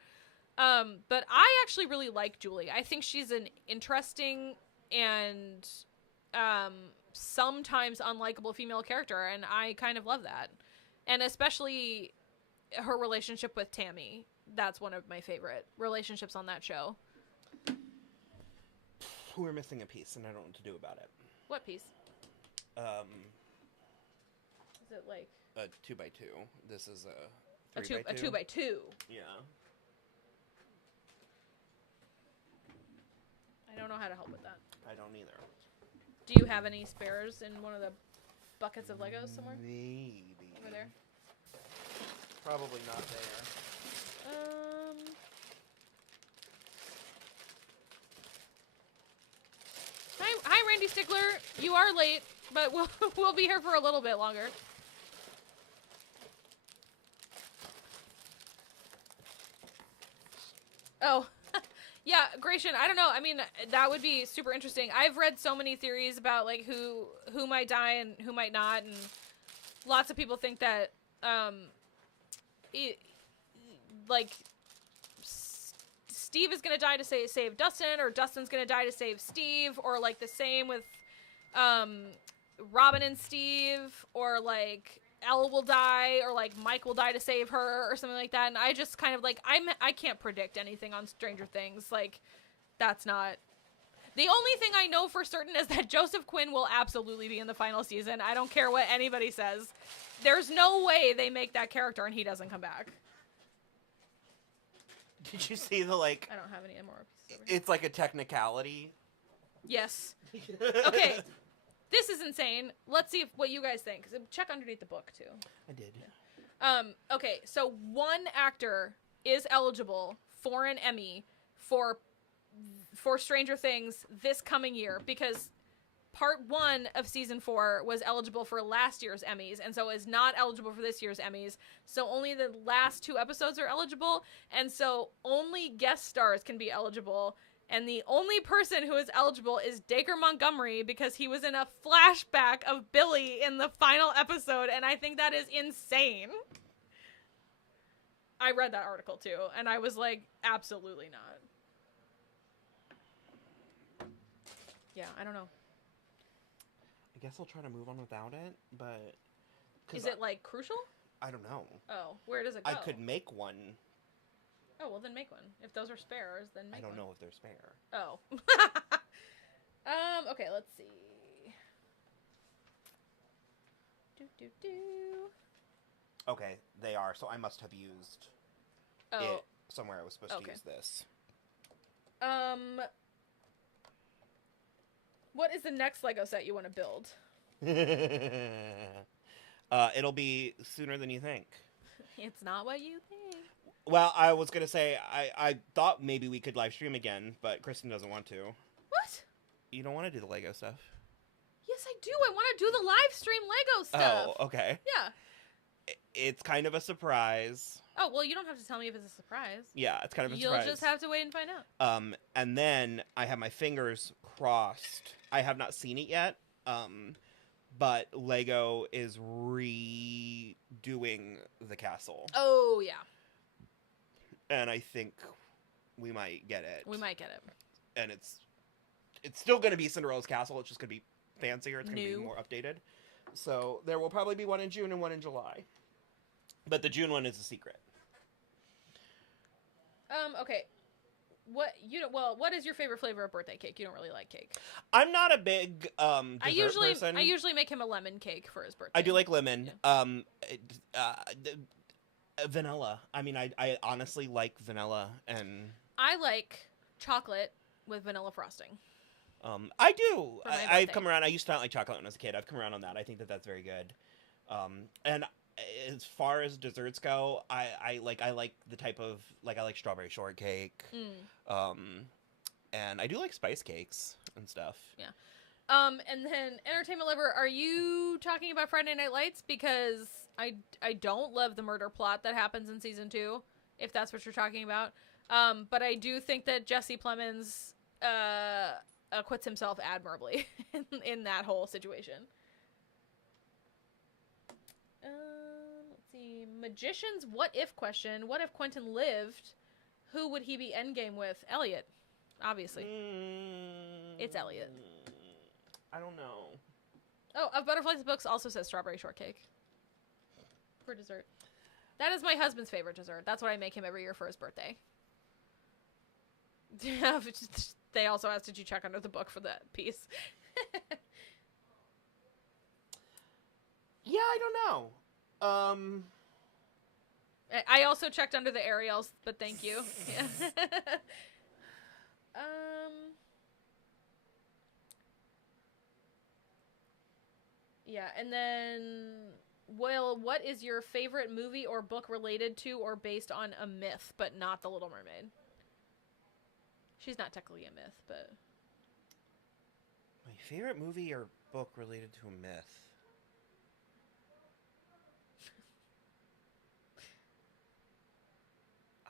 But I actually really like Julie. I think she's an interesting and sometimes unlikable female character, and I kind of love that. And especially her relationship with Tammy. That's one of my favorite relationships on that show. We're missing a piece, and I don't know what to do about it. What piece? Is it like a 2x2? This is a 3x2. A 2x2. Yeah. I don't know how to help with that. I don't either. Do you have any spares in one of the buckets of Legos somewhere? Maybe. Over there? Probably not there. Hi, Randy Stickler. You are late, but we'll be here for a little bit longer. Oh, yeah, Gratian, I don't know. I mean, that would be super interesting. I've read so many theories about, like, who might die and who might not, and lots of people think that, Steve is gonna die to save Dustin, or Dustin's gonna die to save Steve, or, like, the same with, Robin and Steve, or, like, Elle will die, or, like, Mike will die to save her, or something like that. And I just kind of, like, I can't predict anything on Stranger Things. Like, that's not... The only thing I know for certain is that Joseph Quinn will absolutely be in the final season. I don't care what anybody says. There's no way they make that character and he doesn't come back. Did you see the, like... I don't have any more pieces over here. It's like a technicality. Yes. Okay. This is insane. Let's see what you guys think. Check underneath the book, too. I did. Okay, so one actor is eligible for an Emmy for Stranger Things this coming year, because part 1 of season 4 was eligible for last year's Emmys, and so is not eligible for this year's Emmys. So only the last 2 episodes are eligible, and so only guest stars can be eligible. And the only person who is eligible is Dacre Montgomery, because he was in a flashback of Billy in the final episode, and I think that is insane. I read that article, too, and I was like, absolutely not. Yeah, I don't know. I guess I'll try to move on without it, but... Is it, like, crucial? I don't know. Oh, where does it go? I could make one... Oh, well, then make one. If those are spares, then make one. I don't know if they're spare. Oh. Okay, let's see. Okay, they are, so I must have used it somewhere I was supposed to use this. What is the next Lego set you want to build? It'll be sooner than you think. It's not what you think. Well, I was going to say, I thought maybe we could live stream again, but Kristen doesn't want to. What? You don't want to do the Lego stuff? Yes, I do. I want to do the live stream Lego stuff. Oh, okay. Yeah. It's kind of a surprise. Oh, well, you don't have to tell me if it's a surprise. Yeah, it's kind of a surprise. You'll just have to wait and find out. And then I have my fingers crossed. I have not seen it yet. But Lego is redoing the castle. Oh, yeah. And I think we might get it. We might get it. And it's still going to be Cinderella's castle. It's just going to be fancier. It's going to be more updated. So there will probably be one in June and one in July. But the June one is a secret. Okay. What is your favorite flavor of birthday cake? You don't really like cake. I'm not a big dessert person. I usually make him a lemon cake for his birthday. I do like lemon. Yeah. Vanilla. I mean, I honestly like vanilla, and I like chocolate with vanilla frosting. I do. For my I've birthday. come around. I used to not like chocolate when I was a kid. I've come around on that. I think that that's very good. And as far as desserts go, I like the type of I like strawberry shortcake. And I do like spice cakes and stuff. Yeah. And then Entertainment Lover, are you talking about Friday Night Lights? Because I don't love the murder plot that happens in season 2, if that's what you're talking about. But I do think that Jesse Plemons acquits himself admirably in that whole situation. Let's see. Magician's what if question. What if Quentin lived? Who would he be endgame with? Elliot. Obviously. It's Elliot. I don't know. Oh, Of Butterflies Books also says strawberry shortcake. For dessert. That is my husband's favorite dessert. That's what I make him every year for his birthday. They also asked, did you check under the book for that piece? Yeah, I don't know. I also checked under the Ariels, but thank you. Yeah. Yeah, and then, well, what is your favorite movie or book related to or based on a myth, but not The Little Mermaid? She's not technically a myth, but... My favorite movie or book related to a myth?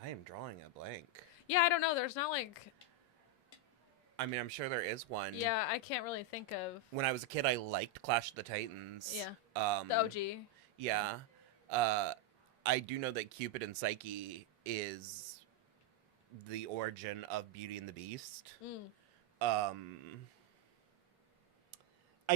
I am drawing a blank. Yeah, I don't know. There's not like... I mean, I'm sure there is one. Yeah, I can't really think of... When I was a kid, I liked Clash of the Titans. Yeah. The OG. Yeah. I do know that Cupid and Psyche is the origin of Beauty and the Beast. I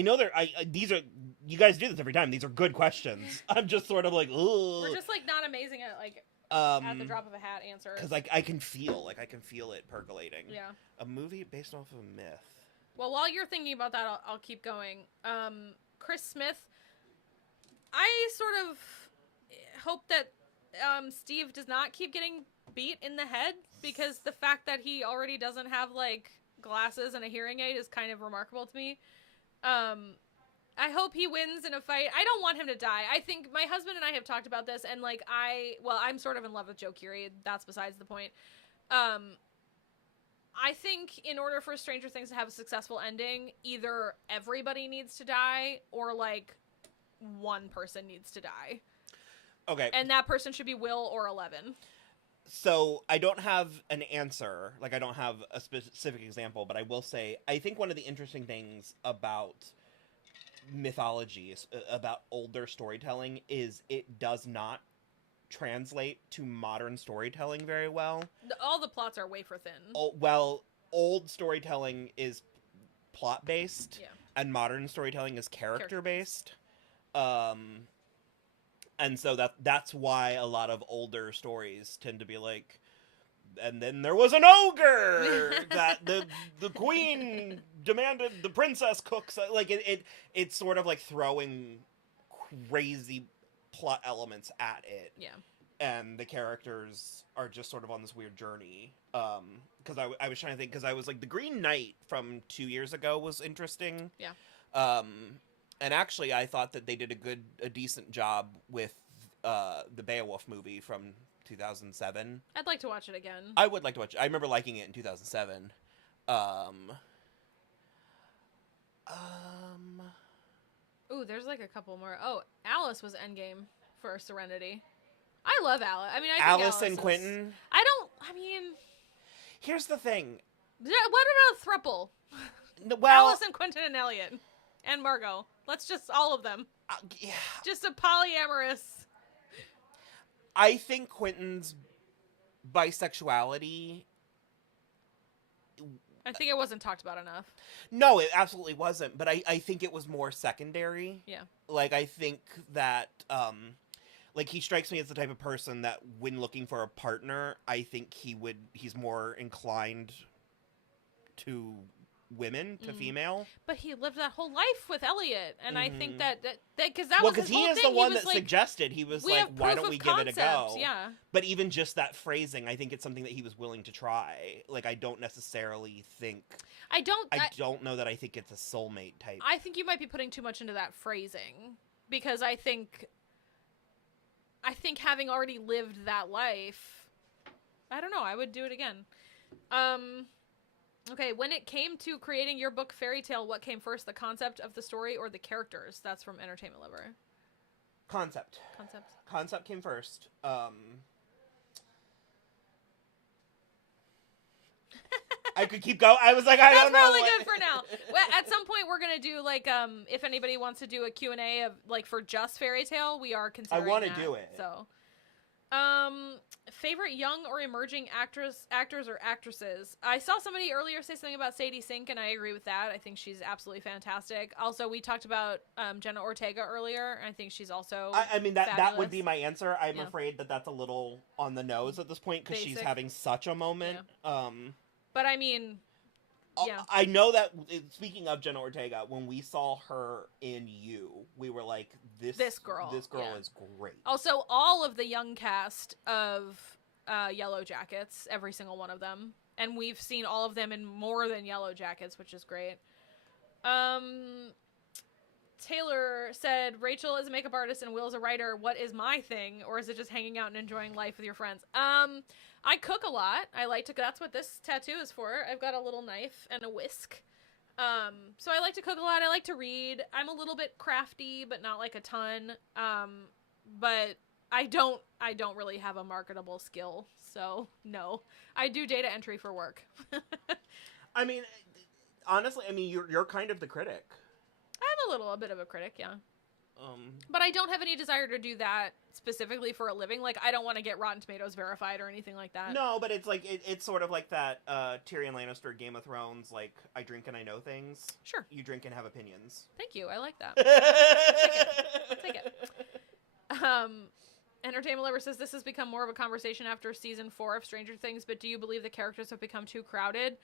know these are, you guys do this every time. These are good questions. I'm just sort of like, ugh. We're just like not amazing at like at the drop of a hat answers. Because I can feel it percolating. Yeah. A movie based off of a myth. Well, while you're thinking about that, I'll keep going. Chris Smith, I sort of hope that Steve does not keep getting beat in the head, because the fact that he already doesn't have like glasses and a hearing aid is kind of remarkable to me. I hope he wins in a fight. I don't want him to die. I think my husband and I have talked about this, and like I'm sort of in love with Joe Keery. That's besides the point. I think in order for Stranger Things to have a successful ending, either everybody needs to die or like one person needs to die. Okay. And that person should be Will or 11. So I don't have an answer. Like, I don't have a specific example, but I will say, I think one of the interesting things about mythology, about older storytelling, is it does not translate to modern storytelling very well. All the plots are wafer thin. Well, old storytelling is plot-based, yeah, and modern storytelling is character-based. And so that's why a lot of older stories tend to be like, and then there was an ogre that the queen demanded the princess cooks. Like it's sort of like throwing crazy plot elements at it. Yeah. And the characters are just sort of on this weird journey. Because I was trying to think, because I was like, the Green Knight from 2 years ago was interesting. Yeah. And actually, I thought that they did a decent job with the Beowulf movie from 2007. I'd like to watch it again. I would like to watch it. I remember liking it in 2007. Ooh, there's like a couple more. Oh, Alice was Endgame for Serenity. I love Alice. I mean, I think Alice and Quentin. I mean... Here's the thing. What about a throuple? Well, Alice and Quentin and Elliot. And Margot. Let's just, all of them. Yeah. Just a polyamorous... I think Quentin's bisexuality... I think it wasn't talked about enough. No, it absolutely wasn't. But I think it was more secondary. Yeah. Like, I think that... like, he strikes me as the type of person that when looking for a partner, I think he's more inclined to women to female. But he lived that whole life with Elliot, and I think that because that well, was his he whole is thing. the one that suggested. He was like, "Why don't we give it a go?" Yeah. But even just that phrasing, I think it's something that he was willing to try. Like, I don't necessarily think. I don't know that I think it's a soulmate type. I think you might be putting too much into that phrasing, because I think having already lived that life, I don't know, I would do it again. Okay, when it came to creating your book Fairytale, what came first, the concept of the story or the characters? That's from Entertainment Lover. Concept came first. I could keep going. I was like, I don't know. That's probably good for now. Well, at some point, we're gonna do like if anybody wants to do a Q&A of like for just Fairytale, we are considering. I want to do it. So, favorite young or emerging actors or actresses. I saw somebody earlier say something about Sadie Sink, and I agree with that. I think she's absolutely fantastic. Also, we talked about Jenna Ortega earlier, and I think she's also. I mean that would be my answer. I'm afraid that that's a little on the nose at this point because she's having such a moment. Yeah. But I mean, yeah. I know that, speaking of Jenna Ortega, when we saw her in You, we were like, this girl is great. Also, all of the young cast of Yellow Jackets, every single one of them. And we've seen all of them in more than Yellow Jackets, which is great. Taylor said, Rachel is a makeup artist and Will is a writer. What is my thing? Or is it just hanging out and enjoying life with your friends? I cook a lot. That's what this tattoo is for. I've got a little knife and a whisk. So I like to cook a lot. I like to read. I'm a little bit crafty, but not like a ton. But I don't really have a marketable skill. So no, I do data entry for work. I mean, honestly, you're kind of the critic. I'm a bit of a critic, yeah. But I don't have any desire to do that specifically for a living. Like, I don't want to get Rotten Tomatoes verified or anything like that. No, but it's like it's sort of like that Tyrion Lannister Game of Thrones, like, I drink and I know things. Sure. You drink and have opinions. Thank you. I like that. Take it. Entertainment Lover says this has become more of a conversation after season 4 of Stranger Things, but do you believe the characters have become too crowded?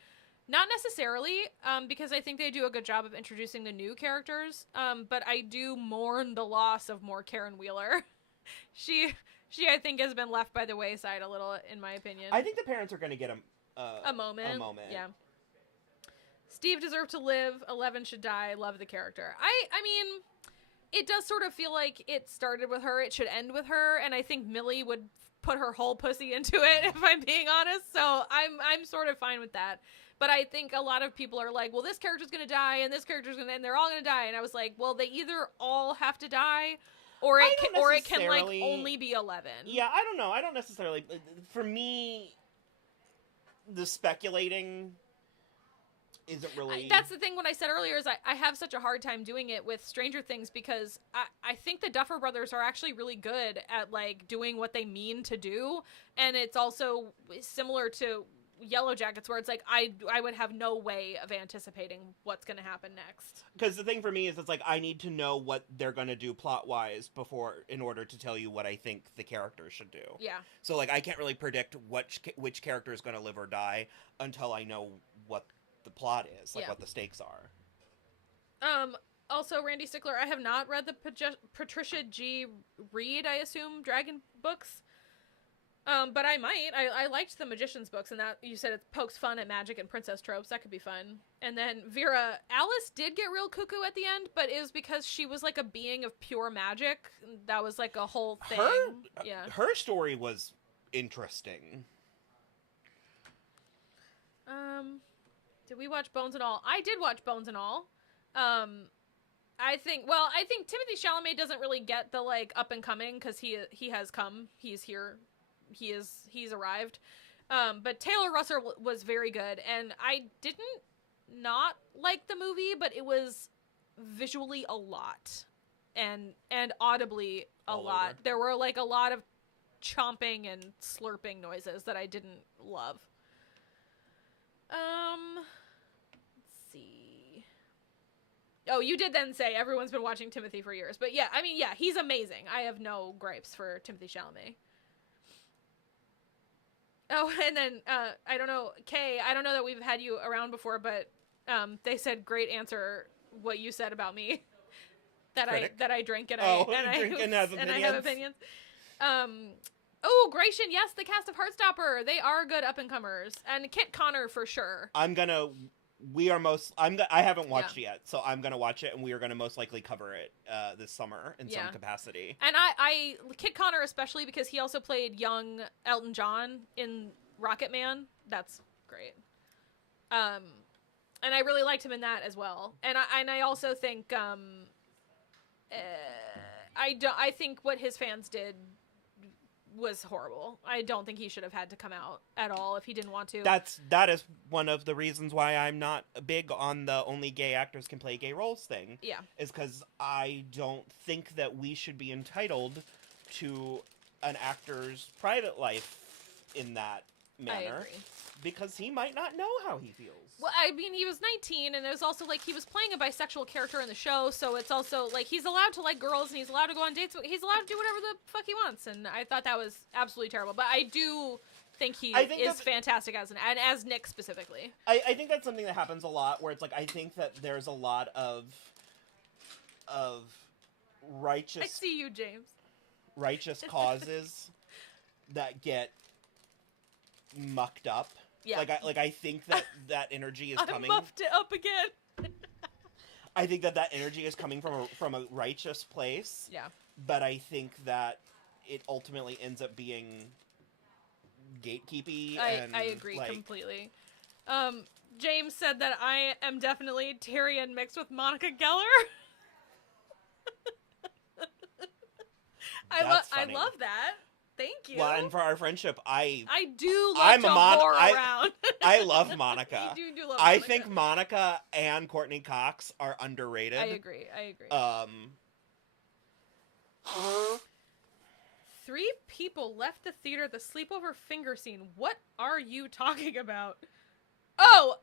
Not necessarily, because I think they do a good job of introducing the new characters, but I do mourn the loss of more Karen Wheeler. She I think has been left by the wayside a little, in my opinion. I think the parents are going to get a moment. A moment. Yeah. Steve deserved to live. 11 should die. Love the character. I mean, it does sort of feel like it started with her. It should end with her, and I think Millie would put her whole pussy into it, if I'm being honest. So I'm sort of fine with that. But I think a lot of people are like, well, this character's going to die, and this character's going to, and they're all going to die. And I was like, well, they either all have to die, or it can like only be 11. Yeah, I don't know. I don't necessarily. For me, the speculating isn't really. That's the thing. What I said earlier is I have such a hard time doing it with Stranger Things because I think the Duffer Brothers are actually really good at like doing what they mean to do, and it's also similar to Yellow Jackets, where it's like I would have no way of anticipating what's going to happen next. Because the thing for me is, it's like I need to know what they're going to do plot wise in order to tell you what I think the characters should do. Yeah. So like I can't really predict which character is going to live or die until I know what the plot is, like what the stakes are. Also, Randy Stickler, I have not read the Patricia G. Reed, I assume, Dragon books. But I might. I liked the Magician's books, and that you said it pokes fun at magic and princess tropes. That could be fun. And then Alice did get real cuckoo at the end, but it was because she was like a being of pure magic. That was like a whole thing. Her story was interesting. Did we watch Bones and All? I did watch Bones and All. I think Timothée Chalamet doesn't really get the like up and coming because he has come. He's here. He's arrived. But Taylor Russell was very good, and I didn't not like the movie, but it was visually a lot and audibly a lot. Over. There were like a lot of chomping and slurping noises that I didn't love. Let's see. Oh, you did then say everyone's been watching Timothy for years, but yeah, I mean, yeah, he's amazing. I have no gripes for Timothée Chalamet. Oh, and then, I don't know, Kay, I don't know that we've had you around before, but They said, great answer, what you said about me. That I drink and I have opinions. Gratian, yes, the cast of Heartstopper. They are good up-and-comers. And Kit Connor for sure. I haven't watched it yet, so I'm gonna watch it, and we are gonna most likely cover it this summer in some capacity. And I Kit Connor especially because he also played young Elton John in Rocket Man. That's great. And I really liked him in that as well. And I also think I think what his fans did was horrible. I don't think he should have had to come out at all if he didn't want to. That is one of the reasons why I'm not big on the only gay actors can play gay roles thing. Yeah. Is because I don't think that we should be entitled to an actor's private life in that manner. I agree. Because he might not know how he feels. Well, I mean, he was 19, and it was also, like, he was playing a bisexual character in the show, so it's also, like, he's allowed to like girls, and he's allowed to go on dates, he's allowed to do whatever the fuck he wants, and I thought that was absolutely terrible. But I do think he is fantastic as Nick specifically. I think that's something that happens a lot, where it's like, I think that there's a lot of righteous... I see you, James. Righteous causes that get mucked up. Yeah. I think that energy is coming. I muffed it up again. I think that energy is coming from a righteous place. Yeah. But I think that it ultimately ends up being gatekeepy. I agree completely. James said that I am definitely Tyrion mixed with Monica Geller. I love that. Thank you. Well, and for our friendship, I do love to whore around. I love Monica. You do love Monica. I think Monica and Courtney Cox are underrated. I agree. 3 people left the theater at the sleepover finger scene. What are you talking about? Oh.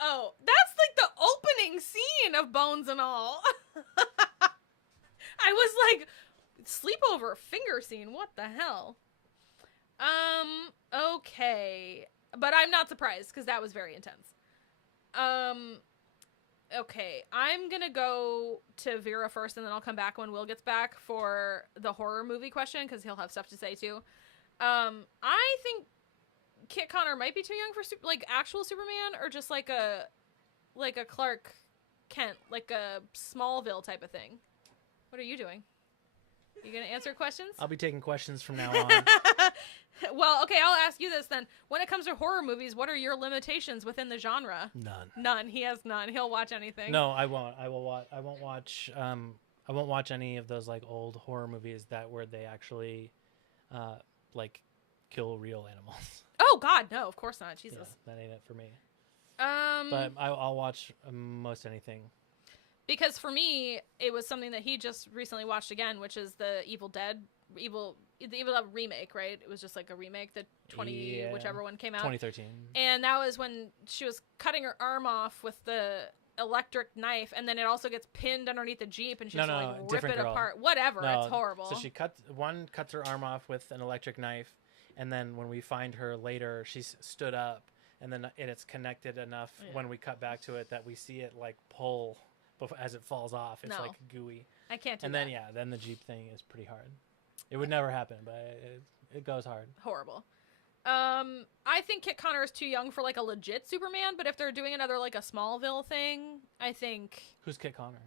That's like the opening scene of Bones and All. I was like... Sleepover finger scene, what the hell? Okay. But I'm not surprised, because that was very intense. Okay. I'm gonna go to Vera first, and then I'll come back when Will gets back for the horror movie question, because he'll have stuff to say, too. I think Kit Connor might be too young for, actual Superman, or just like a Clark Kent, like a Smallville type of thing. What are you doing? You gonna answer questions? I'll be taking questions from now on. Well, okay, I'll ask you this then. When it comes to horror movies, what are your limitations within the genre? None. He has none. He'll watch anything. No, I won't. I won't watch. I won't watch any of those like old horror movies where they actually, kill real animals. Oh God, no! Of course not. Jesus, yeah, that ain't it for me. But I'll watch most anything. Because for me, it was something that he just recently watched again, which is the Evil Dead remake, right? It was just like a remake, whichever one came out. 2013. And that was when she was cutting her arm off with the electric knife, and then it also gets pinned underneath the Jeep, and she's rip it apart. Whatever, it's horrible. So she cuts her arm off with an electric knife, and then when we find her later, she's stood up, and then it's connected enough when we cut back to it that we see it like pull. As it falls off, it's like gooey. I can't do and that. Then the Jeep thing is pretty hard. It would never happen, but it goes hard. Horrible. I think Kit Connor is too young for like a legit Superman, but if they're doing another like a Smallville thing, I think... Who's Kit Connor?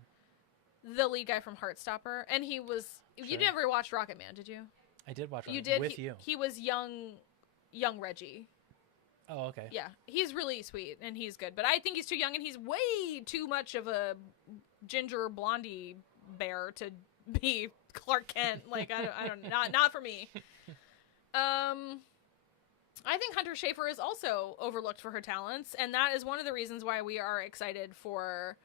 The lead guy from Heartstopper. And he was... Sure. You never watched Rocket Man, did you? I did watch Rocket Man. You did? With you. He was young Reggie. Oh, okay. Yeah, he's really sweet, and he's good. But I think he's too young, and he's way too much of a ginger blondie bear to be Clark Kent. Like, I don't, not for me. I think Hunter Schafer is also overlooked for her talents, and that is one of the reasons why we are excited for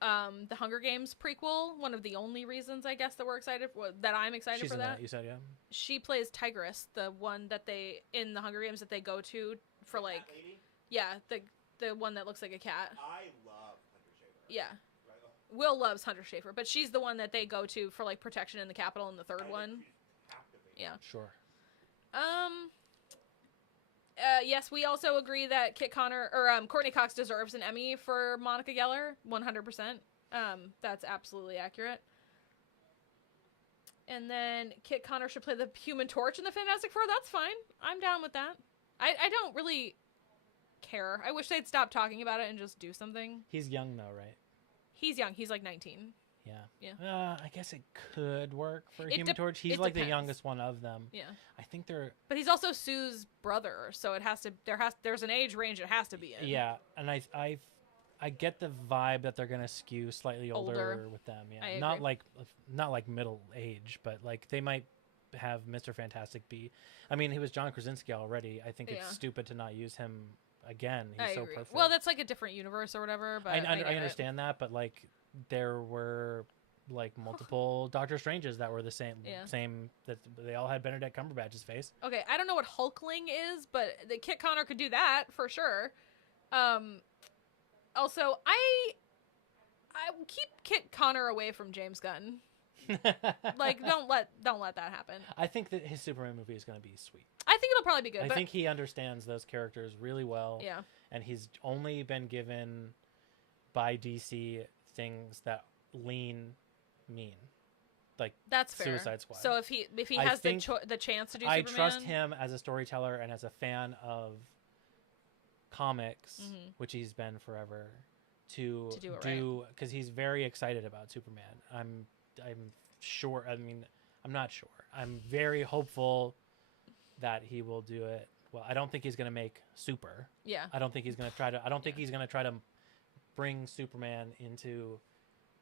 the Hunger Games prequel. One of the only reasons, I guess, that we're excited for, that I'm excited She's for in that. You said, yeah. She plays Tigress, the one that they in the Hunger Games that they go to for like, the one that looks like a cat. I love Hunter Schafer. Yeah. Will loves Hunter Schafer, but she's the one that they go to for like protection in the Capitol in the third one. Yeah. Sure. Yes, we also agree that Courtney Cox deserves an Emmy for Monica Geller, 100%. That's absolutely accurate. And then Kit Connor should play the Human Torch in the Fantastic Four. That's fine. I'm down with that. I don't really care. I wish they'd stop talking about it and just do something. He's young though, right? He's young. He's like 19. Yeah. I guess it could work for Human Torch. He's like the youngest one of them. Yeah. I think they're. But he's also Sue's brother, so it has to. There's an age range it has to be in. Yeah, and I get the vibe that they're gonna skew slightly older with them. Yeah, I not agree. like middle age, but like they might have Mr. Fantastic be. I mean, he was John Krasinski already. I think it's stupid to not use him again. He's so perfect. Well, that's like a different universe or whatever. But I understand that, but like there were like multiple Doctor Stranges that were the same that they all had Benedict Cumberbatch's face. Okay, I don't know what Hulkling is, but the Kit Connor could do that for sure. Also, I keep Kit Connor away from James Gunn. Like, don't let that happen. I think that his Superman movie is going to be sweet. I think it'll probably be good. I think he understands those characters really well. Yeah. And he's only been given by DC things that lean mean. Like that's fair. Suicide Squad. So if he has the chance to do Superman, I trust him as a storyteller and as a fan of comics, which he's been forever, to do because he's very excited about Superman. I'm sure. I mean, I'm not sure. I'm very hopeful that he will do it well. I don't think he's going to make Super. Yeah. I don't think he's going to try to. I don't think he's going to try to bring Superman into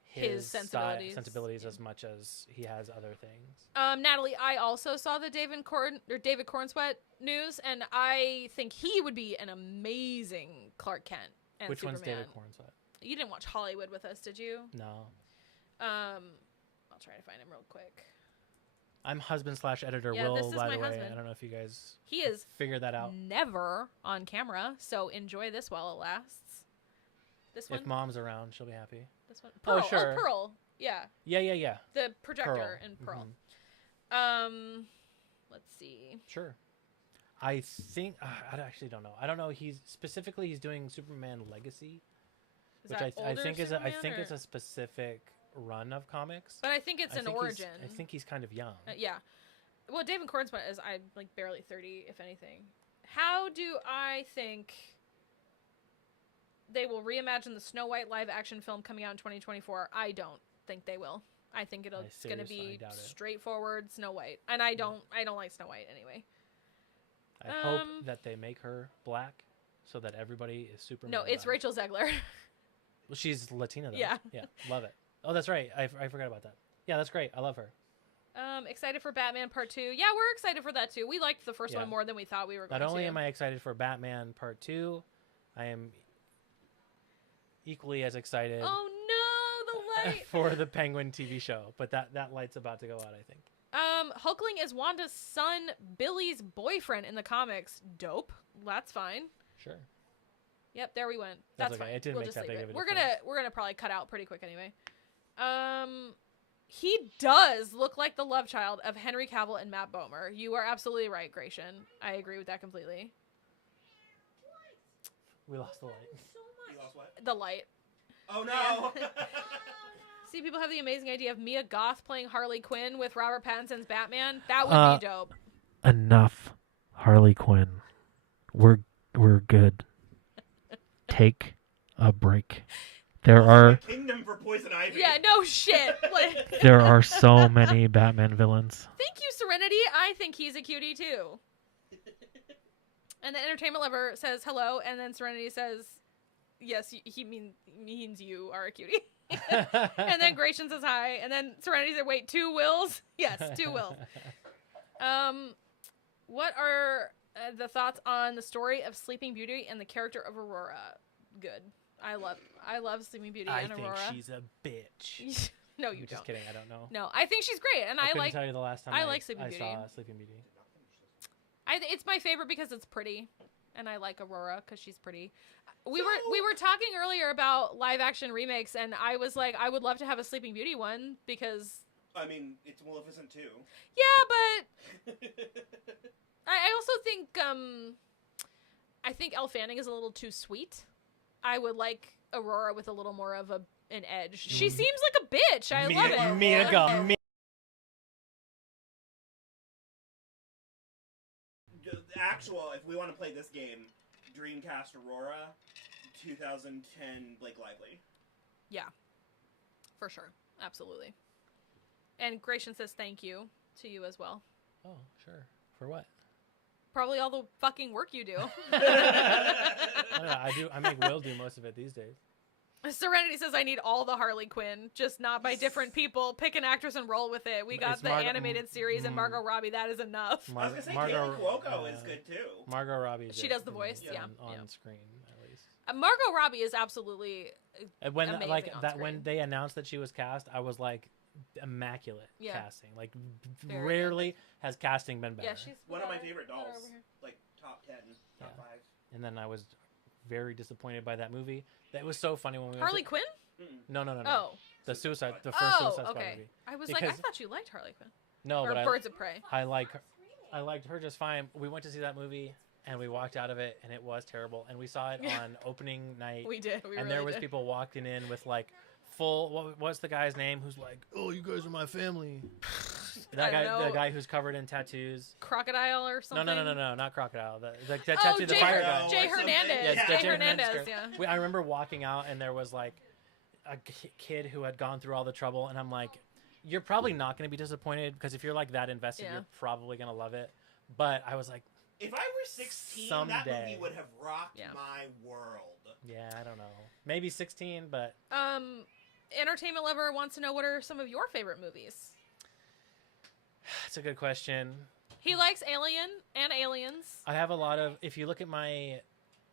his sensibilities as much as he has other things. Natalie, I also saw the David Cornsweet news, and I think he would be an amazing Clark Kent and Which Superman. one's David Cornsweet? You didn't watch Hollywood with us, did you? No. I'll try to find him real quick. I'm husband/editor Yeah, Will, this is by my the way. husband. I don't know if you guys He is figured that out. never on camera, so enjoy this while it lasts. This one? If mom's around, she'll be happy. This one? Pearl. Oh, sure. Pearl. Yeah. Yeah. The projector in Pearl. Mm-hmm. Let's see. Sure. I think I actually don't know. I don't know. He's doing Superman Legacy, which I think is it's a specific run of comics. But I think it's an origin. I think he's kind of young. Yeah. Well, David Cornsweet is like barely 30, if anything. How do I think they will reimagine the Snow White live action film coming out in 2024? I don't think they will. I think it's going to be straightforward Snow White, and I don't like Snow White anyway. I hope that they make her black so that everybody is Superman. No, it's Rachel Zegler. Well, she's Latina though. Yeah. Yeah, love it. Oh, that's right. I forgot about that. Yeah, that's great. I love her. Excited for Batman Part 2. Yeah, we're excited for that too. We liked the first one more than we thought we were going to. Not only am I excited for Batman Part 2, I am equally as excited. Oh no, the light for the Penguin TV show, but that light's about to go out, I think. Hulkling is Wanda's son Billy's boyfriend in the comics. Dope. That's fine. Sure. Yep, there we went. That's okay. fine. It didn't we'll make just that leave big it. of a We're difference. gonna probably cut out pretty quick anyway. He does look like the love child of Henry Cavill and Matt Bomer. You are absolutely right, Gratian. I agree with that completely. We lost the light. You lost what? The light. Oh no! See, people have the amazing idea of Mia Goth playing Harley Quinn with Robert Pattinson's Batman. That would be dope. Enough, Harley Quinn. We're good. Take a break. There are Kingdom for Poison Ivy. Yeah, no shit. Like, there are so many Batman villains. thank you, Serenity. I think he's a cutie too. And the entertainment lover says hello, and then Serenity says, "Yes, he means you are a cutie." And then Gratian says hi, and then Serenity said, "Wait, 2 Wills?" Yes, 2 Wills. What are the thoughts on the story of Sleeping Beauty and the character of Aurora? Good. I love Sleeping Beauty and Aurora. I think she's a bitch. No, you I'm don't. just kidding. I don't know. No, I think she's great, and I couldn't like. tell you the last time I like Sleeping Beauty. I saw Sleeping Beauty. It's my favorite because it's pretty, and I like Aurora because she's pretty. We were talking earlier about live action remakes, and I was like, I would love to have a Sleeping Beauty one because. I mean, it's Maleficent too. Yeah, but I also think I think Elle Fanning is a little too sweet. I would like Aurora with a little more of an edge. She seems like a bitch. I love it. Mia God. Actual, if we want to play this game, Dreamcast Aurora, 2010 Blake Lively. Yeah, for sure. Absolutely. And Gratian says thank you to you as well. Oh, sure. For what? Probably all the fucking work you do. I make Will do most of it these days. Serenity says I need all the Harley Quinn, just not by different people. Pick an actress and roll with it. We got the animated series and Margot Robbie. That is enough. I was gonna say Kaylee Cuoco is good too. Margot Robbie. She does the voice. Yeah. On screen at least. Margot Robbie is absolutely amazing like on that screen. when they announced that she was cast, I was like immaculate casting. Like Very rarely has casting been better. Yeah, she's one of my favorite dolls. Like top 10, top 5. And then I was very disappointed by that movie. That was so funny when we Harley Quinn? No. Oh. The first Suicide Squad movie. I was like, I thought you liked Harley Quinn. No, or but Birds of Prey. I liked her just fine. We went to see that movie and we walked out of it and it was terrible. And we saw it on opening night. We did. And there was people walking in with like full. What's the guy's name? Who's like, oh, you guys are my family. That guy, the guy who's covered in tattoos. Crocodile or something? No, not Crocodile. The tattoo, the fire guy. Jay Hernandez. Yes, Jay Hernandez, yeah. I remember walking out and there was like a kid who had gone through all the trouble, and I'm like, you're probably not going to be disappointed because if you're like that invested, you're probably going to love it. But I was like, if I were 16, that movie would have rocked my world. Yeah, I don't know. Maybe 16, but... Entertainment Lover wants to know what are some of your favorite movies? That's a good question. He likes Alien and Aliens. I have a lot of... If you look at my,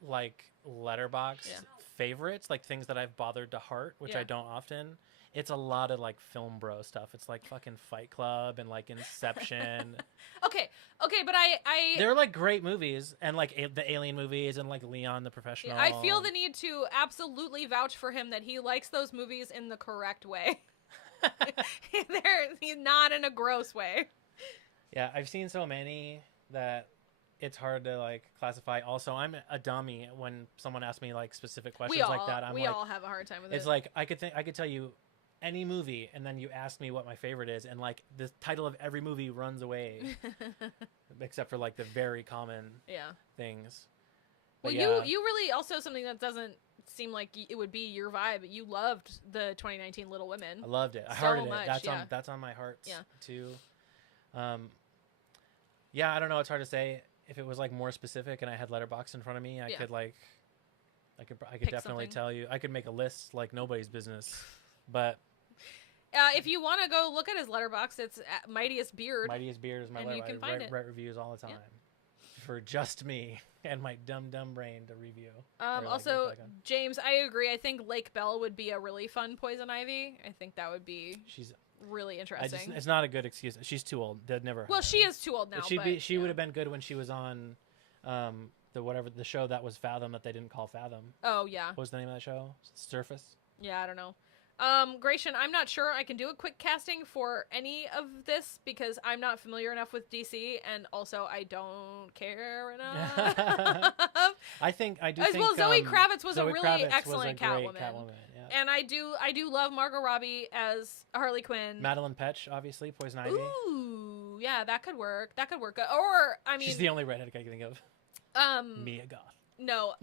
like, letterbox favorites, like things that I've bothered to heart, which I don't often, it's a lot of, like, film bro stuff. It's like fucking Fight Club and, like, Inception. Okay, but I... They're, like, great movies. And, like, the Alien movies and, like, Leon the Professional. I feel the need to absolutely vouch for him that he likes those movies in the correct way. He's not in a gross way. Yeah, I've seen so many that it's hard to like classify. Also, I'm a dummy when someone asks me like specific questions like that. We all have a hard time with it. It's like I could tell you any movie, and then you ask me what my favorite is, and like the title of every movie runs away, except for like the very common things. But well, you really also something that doesn't seem like it would be your vibe. You loved the 2019 Little Women. I loved it. I hearted it. That's on my heart too. Yeah, I don't know. It's hard to say. If it was like more specific and I had Letterboxd in front of me, I could definitely tell you. I could make a list like nobody's business. But if you want to go look at his Letterboxd, it's Mightiest Beard. Mightiest Beard is my Letterboxd. I write reviews all the time for just me and my dumb brain to review. Also, James, I agree. I think Lake Bell would be a really fun Poison Ivy. I think that would be. She's really interesting. It's not a good excuse. She's too old. They'd never. Well, she is too old now. She would have been good when she was on, the show that was Fathom that they didn't call Fathom. Oh yeah. What was the name of that show? Surface. Yeah, I don't know. Gratian, I'm not sure I can do a quick casting for any of this because I'm not familiar enough with DC, and also I don't care enough. I think Zoe Kravitz was a really excellent Catwoman. Yeah. And I do love Margot Robbie as Harley Quinn. Madeline Petch, obviously, Poison Ivy. Ooh, yeah, that could work. Or I mean, she's the only redhead I can think of. Mia Goth. No,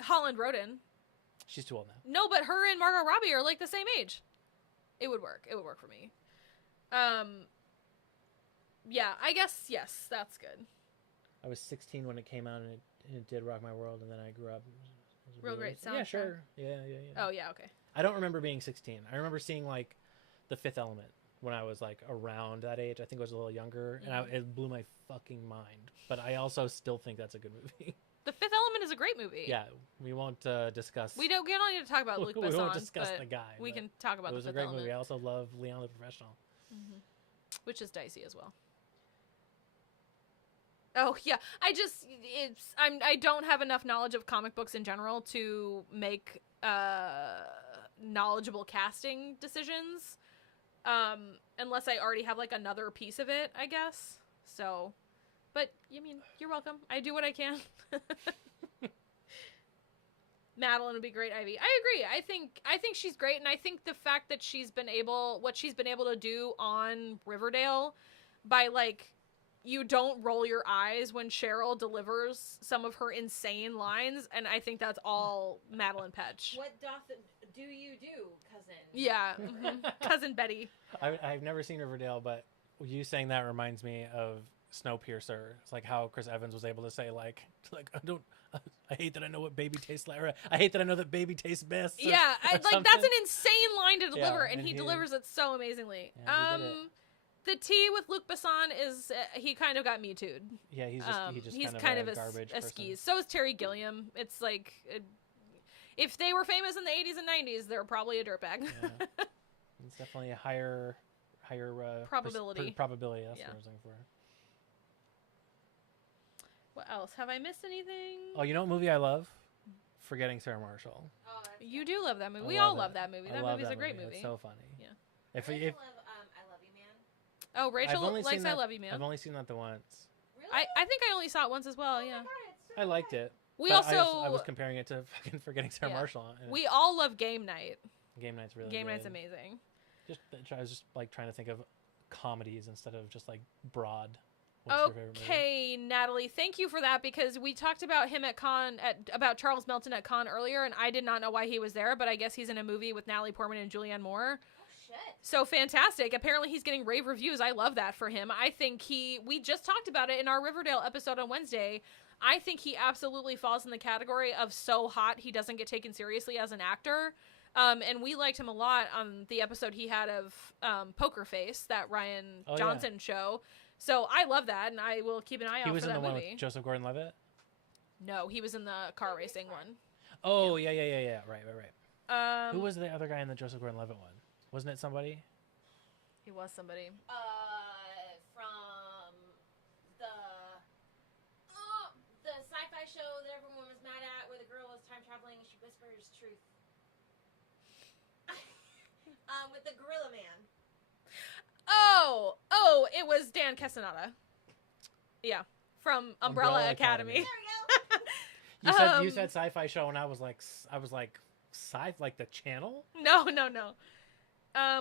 Holland Roden. She's too old now. No, but her and Margot Robbie are like the same age. It would work. It would work for me. Yeah, I guess, yes, that's good. I was 16 when it came out, and it did rock my world, and then I grew up. Real great soundtrack. Yeah, sure. Yeah. Oh, yeah, okay. I don't remember being 16. I remember seeing, like, The Fifth Element when I was, like, around that age. I think I was a little younger, and it blew my fucking mind. But I also still think that's a good movie. The Fifth Element is a great movie. Yeah, we won't discuss. We don't need to talk about Luc Besson. We won't discuss the guy. We can talk about The Fifth Element. It was a great movie. I also love Leon the Professional. Mm-hmm. Which is dicey as well. Oh yeah, I don't have enough knowledge of comic books in general to make knowledgeable casting decisions, unless I already have like another piece of it, I guess. So, But I mean, you're welcome. I do what I can. Madeline would be great, Ivy. I agree. I think she's great, and I think the fact that she's been able to do on Riverdale, by like, you don't roll your eyes when Cheryl delivers some of her insane lines, and I think that's all Madeline Petch. What doth do you do, cousin? Yeah, Cousin Betty. I've never seen Riverdale, but you saying that reminds me of Snowpiercer. It's like how Chris Evans was able to say like I hate that I know what baby tastes like. Or, I hate that I know that baby tastes best. Or, yeah, or that's an insane line to deliver, and he delivers it so amazingly. Yeah, the tea with Luc Besson is he kind of got Me Too'd. Yeah, he's kind of a garbage a skis. So is Terry Gilliam. It's like if they were famous in the 80s and 90s, they're probably a dirtbag. Yeah. It's definitely a higher probability. Probability. That's what I was looking for. What else? Have I missed anything? Oh, you know what movie I love? Forgetting Sarah Marshall. Oh, you do love that movie. We all love that movie. That movie's a great movie. It's so funny. Yeah. I love I Love You, Man. Oh, Rachel likes I Love You, Man. I've only seen that the once. Really? I think I only saw it once as well. Yeah. Oh my God, it's so I liked it. I was comparing it to fucking Forgetting Sarah Marshall. We all love Game Night. Game Night's really Game good. Night's amazing. I was just like trying to think of comedies instead of just like broad. What's your favorite movie? Okay, Natalie, thank you for that, because we talked about him about Charles Melton at Cannes earlier, and I did not know why he was there, but I guess he's in a movie with Natalie Portman and Julianne Moore. Oh shit! So fantastic! Apparently, he's getting rave reviews. I love that for him. I think we just talked about it in our Riverdale episode on Wednesday. I think he absolutely falls in the category of so hot he doesn't get taken seriously as an actor. And we liked him a lot on the episode he had of Poker Face, that Ryan Johnson show. So I love that, and I will keep an eye out for that movie. He was in the one with Joseph Gordon-Levitt? No, he was in the car racing one. Oh, yeah. Right. Who was the other guy in the Joseph Gordon-Levitt one? Wasn't it somebody? He was somebody. From the sci-fi show that everyone was mad at, where the girl was time traveling and she whispers truth. With the Gorilla Man. Oh, it was Dan Castaneda. Yeah, from Umbrella Academy. There we go. You said sci-fi show, and I was like sci, like the channel? No.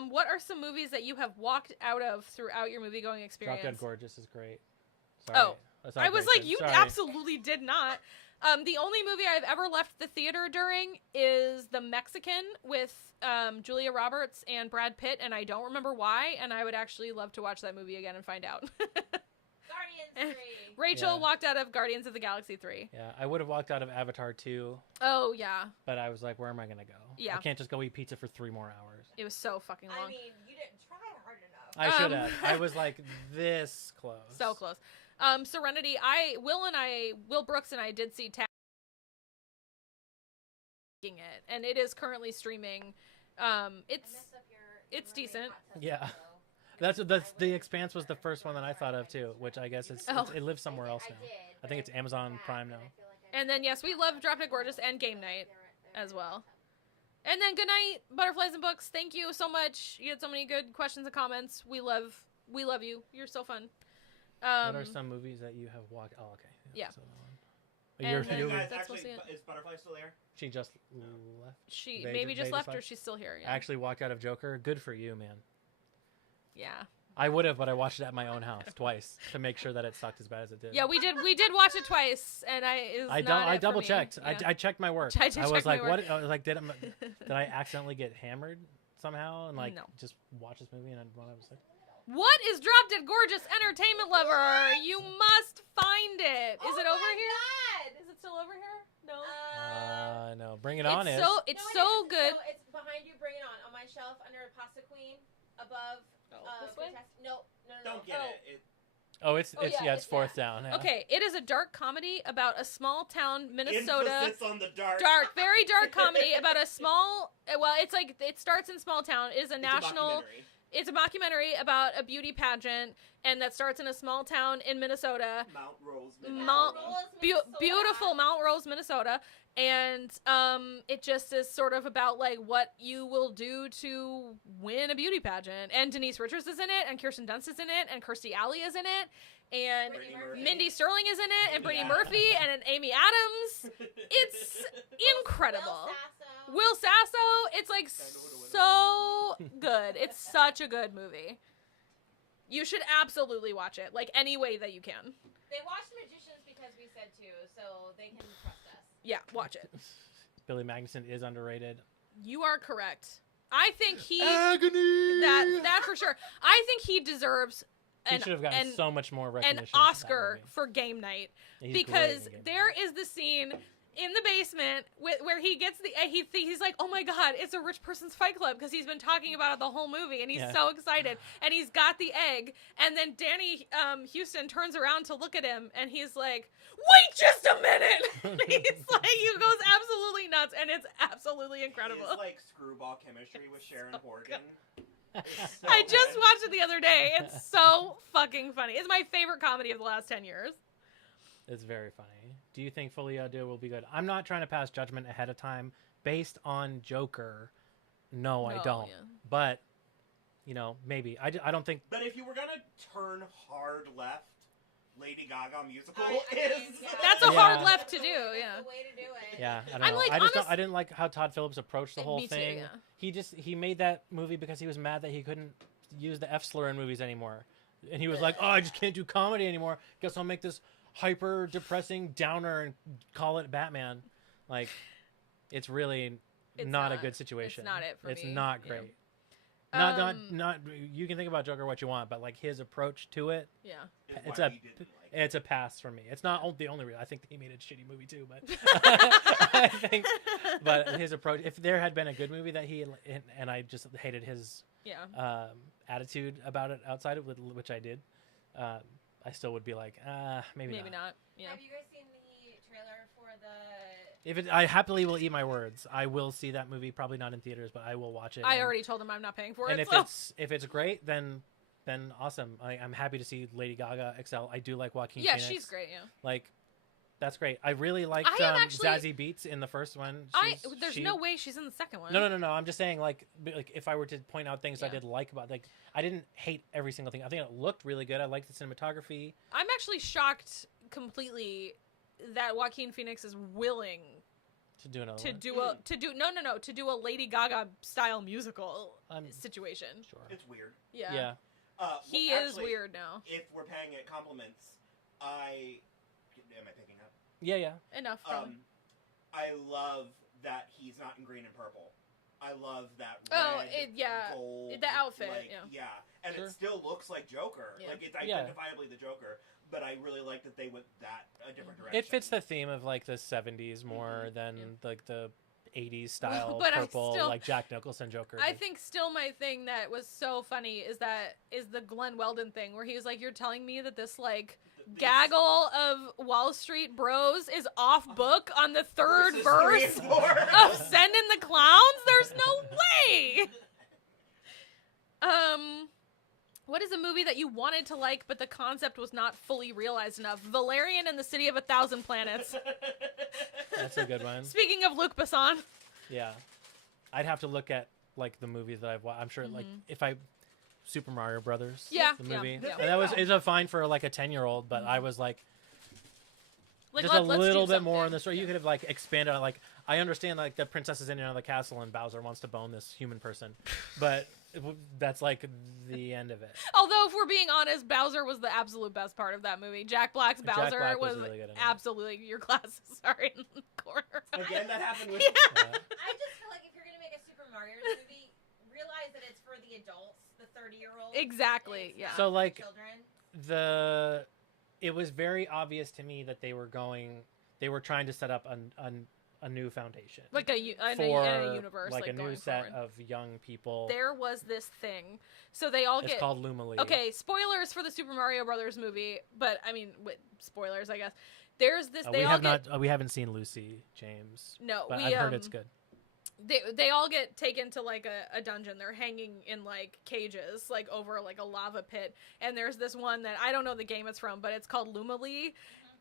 What are some movies that you have walked out of throughout your movie-going experience? Drop Dead Gorgeous is great. Sorry. I was like, you absolutely did not. The only movie I've ever left the theater during is The Mexican with Julia Roberts and Brad Pitt, and I don't remember why, and I would actually love to watch that movie again and find out. Guardians 3. Rachel walked out of Guardians of the Galaxy 3. Yeah, I would have walked out of Avatar 2. Oh, yeah. But I was like, where am I going to go? Yeah. I can't just go eat pizza for 3 more hours. It was so fucking long. I mean, you didn't try hard enough. I should have. I was like this close. So close. Serenity, Will Brooks and I did see it, and it is currently streaming. It's decent. Yeah. That's The Expanse was the first one that I thought of too, which I guess it lives somewhere else now. I think it's Amazon Prime now. And then yes, we love Drop Dead Gorgeous and Game Night as well. And then good night, Butterflies and Books. Thank you so much. You had so many good questions and comments. We love you. You're so fun. What are some movies that you have walked? Oh, okay. Yeah. So guys, actually, is Butterfly still there? She just left. She maybe just left, or she's still here. Yeah. I actually walked out of Joker. Good for you, man. Yeah. I would have, but I watched it at my own house twice to make sure that it sucked as bad as it did. Yeah, we did watch it twice, and I double checked. Yeah. I checked my work. I was like, what? I was like, did I accidentally get hammered somehow and just watch this movie? And I was like, what is Drop Dead Gorgeous, Entertainment Lover? You must find it. Is it over here? God. Is it still over here? No. No. Bring It On. It's so good. So it's behind you. Bring It On my shelf under Pasta Queen above. This way? No. Don't get it. It's fourth down. Yeah. Okay, it is a dark comedy about a small town, Minnesota. Emphasis on the dark. Dark, very dark comedy about a small. Well, it's like it starts in small town. It is a national. It's a mockumentary about a beauty pageant, and that starts in a small town in Minnesota. Mount Rose, Minnesota. Beautiful Mount Rose, Minnesota. And it just is sort of about like what you will do to win a beauty pageant. And Denise Richards is in it, and Kirsten Dunst is in it, and Kirstie Alley is in it, and Mindy Sterling is in it, and Brittany Murphy, and Amy Adams. It's incredible. Will Sasso. It's like so good. It's such a good movie. You should absolutely watch it, like any way that you can. They watched Magicians because we said to, so they can trust us. Yeah, watch it. Billy Magnuson is underrated. You are correct. I think he Agony! that for sure. I think he deserves He should have gotten so much more recognition. an Oscar for Game Night, He's because great in Game there Night. is the scene in the basement where he gets he's like, oh my god, it's a rich person's fight club, because he's been talking about it the whole movie, and he's so excited, and he's got the egg, and then Danny Houston turns around to look at him, and he's like, wait just a minute. He's like, he goes absolutely nuts, and it's absolutely incredible. It's like screwball chemistry with Sharon Horgan. So I just good. watched it the other day. It's so fucking funny. It's my favorite comedy of the last 10 years. It's very funny. Do you think Folie à Deux will be good? I'm not trying to pass judgment ahead of time based on Joker. No, I don't. Yeah. But, you know, maybe. I don't think... But if you were gonna turn hard left, Lady Gaga musical That's a hard left to do, yeah. That's the way to do it. Yeah, I don't I'm know. like, I didn't like how Todd Phillips approached the whole Me too, thing. yeah. He made that movie because he was mad that he couldn't use the F slur in movies anymore. And he was like, oh, I just can't do comedy anymore. Guess I'll make this hyper depressing downer and call it Batman. Like, it's really not a good situation. It's not it for It's me. not Yeah. great. Not you can think about Joker what you want, but like his approach to it, Yeah. it's a pass for me. It's not the only reason. I think he made a shitty movie too, but I think, but his approach. If there had been a good movie that he and I just hated his attitude about it outside of which I did, I still would be like, maybe not. Yeah. Have you guys seen the trailer for the? I happily will eat my words. I will see that movie, probably not in theaters, but I will watch it. I already told him I'm not paying for it. And so. if it's great, then awesome. I'm happy to see Lady Gaga excel. I do like Joaquin Phoenix. Yeah, she's great. Yeah. Like, that's great. I really liked Zazie Beetz in the first one. There's no way she's in the second one. No. I'm just saying, like if I were to point out things I did like about, like, I didn't hate every single thing. I think it looked really good. I liked the cinematography. I'm actually shocked completely that Joaquin Phoenix is willing to do another to do a Lady Gaga style musical situation. Sure. It's weird. Yeah. He is weird now. If we're paying it compliments, am I picking up? Yeah. Enough. Probably. I love that he's not in green and purple. I love that red, gold, the outfit, and it still looks like Joker. Yeah. Like, it's identifiably the Joker, but I really like that they went a different direction. It fits the theme of like the 70s more than like the 80s style But purple, like Jack Nicholson Joker. I think still my thing that was so funny is the Glenn Weldon thing where he was like, you're telling me that this like gaggle of Wall Street bros is off book on the third verse of Send in the Clowns? There's no way. What is a movie that you wanted to like but the concept was not fully realized enough? Valerian and the City of a Thousand Planets. That's a good one. Speaking of Luc Besson. Yeah. I'd have to look at like the movies that I've watched. I'm sure like if I Super Mario Brothers. Yeah. The movie. Yeah. And that is a fine for like a 10-year-old, but I was like just let's a little do bit more something. in the story. You could have like expanded on, like, I understand like the princess is in and out of the castle and Bowser wants to bone this human person, but that's like the end of it. Although, if we're being honest, Bowser was the absolute best part of that movie. Jack Black's Bowser Black was was really good in it. absolutely your glasses are in the corner. Again, that happened with. Yeah. I just feel like if you're gonna make a Super Mario movie, realize that it's for the adults, the 30-year-olds. Exactly. It's Yeah. not So, for like, children. It was very obvious to me that they were trying to set up a new foundation, Like a universe, like a new going set forward. of young people. There was this thing, so they all It's called Lumily. Okay, spoilers for the Super Mario Brothers movie, but I mean, spoilers, I guess. There's this. We haven't seen Lucy James. No, but I've heard it's good. They all get taken to like a dungeon. They're hanging in like cages, like over like a lava pit. And there's this one that I don't know the game it's from, but it's called Lumily.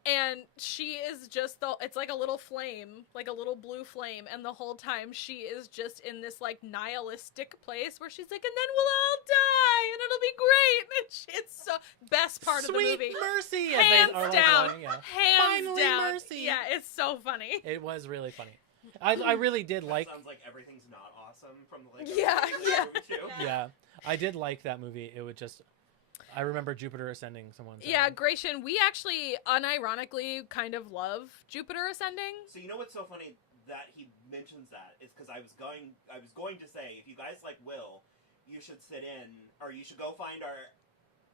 And she is just it's like a little flame, like a little blue flame, and the whole time she is just in this like nihilistic place where she's like, and then we'll all die and it'll be great. And it's so best part of the movie. Mercy, hands down, hands Finally down. mercy. Yeah, it's so funny. It was really funny. I really did like. Sounds like everything's not awesome from the Yeah. Yeah, I did like that movie. It would just. I remember Jupiter Ascending. Someone said. Yeah, Gratian, we actually unironically kind of love Jupiter Ascending. So you know what's so funny that he mentions that is because I was going to say, if you guys like Will, you should sit in, or you should go find our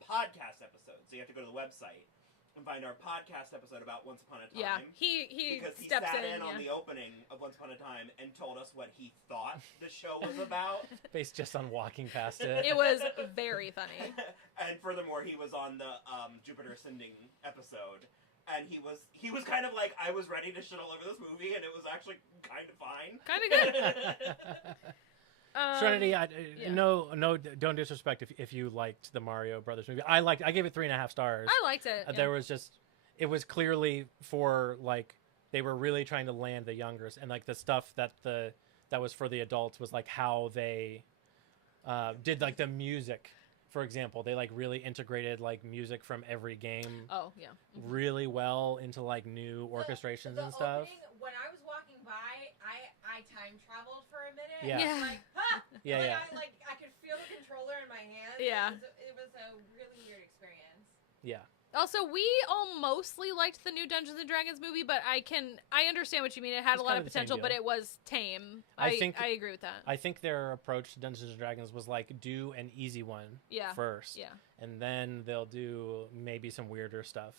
podcast episode. So you have to go to the website and find our podcast episode about Once Upon a Time. Yeah, he because he steps sat in on the opening of Once Upon a Time and told us what he thought the show was about. Based just on walking past it. It was very funny. And furthermore, he was on the Jupiter Ascending episode, and he was kind of like, I was ready to shit all over this movie, and it was actually kind of fine. Kind of good. Serenity, no, don't disrespect if you liked the Mario Brothers movie. I gave it 3.5 stars. I liked it. There was it was clearly for like they were really trying to land the youngers, and like the stuff that was for the adults was like how they did like the music. For example, they like really integrated like music from every game. Oh yeah. Really well into like new orchestrations and stuff. Opening, when I was walking by, I time traveled for a minute. Yeah. And like, ha! Yeah. I could feel the controller in my hand. Yeah. It was a really weird experience. Yeah. Also, we all mostly liked the new Dungeons and Dragons movie, but I understand what you mean. It had It's a lot kind of of the same potential, but deal. it was tame. I agree with that. I think their approach to Dungeons and Dragons was like do an easy one first. Yeah. And then they'll do maybe some weirder stuff.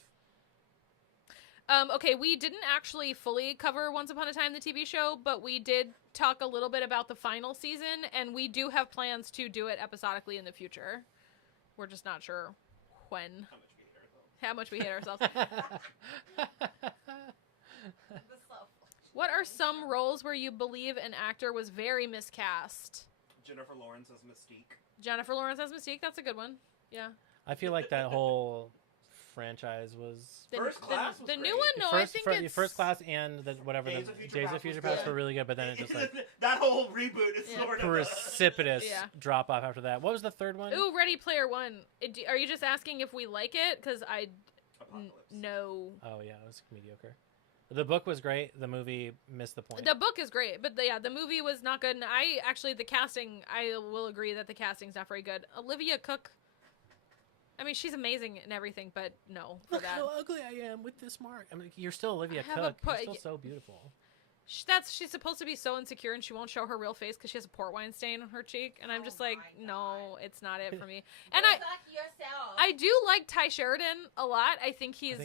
Okay, we didn't actually fully cover Once Upon a Time, the TV show, but we did talk a little bit about the final season, and we do have plans to do it episodically in the future. We're just not sure when. How much we hate ourselves. What are some roles where you believe an actor was very miscast? Jennifer Lawrence as Mystique. Jennifer Lawrence as Mystique, that's a good one. Yeah. I feel like that whole franchise was First Class was the great. new one. No, I think it's First Class and the whatever Days the of Future Days Past of Future was Past good. were really good, but then it just like that whole reboot is sort of precipitous Yeah. drop off after that. What was the third one? Ooh, Ready Player One. Are you just asking if we like it? Because Apocalypse. no. Oh yeah, it was mediocre. The book was great. The movie missed the point. The book is great, but the movie was not good. And the casting, I will agree that the casting's not very good. Olivia Cook. I mean, she's amazing and everything, but no for Look that. how ugly I am with this mark. I mean, you're still Olivia I have a Cook. You're still so beautiful. She's supposed to be so insecure, and she won't show her real face because she has a port wine stain on her cheek. And I'm just like, no, it's not it for me. And I do like Ty Sheridan a lot. I think he's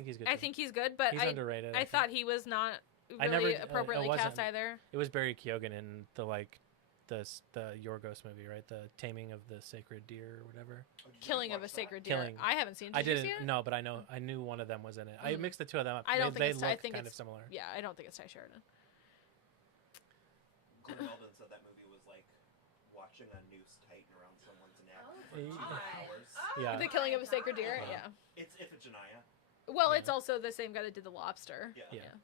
good. But He's underrated. I thought he was not really appropriately cast either. It was Barry Keoghan in the Yorgos movie, right? The Taming of the Sacred Deer or whatever. Killing of a Sacred Deer. Killing. I haven't seen it. I Did you didn't see it? No, but I knew one of them was in it. I mixed the two of them up. I don't they think look I think kind it's of similar. Yeah, I don't think it's Ty Sheridan. Glenn Weldon said that movie was like watching a noose tighten around someone's neck for God. 2 hours. Yeah. The Killing of a Sacred Deer. Wow. Yeah. It's Iphigenia. Well, Yeah. it's also the same guy that did The Lobster. Yeah. Yeah.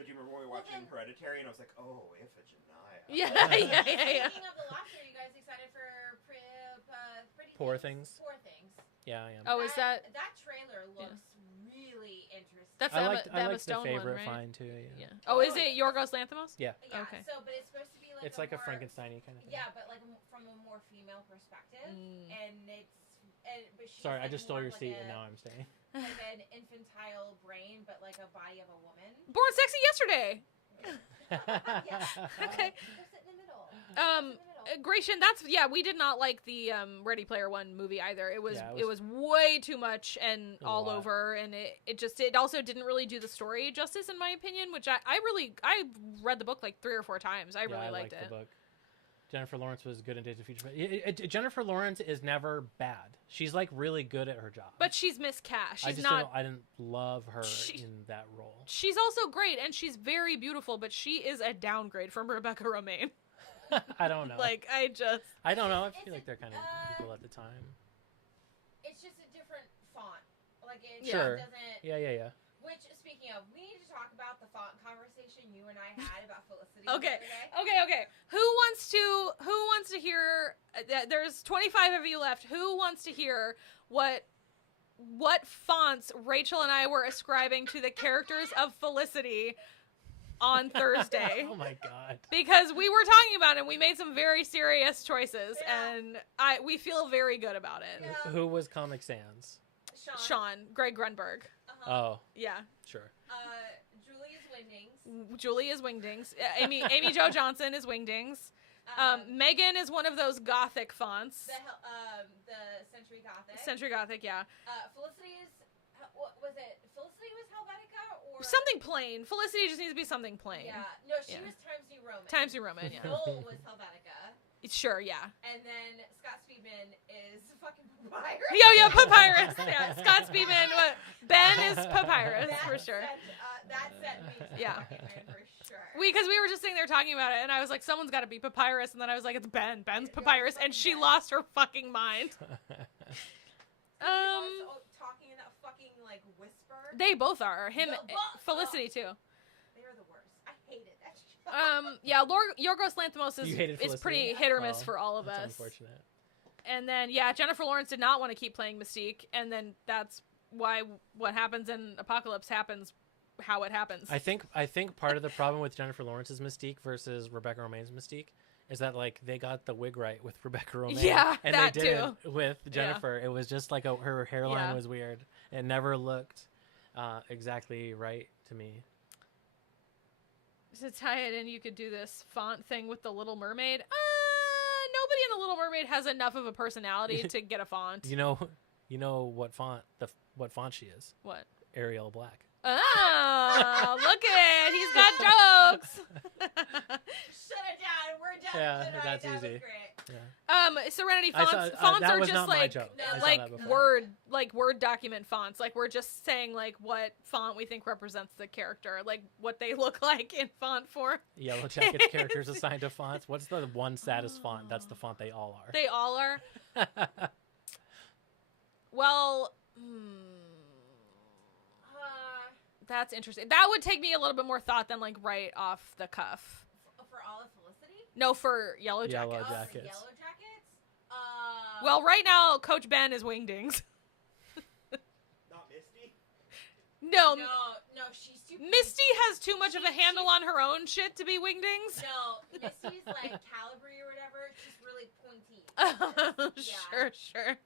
But you remember we were watching Hereditary, and I was like, oh, Iphigenia. Yeah. Speaking of the lobster, you guys excited for Pretty Poor Things? Things. Poor Things. Yeah, I am. Oh, is that? That trailer looks really interesting. That's I Emma, liked the Emma the Stone favorite one, right? fine too. Yeah. Yeah. Oh, is it Yorgos Lanthimos? Yeah. Yeah. Okay. So, but it's supposed to be like It's like a more, Frankenstein-y kind of thing. Yeah, but like from a more female perspective, and but she's Sorry, I like just stole more your of seat like and now I'm staying. like an infantile brain, but like a body of a woman. Born Sexy Yesterday. Yeah. Okay. They're sitting in the middle. Gratian, we did not like the Ready Player One movie either. It was Yeah, it was way too much and was a all lot. over, and it also didn't really do the story justice in my opinion, which I read the book like 3 or 4 times. I really liked it. The book. Jennifer Lawrence was good in Days of Future Past. Jennifer Lawrence is never bad. She's like really good at her job. But she's miscast. I She's just not. I didn't love her in that role. She's also great, and she's very beautiful, but she is a downgrade from Rebecca Romaine. I don't know. Like, I don't know. I feel like they're kind of equal at the time. It's just a different font. Like it Sure. doesn't. Yeah. Which, speaking of, we need to talk about the font conversation you and I had about Felicity. Okay. The other day. Okay. Who wants to hear? There's 25 of you left. Who wants to hear what fonts Rachel and I were ascribing to the characters of Felicity on Thursday? Oh my god! Because we were talking about it, and we made some very serious choices, and we feel very good about it. Yeah. Who was Comic Sans? Sean, Greg Grunberg. Oh, Yeah. sure. Julie is Wingdings. Julie is Wingdings. Amy Jo Johnson is Wingdings. Megan is one of those Gothic fonts. The Century Gothic. Century Gothic, yeah. Felicity is, what was it? Felicity was Helvetica or Something plain. Felicity just needs to be something plain. Yeah, no, she was Times New Roman. Times New Roman, yeah. Noel was Helvetica. Sure, yeah. And then Scott Speedman is fucking Papyrus. Yo, Papyrus. Yeah, Scott Speedman. Ben is Papyrus, for sure. That set me to fucking win for sure. Because we were just sitting there talking about it, and I was like, someone's got to be Papyrus, and then I was like, it's Ben. Ben's Papyrus, and she lost her fucking mind. Talking in that fucking, like, whisper. They both are. Felicity, too. They are the worst. I hated that show. Yeah, Yorgos Lanthimos is pretty hit or miss for all of that's us. Unfortunate. And then, Jennifer Lawrence did not want to keep playing Mystique, and then that's why what happens in Apocalypse happens how it happens. I think part of the problem with Jennifer Lawrence's Mystique versus Rebecca Romijn's Mystique is that, like, they got the wig right with Rebecca Romijn. Yeah, and that they did too. it with Jennifer. It was just like her hairline was weird. It never looked exactly right to me. To tie it in, you could do this font thing with the Little Mermaid. Nobody in the Little Mermaid has enough of a personality to get a font. You know what font she is? What? Arial Black. Oh, look at it. He's got jokes. Shut it down. We're done. Yeah, tonight. that's that easy. Was great. Yeah. Serenity I fonts. saw- Fonts that are was just not my like joke. I saw that before. Word document fonts. Like, we're just saying like what font we think represents the character, like what they look like in font form. Yellow Jackets characters assigned to fonts. What's the one saddest font? That's the font they all are. They all are. Well, that's interesting. That would take me a little bit more thought than like right off the cuff. For all of Felicity? No, for Yellow Jackets. Yellow Jackets. Yellow Jackets? Well, right now, Coach Ben is Wingdings. Not Misty? No, she's too Misty has too much of a handle on her own shit to be Wingdings. No, Misty's like Calibri or whatever. She's really pointy. Oh, Yeah. sure.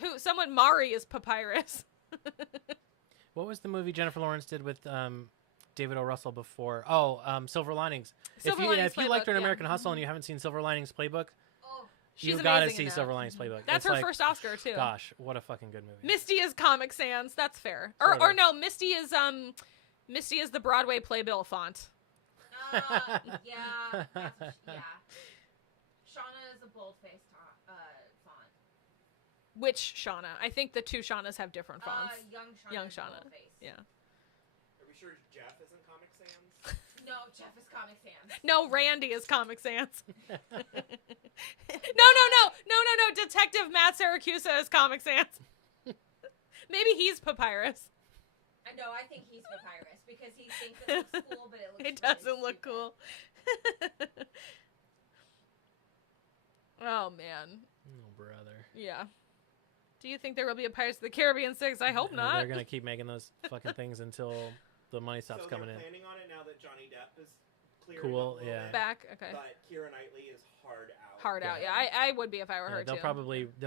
Who? Someone Mari is Papyrus. What was the movie Jennifer Lawrence did with David O. Russell before? Oh, Silver Linings. Silver if Linings you liked her in Playbook, American Hustle and you haven't seen Silver Linings Playbook, She's you gotta amazing see in that. Silver Linings Playbook. That's It's her first Oscar too. Gosh, what a fucking good movie. Misty is Comic Sans. That's fair. Sort Or of. no, Misty is the Broadway playbill font. Yeah. Shauna is a bold-faced font. Which Shauna? I think the two Shaunas have different fonts. Young Shauna. Young Shauna. Bold-faced. Yeah. Are we sure Jeff isn't Comic Sans? No, Jeff is Comic Sans. No, Randy is Comic Sans. No. Detective Matt Siracusa is Comic Sans. Maybe he's Papyrus. No, I think he's Papyrus because he thinks it looks cool, but it looks It doesn't look stupid. cool. Oh, man. Oh, brother. Yeah. Do you think there will be a Pirates of the Caribbean 6? I hope not. They're gonna keep making those fucking things until the money stops coming in. So they're planning on it now that Johnny Depp is clearing Cool, up a little yeah. bit, Back? Okay. But Keira Knightley is hard out. Hard out, yeah. I would be if I were her, They'll too.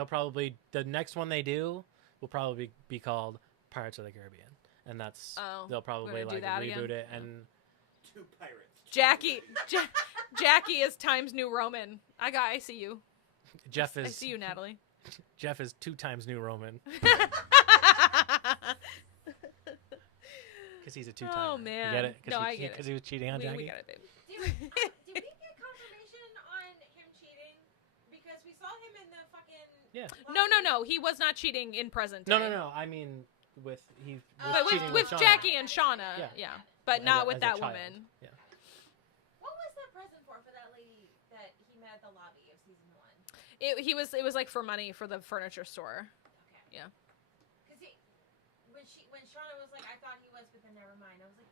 probably the next one they do will probably be called Pirates of the Caribbean, and that's they'll probably gonna do like that reboot again? it and Two pirates. Jackie is Times New Roman. I see you. Jeff I is see you, Natalie. Jeff is 2 times New Roman because he's a 2-timer. Oh, man. You get it? No, I get it. Because he was cheating on We Jackie. get it, babe. Did we get confirmation on him cheating? Because we saw him in the fucking... Yeah. No. He was not cheating in present day. No. I mean, with But cheating with Shauna. Jackie and Shauna, Yeah. But not As with a that child. woman. Yeah. What was that present for that lady that he met at the lobby of season 1? It was like for money for the furniture store. Okay. Yeah. Because when Shauna was like, I thought he was, but then never mind. I was like,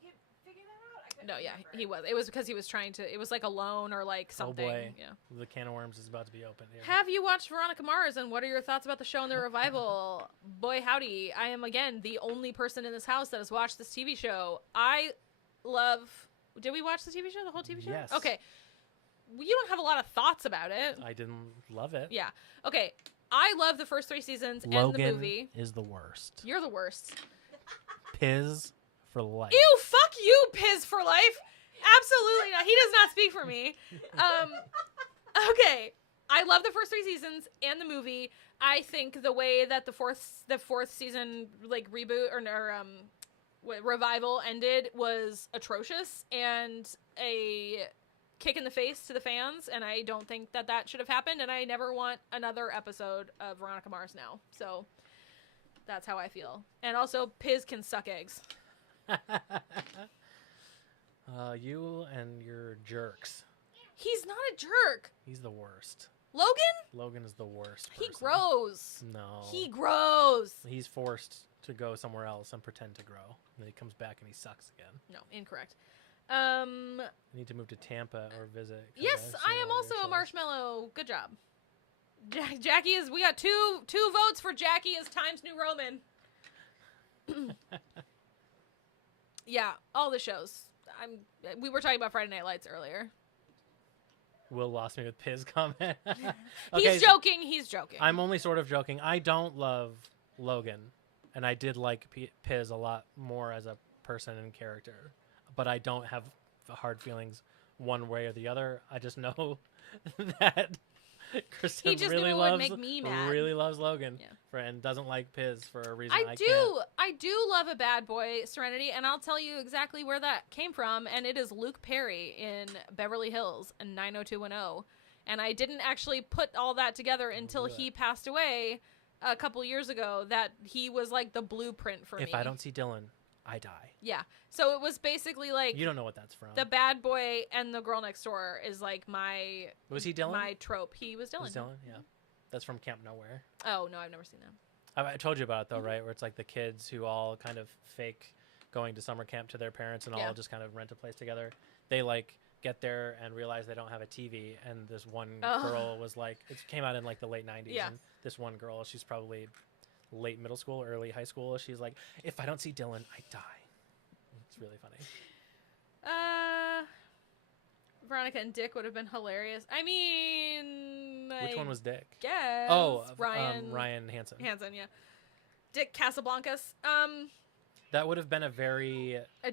did we figure that out? I couldn't No, yeah, remember. he was. It was because he was trying to. It was like a loan or like something. Oh boy, yeah. The can of worms is about to be opened here. Have you watched Veronica Mars, and what are your thoughts about the show and the revival? Boy, howdy. I am, again, the only person in this house that has watched this TV show. I love... Did we watch the TV show, the whole TV show? Yes. Okay. You don't have a lot of thoughts about it. I didn't love it. Yeah. Okay. I love the first 3 seasons Logan and the movie. Is the worst. You're the worst. Piz for life. Ew, fuck you, Piz for life. Absolutely not. He does not speak for me. Okay. I love the first 3 seasons and the movie. I think the way that the fourth season like reboot or revival ended was atrocious and a kick in the face to the fans, and I don't think that should have happened, and I never want another episode of Veronica Mars now. So that's how I feel. And also, Piz can suck eggs. You and your jerks. He's not a jerk. He's the worst. Logan is the worst person. He grows. No. He grows. He's forced to go somewhere else and pretend to grow. And then he comes back and he sucks again. No, incorrect. I need to move to Tampa or visit. Yes, I am also a marshmallow. Good job. Jackie is... We got two votes for Jackie as Times New Roman. Yeah, all the shows. We were talking about Friday Night Lights earlier. Will lost me with Piz comment. He's joking. He's joking. I'm only sort of joking. I don't love Logan, and I did like Piz a lot more as a person and character, but I don't have hard feelings one way or the other. I just know that Kristen really loves Logan, and doesn't like Piz for a reason. I do love a bad boy, Serenity, and I'll tell you exactly where that came from, and it is Luke Perry in Beverly Hills and 90210. And I didn't actually put all that together until he passed away a couple years ago, that he was like the blueprint for me. If I don't see Dylan, I die. Yeah. So it was basically like... You don't know what that's from. The bad boy and the girl next door is like my... Was he Dylan? My trope. He was Dylan. Yeah. That's from Camp Nowhere. Oh, no, I've never seen that. I told you about it, though, right? Where it's like the kids who all kind of fake going to summer camp to their parents and all just kind of rent a place together. They, like, get there and realize they don't have a TV. And this one girl was like... It came out in, like, the late 90s. Yeah. And this one girl, she's probably late middle school, early high school. She's like, if I don't see Dylan, I die. It's really funny. Veronica and Dick would have been hilarious. I mean... Which one was Dick? Guess. Oh, Ryan Hansen. Hansen, yeah. Dick Casablancas. That would have been a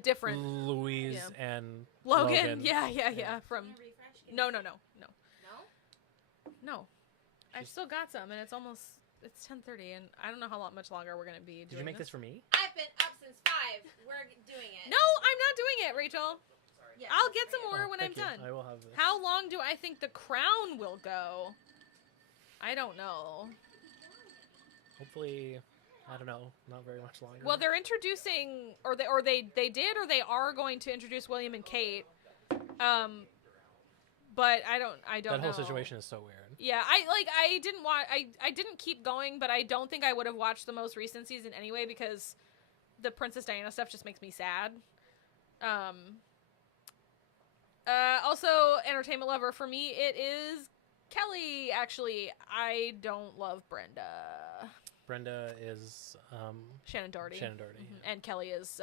different Louise and Logan. Yeah. From... No. I've still got some, and it's 10:30, and I don't know how much longer we're gonna be doing. Did you make this for me? I've been up since 5. We're doing it. No, I'm not doing it, Rachel. Yeah, I'll get some more when I'm done. I will have this. How long do I think The Crown will go? I don't know. Hopefully, I don't know, not very much longer. Well, they're introducing, or they are going to introduce William and Kate. But I don't know. That whole situation is so weird. Yeah, I didn't keep going, but I don't think I would have watched the most recent season anyway, because the Princess Diana stuff just makes me sad. Also, entertainment lover for me, it is Kelly. Actually, I don't love Brenda. Brenda is Shannon Doherty. Mm-hmm. Yeah. And Kelly is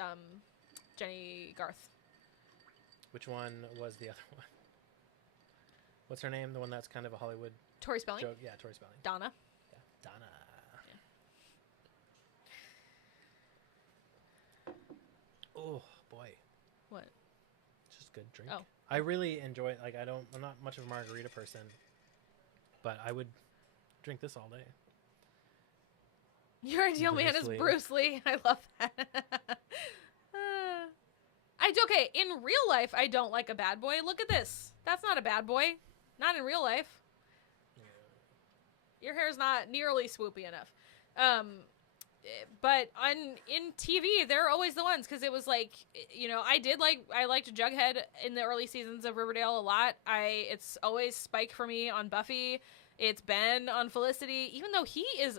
Jenny Garth. Which one was the other one? What's her name? The one that's kind of a Hollywood Tori Spelling? joke? Yeah, Tori Spelling. Donna. Yeah, Donna. Yeah. Oh, boy. What? It's just good drink. Oh. I really enjoy it. Like, I'm not much of a margarita person, but I would drink this all day. Your ideal man is Bruce Lee. I love that. Okay, in real life, I don't like a bad boy. Look at this. That's not a bad boy. Not in real life. Your hair's not nearly swoopy enough. But in TV, they're always the ones, because it was like, I liked Jughead in the early seasons of Riverdale a lot. It's always Spike for me on Buffy. It's Ben on Felicity, even though he is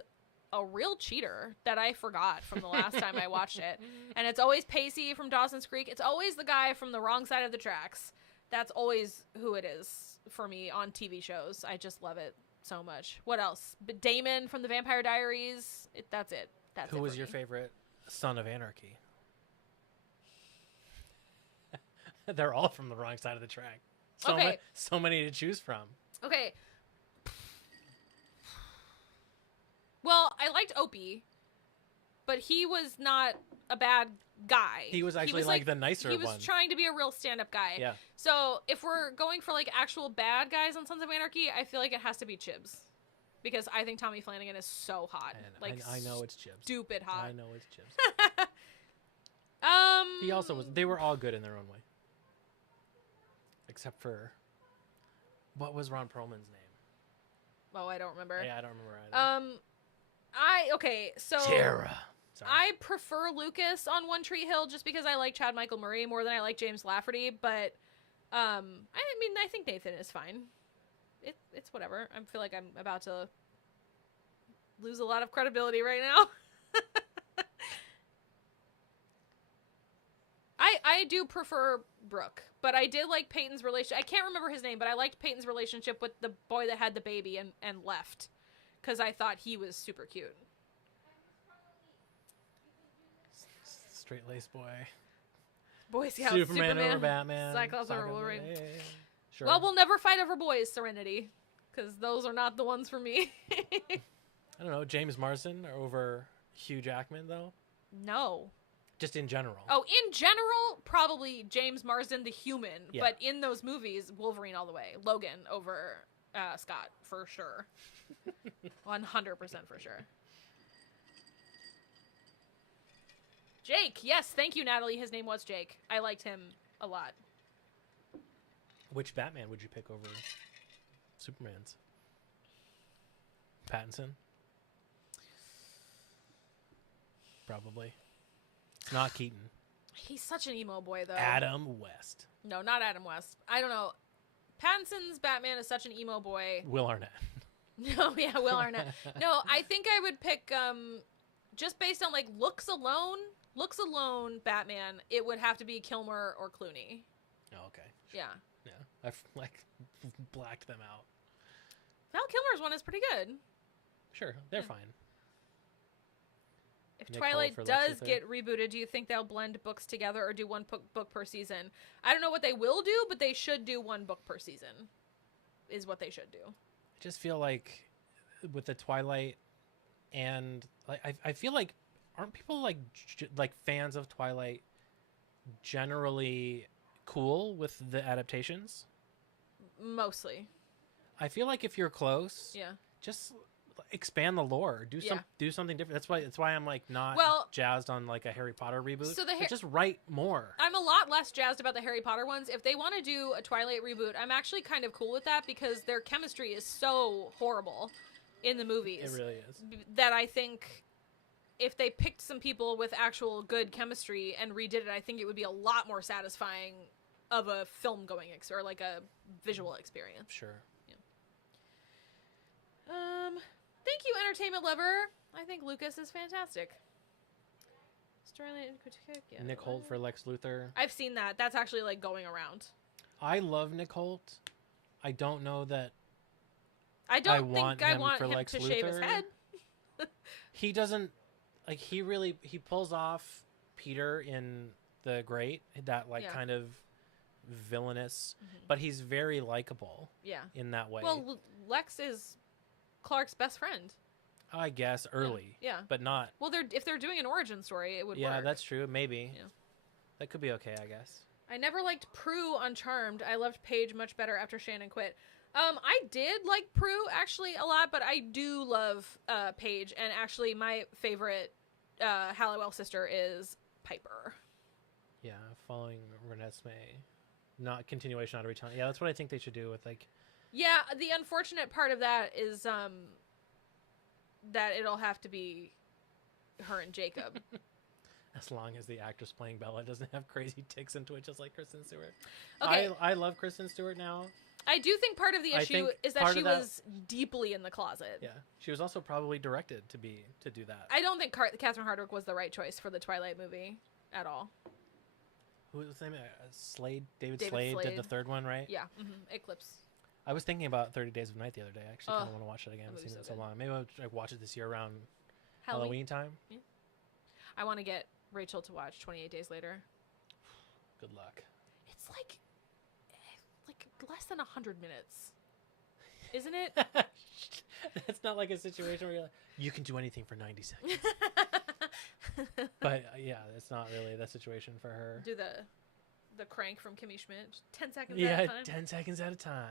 a real cheater that I forgot from the last time I watched it. And it's always Pacey from Dawson's Creek. It's always the guy from the wrong side of the tracks. That's always who it is for me on TV shows. I just love it so much. What else? Damon from the Vampire Diaries. That's it. Who was your favorite Son of Anarchy? They're all from the wrong side of the track. So many to choose from. Okay. Well, I liked Opie, but he was not a bad guy. He was actually like the nicer one. He was trying to be a real stand-up guy. Yeah. So if we're going for like actual bad guys on Sons of Anarchy, I feel like it has to be Chibs. Because I think Tommy Flanagan is so hot. And I know it's Chibs. Stupid hot. I know it's Chibs. He also was. They were all good in their own way. Except for, what was Ron Perlman's name? Oh, I don't remember. Yeah, I don't remember either. So Tara. Sorry. I prefer Lucas on One Tree Hill just because I like Chad Michael Murray more than I like James Lafferty, but I think Nathan is fine. It's whatever. I feel like I'm about to lose a lot of credibility right now. I do prefer Brooke, but I did like Peyton's relationship. I can't remember his name, but I liked Peyton's relationship with the boy that had the baby and left because I thought he was super cute. Straight-laced boy. Boy Scout, Superman over Batman. Cyclops over Wolverine. Sure. Well, we'll never fight over boys, Serenity, because those are not the ones for me. I don't know, James Marsden over Hugh Jackman, though? No. Just in general. Oh, in general, probably James Marsden, the human. Yeah. But in those movies, Wolverine all the way. Logan over Scott, for sure. 100% for sure. Jake. Yes, thank you, Natalie. His name was Jake. I liked him a lot. Which Batman would you pick over Superman's? Pattinson? Probably. It's not Keaton. He's such an emo boy, though. Adam West. No, not Adam West. I don't know. Pattinson's Batman is such an emo boy. Will Arnett. No, yeah, Will Arnett. No, I think I would pick, just based on, like, looks alone, Batman, it would have to be Kilmer or Clooney. Oh, okay. Yeah. Yeah. I've, blacked them out. Val Kilmer's one is pretty good. Sure, they're fine. If Nicole Twilight for does Lucifer. get rebooted, do you think they'll blend books together or do one book per season? I don't know what they will do, but they should do one book per season, is what they should do. I just feel like with the Twilight and I feel like aren't people like fans of Twilight generally cool with the adaptations? Mostly. I feel like if you're close, Yeah. just expand the lore. Do something different. That's why I'm like not jazzed on like a Harry Potter reboot. So just write more. I'm a lot less jazzed about the Harry Potter ones. If they want to do a Twilight reboot, I'm actually kind of cool with that because their chemistry is so horrible in the movies. It really is. That I think if they picked some people with actual good chemistry and redid it, I think it would be a lot more satisfying of a film going or like a visual experience. Sure. Thank you, Entertainment Lover. I think Lucas is fantastic. Yeah. Nick Holt for Lex Luthor. I've seen that. That's actually like going around. I love Nick Holt. I don't know that I want him Lex to Luthor. shave his head. He doesn't like he pulls off Peter in The Great, that kind of villainous, but he's very likable. Yeah. In that way. Well, Lex is Clark's best friend. I guess early. Yeah. But not. Well, if they're doing an origin story, it would work. Yeah, that's true. Maybe. Yeah. That could be okay, I guess. I never liked Prue on Charmed. I loved Paige much better after Shannon quit. I did like Prue actually a lot, but I do love Paige, and actually my favorite Halliwell sister is Piper. Yeah, following Renesmee. Not continuation, not a retelling. Yeah, that's what I think they should do with like. Yeah, the unfortunate part of that is that it'll have to be her and Jacob. As long as the actress playing Bella doesn't have crazy ticks and twitches like Kristen Stewart. Okay. I love Kristen Stewart now. I do think part of the issue is that she was deeply in the closet. Yeah, she was also probably directed to do that. I don't think Catherine Hardwicke was the right choice for the Twilight movie at all. Who was the name? Slade. David Slade did the third one, right? Yeah. Mm-hmm. Eclipse. I was thinking about 30 Days of Night the other day. I actually kind of want to watch it again. I haven't seen it in so long. Maybe I'll watch it this year around Halloween time. Yeah. I want to get Rachel to watch 28 Days Later. Good luck. It's like less than 100 minutes, isn't it? That's not like a situation where you're like, you can do anything for 90 seconds. But yeah, it's not really that situation for her. Do the crank from Kimmy Schmidt. 10 seconds at a time. Yeah, 10 seconds at a time.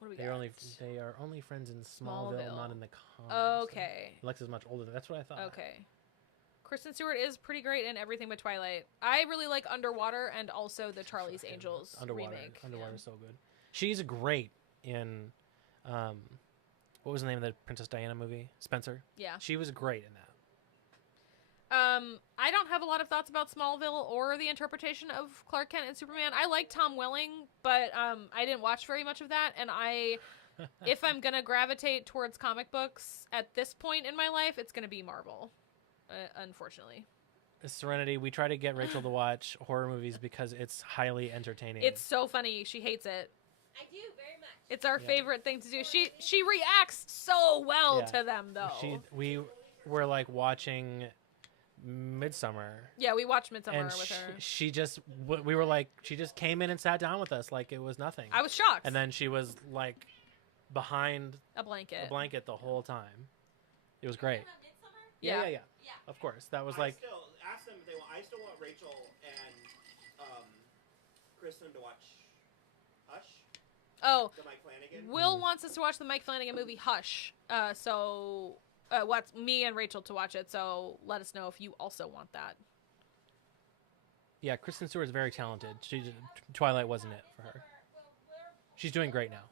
What do we got? They are only friends in Smallville, not in the comics. Okay. Alexa's much older. That's what I thought. Okay. Kristen Stewart is pretty great in everything but Twilight. I really like Underwater and also the Charlie's Angels remake. Underwater's so good. She's great in, what was the name of the Princess Diana movie? Spencer? Yeah. She was great in that. I don't have a lot of thoughts about Smallville or the interpretation of Clark Kent and Superman. I like Tom Welling, but I didn't watch very much of that, and if I'm gonna gravitate towards comic books at this point in my life, it's gonna be Marvel. Unfortunately. Serenity, we try to get Rachel to watch horror movies because it's highly entertaining. It's so funny. She hates it. I do very much. It's our favorite thing to do. She reacts so well to them, though. We were like watching Midsummer. Yeah, we watched Midsummer with her. She just came in and sat down with us like it was nothing. I was shocked. And then she was like behind a blanket the whole time. It was great. Yeah. Of course, that was I like. still ask them if they want. I still want Rachel and Kristen to watch Hush. Oh, The Mike Flanagan. Will wants us to watch the Mike Flanagan movie Hush. So what's me and Rachel to watch it. So let us know if you also want that. Yeah, Kristen Stewart's very talented. Twilight wasn't it for her. She's doing great now.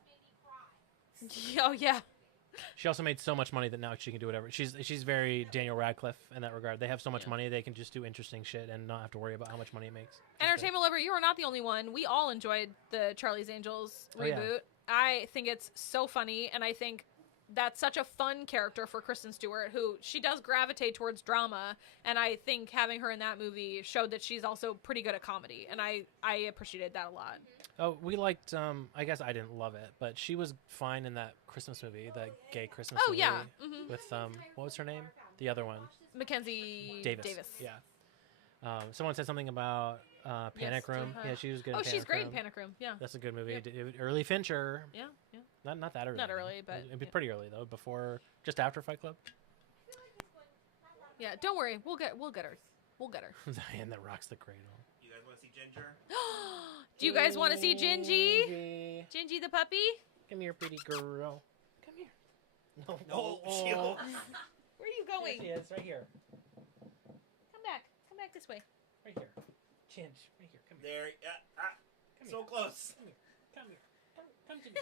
Oh yeah. She also made so much money that now she can do whatever. She's very Daniel Radcliffe in that regard. They have so much money they can just do interesting shit and not have to worry about how much money it makes. Entertainment lover, you are not the only one. We all enjoyed the Charlie's Angels reboot. I think it's so funny, and I think that's such a fun character for Kristen Stewart, who she does gravitate towards drama, and I think having her in that movie showed that she's also pretty good at comedy, and I appreciated that a lot. Oh, we liked, I guess I didn't love it, but she was fine in that Christmas movie, the gay Christmas movie. Oh, yeah. Mm-hmm. With, what was her name? The other one. Mackenzie Davis. Yeah. Someone said something about Panic Room. Yeah, she was good in Panic Room. Oh, she's great in Panic Room, yeah. That's a good movie. Yep. Early Fincher. Yeah. Not that early. Not early, but... It'd be pretty early, though, just after Fight Club. Yeah, don't worry. We'll get her. We'll get her. The hand that rocks the cradle. You guys want to see Ginger? Do you guys want to see Gingy? Gingy the puppy? Come here, pretty girl. Come here. No. Where are you going? Yes, right here. Come back. Come back this way. Right here. Ginge, right here. Come here. There. Come so here. close. Come here. Come to me.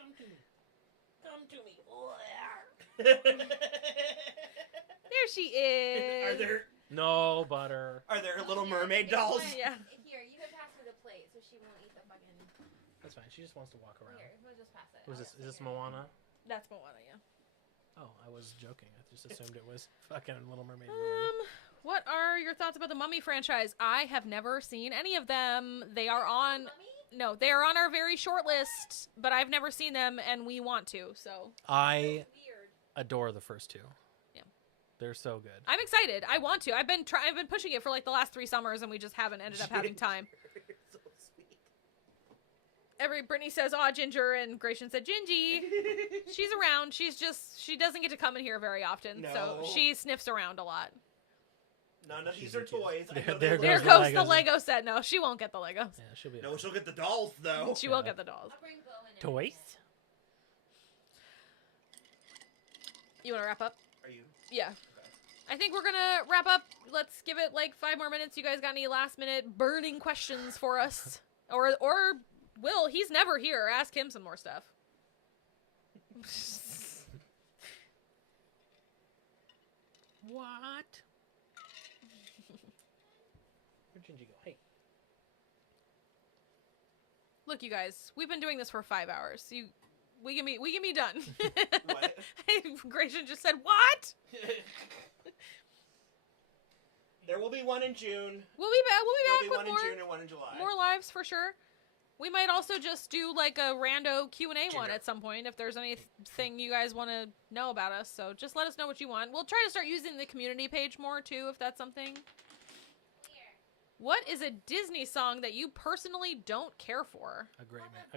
Come to me. Come to me. There she is. Are there? No butter. Are there Little Mermaid dolls? Yeah. Here, you can pass her the plate so she won't eat the fucking... That's fine. She just wants to walk around. Here, we'll just pass it. Is this Moana? That's Moana, yeah. Oh, I was joking. I just assumed it was fucking Little Mermaid. What are your thoughts about the Mummy franchise? I have never seen any of them. They are on... No, they are on our very short list, but I've never seen them, and we want to, so... I adore the first two. Yeah. They're so good. I'm excited. I want to. I've been pushing it for like the last 3 summers, and we just haven't ended up having time. So sweet. Brittany says, "Aw, Ginger," and Gratian said, "Gingy." She's around. She doesn't get to come in here very often, so she sniffs around a lot. None of these are toys. There There goes the Lego set. No, she won't get the Legos. Yeah, she'll be. No, she'll get the dolls though. She will get the dolls. I'll bring Bo in. Toys? You want to wrap up? Are you? Yeah. I think we're gonna wrap up. Let's give it like 5 more minutes. You guys got any last minute burning questions for us? Or Will, he's never here. Ask him some more stuff. What? Where'd Gingy go? Hey. Look, you guys, we've been doing this for 5 hours. We can be done. What? Grayson just said, what? There will be one in June. We'll be back. There'll be with one more, in June and one in July. more lives for sure. We might also just do like a rando Q&A one at some point if there's anything you guys want to know about us. So just let us know what you want. We'll try to start using the community page more too if that's something. What is a Disney song that you personally don't care for? A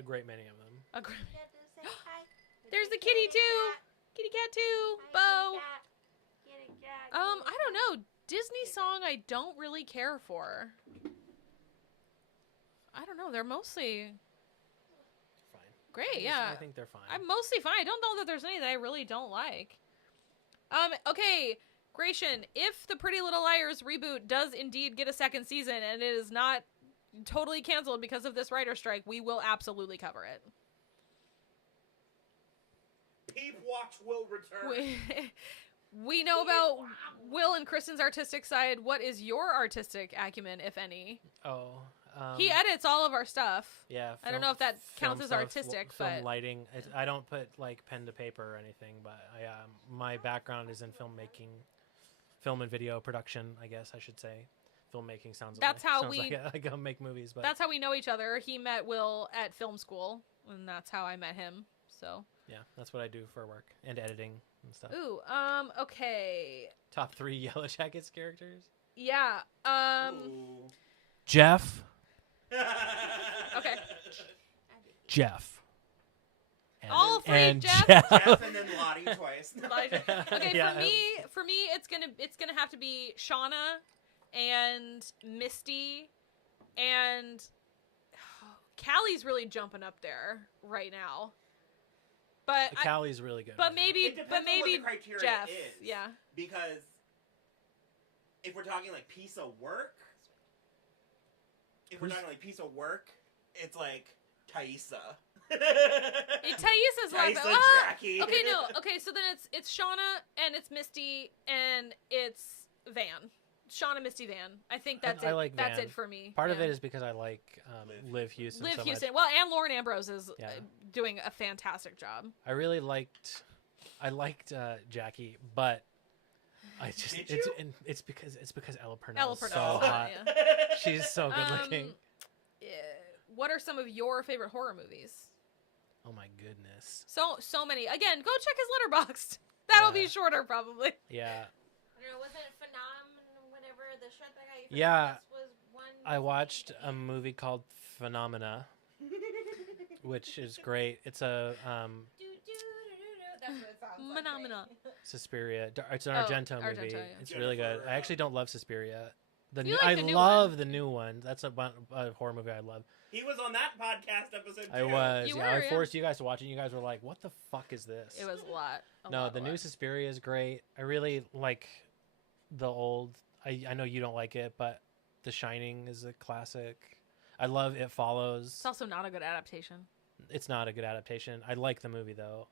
great many of them. There's the kitty too. Kitty cat too. Bo. I don't know. Disney song I don't really care for. I don't know. They're mostly Fine. great. Yeah. I think they're fine. I'm mostly fine. I don't know that there's any that I really don't like. Okay, Gratian, if the Pretty Little Liars reboot does indeed get a second season and it is not totally canceled because of this writer strike, we will absolutely cover it. Peep Watch will return. We know about Will and Kristen's artistic side. What is your artistic acumen, if any? He edits all of our stuff. Yeah. I don't know if that counts as stuff, artistic, film but lighting. I don't put like pen to paper or anything, but my background is in filmmaking, film and video production. I guess I should say. Filmmaking sounds like I go make movies, but that's how we know each other. He met Will at film school, and that's how I met him. So yeah, that's what I do for work and editing and stuff. Ooh, okay. Top 3 Yellow Jackets characters. Yeah. Jeff. Okay. Jeff. All three, and Jeff. Jeff and then Lottie twice. Okay, Yeah. for me, it's gonna have to be Shauna and Misty, and Callie's really jumping up there right now. But Callie's really good. But maybe It depends on what the criteria Jeff. is. Yeah. Because if we're talking like piece of work, it's like Thaisa. Thaisa's like Jackie. Okay, no. Okay, so then it's Shauna and it's Misty and it's Van. Shauna, Misty, Van. I think that's it. I like that's Van. it for me. Part of it is because I like Liv Houston Liv so Houston. much. Well, and Lauren Ambrose is doing a fantastic job. I really liked Jackie, but I just it's because Ella Purnell is so hot. Yeah. She's so good looking. What are some of your favorite horror movies? Oh my goodness. So many. Again, go check his Letterboxd. That'll be shorter probably. Yeah. I don't know, was it Phenom, whatever the short that got you? Yeah. Was one I watched a movie called Phenomena, which is great. It's a That's what it sounds Phenomena. like. Suspiria. It's an Argento movie. Yeah. It's really good. I actually don't love Suspiria. I love the new one. That's a horror movie I love. He was on that podcast episode too. I was. You I were, forced you guys to watch it. And you guys were like, "What the fuck is this?" It was a lot. The new Suspiria is great. I really like the old. I know you don't like it, but The Shining is a classic. I love It Follows. It's also not a good adaptation. It's not a good adaptation. I like the movie though.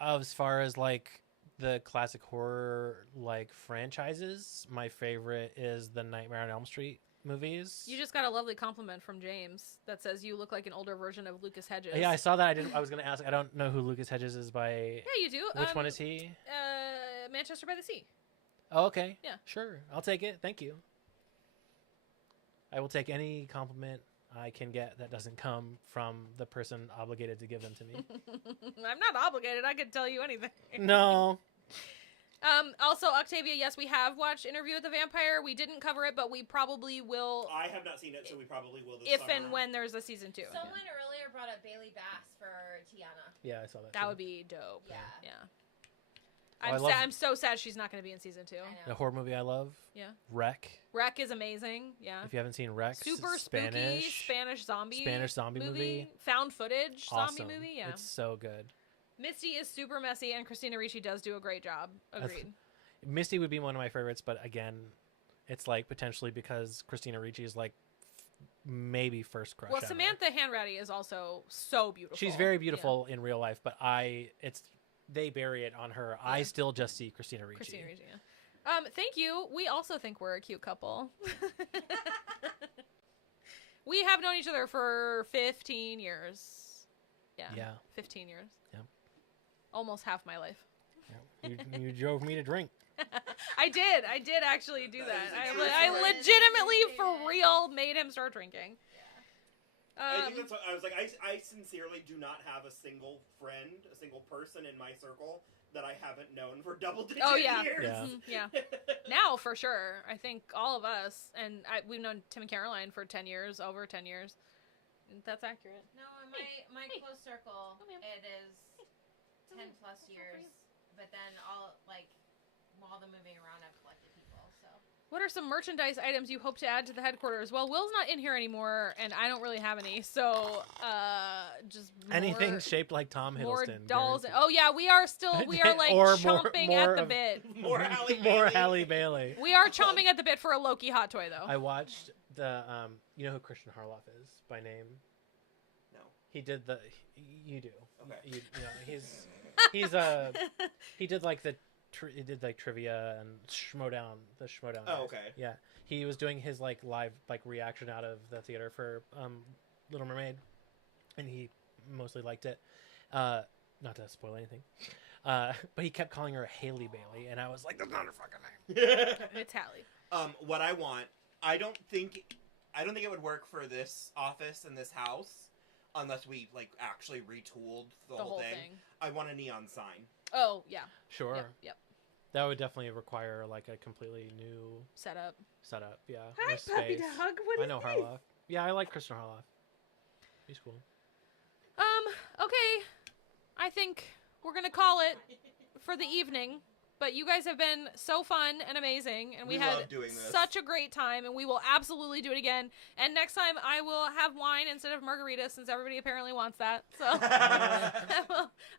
As far as like the classic horror like franchises, my favorite is the Nightmare on Elm Street movies. You just got a lovely compliment from James that says you look like an older version of Lucas Hedges. Yeah, I saw that. I was going to ask. I don't know who Lucas Hedges is by. Yeah, you do. Which one is he? Manchester by the Sea. Oh, okay. Yeah. Sure. I'll take it. Thank you. I will take any compliment I can get that doesn't come from the person obligated to give them to me. I'm not obligated. I could tell you anything. No. Also, Octavia, yes, we have watched Interview with the Vampire. We didn't cover it, but we probably will. I have not seen it, so we probably will this if summer. and when there's a season 2. Someone earlier brought up Bailey Bass for Tiana. Yeah, I saw that. That too. would be dope. Yeah. I'm so sad she's not going to be in season 2. The horror movie I love. Yeah. Wreck. Wreck is amazing. Yeah. If you haven't seen Wreck, Super Spanish, spooky Spanish zombie movie. Found footage Awesome. zombie movie. Yeah. It's so good. Misty is super messy, and Christina Ricci does do a great job. Agreed. Misty would be one of my favorites, but again, it's like potentially because Christina Ricci is like maybe first crush. Well, ever. Samantha Hanratty is also so beautiful. She's very beautiful in real life, but they bury it on her. Yeah. I still just see Christina Ricci. Christina Ricci, yeah. Thank you. We also think we're a cute couple. We have known each other for 15 years. Yeah. 15 years. Yeah. Almost half my life. Yeah. You drove me to drink. I did actually do that. I legitimately, for real, made him start drinking. I think that's what I was like. I sincerely do not have a single friend, a single person in my circle that I haven't known for double-digit years. Yeah. Now, for sure. I think all of us, and we've known Tim and Caroline for 10 years, over 10 years. That's accurate. No, in my close circle, it is 10 plus years. But then all the moving around, I've collected people, so. What are some merchandise items you hope to add to the headquarters? Well, Will's not in here anymore, and I don't really have any, so just anything shaped like Tom Hiddleston. More dolls. Oh yeah, we are like chomping at the bit. More Halle Bailey. We are chomping at the bit for a Loki hot toy, though. I watched the you know who Christian Harloff is by name? No. He did the. You do. Okay. You know he's he did like he did like trivia and Schmodown. Oh, okay. Yeah, he was doing his like live like reaction out of the theater for Little Mermaid, and he mostly liked it. Not to spoil anything, but he kept calling her Haley Bailey, and I was like, that's not her fucking name. It's Hallie. What I want, I don't think it would work for this office and this house unless we like actually retooled the whole thing. I want a neon sign. Oh yeah. Sure. Yep. That would definitely require like a completely new setup. Yeah. Hi, puppy dog. What I know Harloff. Yeah, I like Christian Harloff. He's cool. Okay. I think we're gonna call it for the evening. But you guys have been so fun and amazing, and we had such a great time, and we will absolutely do it again. And next time I will have wine instead of margarita, since everybody apparently wants that. So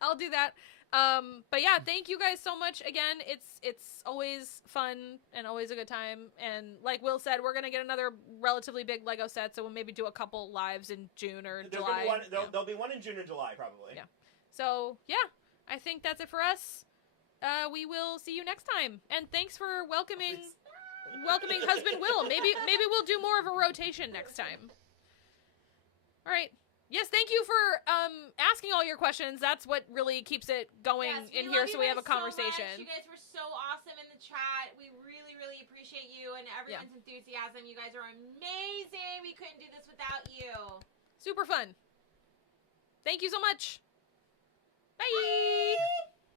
I'll do that. But yeah, thank you guys so much again. It's always fun and always a good time. And like Will said, we're gonna get another relatively big Lego set, so we'll maybe do a couple lives in June or July. There'll be one in June or July, probably. Yeah. So yeah, I think that's it for us. We will see you next time. And thanks for welcoming husband Will. Maybe we'll do more of a rotation next time. All right. Yes, thank you for asking all your questions. That's what really keeps it going in here, so we have a conversation. So you guys were so awesome in the chat. We really, really appreciate you and everyone's enthusiasm. You guys are amazing. We couldn't do this without you. Super fun. Thank you so much. Bye.